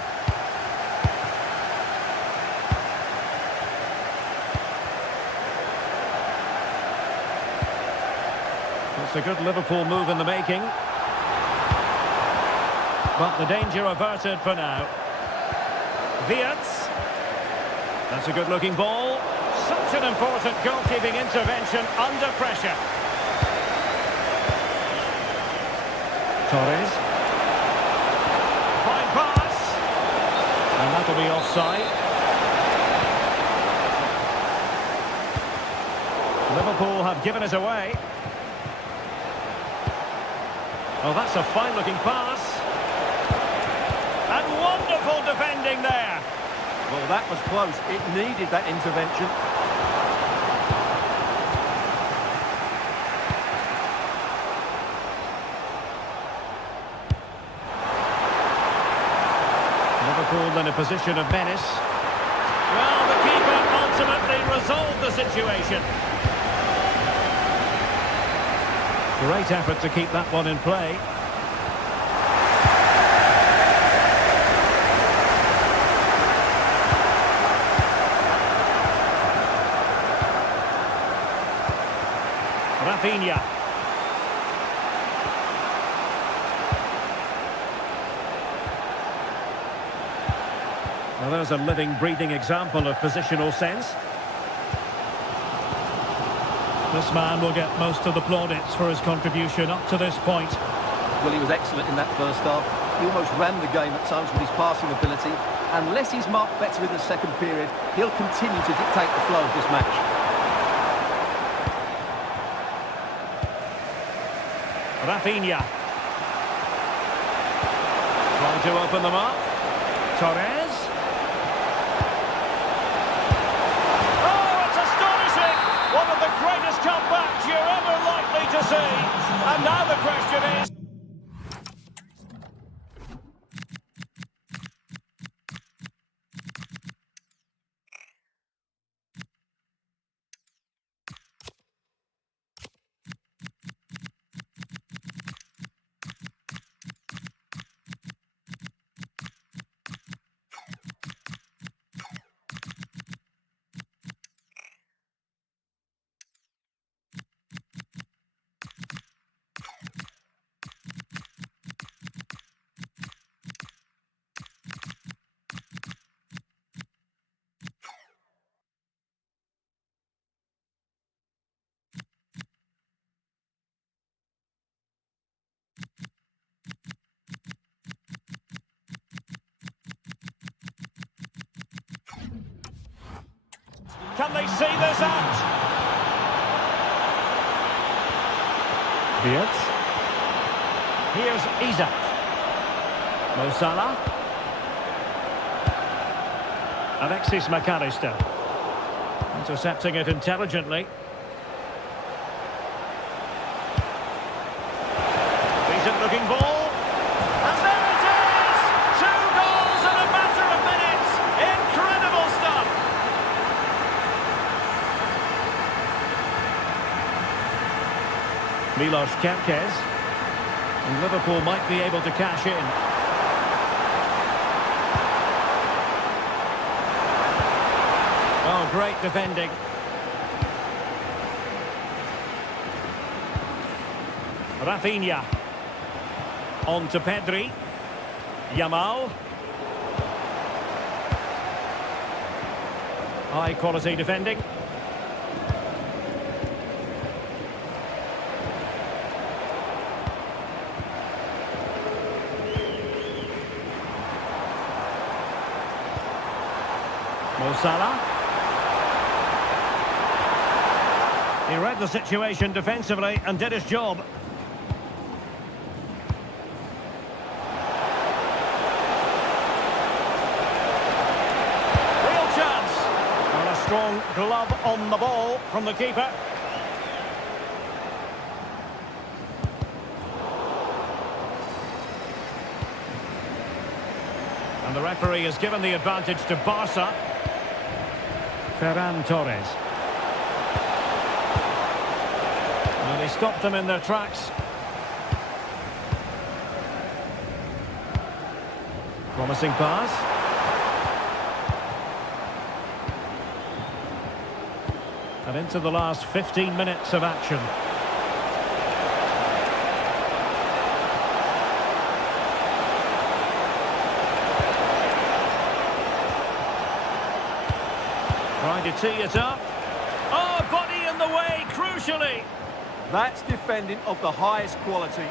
It's a good Liverpool move in the making. But the danger averted for now. Wirtz. That's a good-looking ball. Such an important goalkeeping intervention under pressure. Torres. Fine pass. And that'll be offside. Liverpool have given it away. Well, that's a fine-looking pass. And wonderful defending there. Well, that was close. It needed that intervention. Liverpool in a position of menace. Well, the keeper ultimately resolved the situation. Great effort to keep that one in play. Rafinha. Well, there's a living, breathing example of positional sense. This man will get most of the plaudits for his contribution up to this point. Well, he was excellent in that first half. He almost ran the game at times with his passing ability. Unless he's marked better in the second period, he'll continue to dictate the flow of this match. Rafinha. Trying to open them up. Torres. Oh, it's astonishing! One of the greatest comebacks you're ever likely to see. And now the question is... Can they see this out? Wirtz. Here's Isak. Mo Salah. Alexis McAllister. Intercepting it intelligently. Decent looking ball. And there it is! 2 goals in a matter of minutes. Incredible stuff. Milos Kerkez. And Liverpool might be able to cash in. Oh, great defending. Rafinha. On to Pedri. Yamal. High quality defending. Mo Salah. He read the situation defensively and did his job. Real chance. And a strong glove on the ball from the keeper. And the referee has given the advantage to Barca. Ferran Torres. And he stopped them in their tracks. Promising pass. And into the last 15 minutes of action. Trying to tee it up. Oh, body in the way, crucially. That's defending of the highest quality.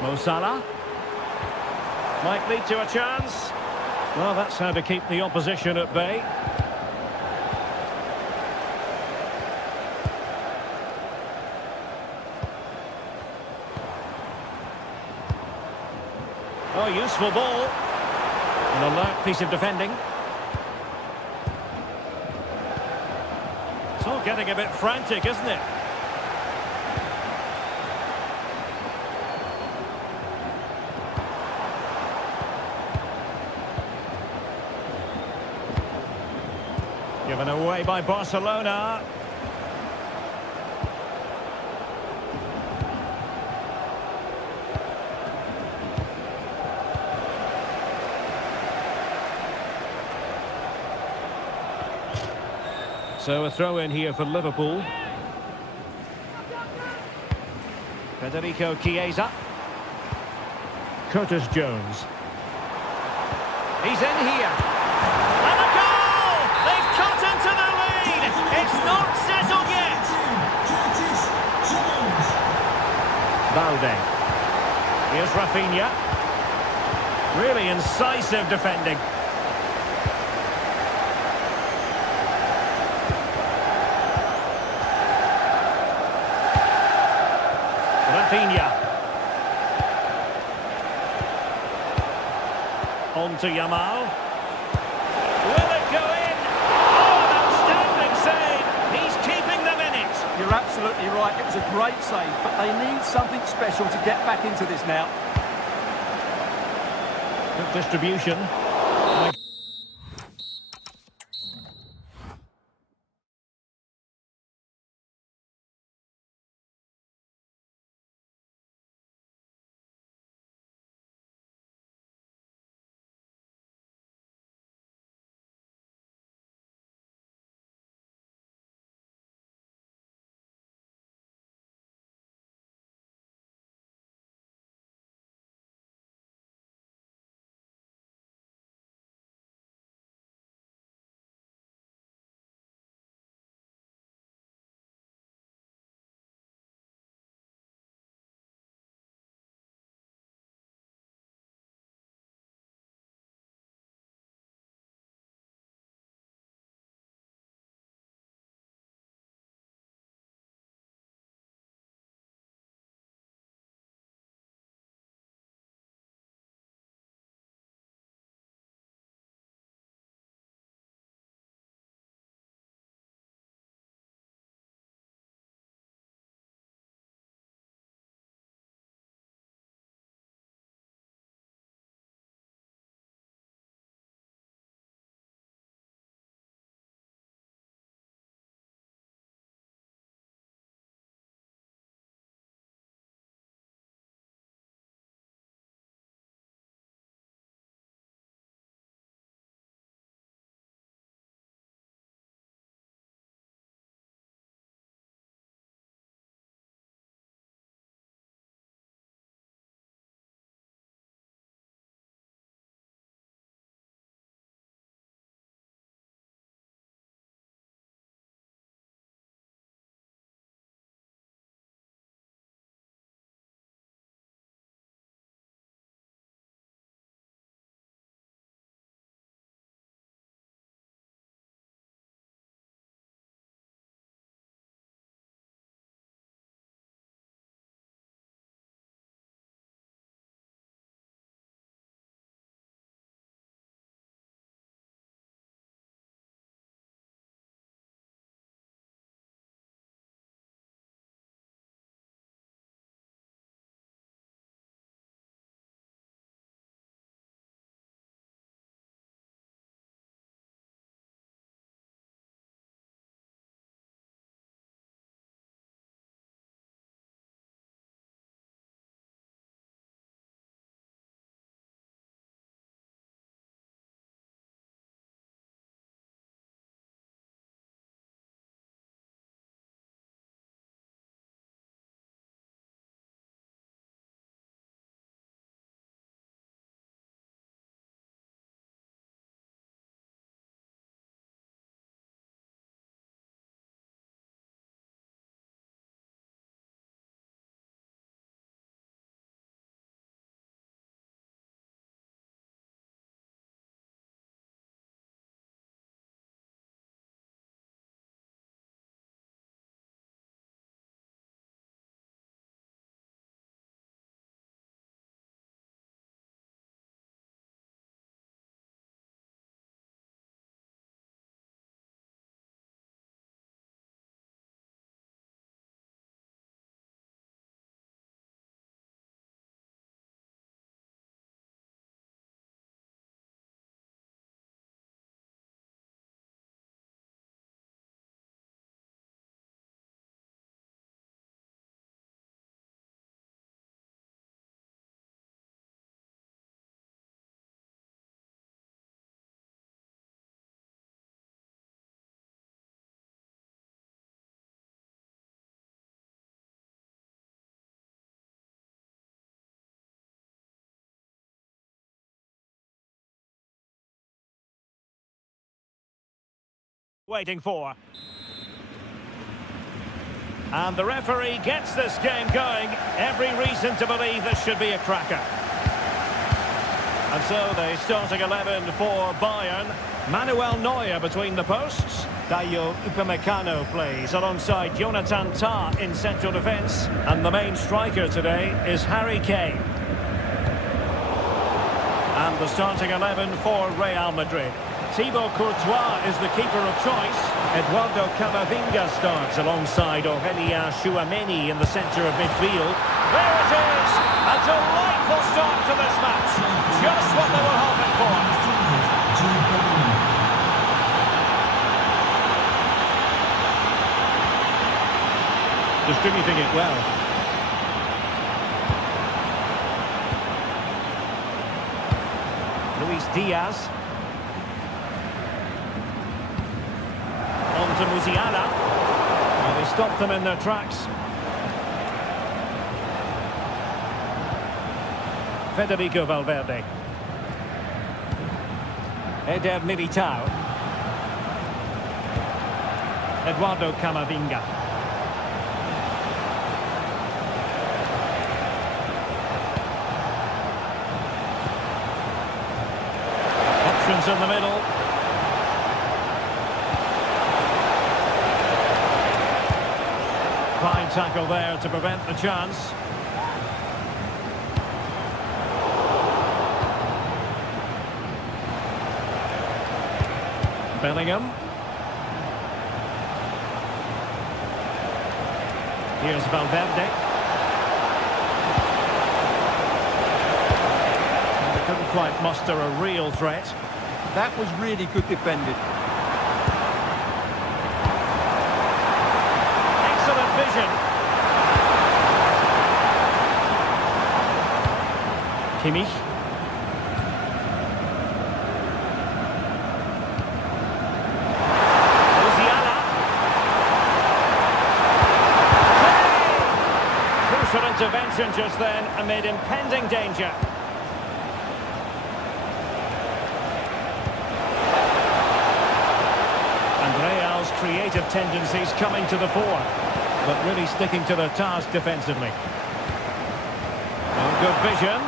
Mo Salah. Might lead to a chance. Well, that's how to keep the opposition at bay. Oh, useful ball. An alert piece of defending. It's all getting a bit frantic, isn't it? Given away by Barcelona. So a throw in here for Liverpool. Federico Chiesa. Curtis Jones. He's in here. And a goal! They've cut into the lead! It's not settled yet! Balde. Here's Rafinha. Really incisive defending. Rafinha. On to Yamal. Will it go in? Oh, an outstanding save. He's keeping them in it. You're absolutely right. It was a great save, but they need something special to get back into this now. Good distribution. waiting for. And the referee gets this game going. Every reason to believe this should be a cracker. And so the starting 11 for Bayern. Manuel Neuer between the posts. Dayo Upamecano plays alongside Jonathan Tah in central defence. And the main striker today is Harry Kane. And the starting 11 for Real Madrid. Thibaut Courtois is the keeper of choice. Eduardo Camavinga starts alongside Aurélien Tchouameni in the centre of midfield. There it is! A delightful start to this match. Just what they were hoping for. Distributing it well. Luis Diaz. On to Musiala. Well, they stopped them in their tracks. Federico Valverde. Eder Militao. Eduardo Camavinga. Options in the middle. Fine tackle there to prevent the chance. Bellingham. Here's Valverde. And they couldn't quite muster a real threat. That was really good defended. Excellent vision. Kimmich. Musiala. Crucial intervention just then amid impending danger. And Real's creative tendencies coming to the fore, but really sticking to their task defensively. Oh, good vision.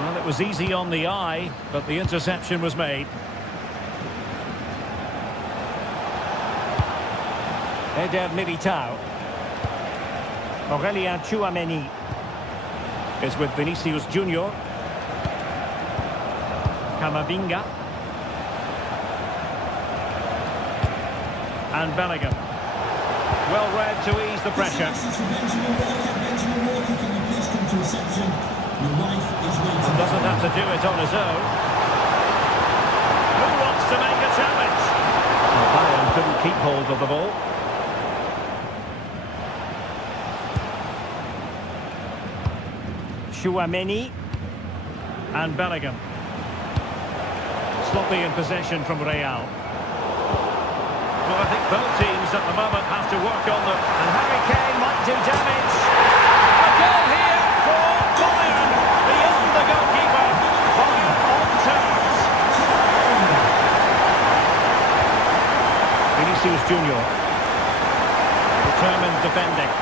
Well, it was easy on the eye, but the interception was made. Eder Militao. Aurélien Tchouameni is with Vinicius Junior. Camavinga. And Bellingham. Well read to ease the pressure. Doesn't have to do it on his own. Who wants to make a challenge? Well, Bayern couldn't keep hold of the ball. Tchouameni and Bellingham. Sloppy in possession from Real. Well, I think both teams at the moment have to work on them. And Harry Kane might do damage. A goal here for Bayern. Beyond the goalkeeper. Bayern on terms. Vinicius Junior. Determined defending.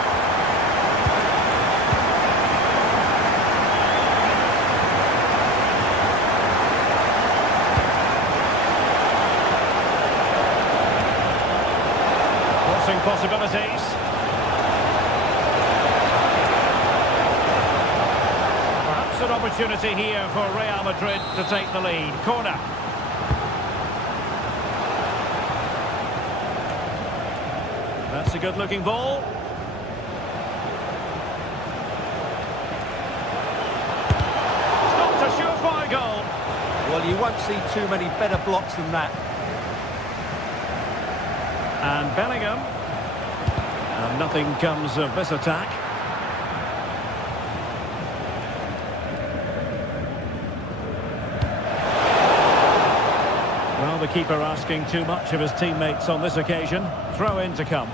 Possibilities. Perhaps an opportunity here for Real Madrid to take the lead. Corner. That's a good-looking ball. It's not a surefire goal. Well, you won't see too many better blocks than that. And Bellingham. And nothing comes of this attack. Well, the keeper asking too much of his teammates on this occasion. Throw in to come.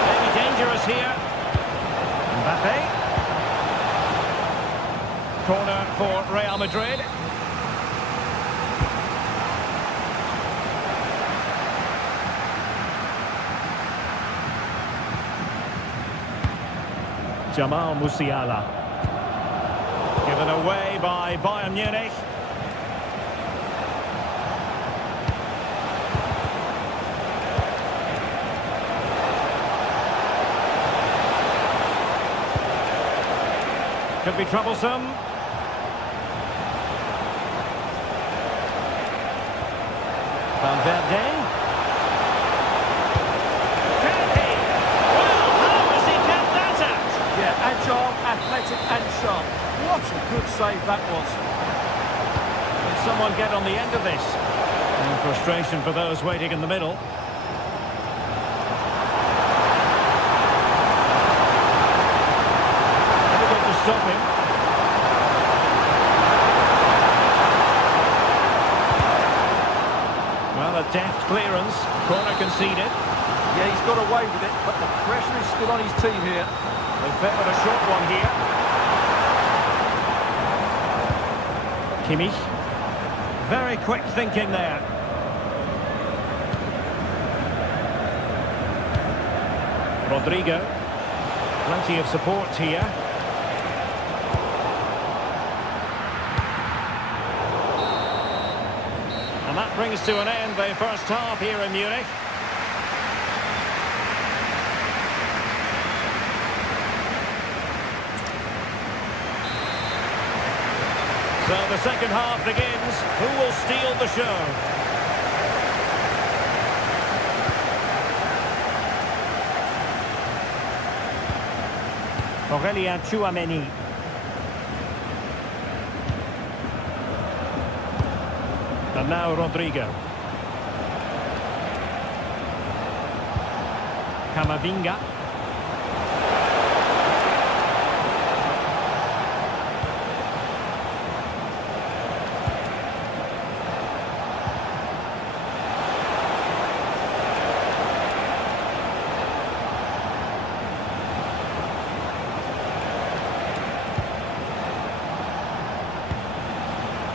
Maybe dangerous here. Mbappe. Corner for Real Madrid. Jamal Musiala. Given away by Bayern Munich. Could be troublesome. Van Verde. Can he? Well, how has he kept that out? Yeah, agile, athletic and sharp. What a good save that was. Can someone get on the end of this? And frustration for those waiting in the middle. Difficult to stop him. Well, a deft clearance. Corner conceded. Yeah, he's got away with it, but the pressure is still on his team here. They've bet with a short one here. Kimmich. Very quick thinking there. Rodrigo. Plenty of support here. And that brings to an end the first half here in Munich. So the second half begins. Who will steal the show? Aurélien Tchouameni. And now Rodrigo. Camavinga.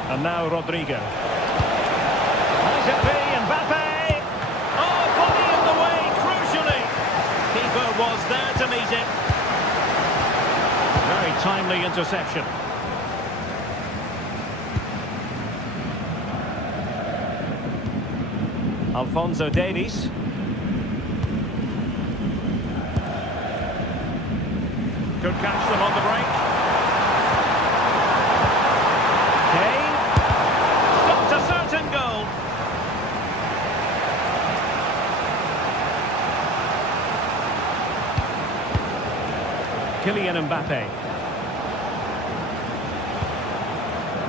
And now Rodrigo. Might it be Mbappe? Oh, body in the way, crucially. Keeper was there to meet it. Very timely interception. Alphonso Davies. Could catch them on the break. Goal. Kylian Mbappe.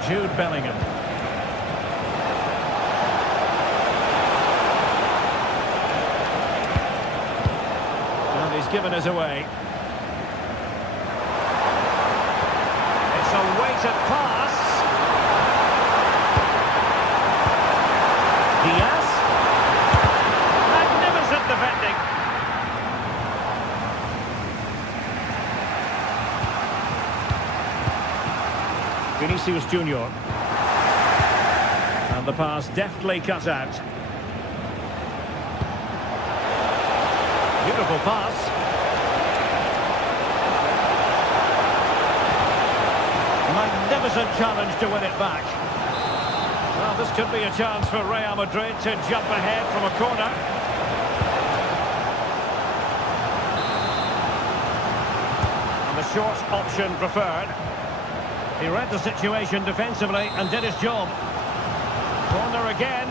Jude Bellingham. And he's given us away. It's a weighted pass. Diaz. Magnificent defending. Vinicius Junior. And the pass deftly cut out. Beautiful pass. Magnificent challenge to win it back. Well, this could be a chance for Real Madrid to jump ahead from a corner. And the short option preferred. He read the situation defensively and did his job. Corner again.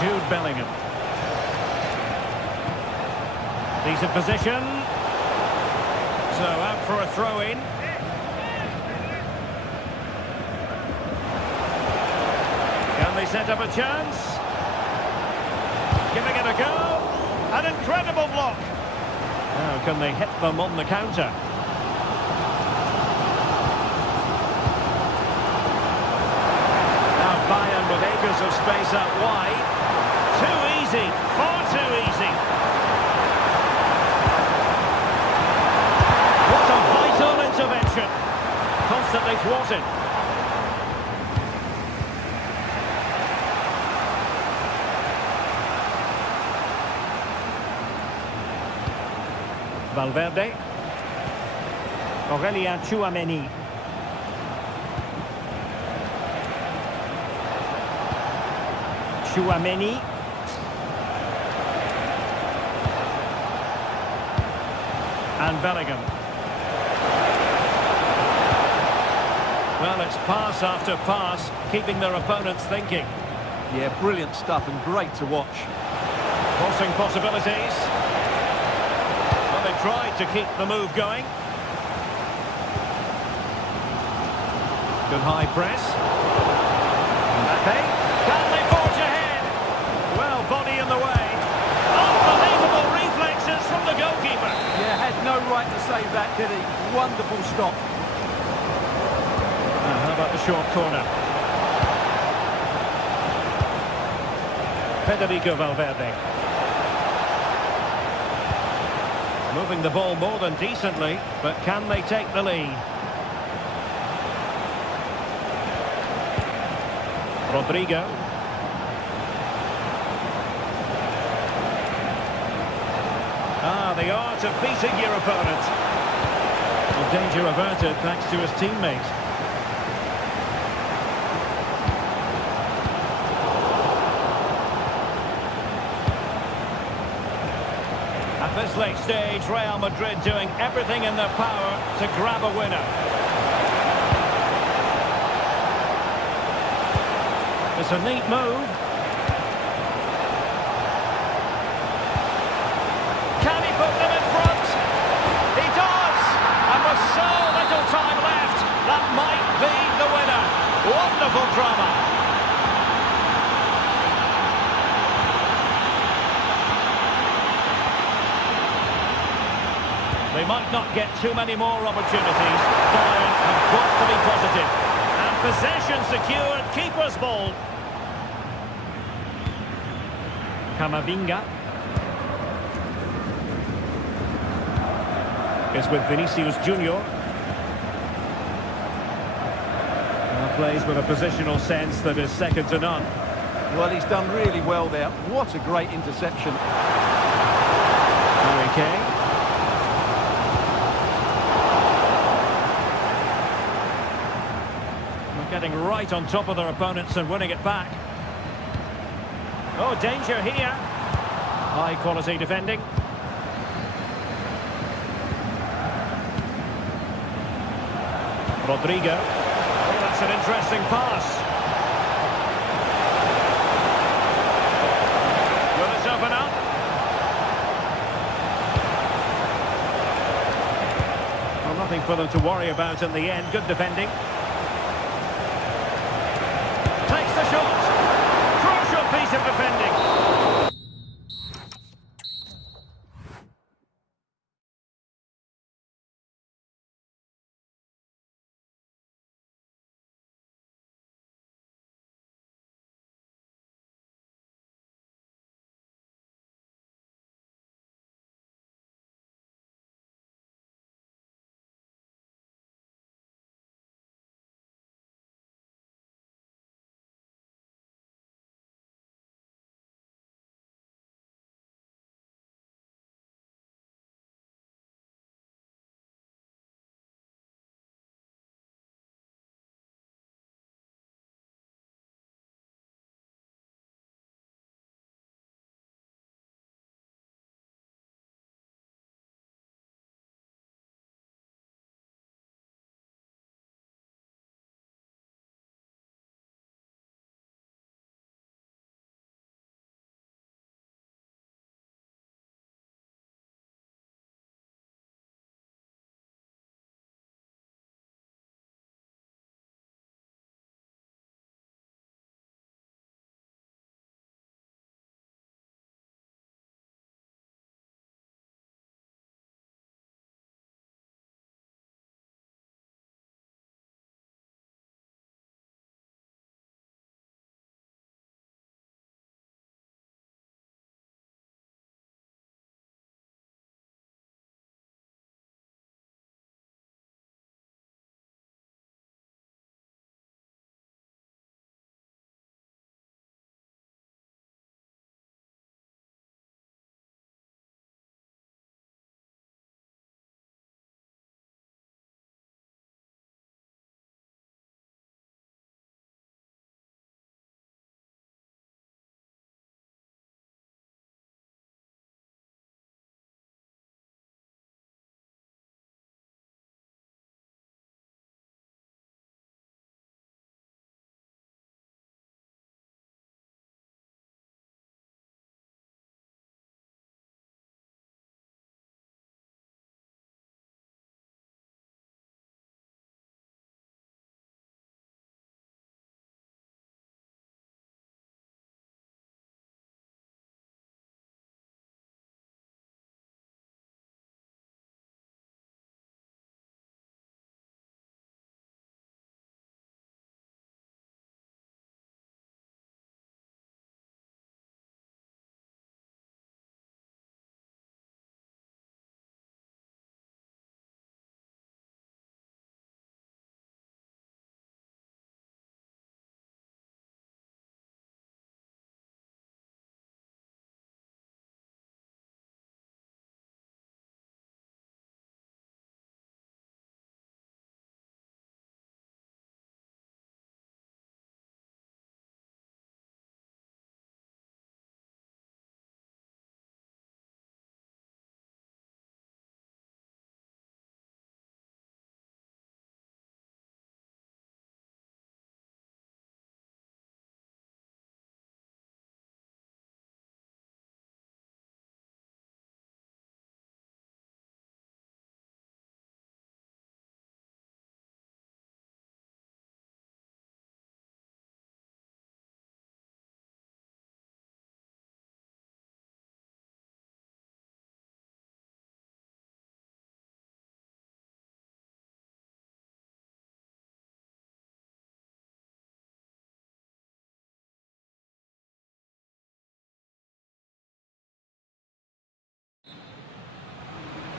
Jude Bellingham. Decent position. So out for a throw-in. Can they set up a chance? Giving it a go. An incredible block. Now can they hit them on the counter? Now Bayern with acres of space out wide. Too easy. Far too easy. possession. Constantly thwarted. Valverde. Aurelien Tchouameni. Tchouameni. And Bellingham. Well, it's pass after pass, keeping their opponents thinking. Yeah, brilliant stuff and great to watch. Crossing possibilities. Well, they tried to keep the move going. Good high press. Mbappe. Can they forge ahead? Well, body in the way. Unbelievable reflexes from the goalkeeper. Yeah, had no right to save that, did he? Wonderful stop. How about the short corner? Federico Valverde. Moving the ball more than decently, but can they take the lead? Rodrigo. The art of beating your opponent. Well, danger averted thanks to his teammate. At this late stage, Real Madrid doing everything in their power to grab a winner. It's a neat move. Can he put them in front? He does! And with so little time left, that might be the winner. Wonderful drama. They might not get too many more opportunities. Bayern have got to be positive. And possession secured, keeper's ball. Camavinga is with Vinicius Junior. Plays with a positional sense that is second to none. Well, he's done really well there. What a great interception. Harry Kane. Getting right on top of their opponents and winning it back. Oh, danger here. High quality defending. Rodrigo. Oh, that's an interesting pass. Will it open up? Well, nothing for them to worry about in the end. Good defending. Takes the shot. Crucial piece of defending.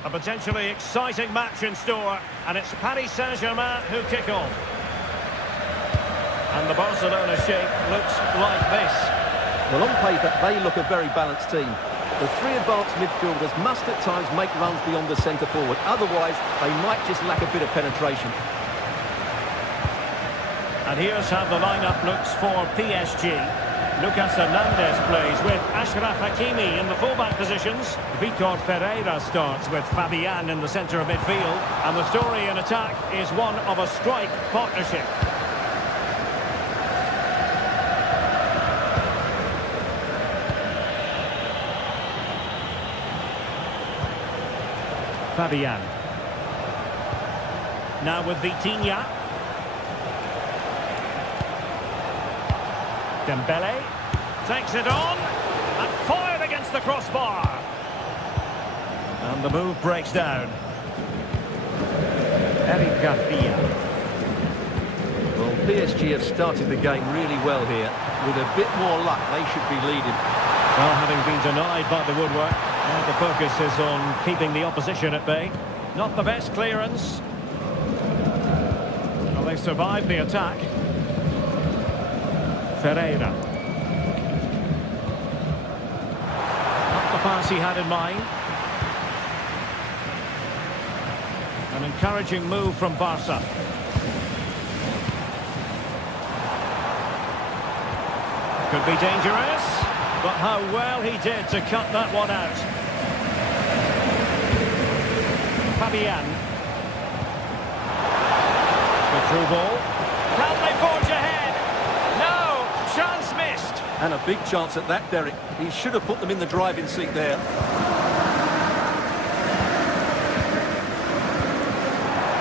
A potentially exciting match in store, and it's Paris Saint-Germain who kick off. And the Barcelona shape looks like this. Well, on paper, they look a very balanced team. The three advanced midfielders must at times make runs beyond the centre forward. Otherwise, they might just lack a bit of penetration. And here's how the lineup looks for PSG. Lucas Hernandez plays with Achraf Hakimi in the fullback positions. Vitor Ferreira starts with Fabian in the centre of midfield. And the story in attack is one of a strike partnership. Fabian. Now with Vitinha. Dembele takes it on and fired against the crossbar. And the move breaks down. Eric Garcia. Well, PSG have started the game really well here. With a bit more luck, they should be leading. Well, having been denied by the woodwork, now the focus is on keeping the opposition at bay. Not the best clearance. Well, they survived the attack. Ferreira. Not the pass he had in mind. An encouraging move from Barca. Could be dangerous, but how well he did to cut that one out. Fabian. The through ball. Can they forge ahead? No! Chance missed. And a big chance at that, Derek. He should have put them in the driving seat there.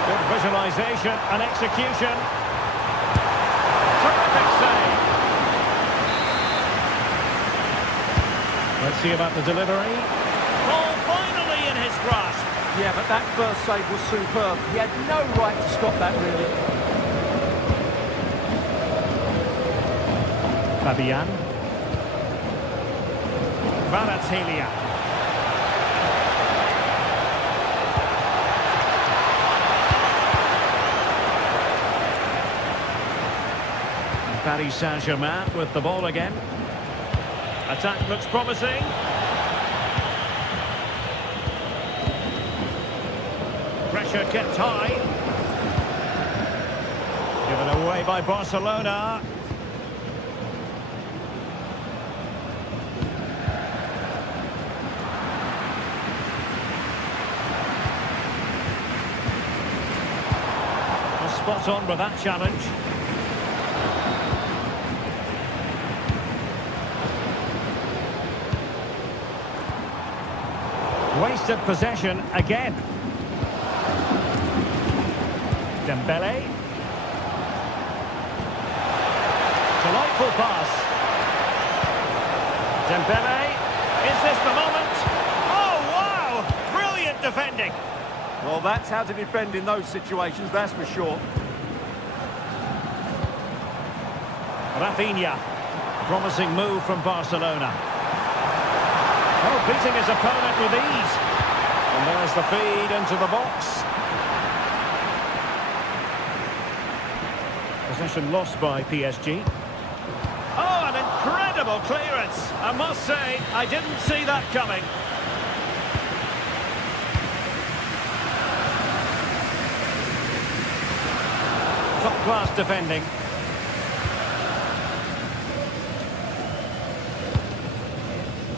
Good visualisation and execution. Terrific save. Let's see about the delivery. Ball finally in his grasp. Yeah, but that first save was superb. He had no right to stop that, really. Fabian. Kvaratskhelia. Paris Saint-Germain with the ball again. Attack looks promising. Pressure kept high. Given away by Barcelona. Well, spot on with that challenge. Wasted possession again. Dembele. Delightful pass. Dembele. Is this the moment? Oh, wow! Brilliant defending. Well, that's how to defend in those situations, that's for sure. Rafinha. Promising move from Barcelona. Oh, beating his opponent with ease. And there's the feed into the box. Possession lost by PSG. Oh, an incredible clearance. I must say, I didn't see that coming. Top-class defending.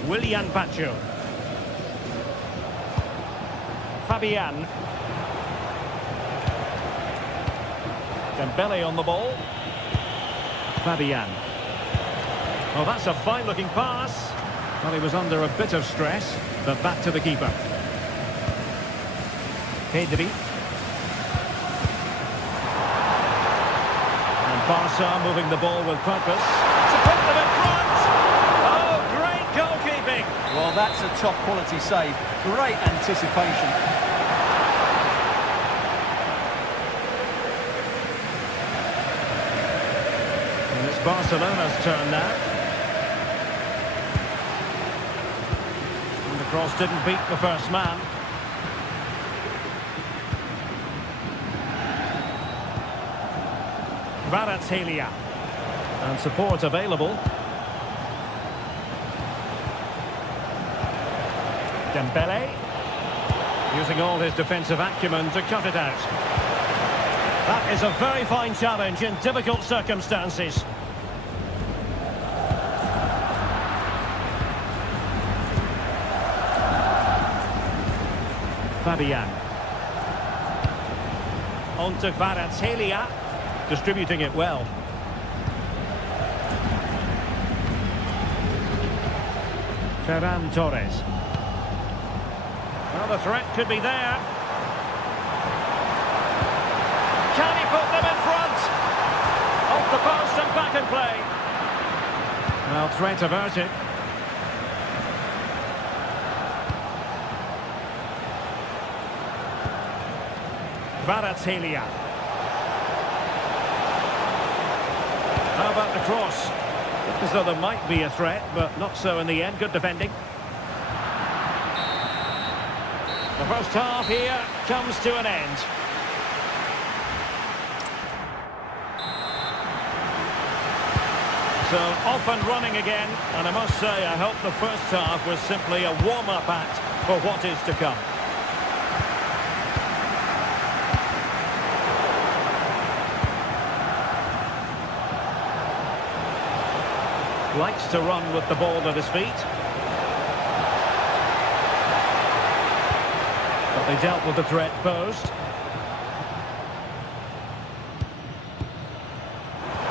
Willian Pacho. Fabian. Dembele on the ball. Fabian. Oh, that's a fine-looking pass. Well, he was under a bit of stress, but back to the keeper. Pedri. And Barca moving the ball with purpose. To put them in front. Oh, great goalkeeping. Well, that's a top-quality save. Great anticipation. And it's Barcelona's turn now. And the cross didn't beat the first man. Kvaratskhelia. And support available. Dembele. Using all his defensive acumen to cut it out. That is a very fine challenge in difficult circumstances. Fabian. On to Kvaratskhelia. Distributing it well. Ferran Torres. Well, the threat could be there. Can he put them in front? Off the post and back in play. Well, threat averted. Kvaratskhelia. How about the cross? Looked as though there might be a threat, but not so in the end. Good defending. The first half here comes to an end. So off and running again, and I must say I hope the first half was simply a warm-up act for what is to come. Likes to run with the ball at his feet. But they dealt with the threat posed.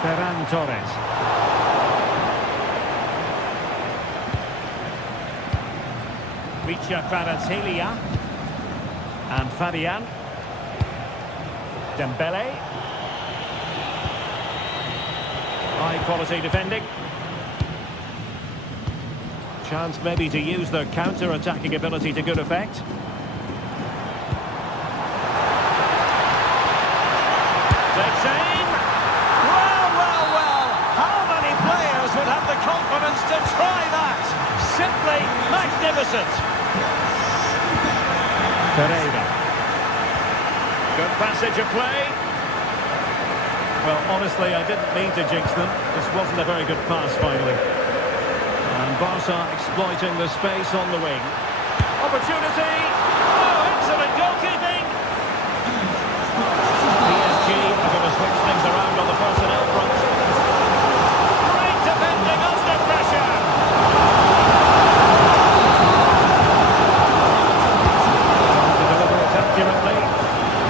Ferran Torres. Kvaratskhelia. And Fabian. Dembele. High quality defending. Chance maybe to use their counter-attacking ability to good effect. Takes aim. Well. How many players would have the confidence to try that? Simply magnificent. Pereira. Good passage of play. Well, honestly, I didn't mean to jinx them. This wasn't a very good pass, finally. And Barca exploiting the space on the wing. Opportunity! Oh, excellent goalkeeping! PSG are going to switch things around on the personnel front. Great defending under pressure! To deliver it accurately.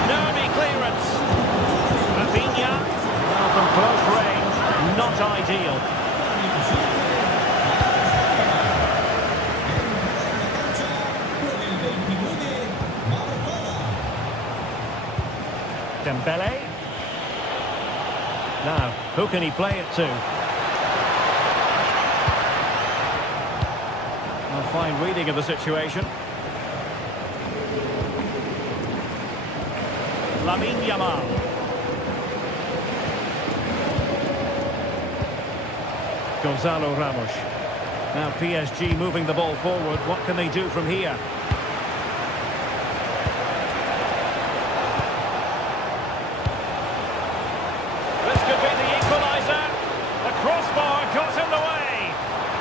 Nervy clearance. Rafinha. Now from close range, not ideal. Dembele. Now, who can he play it to? A fine reading of the situation. Lamine Yamal. Gonzalo Ramos. Now PSG moving the ball forward. What can they do from here?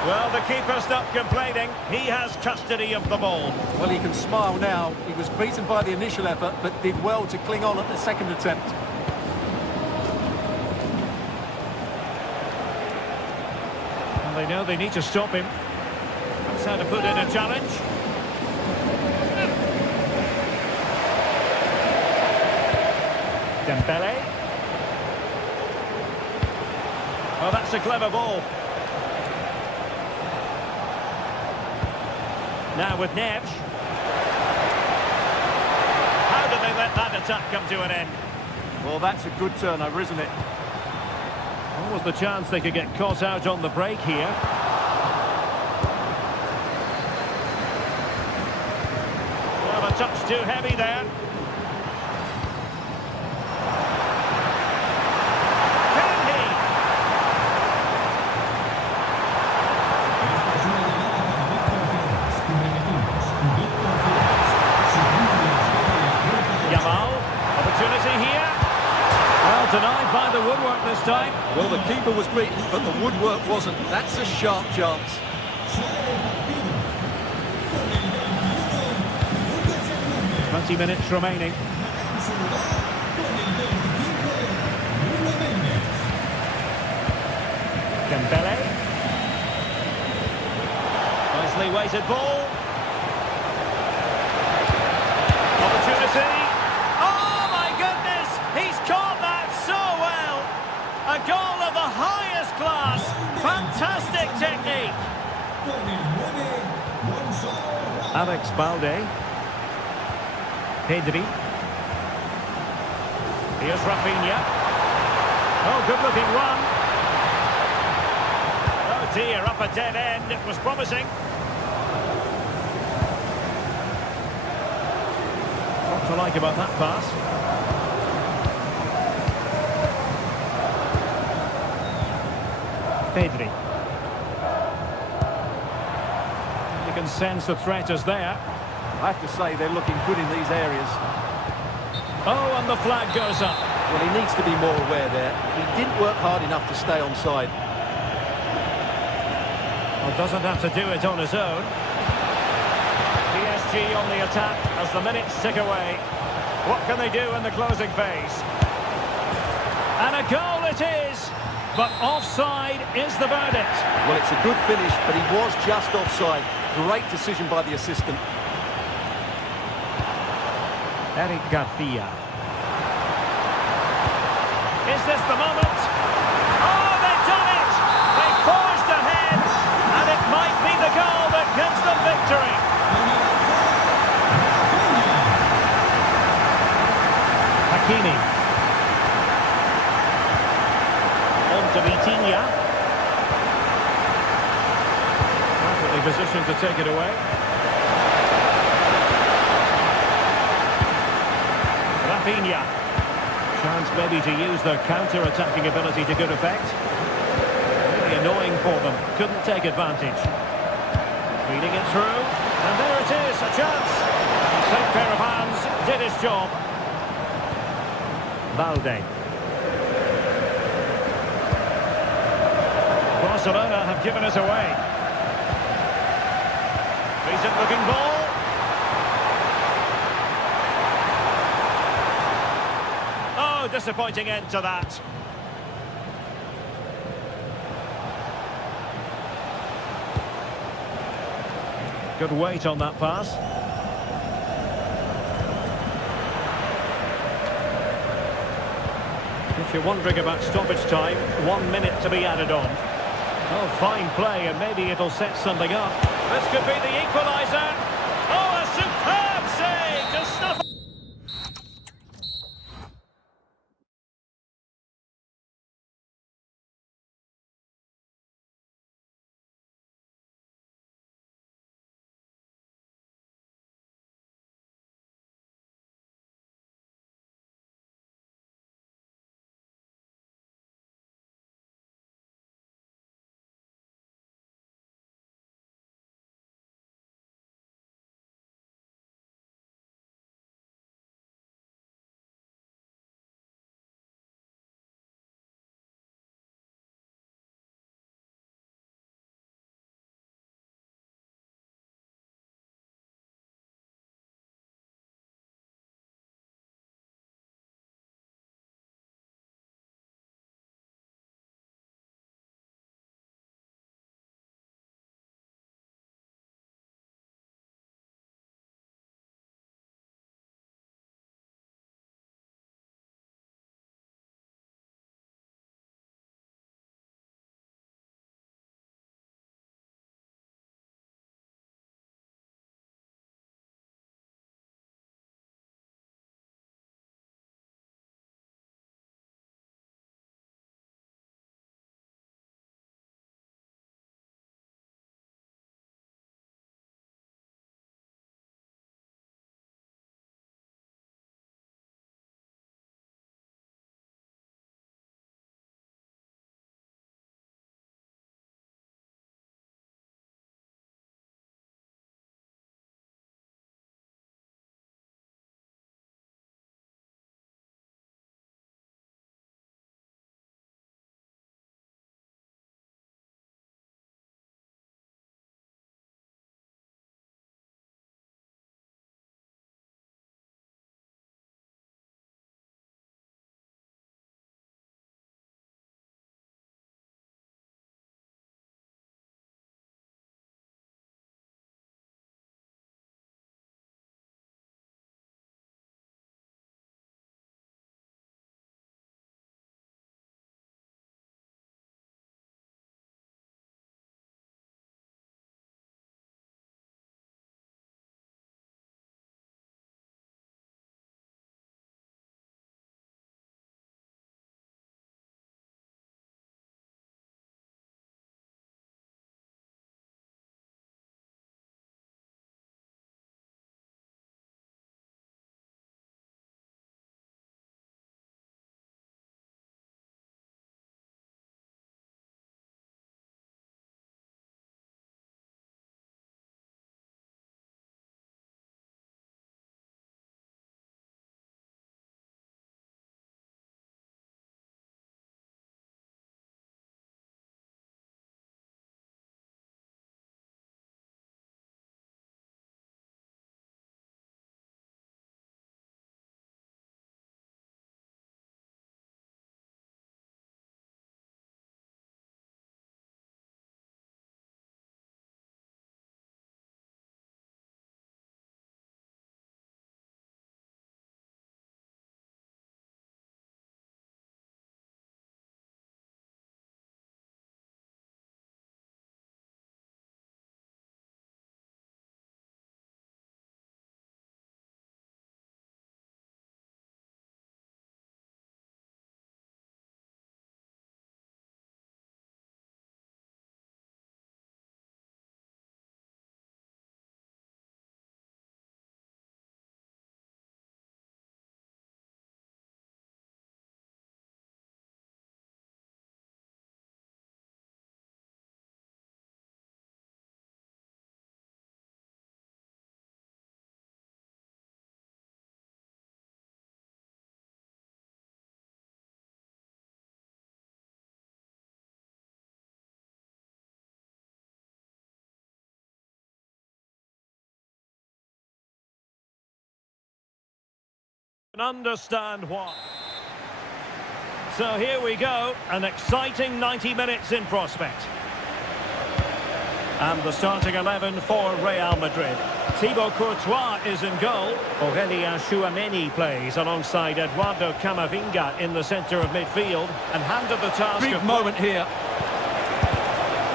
Well, the keeper stopped complaining. He has custody of the ball. Well, he can smile now. He was beaten by the initial effort, but did well to cling on at the second attempt. And they know they need to stop him. That's how to put in a challenge. Dembele. Oh, that's a clever ball. Now with Neves. How did they let that attack come to an end? Well, that's a good turnover, isn't it? What was the chance they could get caught out on the break here? Well, a touch too heavy there. Denied by the woodwork this this time. Well, the keeper was beaten, but the woodwork wasn't. That's a sharp chance. 20 minutes remaining. Dembele. Nicely weighted ball. Opportunity. Oh my goodness! He's caught that so well! A goal of the highest class. Fantastic technique. Alex Balde. Pedri. Here's Rafinha. Oh, good-looking run. Oh dear, up a dead end. It was promising. What to like about that pass? Pedri. You can sense the threat is there. I have to say they're looking good in these areas. Oh, and the flag goes up. Well, he needs to be more aware there. He didn't work hard enough to stay onside. Well, doesn't have to do it on his own. PSG on the attack as the minutes tick away. What can they do in the closing phase? And a goal it is! But offside is the verdict. Well, it's a good finish, but he was just offside. Great decision by the assistant. Eric Garcia. Is this the moment? Oh, they've done it! They've forged ahead, and it might be the goal that gives them victory. Hakimi. On to Vitinha. Perfectly positioned to take it away. Rafinha. Chance maybe to use their counter-attacking ability to good effect. Really annoying for them. Couldn't take advantage. Feeding it through. And there it is, a chance. Same pair of hands did his job. Balde. Barcelona have given us away. Decent-looking ball. Oh, disappointing end to that. Good weight on that pass. If you're wondering about stoppage time, 1 minute to be added on. Oh, fine play, and maybe it'll set something up. This could be the equaliser. Oh, a superb save to snuff Understand why. So here we go, an exciting 90 minutes in prospect. And the starting 11 for Real Madrid. Thibaut Courtois is in goal. Aurélien Tchouameni plays alongside Eduardo Camavinga in the centre of midfield and handed the task Big moment here.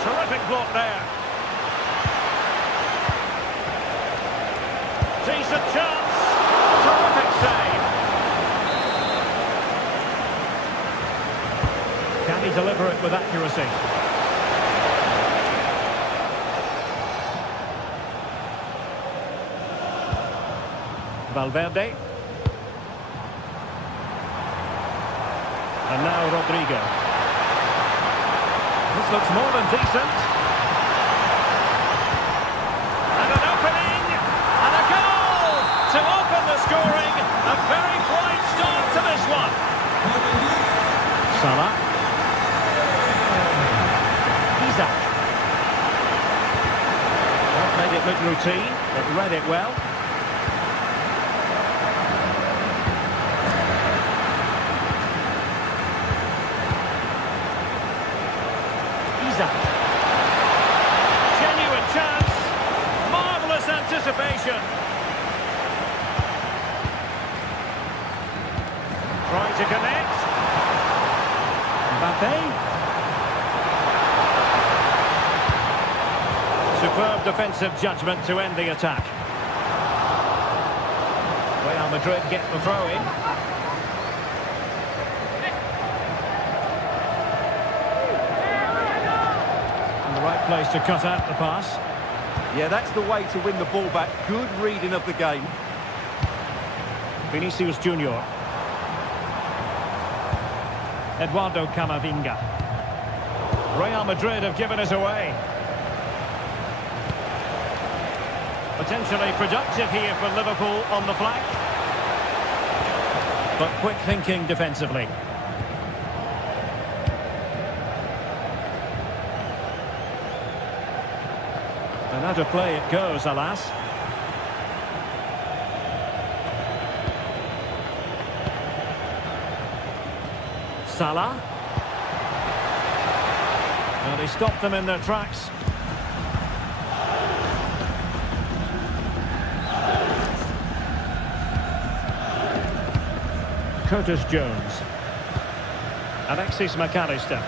Terrific block there. Decent chance. Terrific save. Can he deliver it with accuracy? Valverde. And now Rodrigo. This looks more than decent. And an opening. And a goal to open the scoring. A very bright start to this one. Salah. Isaac. That made it look routine, but read it well. Genuine chance. Marvellous anticipation. Trying to connect. Mbappe. Superb defensive judgment to end the attack. Real Madrid get the throw in. Right place to cut out the pass. Yeah, that's the way to win the ball back. Good reading of the game. Vinicius Junior. Eduardo Camavinga. Real Madrid have given us away. Potentially productive here for Liverpool on the flank. But quick thinking defensively. And out of play it goes, alas. Salah. Well, he stopped them in their tracks. Curtis Jones. Alexis McAllister.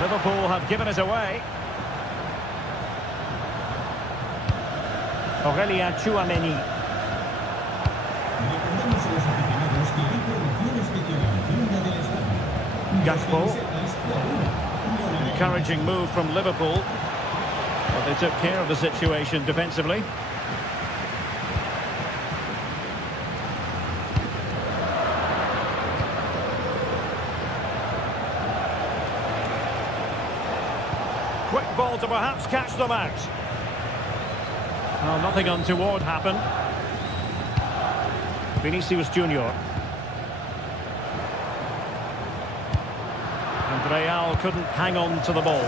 Liverpool have given us away. Aurélien Tchouameni. Gakpo. Encouraging move from Liverpool. But they took care of the situation defensively. Quick ball to perhaps catch them out. Well, nothing untoward happened. Vinicius Junior. And Real couldn't hang on to the ball.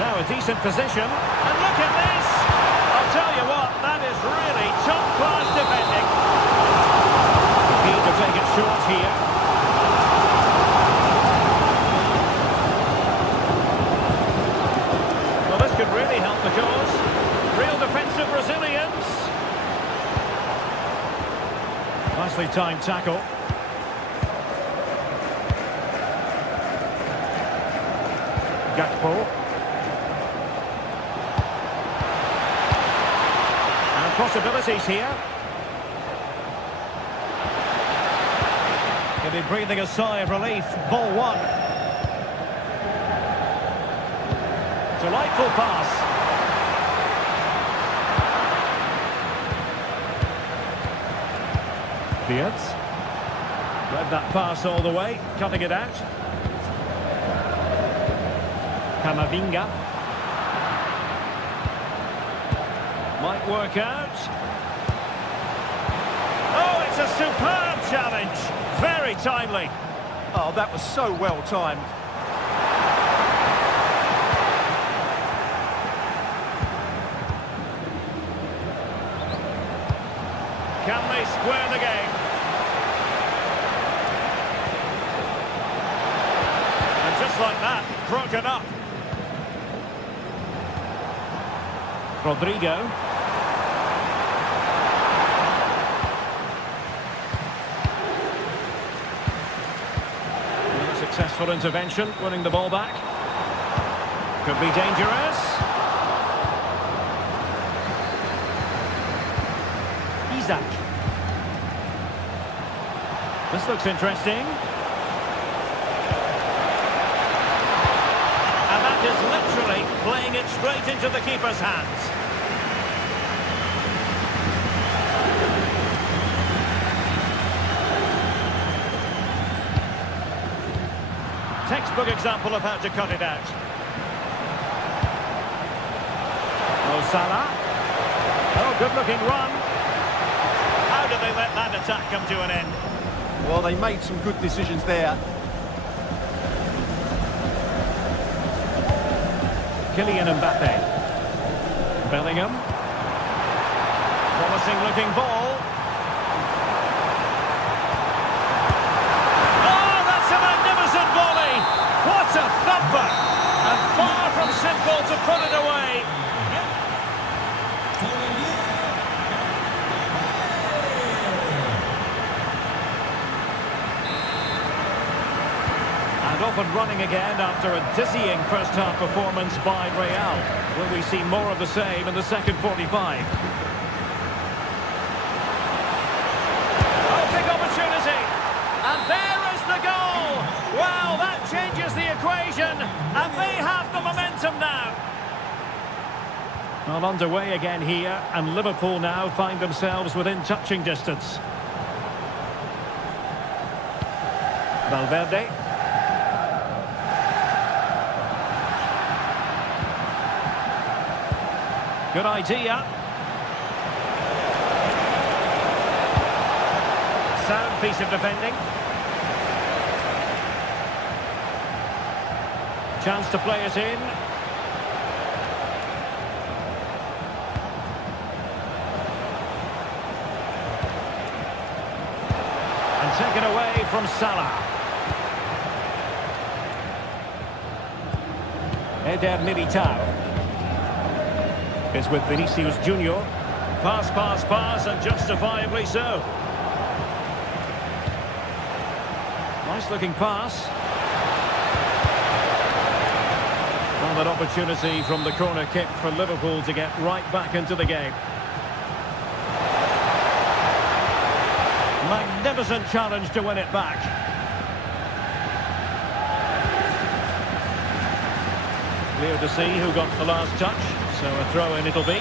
Now a decent position. And look at this! I'll tell you what, that is really top-class defending. Keen to take it short here. Could really help the cause. Real defensive resilience. Nicely timed tackle. Gakpo. And possibilities here. He'll be breathing a sigh of relief. Ball one. Delightful pass. Fields. Read that pass all the way, cutting it out. Camavinga. Might work out. Oh, it's a superb challenge. Very timely. Oh, that was so well timed. Can they square the game? And just like that, broken up. Rodrigo. Successful intervention, winning the ball back. Could be dangerous. Isaac. This looks interesting. And that is literally playing it straight into the keeper's hands. Textbook example of how to cut it out. Oh, Salah. Oh, good-looking run. How did they let that attack come to an end? Well, they made some good decisions there. Kylian Mbappe. Bellingham. Promising-looking ball. What a thumper! And far from simple to put it away. And off and running again after a dizzying first-half performance by Real. Will we see more of the same in the second 45? Oh, big opportunity! And there is the goal! Wow, that changes the equation, and they have the momentum now. Well, underway again here, and Liverpool now find themselves within touching distance. Valverde. Good idea. Sound piece of defending. Chance to play it in. And taken away from Salah. Eder Militao is with Vinicius Junior. Pass, pass, pass, and justifiably so. Nice looking pass. Well, an opportunity from the corner kick for Liverpool to get right back into the game. Magnificent challenge to win it back. Clear to see who got the last touch, so a throw-in it'll be.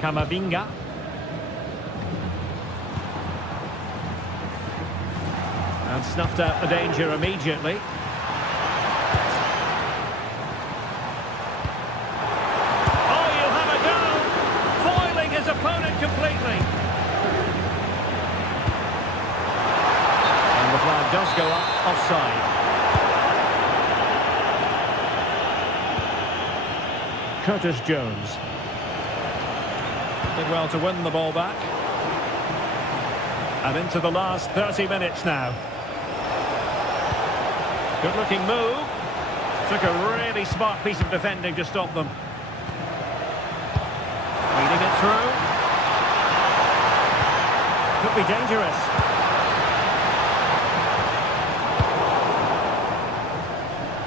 Camavinga. And snuffed out the danger immediately. Oh, you'll have a go! Foiling his opponent completely. And the flag does go up, offside. Curtis Jones. Did well to win the ball back. And into the last 30 minutes now. Good looking move. Took a really smart piece of defending to stop them. Leading it through. Could be dangerous.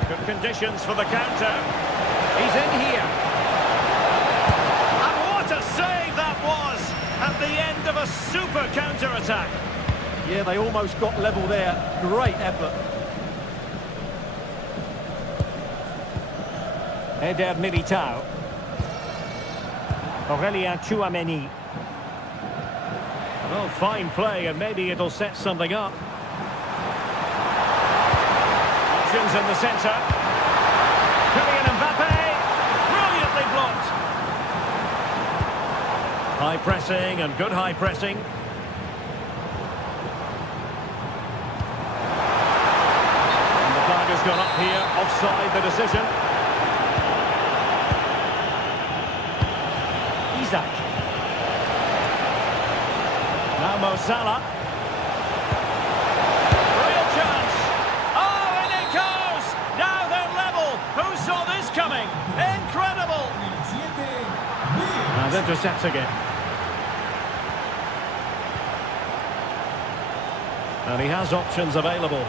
Good conditions for the counter. He's in here. And what a save that was at the end of a super counter-attack. Yeah, they almost got level there. Great effort. Eder Militao. Aurelien Tchouameni. Well, fine play, and maybe it'll set something up. Options in the centre. Kylian Mbappe. Brilliantly blocked. High pressing and good high pressing. And the flag has gone up here. Offside the decision. Isaac. Now Mo Salah. Real chance. Oh, and it goes! Now they're level. Who saw this coming? Incredible! And intercepts again. And he has options available.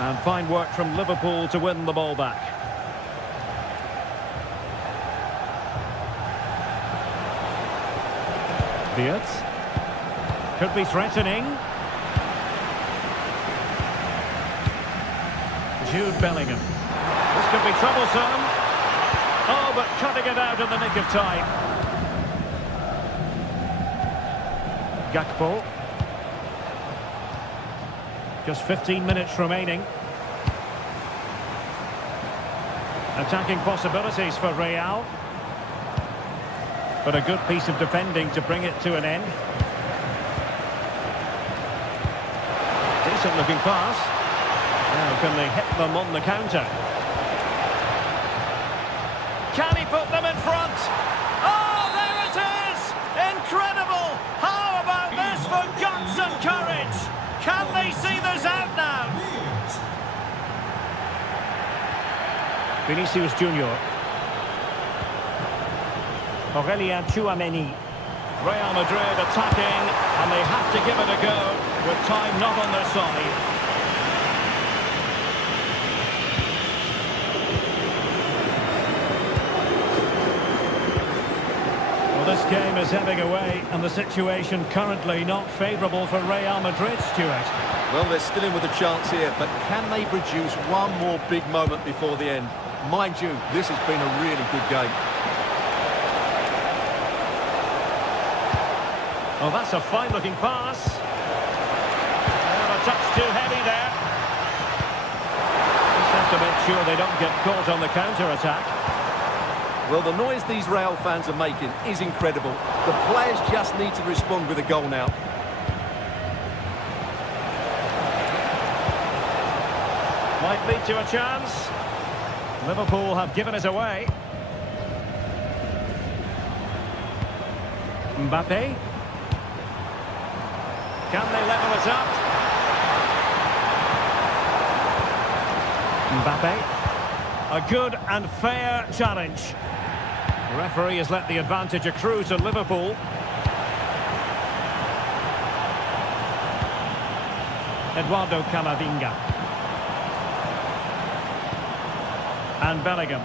And fine work from Liverpool to win the ball back. Fiat. Could be threatening. Jude Bellingham. This could be troublesome. Oh, but cutting it out in the nick of time. Gakpo. Just 15 minutes remaining. Attacking possibilities for Real. But a good piece of defending to bring it to an end. Decent looking pass. Now can they hit them on the counter? Can he put them in front? Oh, there it is! Incredible! How about this for guts and courage? Can they see this out now? Vinicius Junior. Aurelien Tchouameni. Real Madrid attacking, and they have to give it a go, with time not on their side. This game is heading away, and the situation currently not favourable for Real Madrid, Stuart. Well, they're still in with a chance here, but can they produce one more big moment before the end? Mind you, this has been a really good game. Oh, that's a fine-looking pass. And a touch too heavy there. Just have to make sure they don't get caught on the counter-attack. Well, the noise these Real fans are making is incredible. The players just need to respond with a goal now. Might lead to a chance. Liverpool have given it away. Mbappe. Can they level it up? Mbappe. A good and fair challenge. The referee has let the advantage accrue to Liverpool. Eduardo Camavinga. And Bellingham.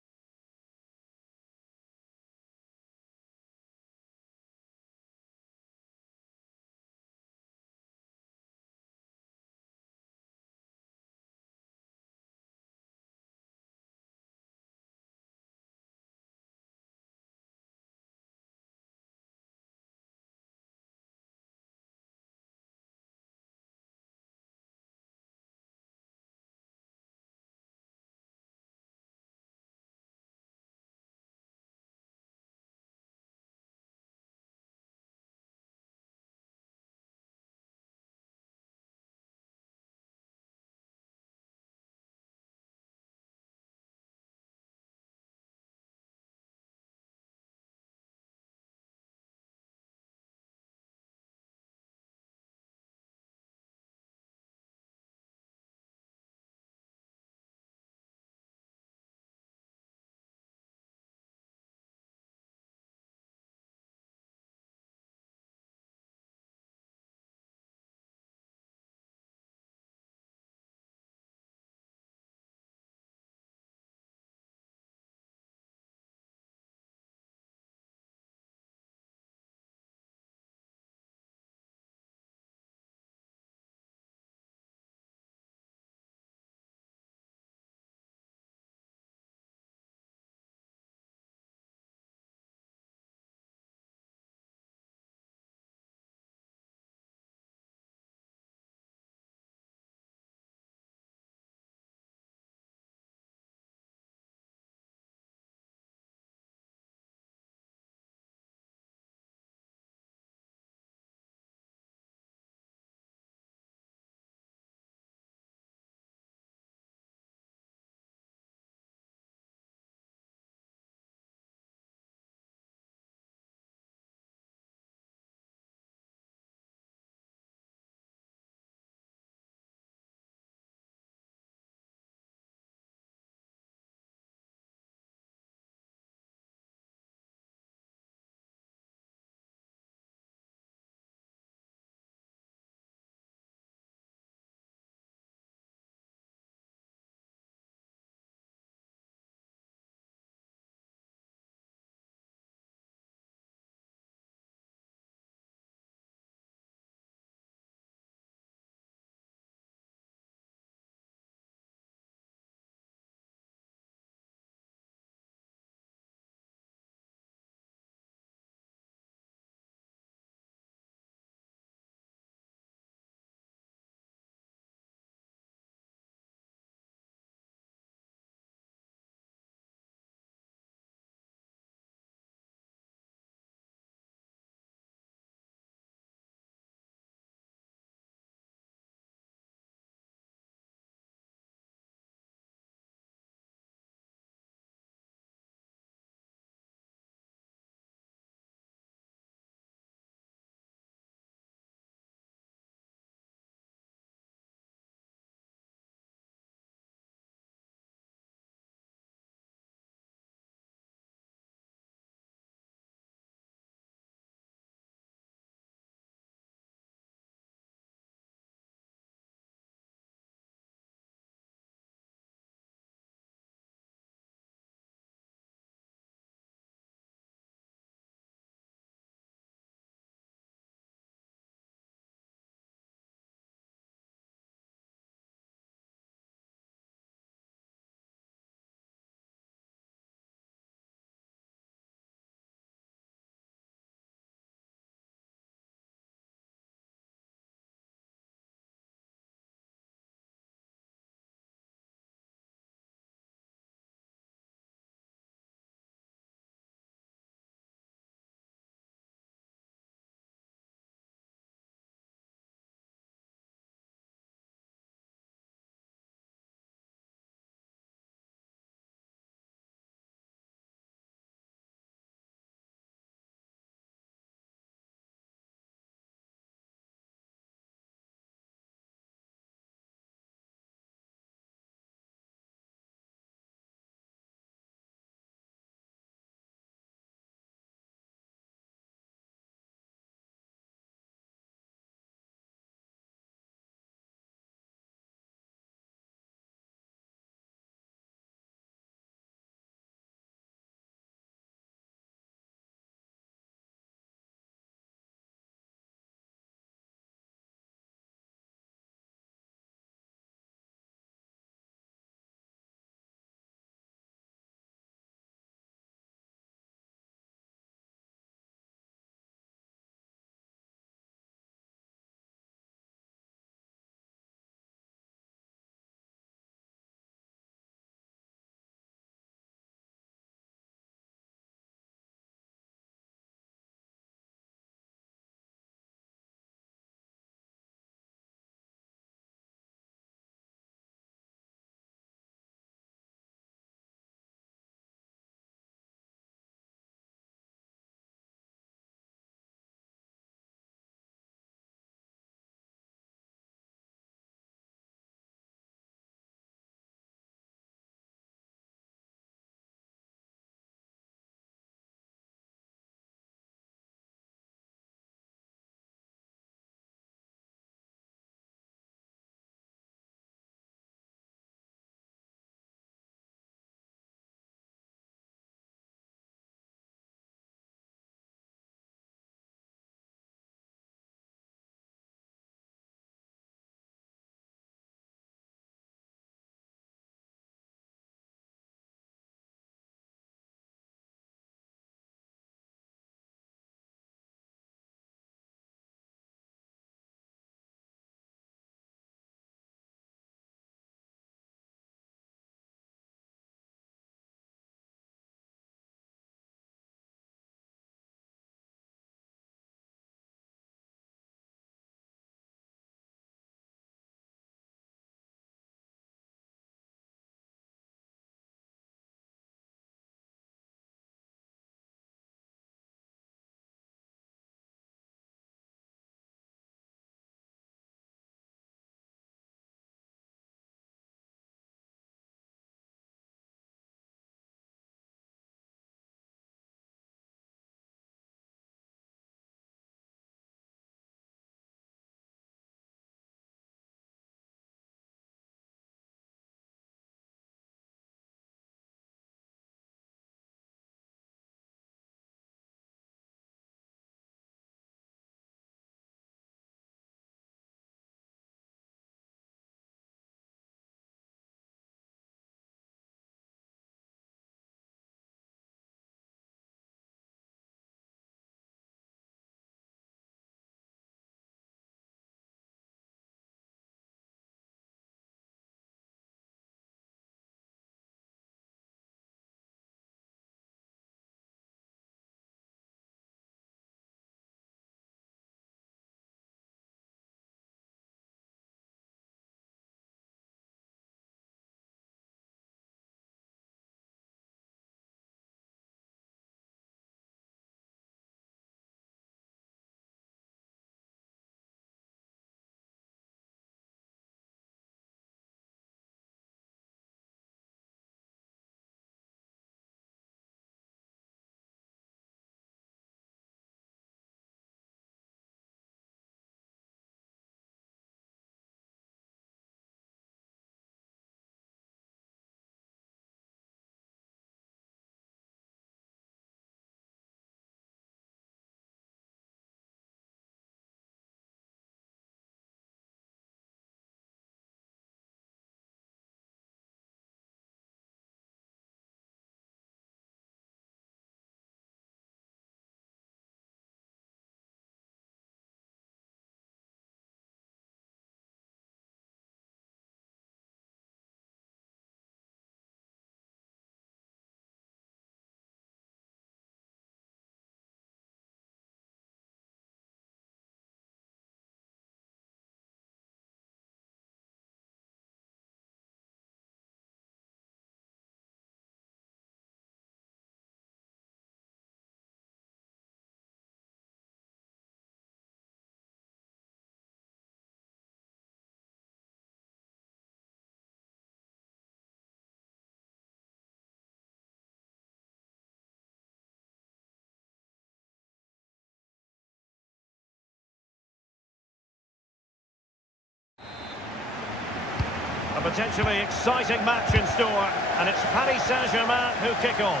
potentially exciting match in store, and it's Paris Saint-Germain who kick off.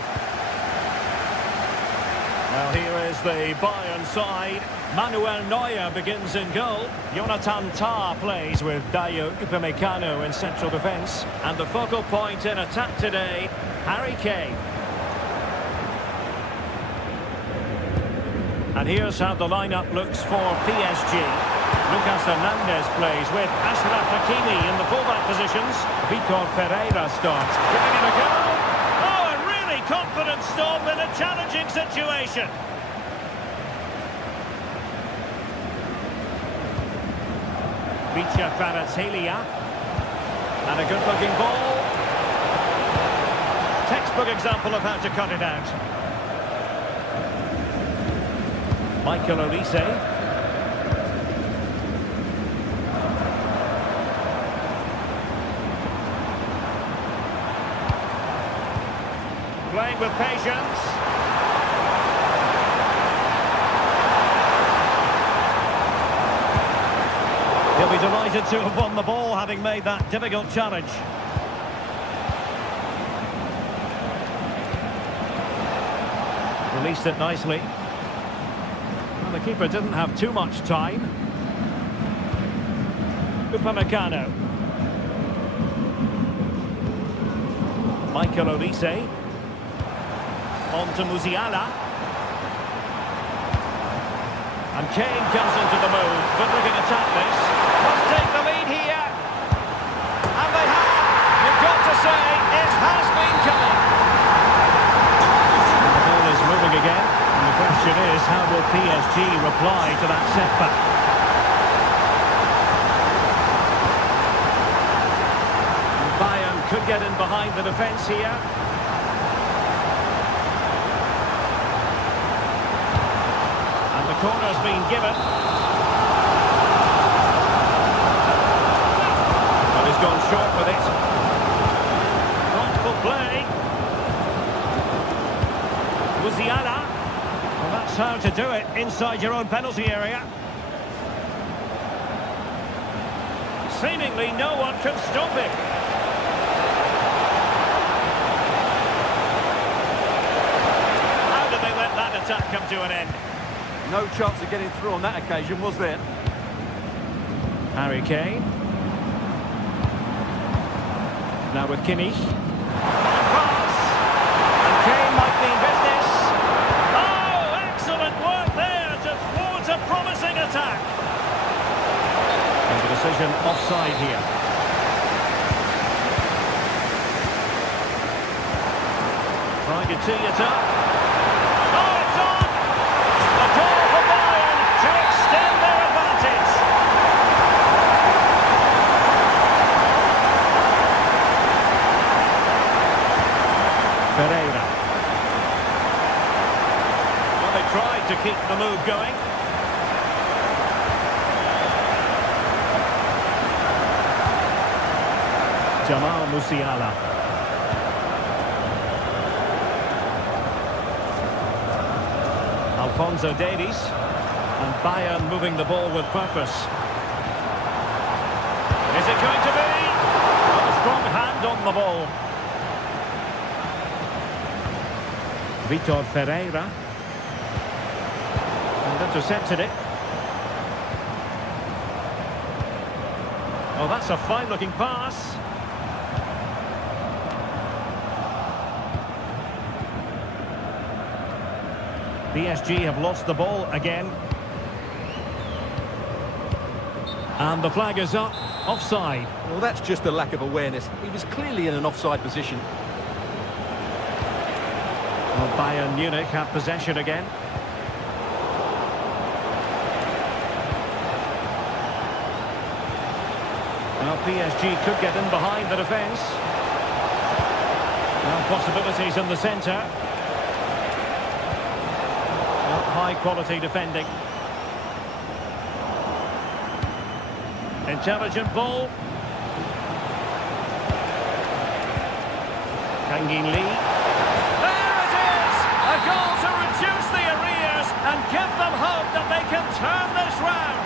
Well, here is the Bayern side. Manuel Neuer begins in goal. Jonathan Tah plays with Dayo Upamecano in central defence. And the focal point in attack today, Harry Kane. And here's how the lineup looks for PSG. Lucas Hernandez plays with Ashraf Hakimi in the fullback positions. Vitor Ferreira starts, giving it a go. Oh, a really confident stop in a challenging situation. Vicha Kvaratskhelia. And a good-looking ball. Textbook example of how to cut it out. Michael Olise. Playing with patience. He'll be delighted to have won the ball, having made that difficult challenge. Released it nicely. Well, the keeper didn't have too much time. Upamecano. Michael Olise. On to Musiala. And Kane comes into the move. Good-looking attack this. Must take the lead here. And they have. You've got to say, it has been coming. And the ball is moving again. And the question is, how will PSG reply to that setback? And Bayern could get in behind the defence here. And the corner's been given. But he's gone short with it. Thoughtful play. Musiala. Well, that's how to do it inside your own penalty area. Seemingly no one can stop him. How did they let that attack come to an end? No chance of getting through on that occasion, was there? Harry Kane. Now with Kimmich. Pass. And Kane might mean business. Oh, excellent work there to thwart a promising attack. And the decision offside here. Trying to tee it up. Oh, it's on! A goal for Bayern to extend their advantage. Ferreira. Well, they tried to keep the move going. Jamal Musiala. Alphonso Davies. And Bayern moving the ball with purpose. Is it going to be? A strong hand on the ball. Vitor Ferreira. And intercepted it. Oh, that's a fine-looking pass. PSG have lost the ball again. And the flag is up. Offside. Well, that's just a lack of awareness. He was clearly in an offside position. Well, Bayern Munich have possession again. Well, PSG could get in behind the defence. Well, possibilities in the centre. Well, high-quality defending. Intelligent ball. Kangin Lee. There it is! A goal to reduce the arrears and give them hope that they can turn this round.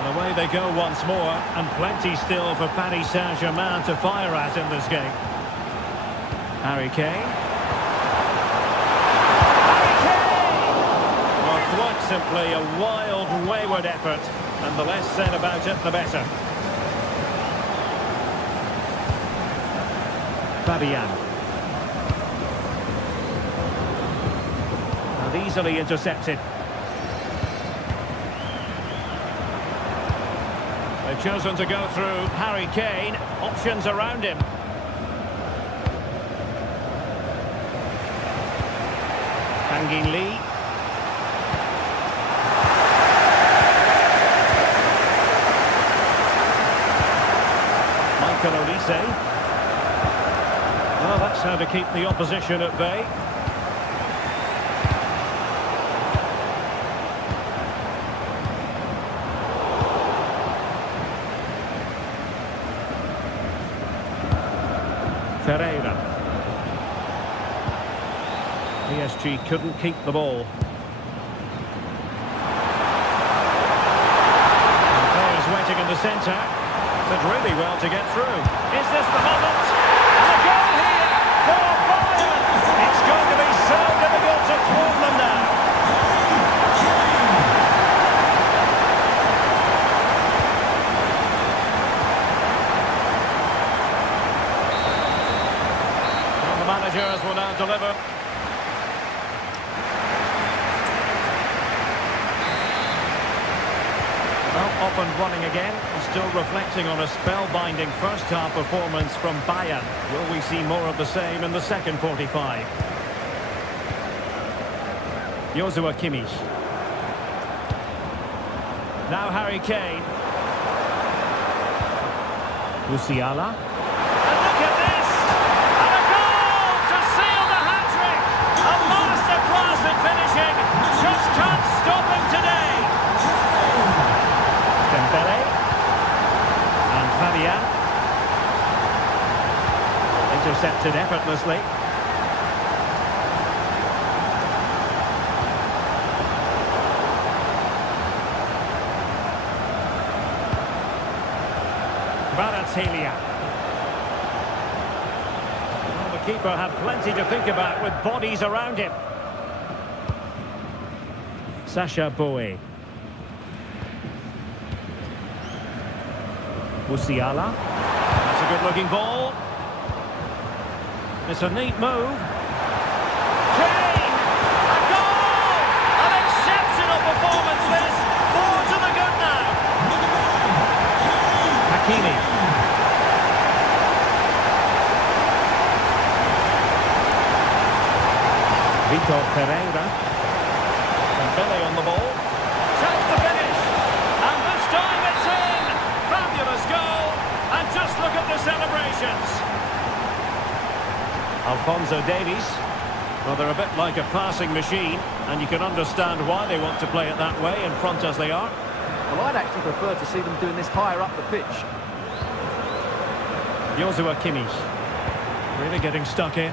And a Away they go once more, and plenty still for Paris Saint-Germain to fire at in this game. Harry Kane. Harry Kane! Well, quite simply a wild, wayward effort, and the less said about it, the better. Fabian. And easily intercepted. They've chosen to go through Harry Kane. Options around him. Kangin Lee. Michael Olise. Well, that's how to keep the opposition at bay. Ferreira. PSG couldn't keep the ball. The players waiting in the centre. Did really well to get through. Is this the moment? And a goal here for Bayern. It's going to be so difficult to thwart them now. Well, the managers will now deliver. Well, off and running again, still reflecting on a spellbinding first-half performance from Bayern. Will we see more of the same in the second 45? Joshua Kimmich. Now Harry Kane. Musiala. And look at this! And a goal to seal the hat-trick! A masterclass in finishing! Just can't stop him today! Dembele and Fabian intercepted effortlessly. Kvaratskhelia. Well, the keeper had plenty to think about with bodies around him. Sacha Boey. Musiala. That's a good-looking ball. It's a neat move. Kane! A goal! An exceptional performance this. 4 to the good now. Hakimi. Vitor Pereira. And Billy on the ball. Chance to finish. And this time it's in. Fabulous goal, and just look at the celebrations. Alphonso Davies. Well, they're a bit like a passing machine, and you can understand why they want to play it that way, in front as they are. Well, I'd actually prefer to see them doing this higher up the pitch. Joshua Kimmich. Really getting stuck in.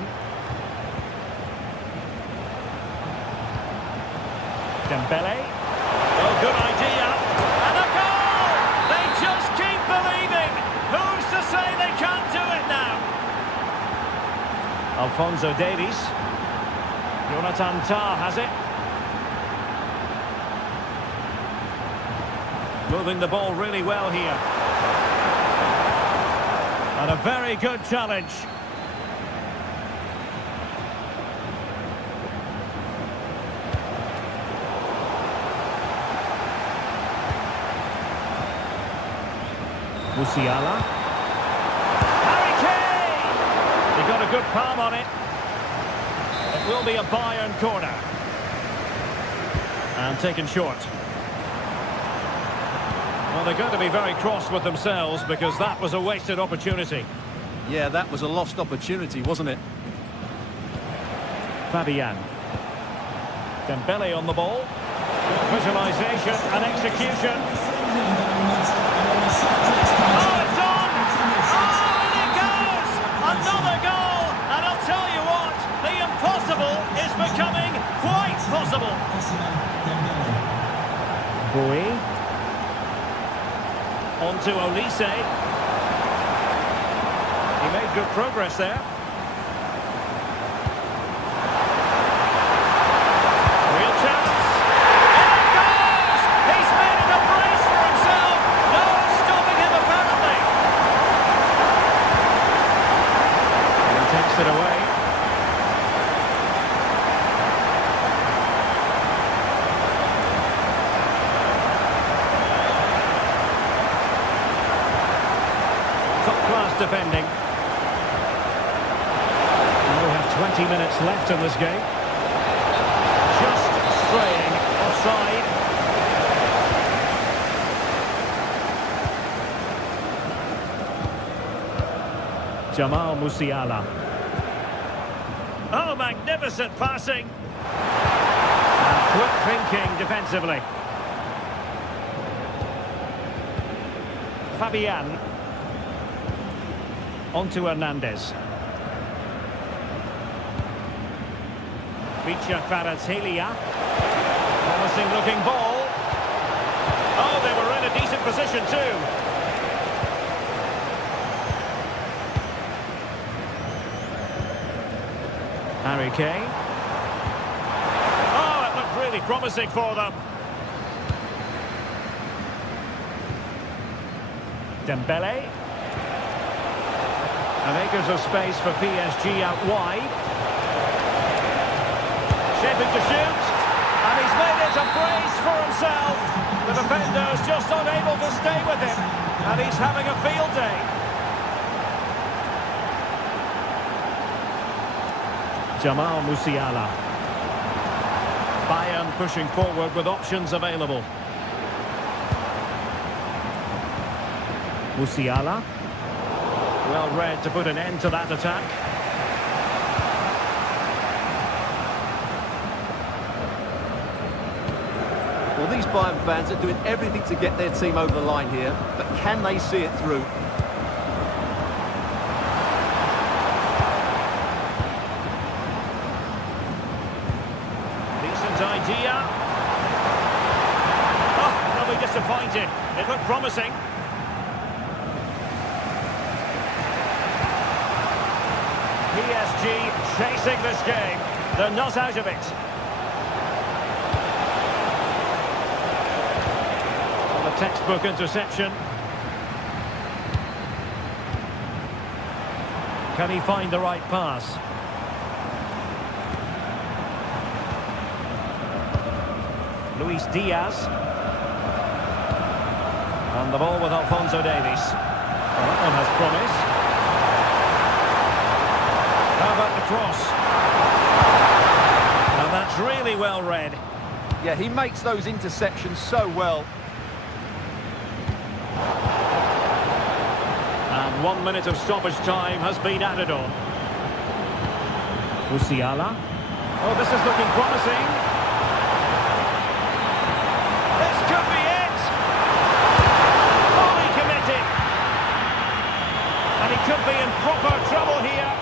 Dembele. Oh, good idea. And a goal! They just keep believing. Who's to say they can't do it now? Alphonso Davies. Jonathan Tah has it. Moving the ball really well here. And a very good challenge. Musiala. Harry Kane! He got a good palm on it. It will be a Bayern corner. And taken short. Well, they're going to be very cross with themselves because that was a wasted opportunity. Yeah, that was a lost opportunity, wasn't it? Fabian. Dembele on the ball. Visualisation and execution. Oh, it's on! Oh, and it goes! Another goal! And I'll tell you what, the impossible is becoming quite possible. Boey. On to Olise. He made good progress there. Real chance. And it goes! He's made a brace for himself. No stopping him, apparently. He takes it away. Top-class defending. We have 20 minutes left in this game. Just straying offside. Jamal Musiala. Oh, magnificent passing. And quick thinking defensively. Fabian. On to Hernandez. Feature Kvaratskhelia. Promising looking ball. Oh, they were in a decent position too. Harry Kane. Oh, it looked really promising for them. Dembele. And acres of space for PSG out wide. Shaping to shoot. And he's made it a brace for himself. The defender's just unable to stay with him. And he's having a field day. Jamal Musiala. Bayern pushing forward with options available. Musiala. Well read to put an end to that attack. Well, these Bayern fans are doing everything to get their team over the line here, but can they see it through? Decent idea. Oh, they'll be disappointed. It looked promising. PSG chasing this game. They're not out of it. A textbook interception. Can he find the right pass? Luis Diaz. And the ball with Alphonso Davies. Well, that one has promise. How about the cross? And that's really well read. Yeah, he makes those interceptions so well. And 1 minute of stoppage time has been added on. Musiala. Oh, this is looking promising. This could be it. Fully committed. And he could be in proper trouble here.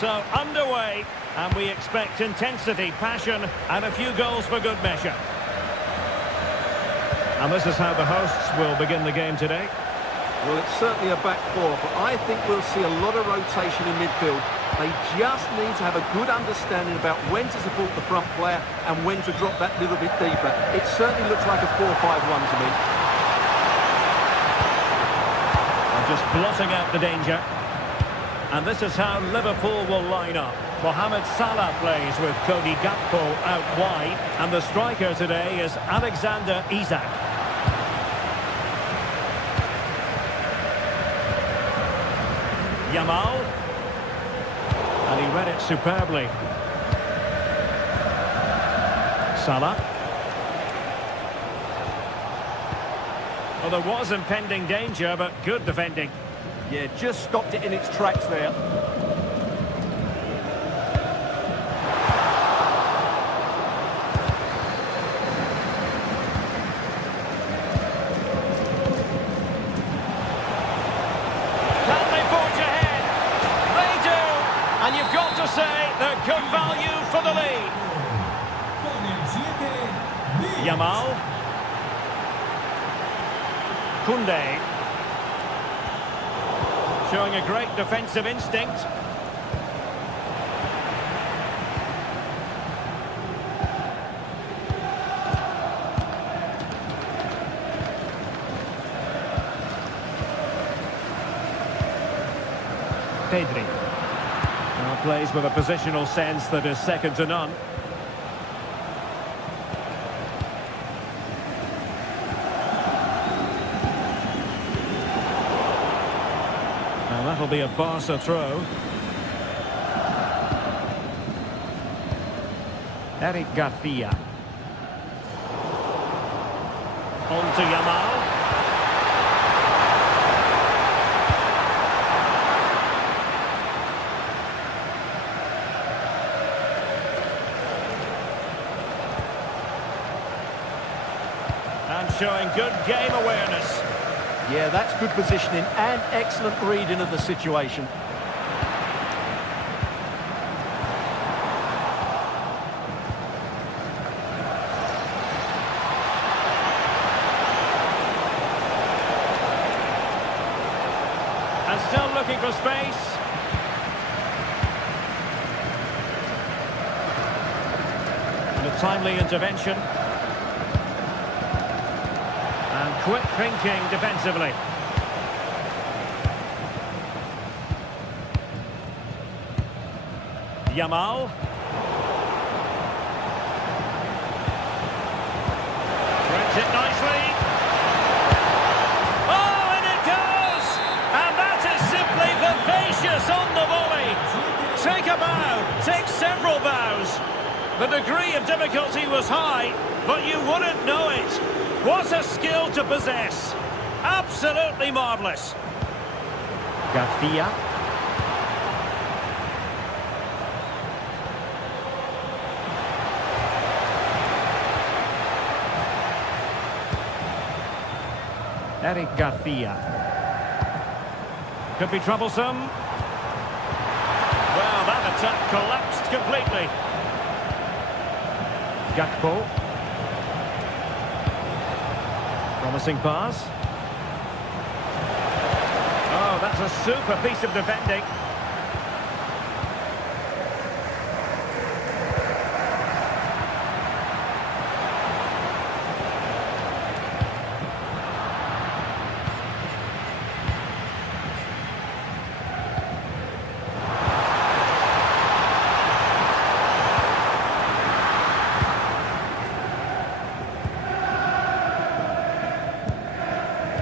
So, underway, and we expect intensity, passion, and a few goals for good measure. And this is how the hosts will begin the game today. Well, it's certainly a back four, but I think we'll see a lot of rotation in midfield. They just need to have a good understanding about when to support the front player and when to drop that little bit deeper. It certainly looks like a 4-5-1 to me. And just blotting out the danger. And this is how Liverpool will line up. Mohamed Salah plays with Cody Gakpo out wide, and the striker today is Alexander Isak. Yamal. And he read it superbly. Salah. Well, there was impending danger, but good defending. Yeah, just stopped it in its tracks there. Can they forge ahead? They do! And you've got to say they're good value for the lead. Yamal. Koundé. Showing a great defensive instinct. Pedri. Now plays with a positional sense that is second to none. That'll be a Barca throw. Eric Garcia. On to Yamal. And showing good game awareness. Yeah, that's good positioning and excellent reading of the situation. And still looking for space. And a timely intervention. And quick thinking defensively. Yamal. Threads it nicely. Oh, and it goes! And that is simply vivacious on the volley. Take a bow, take several bows. The degree of difficulty was high, but you wouldn't know it. What a skill to possess. Absolutely marvellous. Garcia. Eric Garcia. Could be troublesome. Well, that attack collapsed completely. Gakpo. Promising pass. Oh, that's a super piece of defending.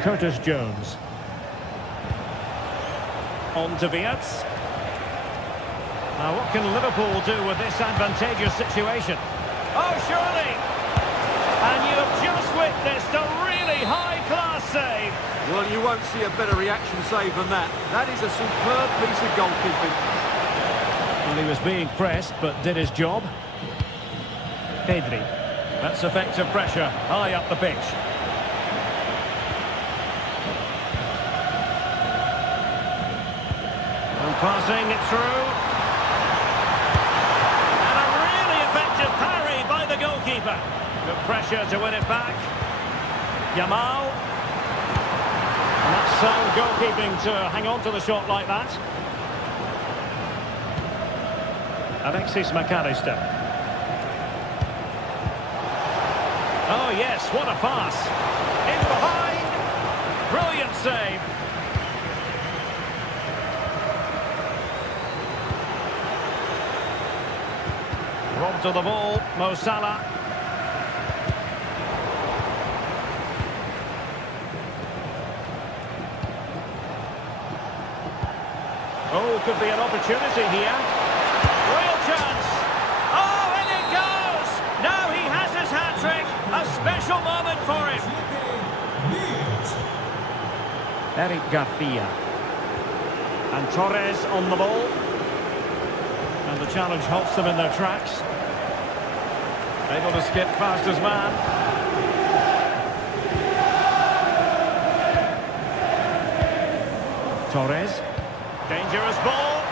Curtis Jones. On to Viats. Now what can Liverpool do with this advantageous situation? Oh, surely! And you have just witnessed a really high-class save. Well, you won't see a better reaction save than that. That is a superb piece of goalkeeping. Well, he was being pressed, but did his job. Pedri. That's effective pressure, high up the pitch. And passing it through. keeper. Good pressure to win it back. Yamal. And that's sound goalkeeping to hang on to the shot like that. Alexis McAllister. Oh yes, what a pass. In behind. Brilliant save. Rob to the ball, Mo Salah. Oh, could be an opportunity here. Real chance. Oh, and it goes! Now he has his hat-trick. A special moment for him. Eric Garcia. And Torres on the ball. And the challenge halts them in their tracks. Able to skip past his man. Torres. Dangerous ball.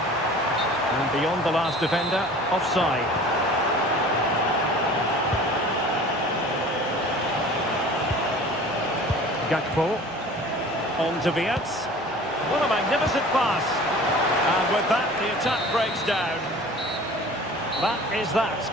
And beyond the last defender, offside. Gakpo. On to Wirtz. What a magnificent pass. And with that, the attack breaks down. That is that.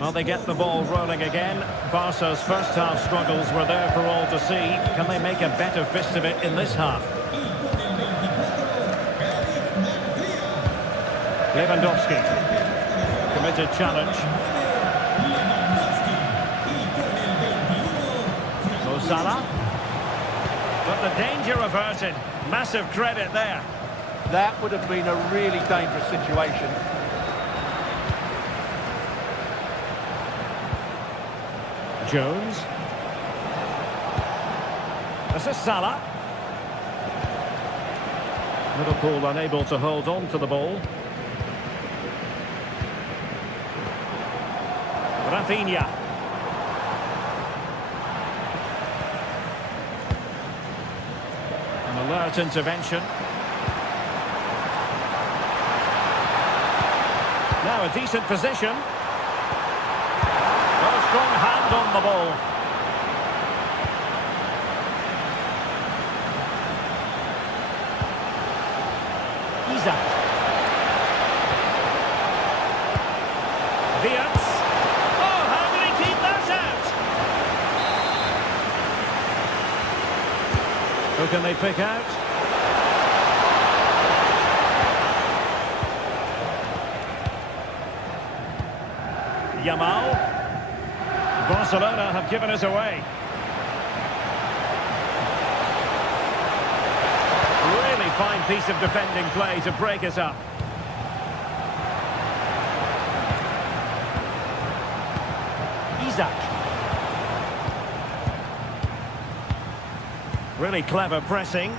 Well, they get the ball rolling again. Barca's first half struggles were there for all to see. Can they make a better fist of it in this half? Lewandowski. Committed challenge. Mo Salah. But the danger averted. Massive credit there. That would have been a really dangerous situation. Jones. This is Salah. Liverpool unable to hold on to the ball. Rafinha. An alert intervention. Now a decent position. Strong hand on the ball. Isaac. Wirtz. Oh, how did he keep that out? Who can they pick out? Yamal. Barcelona have given us away. Really fine piece of defending play to break us up. Isaac. Really clever pressing.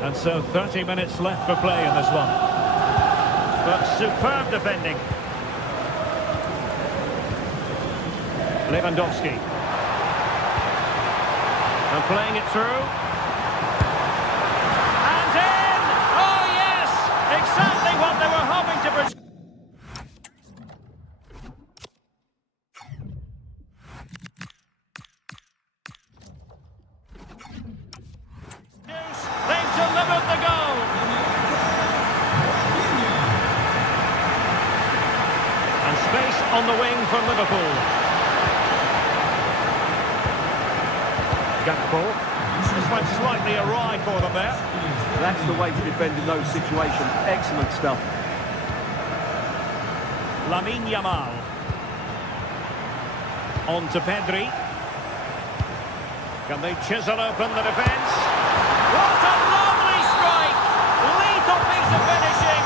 And so 30 minutes left for play in this one. But superb defending. Lewandowski. And playing it through. And in! Oh yes! Exactly what they were hoping to produce. They've delivered the goal. And space on the wing for Liverpool. Gakpo. went slightly awry for them there. That's the way to defend in those situations. Excellent stuff. Lamine Yamal. On to Pedri. Can they chisel open the defence? What a lovely strike! Lethal piece of finishing!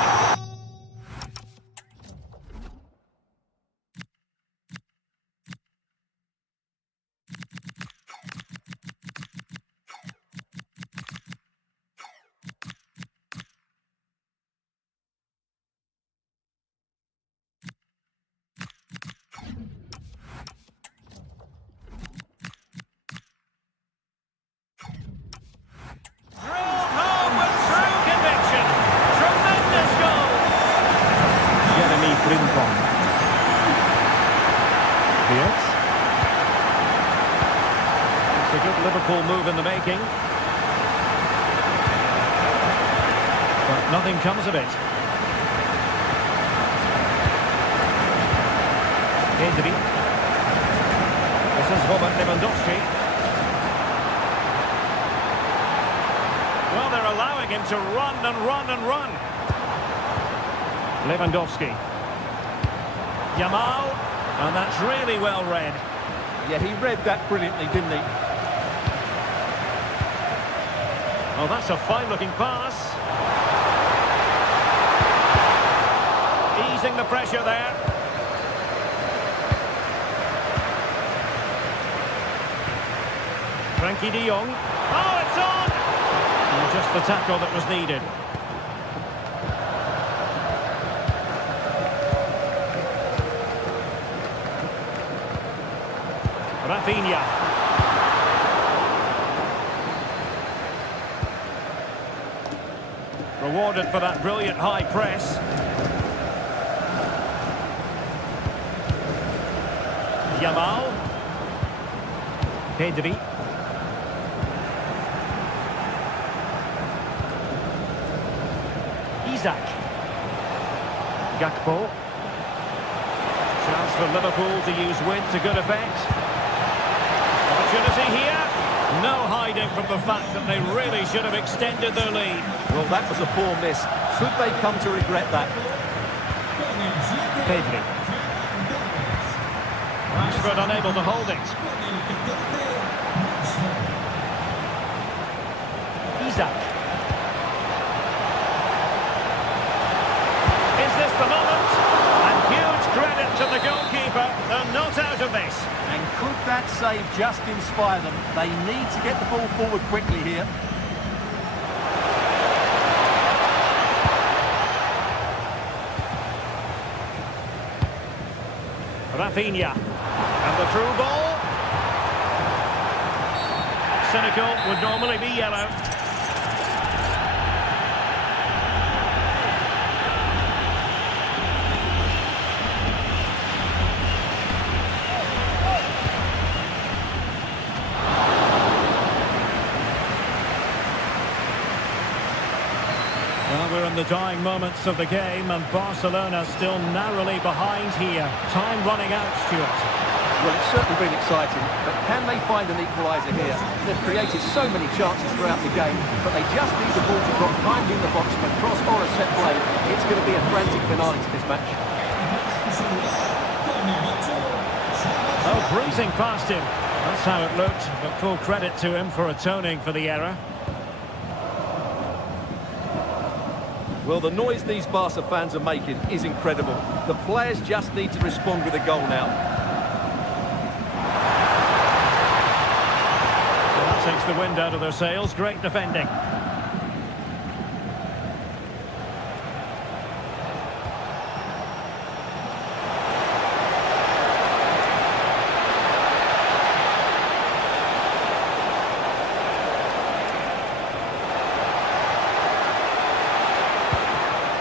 It's a good Liverpool move in the making. But nothing comes of it. Pedri. This is Robert Lewandowski. Well, they're allowing him to run and run and run. Lewandowski. Yamal. And that's really well read. Yeah, he read that brilliantly, didn't he? Oh, that's a fine-looking pass. Easing the pressure there. Frankie de Jong. Oh, it's on! And just the tackle that was needed. Rafinha. Rewarded for that brilliant high press. Yamal. Pedri. Isaac. Gakpo. Chance for Liverpool to use width to good effect. Opportunity here. No hiding from the fact that they really should have extended their lead. Well, that was a poor miss. Should they come to regret that? Pedri. Rashford unable to hold it. Isaac. Is this the moment? And huge credit to the goalkeeper. They're not out of this. And could that save just inspire them? They need to get the ball forward quickly here. Rafinha. And the through ball. Cynical would normally be yellow. Well, we're in the dying moments of the game, and Barcelona still narrowly behind here. Time running out, Stuart. Well, it's certainly been exciting, but can they find an equaliser here? They've created so many chances throughout the game, but they just need the ball to drop kindly in the box for a cross or a set play. It's going to be a frantic finale to this match. Oh, breezing past him. That's how it looked, but full credit to him for atoning for the error. Well, the noise these Barca fans are making is incredible. The players just need to respond with a goal now. Well, that takes the wind out of their sails. Great defending.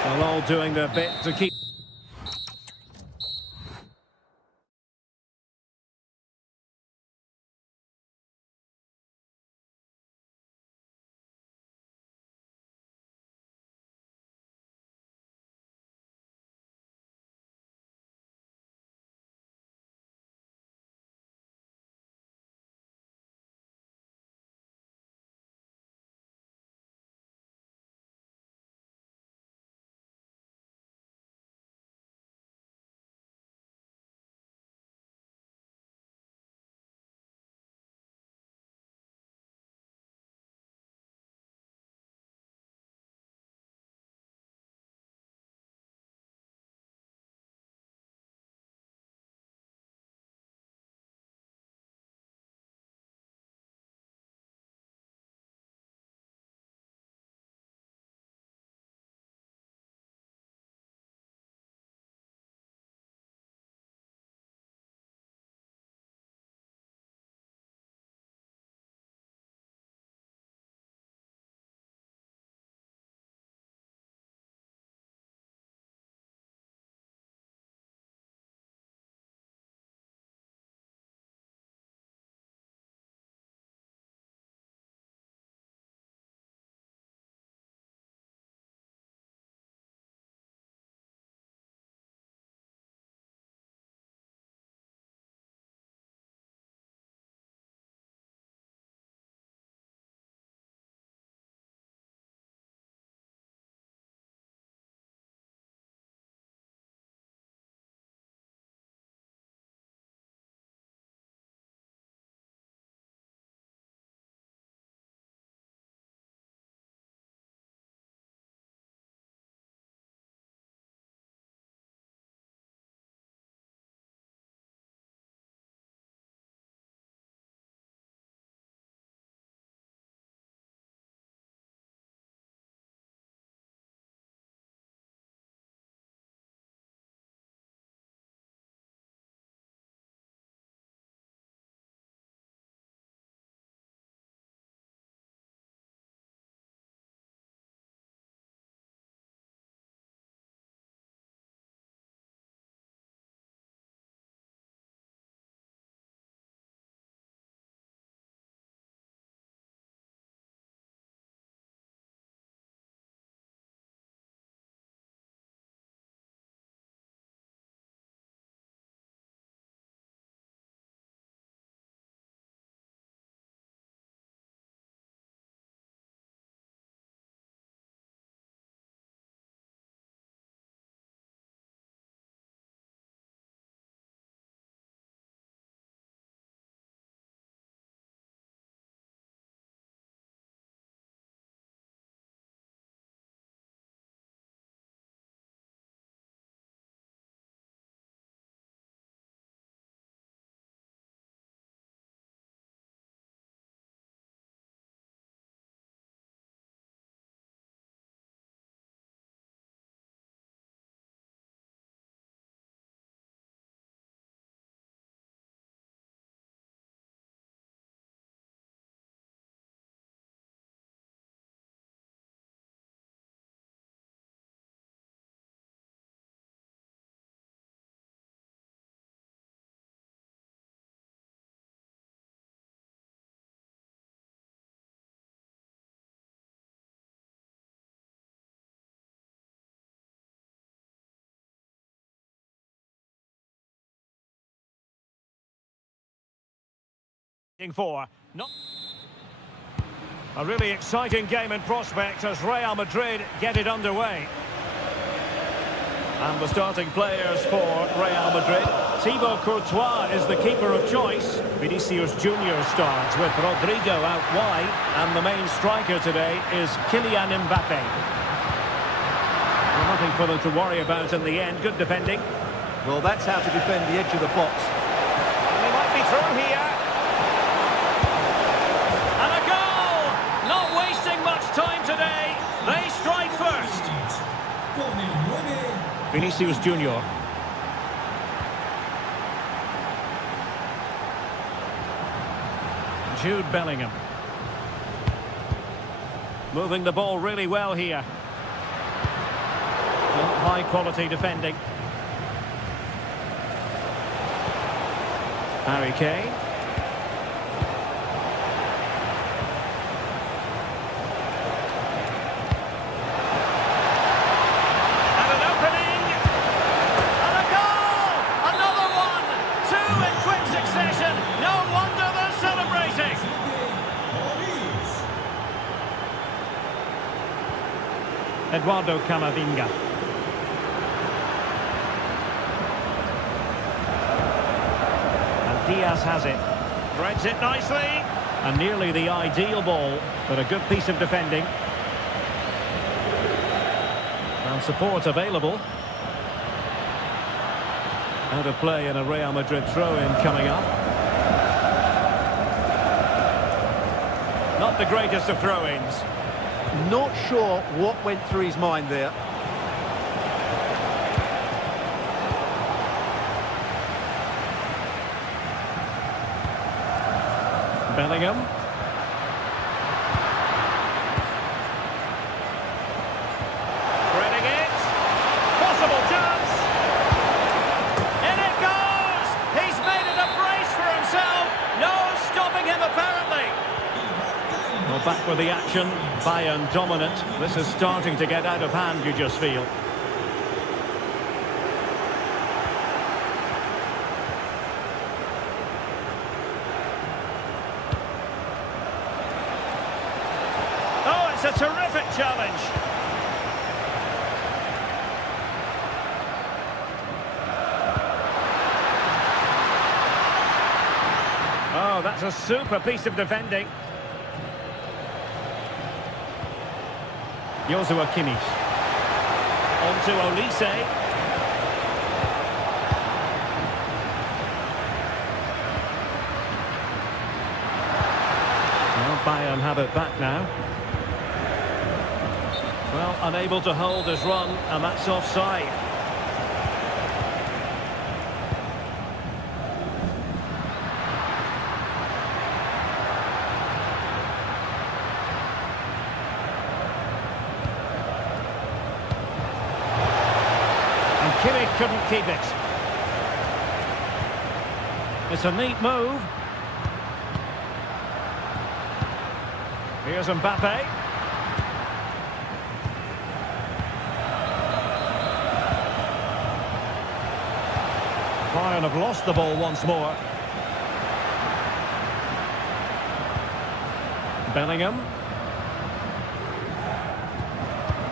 Well, all doing their bit to keep... For. Not a really exciting game in prospect as Real Madrid get it underway. And the starting players for Real Madrid. Thibaut Courtois is the keeper of choice. Vinicius Junior starts with Rodrigo out wide. And the main striker today is Kylian Mbappe. Well, nothing for them to worry about in the end. Good defending. Well, that's how to defend the edge of the box. And they might be through here. Time today, they strike first. Vinicius Junior. Jude Bellingham. Moving the ball really well here. High quality defending. Harry Kane. Eduardo Camavinga. And Diaz has it. Threads it nicely. And nearly the ideal ball, but a good piece of defending. And support available. Out of play in a Real Madrid throw-in coming up. Not the greatest of throw-ins. Not sure what went through his mind there. Bellingham. Threading it. Possible chance. In it goes. He's made it a brace for himself. No stopping him apparently. Well, back with the action. Bayern dominant. This is starting to get out of hand, you just feel. Oh, it's a terrific challenge. Oh, that's a super piece of defending. Joshua Kimmich. On to Olise. Well, Bayern have it back now. Well, unable to hold his run, and that's offside. Kimmich couldn't keep it. It's a neat move. Here's Mbappe. Bayern have lost the ball once more. Bellingham.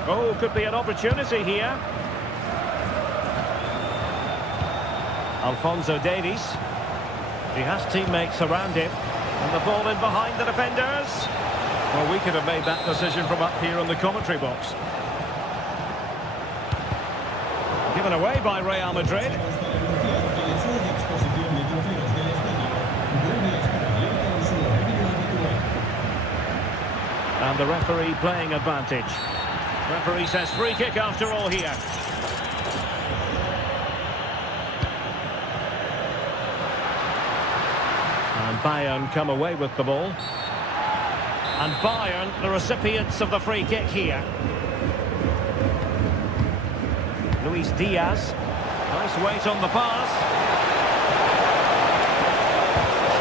Oh, could be an opportunity here. Alphonso Davies. He has teammates around him. And the ball in behind the defenders. Well, we could have made that decision from up here in the commentary box. Given away by Real Madrid. And the referee playing advantage. Referee says free kick after all here. And Bayern come away with the ball. And Bayern, the recipients of the free kick here. Luis Diaz. Nice weight on the pass.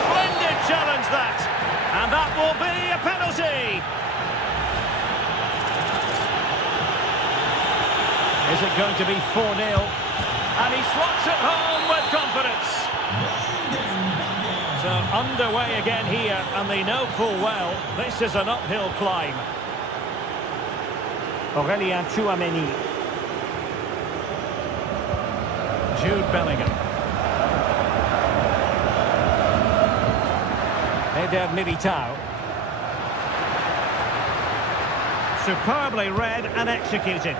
Splendid challenge that. And that will be a penalty. Is it going to be 4-0? And he slots it home with confidence. So Underway again here, and they know full well this is an uphill climb. Aurélien Tchouaméni. Jude Bellingham. Eder Militao. Superbly read and executed.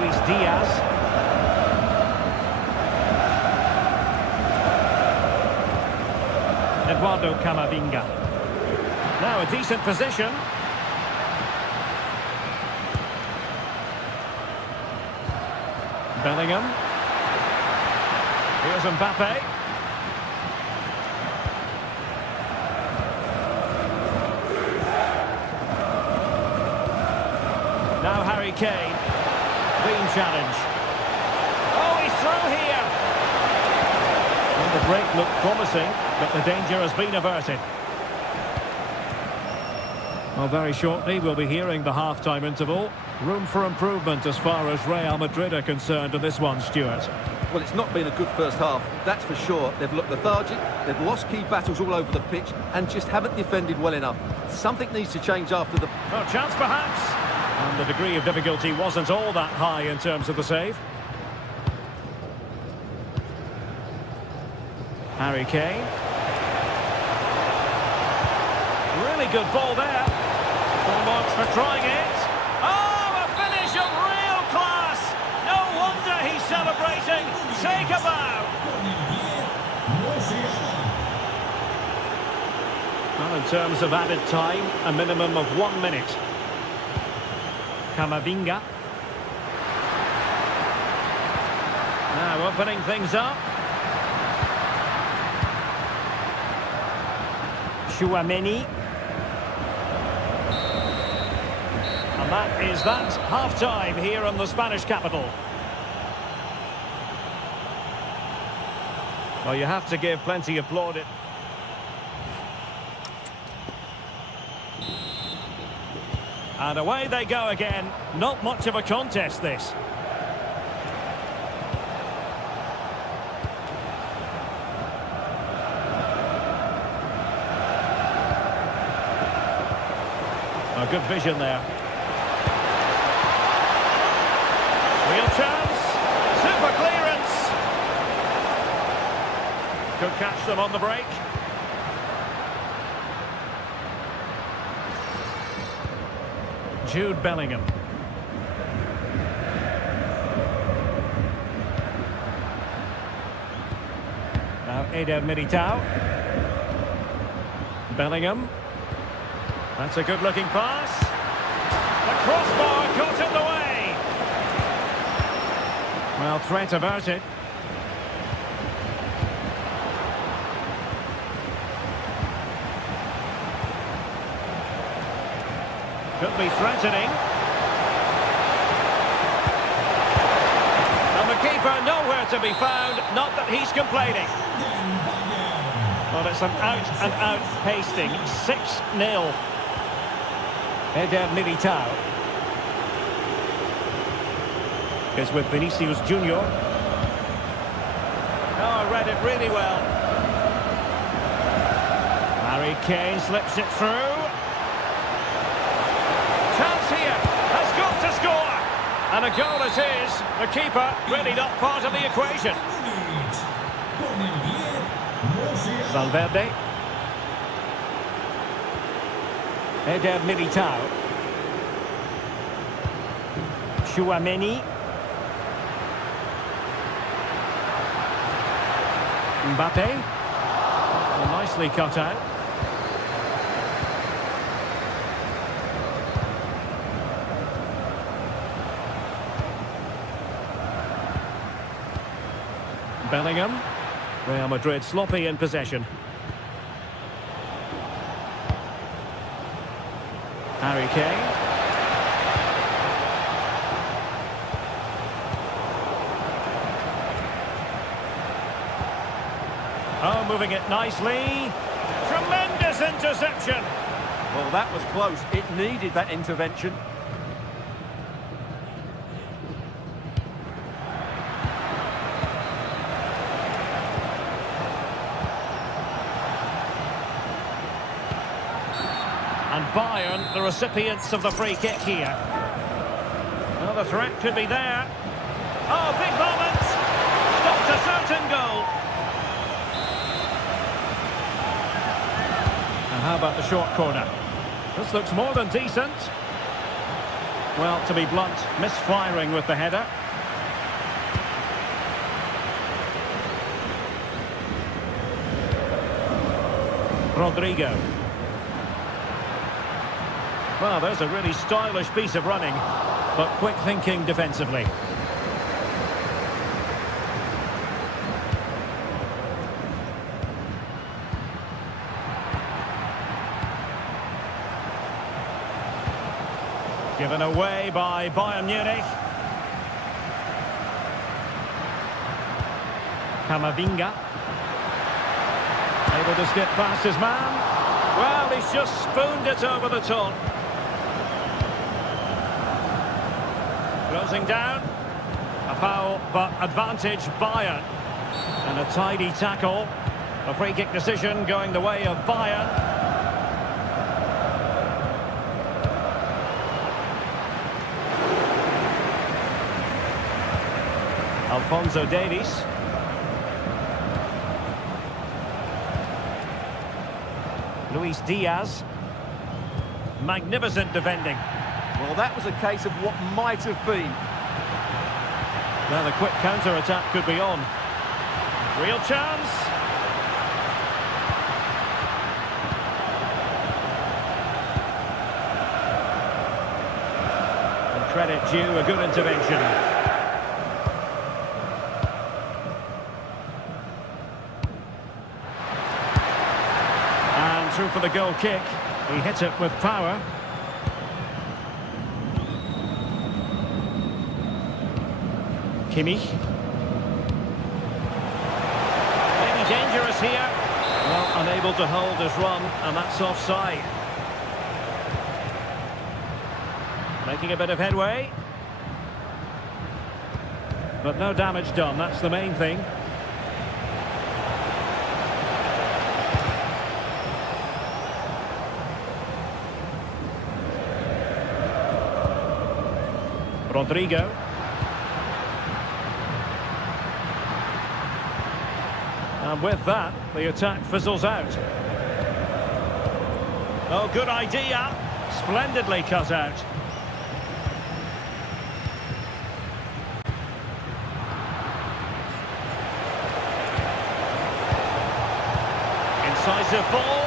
Luis Diaz. Eduardo Camavinga. Now a decent position. Bellingham. Here's Mbappe. Now Harry Kane. Clean challenge. Oh, he's through here. Well, the break looked promising, but the danger has been averted. Well, very shortly we'll be hearing the half-time interval. Room for improvement as far as Real Madrid are concerned in this one, Stuart. Well, it's not been a good first half, that's for sure. They've looked lethargic, they've lost key battles all over the pitch, and just haven't defended well enough. Something needs to change after the... No chance, perhaps. And the degree of difficulty wasn't all that high in terms of the save. Harry Kane. Really good ball there. Full marks for trying it. Oh, a finish of real class. No wonder he's celebrating. Take a bow. Well, in terms of added time, a minimum of 1 minute. Camavinga. Now opening things up. Tchouaméni. And that is that. Half-time here in the Spanish capital. Well, you have to give plenty of plaudit. And away they go again. Not much of a contest, this. A good vision there. Real chance. Super clearance. Could catch them on the break. Jude Bellingham. Now Eder Militao. Bellingham. That's a good-looking pass. The crossbar got in the way. Well, threat averted. Could be threatening. And the keeper nowhere to be found. Not that he's complaining. Well, it's an out-and-out pasting. 6-0. Eder Militao. Is with Vinicius Junior. Oh, I read it really well. Harry Kane slips it through. Chance here, has got to score. And a goal it is. The keeper really not part of the equation. Valverde. Eder Militao. Tchouaméni. Mbappe. Well, nicely cut out. Bellingham. Real Madrid sloppy in possession. Harry Kane. Oh, moving it nicely. Tremendous interception. Well, that was close. It needed that intervention. And Bayern, the recipients of the free kick here. Well, the threat could be there. Oh, big moment! Stopped a certain goal. And how about the short corner? This looks more than decent. Well, to be blunt, misfiring with the header. Rodrigo. Well, there's a really stylish piece of running, but quick thinking defensively. Given away by Bayern Munich. Camavinga. Able to skip past his man. Well, he's just spooned it over the top. Closing down. A foul, but advantage Bayern. And a tidy tackle. A free kick decision going the way of Bayern. Alphonso Davies. Luis Diaz. Magnificent defending. Well, that was a case of what might have been. Now the quick counter-attack could be on. Real chance. And credit due, a good intervention. And through for the goal kick. He hit it with power. Kimmich. Maybe dangerous here. Well, unable to hold his run, and that's offside. Making a bit of headway. But no damage done, that's the main thing. Rodrigo. And with that, the attack fizzles out. Oh, good idea. Splendidly cut out. Incisive ball.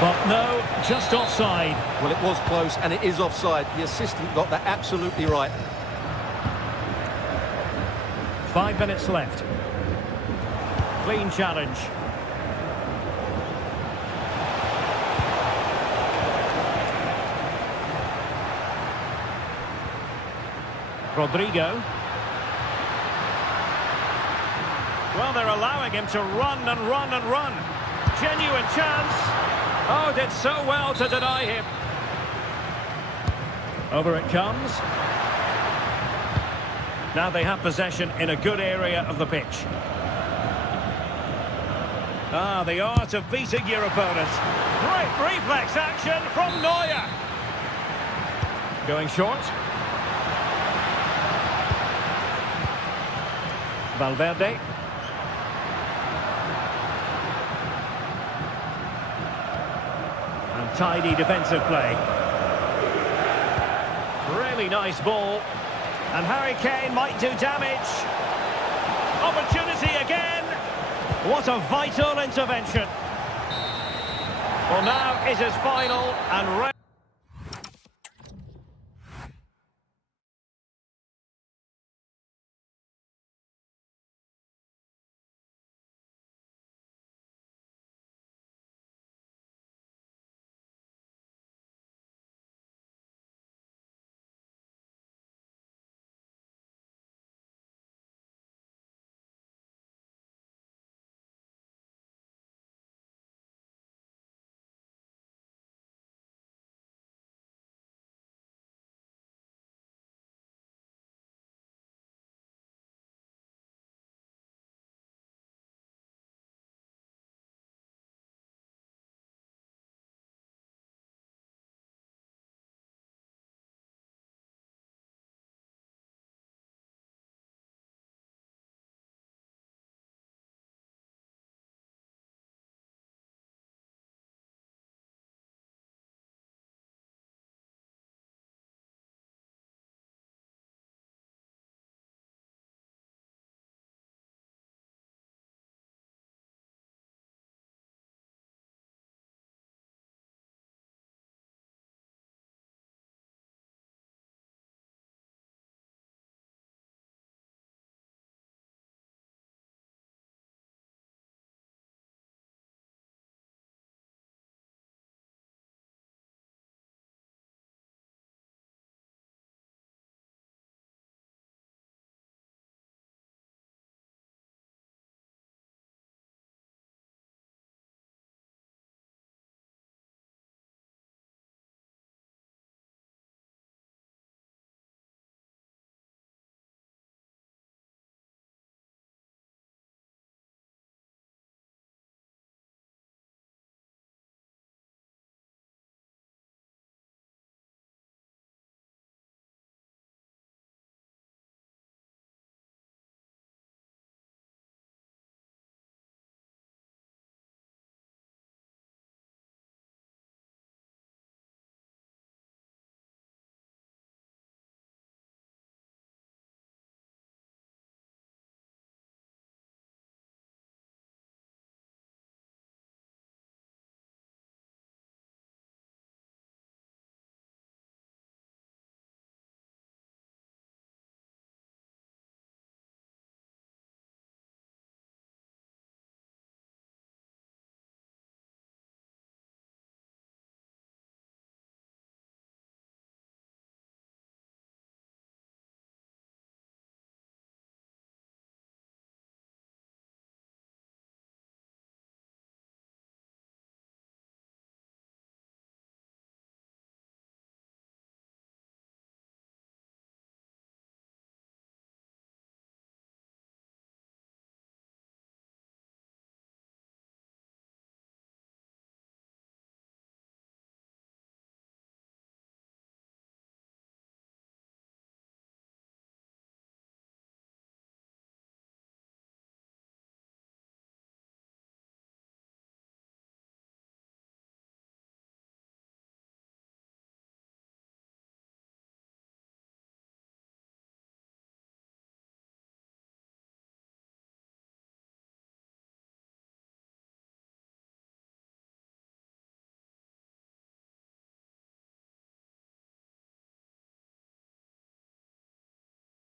But no, just offside. Well, it was close, and it is offside. The assistant got that absolutely right. 5 minutes left. Clean challenge. Rodrigo. Well, they're allowing him to run and run and run. Genuine chance. Oh, did so well to deny him. Over it comes. Now they have possession in a good area of the pitch. Ah, the art of beating your opponent. Great reflex action from Neuer. Going short. Valverde. And tidy defensive play. Really nice ball. And Harry Kane might do damage. Opportunity again. What a vital intervention. Well, now it is final and...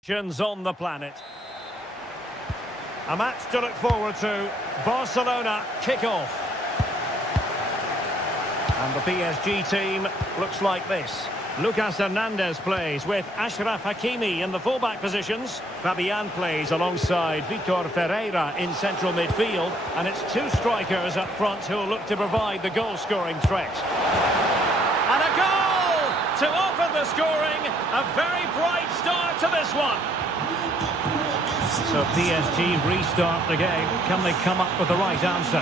On the planet. A match to look forward to. Barcelona kick-off. And the PSG team looks like this. Lucas Hernandez plays with Ashraf Hakimi in the fullback positions. Fabian plays alongside Vitor Ferreira in central midfield. And it's two strikers up front who'll look to provide the goal-scoring threat. And a goal to open the scoring. A very bright start to this one. So PSG restart the game. Can they come up with the right answer?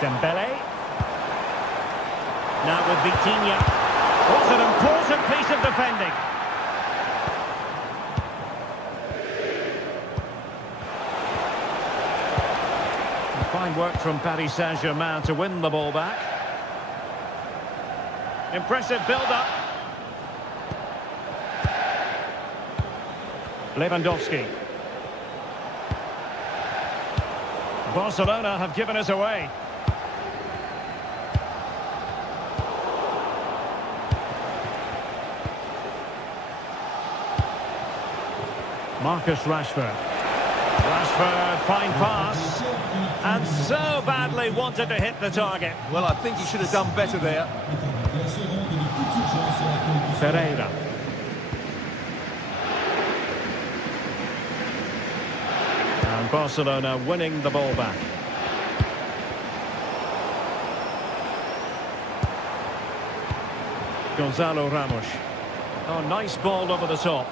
Dembele. Now with Vitinha. What's an important piece of defending. Fine work from Paris Saint-Germain to win the ball back. Impressive build-up. Lewandowski. Barcelona have given us away. Marcus Rashford. Rashford, fine pass. And so badly wanted to hit the target. Well, I think he should have done better there. Ferreira. And Barcelona winning the ball back. Gonzalo Ramos. Oh, nice ball over the top.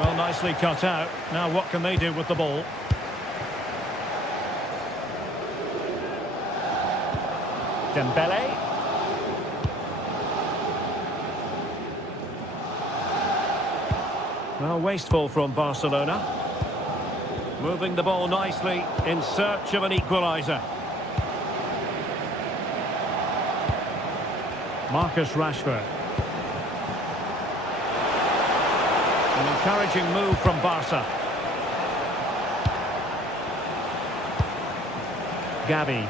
Well, nicely cut out. Now what can they do with the ball? Dembele. Well, wasteful from Barcelona. Moving the ball nicely in search of an equaliser. Marcus Rashford. An encouraging move from Barca. Gavi.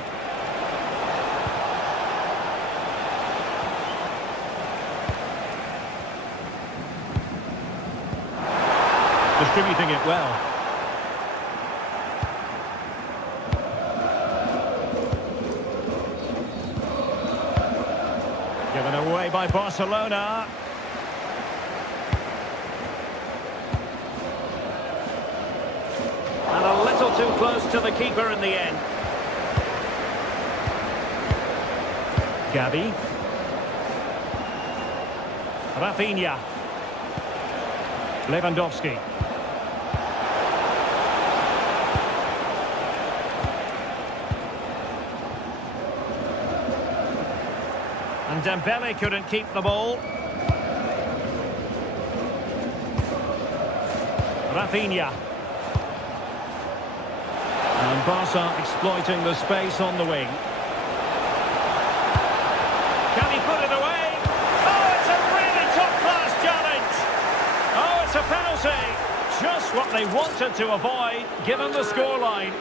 Distributing it well. Given away by Barcelona. And a little too close to the keeper in the end. Gavi. Rafinha. Lewandowski. And Dembele couldn't keep the ball. Rafinha. And Barca exploiting the space on the wing. Can he put it away? Oh, it's a really top-class challenge. Oh, it's a penalty. Just what they wanted to avoid, given the scoreline.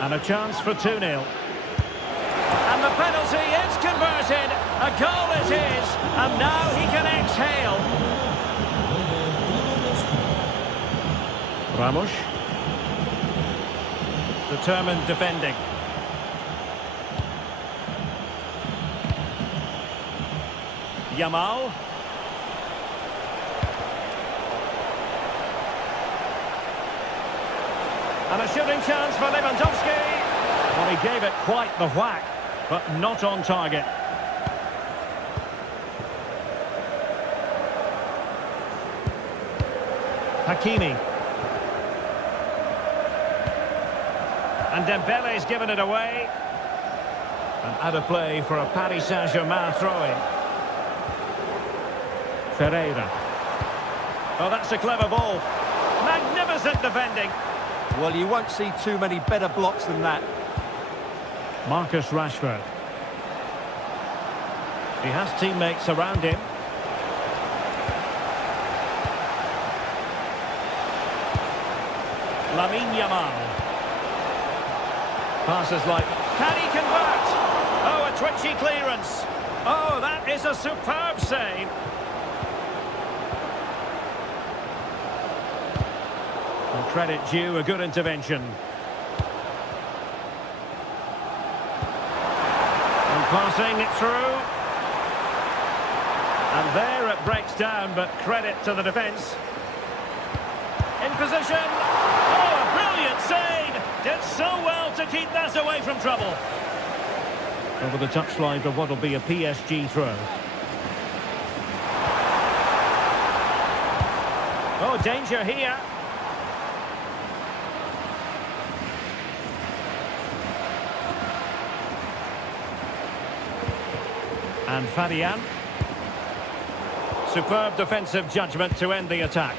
And a chance for 2-0. And the penalty is converted. A goal it is. And now he can exhale. Ramos. Determined defending. Yamal. And a shooting chance for Lewandowski. Well, he gave it quite the whack, but not on target. Hakimi. And Dembele's given it away. And out of play for a Paris Saint-Germain throw-in. Ferreira. Oh, that's a clever ball. Magnificent defending. Well, you won't see too many better blocks than that. Marcus Rashford. He has teammates around him. Lamine Yamal. Passes like, can he convert? Oh, a twitchy clearance. Oh, that is a superb save. And credit due, a good intervention. And passing it through. And there it breaks down, but credit to the defence. In position. Oh, a brilliant save. Did so well to keep that away from trouble. Over the touchline for what will be a PSG throw. Oh, danger here. And Fabian. Superb defensive judgment to end the attack.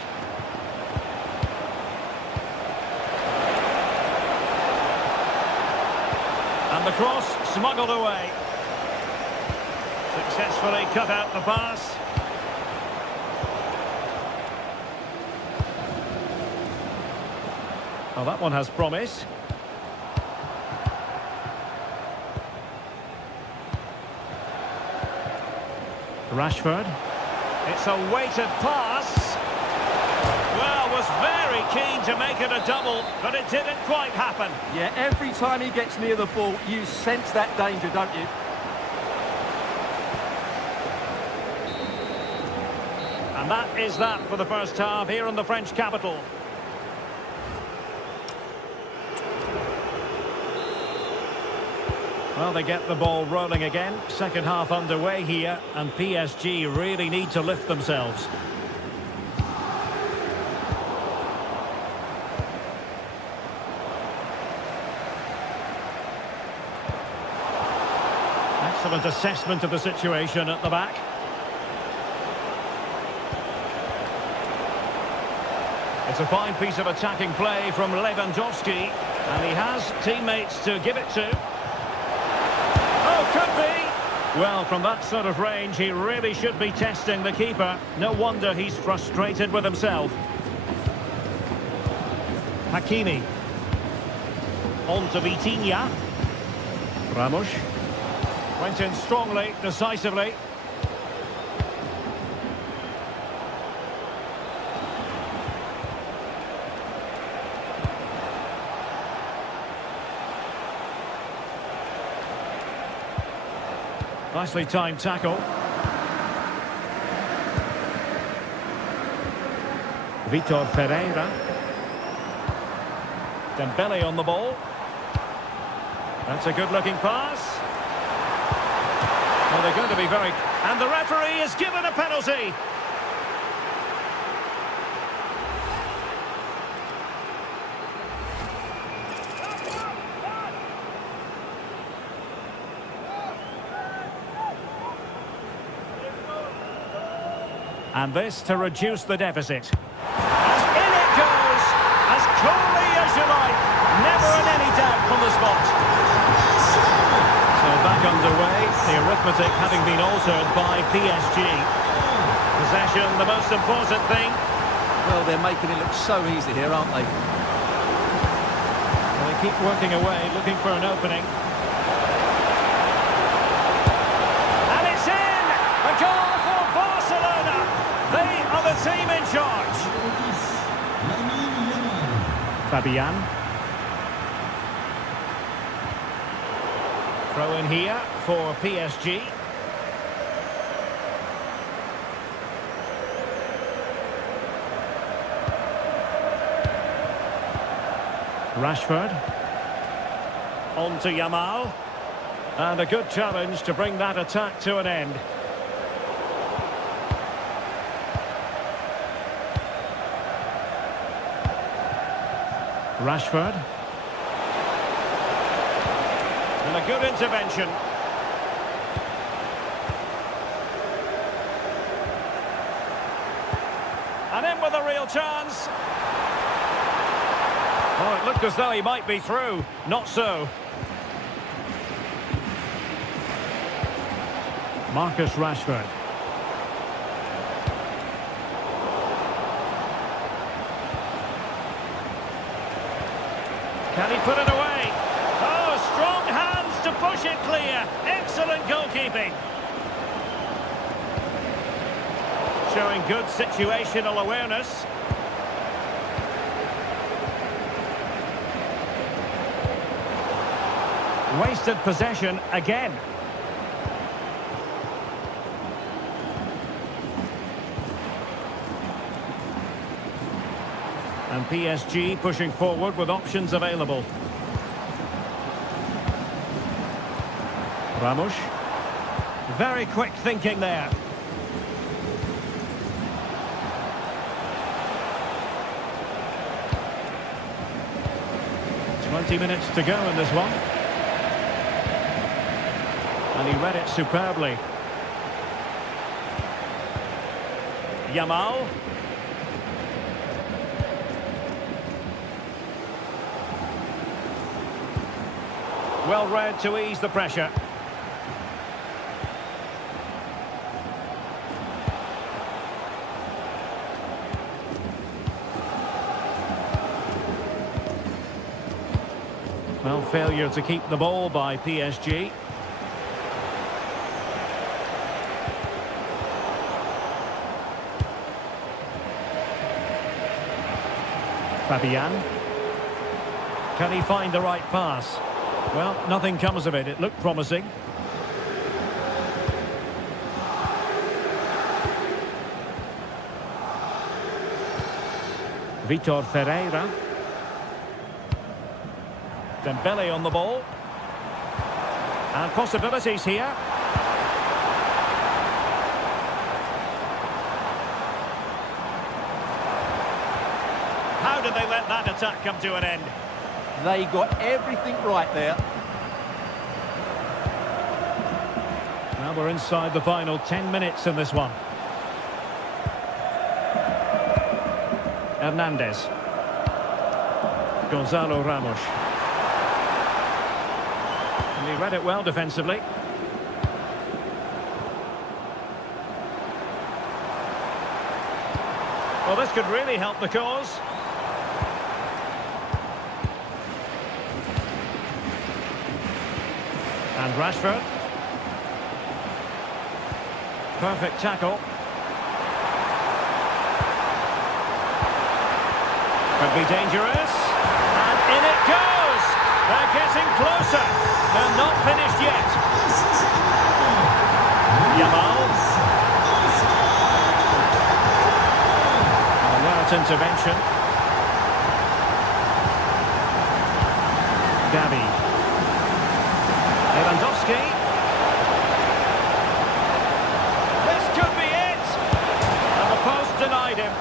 And the cross smuggled away. Successfully cut out the pass. Oh, that one has promise. Rashford. It's a weighted pass. Well, was very keen to make it a double, but it didn't quite happen. Yeah, every time he gets near the ball, you sense that danger, don't you? And that is that for the first half here in the French capital. Well, they get the ball rolling again. Second half underway here, and PSG really need to lift themselves. Excellent assessment of the situation at the back. It's a fine piece of attacking play from Lewandowski, and he has teammates to give it to. Oh, could be! Well, from that sort of range, he really should be testing the keeper. No wonder he's frustrated with himself. Hakimi. On to Vitinha. Ramos. Went in strongly, decisively. Nicely timed tackle. Vitor Pereira. Dembele on the ball. That's a good-looking pass. Well, they're going to be very... And the referee is given a penalty. And this to reduce the deficit. And in it goes, as coolly as you like. Never in any doubt from the spot. So back underway, the arithmetic having been altered by PSG. Possession, the most important thing. Well, they're making it look so easy here, aren't they? Well, they keep working away, looking for an opening. And it's in! A goal for Barcelona! They are the team in charge. Fabian. Throw in here for PSG. Rashford. On to Yamal. And a good challenge to bring that attack to an end. Rashford. And a good intervention. And in with a real chance. Oh, it looked as though he might be through. Not so. Marcus Rashford. Can he put it away? Oh, strong hands to push it clear. Excellent goalkeeping. Showing good situational awareness. Wasted possession again. And PSG pushing forward with options available. Ramos. Very quick thinking there. Minutes to go in this one. And he read it superbly. Yamal. Well read to ease the pressure. Well, failure to keep the ball by PSG. Fabian. Can he find the right pass? Well, nothing comes of it. It looked promising. Vitor Ferreira. Dembele on the ball. And possibilities here. How did they let that attack come to an end? They got everything right there. Now we're inside the final 10 minutes in this one. Hernandez. Gonzalo Ramos. And he read it well defensively. Well, this could really help the cause. And Rashford. Perfect tackle. Could be dangerous. And in it goes! They're getting closer. They're not finished yet. Yamal. Alert intervention. Gavi. Lewandowski. This could be it! And the post denied him.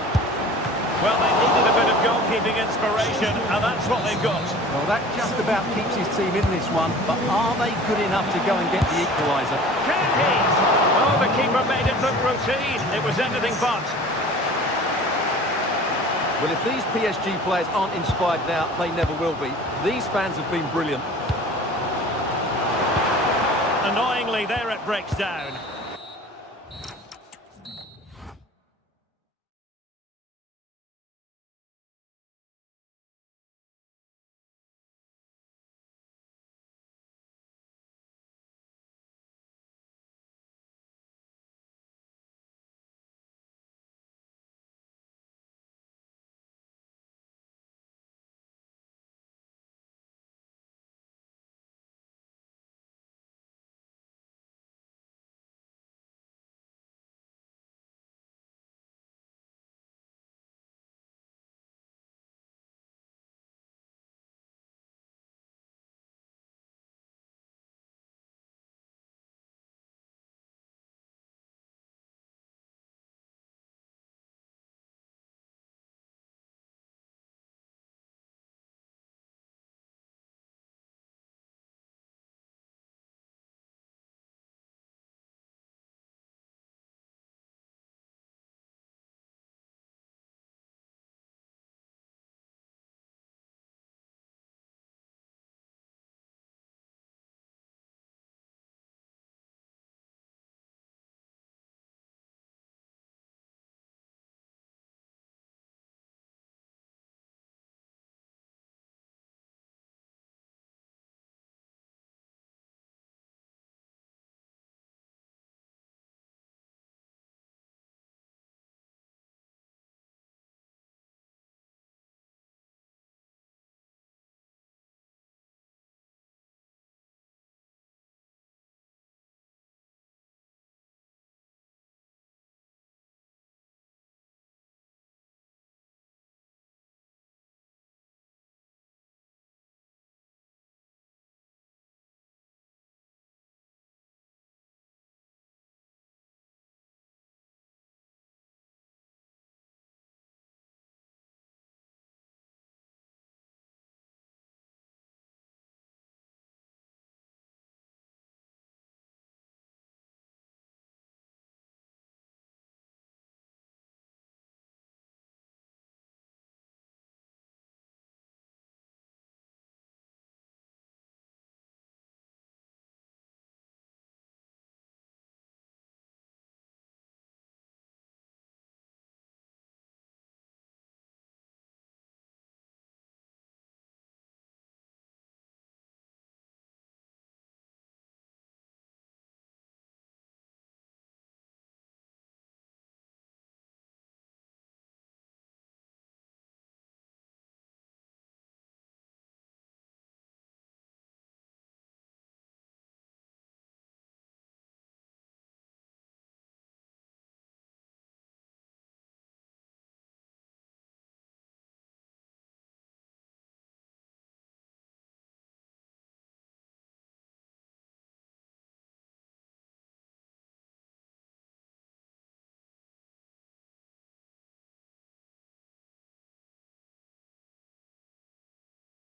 Well, they needed a bit of goalkeeping inspiration, and that's what they've got. Well, that just about keeps his team in this one, but are they good enough to go and get the equaliser? Can he? Oh, the keeper made it look routine. It was anything but. Well, if these PSG players aren't inspired now, they never will be. These fans have been brilliant. Annoyingly, there it breaks down.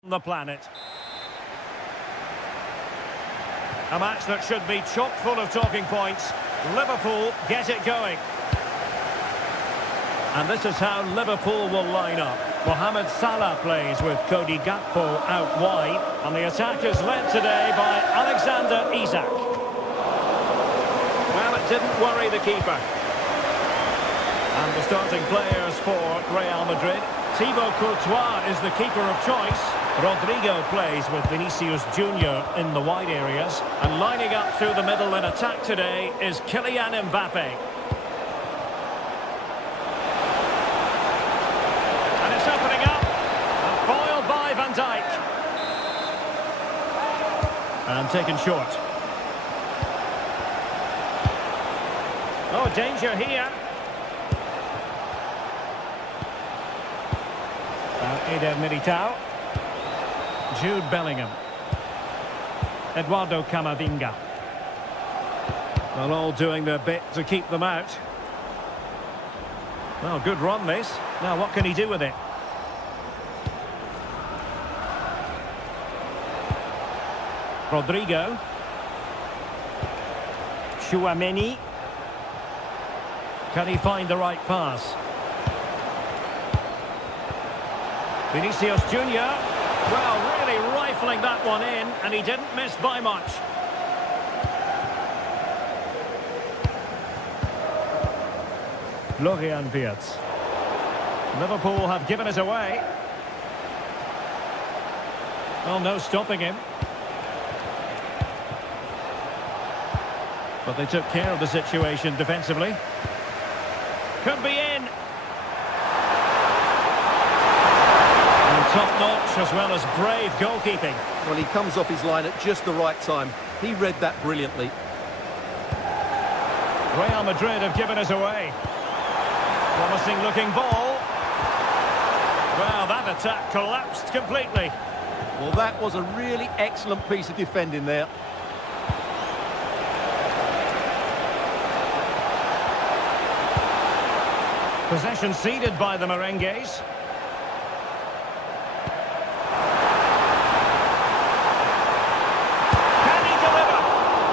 the planet. A match that should be chock full of talking points. Liverpool get it going. And this is how Liverpool will line up. Mohamed Salah plays with Cody Gakpo out wide. And the attack is led today by Alexander Isak. Well, it didn't worry the keeper. And the starting players for Real Madrid. Thibaut Courtois is the keeper of choice. Rodrigo plays with Vinicius Junior in the wide areas. And lining up through the middle in attack today is Kylian Mbappe. And it's opening up. And foiled by Van Dijk. And taken short. Oh, danger here. Eder Militao. Jude Bellingham. Eduardo Camavinga. Well, all doing their bit to keep them out. Well, good run this. Now, what can he do with it? Rodrigo. Chouameni. Can he find the right pass? Vinicius Junior. Well, really rifling that one in, and he didn't miss by much. Florian Wirtz. Liverpool have given it away. Well, no stopping him. But they took care of the situation defensively. Could be in. Top-notch as well as brave goalkeeping. Well, he comes off his line at just the right time. He read that brilliantly. Real Madrid have given it away. Promising looking ball. Well, that attack collapsed completely. Well, that was a really excellent piece of defending there. Possession ceded by the Merengues.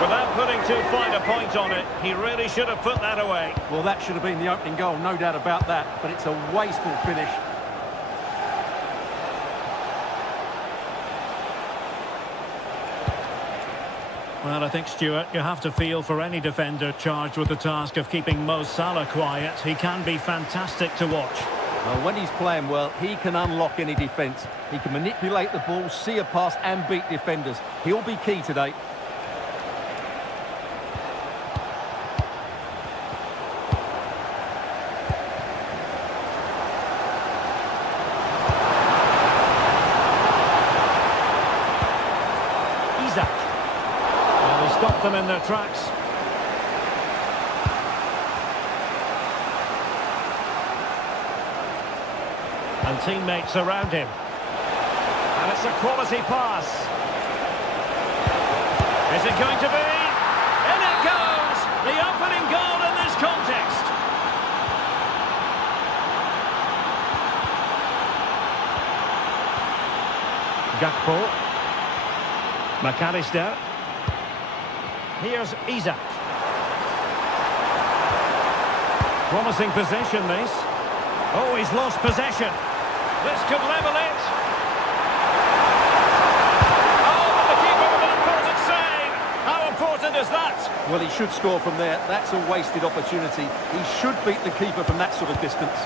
Without putting too fine a point on it, he really should have put that away. Well, that should have been the opening goal, no doubt about that, but it's a wasteful finish. Well, I think, Stuart, you have to feel for any defender charged with the task of keeping Mo Salah quiet. He can be fantastic to watch. Well, when he's playing well, he can unlock any defence. He can manipulate the ball, see a pass and beat defenders. He'll be key today. Stop them in their tracks. And teammates around him. And it's a quality pass. Is it going to be? In it goes! The opening goal in this contest. Gakpo. McAllister. Here's Isak. Promising possession, this. Oh, he's lost possession. This could level it. Oh, but the keeper with an important save. How important is that? Well, he should score from there. That's a wasted opportunity. He should beat the keeper from that sort of distance.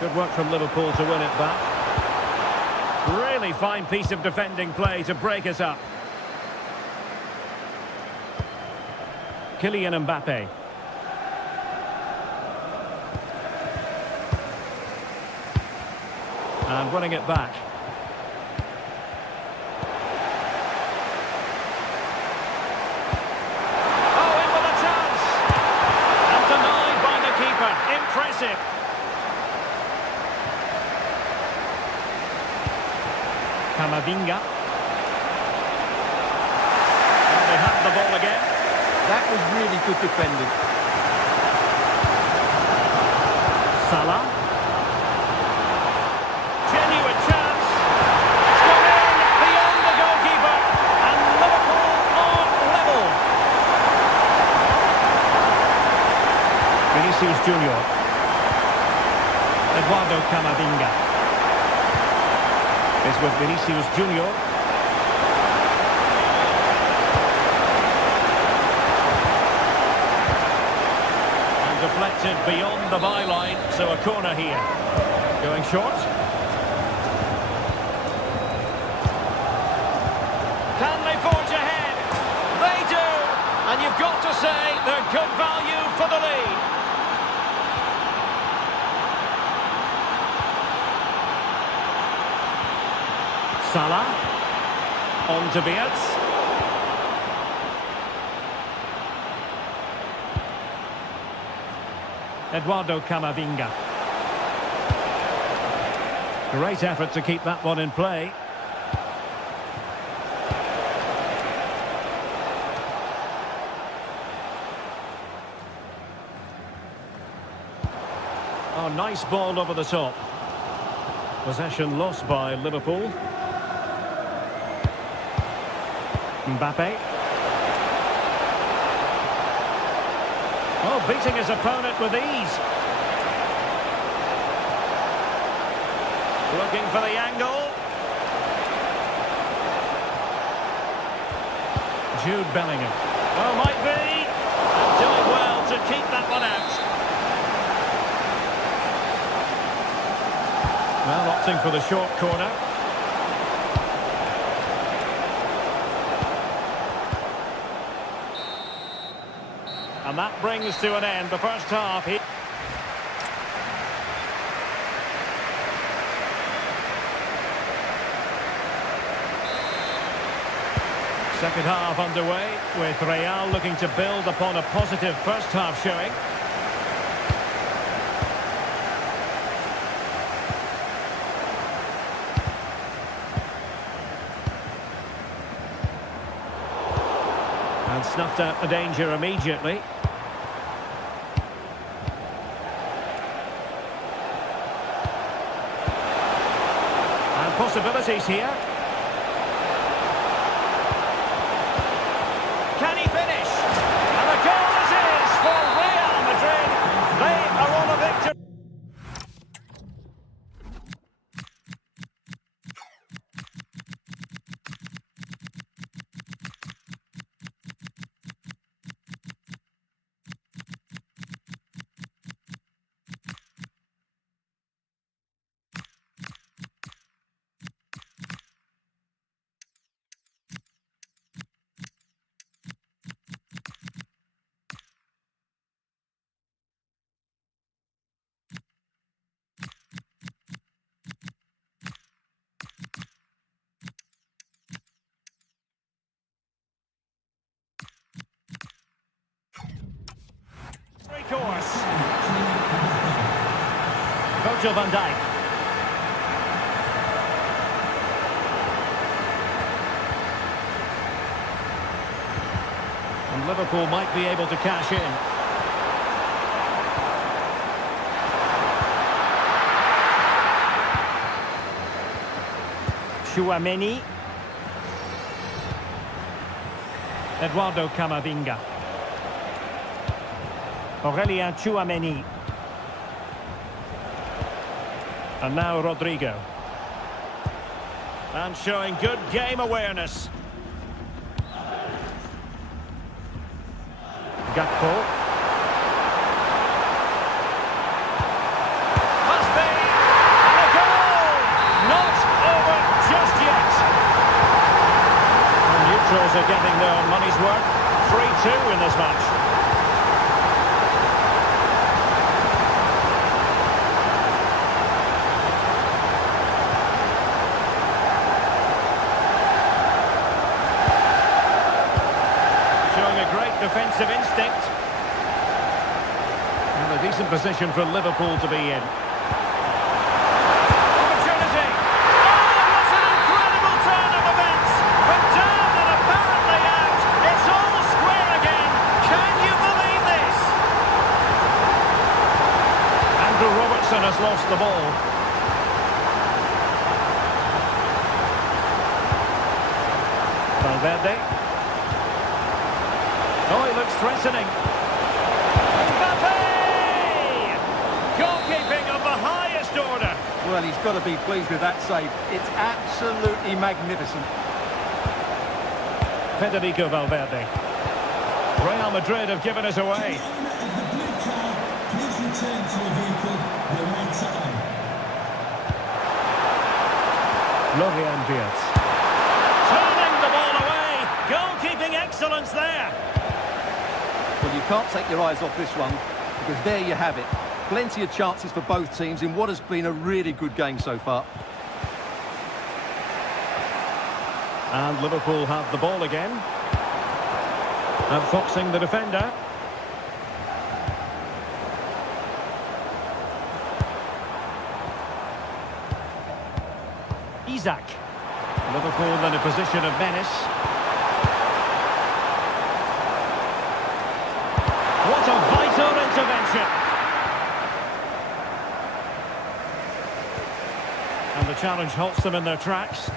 Good work from Liverpool to win it back. Really fine piece of defending play to break us up. Kylian Mbappe. And winning it back. Oh, in with a chance! And denied by the keeper. Impressive. Camavinga. And they have the ball again. That was really good defending. Salah. Genuine Vinicius Junior. Eduardo Camavinga. It's with Vinicius Junior. And deflected beyond the byline, so a corner here. Going short. Can they forge ahead? They do! And you've got to say they're good value for the lead. Salah. On to Beats. Eduardo Camavinga. Great effort to keep that one in play. Oh, nice ball over the top. Possession lost by Liverpool. Mbappe. Oh, beating his opponent with ease. Looking for the angle. Jude Bellingham. Oh, might be. And doing well to keep that one out. Well, opting for the short corner. And that brings to an end the first half. Second half underway, with Real looking to build upon a positive first half showing. And snuffed out the danger immediately. And possibilities here. Can he finish? And the goal is his for Real Madrid. They are on a victory. Course. Virgil van Dijk. And Liverpool might be able to cash in. Chouameni. Eduardo Camavinga. Aurélien Chouameni. And now Rodrigo. And showing good game awareness. Gakpo. Must be. And a goal! Not over just yet. The neutrals are getting their money's worth. 3-2 in this match. Defensive instinct. And a decent position for Liverpool to be in. Opportunity! Oh, what an incredible turn of events! But down and apparently out. It's all square again. Can you believe this? Andrew Robertson has lost the ball. Valverde. Oh, he looks threatening. Mbappe! Well, he's got to be pleased with that save. It's absolutely magnificent. Federico Valverde. Real Madrid have given us away. The blue card, please return to your vehicle the right time. Florian Wirtz. Turning the ball away. Goalkeeping excellence there. Well, you can't take your eyes off this one, because there you have it. Plenty of chances for both teams in what has been a really good game so far. And Liverpool have the ball again. Outfoxing the defender. Isaac. Liverpool in a position of menace. What a vital intervention. And the challenge halts them in their tracks.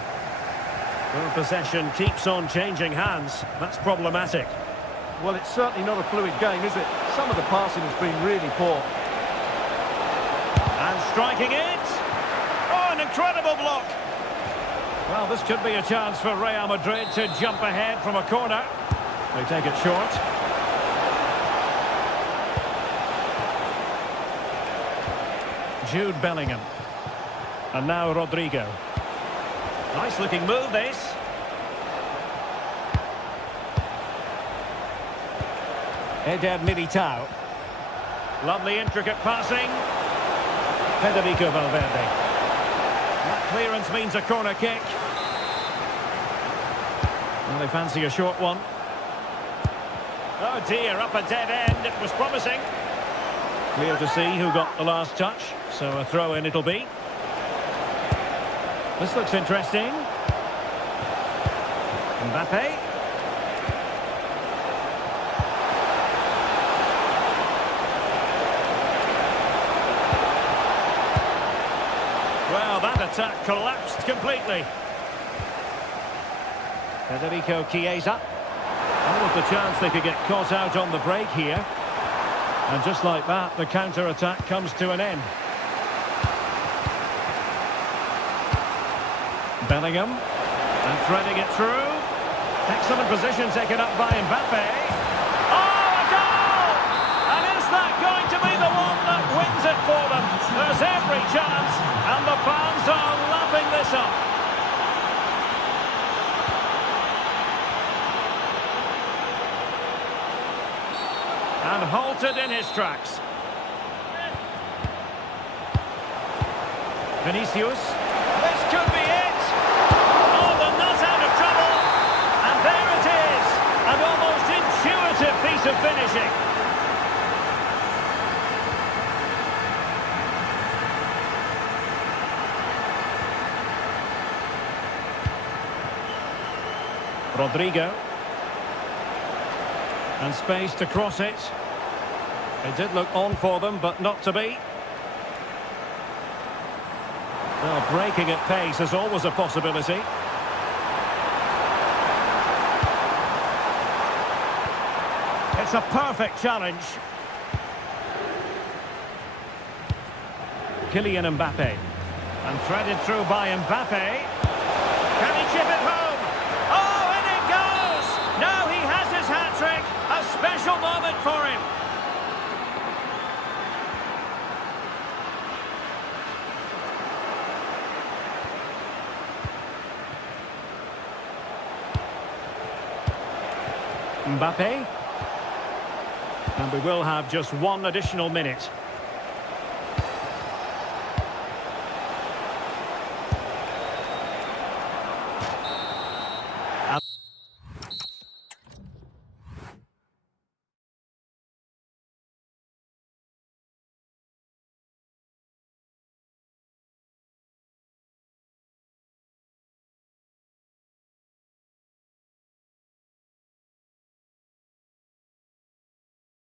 Well, possession keeps on changing hands. That's problematic. Well, it's certainly not a fluid game, is it? Some of the passing has been really poor. And striking it. Oh, an incredible block. Well, this could be a chance for Real Madrid to jump ahead from a corner. They take it short. Jude Bellingham. And now Rodrigo. Nice looking move, this. Eder Militao. Lovely intricate passing. Federico Valverde. That clearance means a corner kick. Well, they fancy a short one. Oh dear, up a dead end. It was promising. Clear to see who got the last touch. So a throw in it'll be. This looks interesting. Mbappe. Well, that attack collapsed completely. Federico Chiesa. That was the chance they could get caught out on the break here. And just like that, the counter-attack comes to an end. Bellingham. And threading it through. Excellent position taken up by Mbappe. Oh, a goal! And is that going to be the one that wins it for them? There's every chance, and the fans are lapping this up. And halted in his tracks. Vinicius. This could be it. Oh, the nut out of trouble. And there it is. An almost intuitive piece of finishing. Rodrigo. And space to cross it. It did look on for them, but not to be. Well, breaking at pace is always a possibility. It's a perfect challenge. Kylian Mbappe. And threaded through by Mbappe. Can he chip it home? Oh, in it goes! Now he has his hat-trick. A special moment for him. Mbappe. And we will have just one additional minute.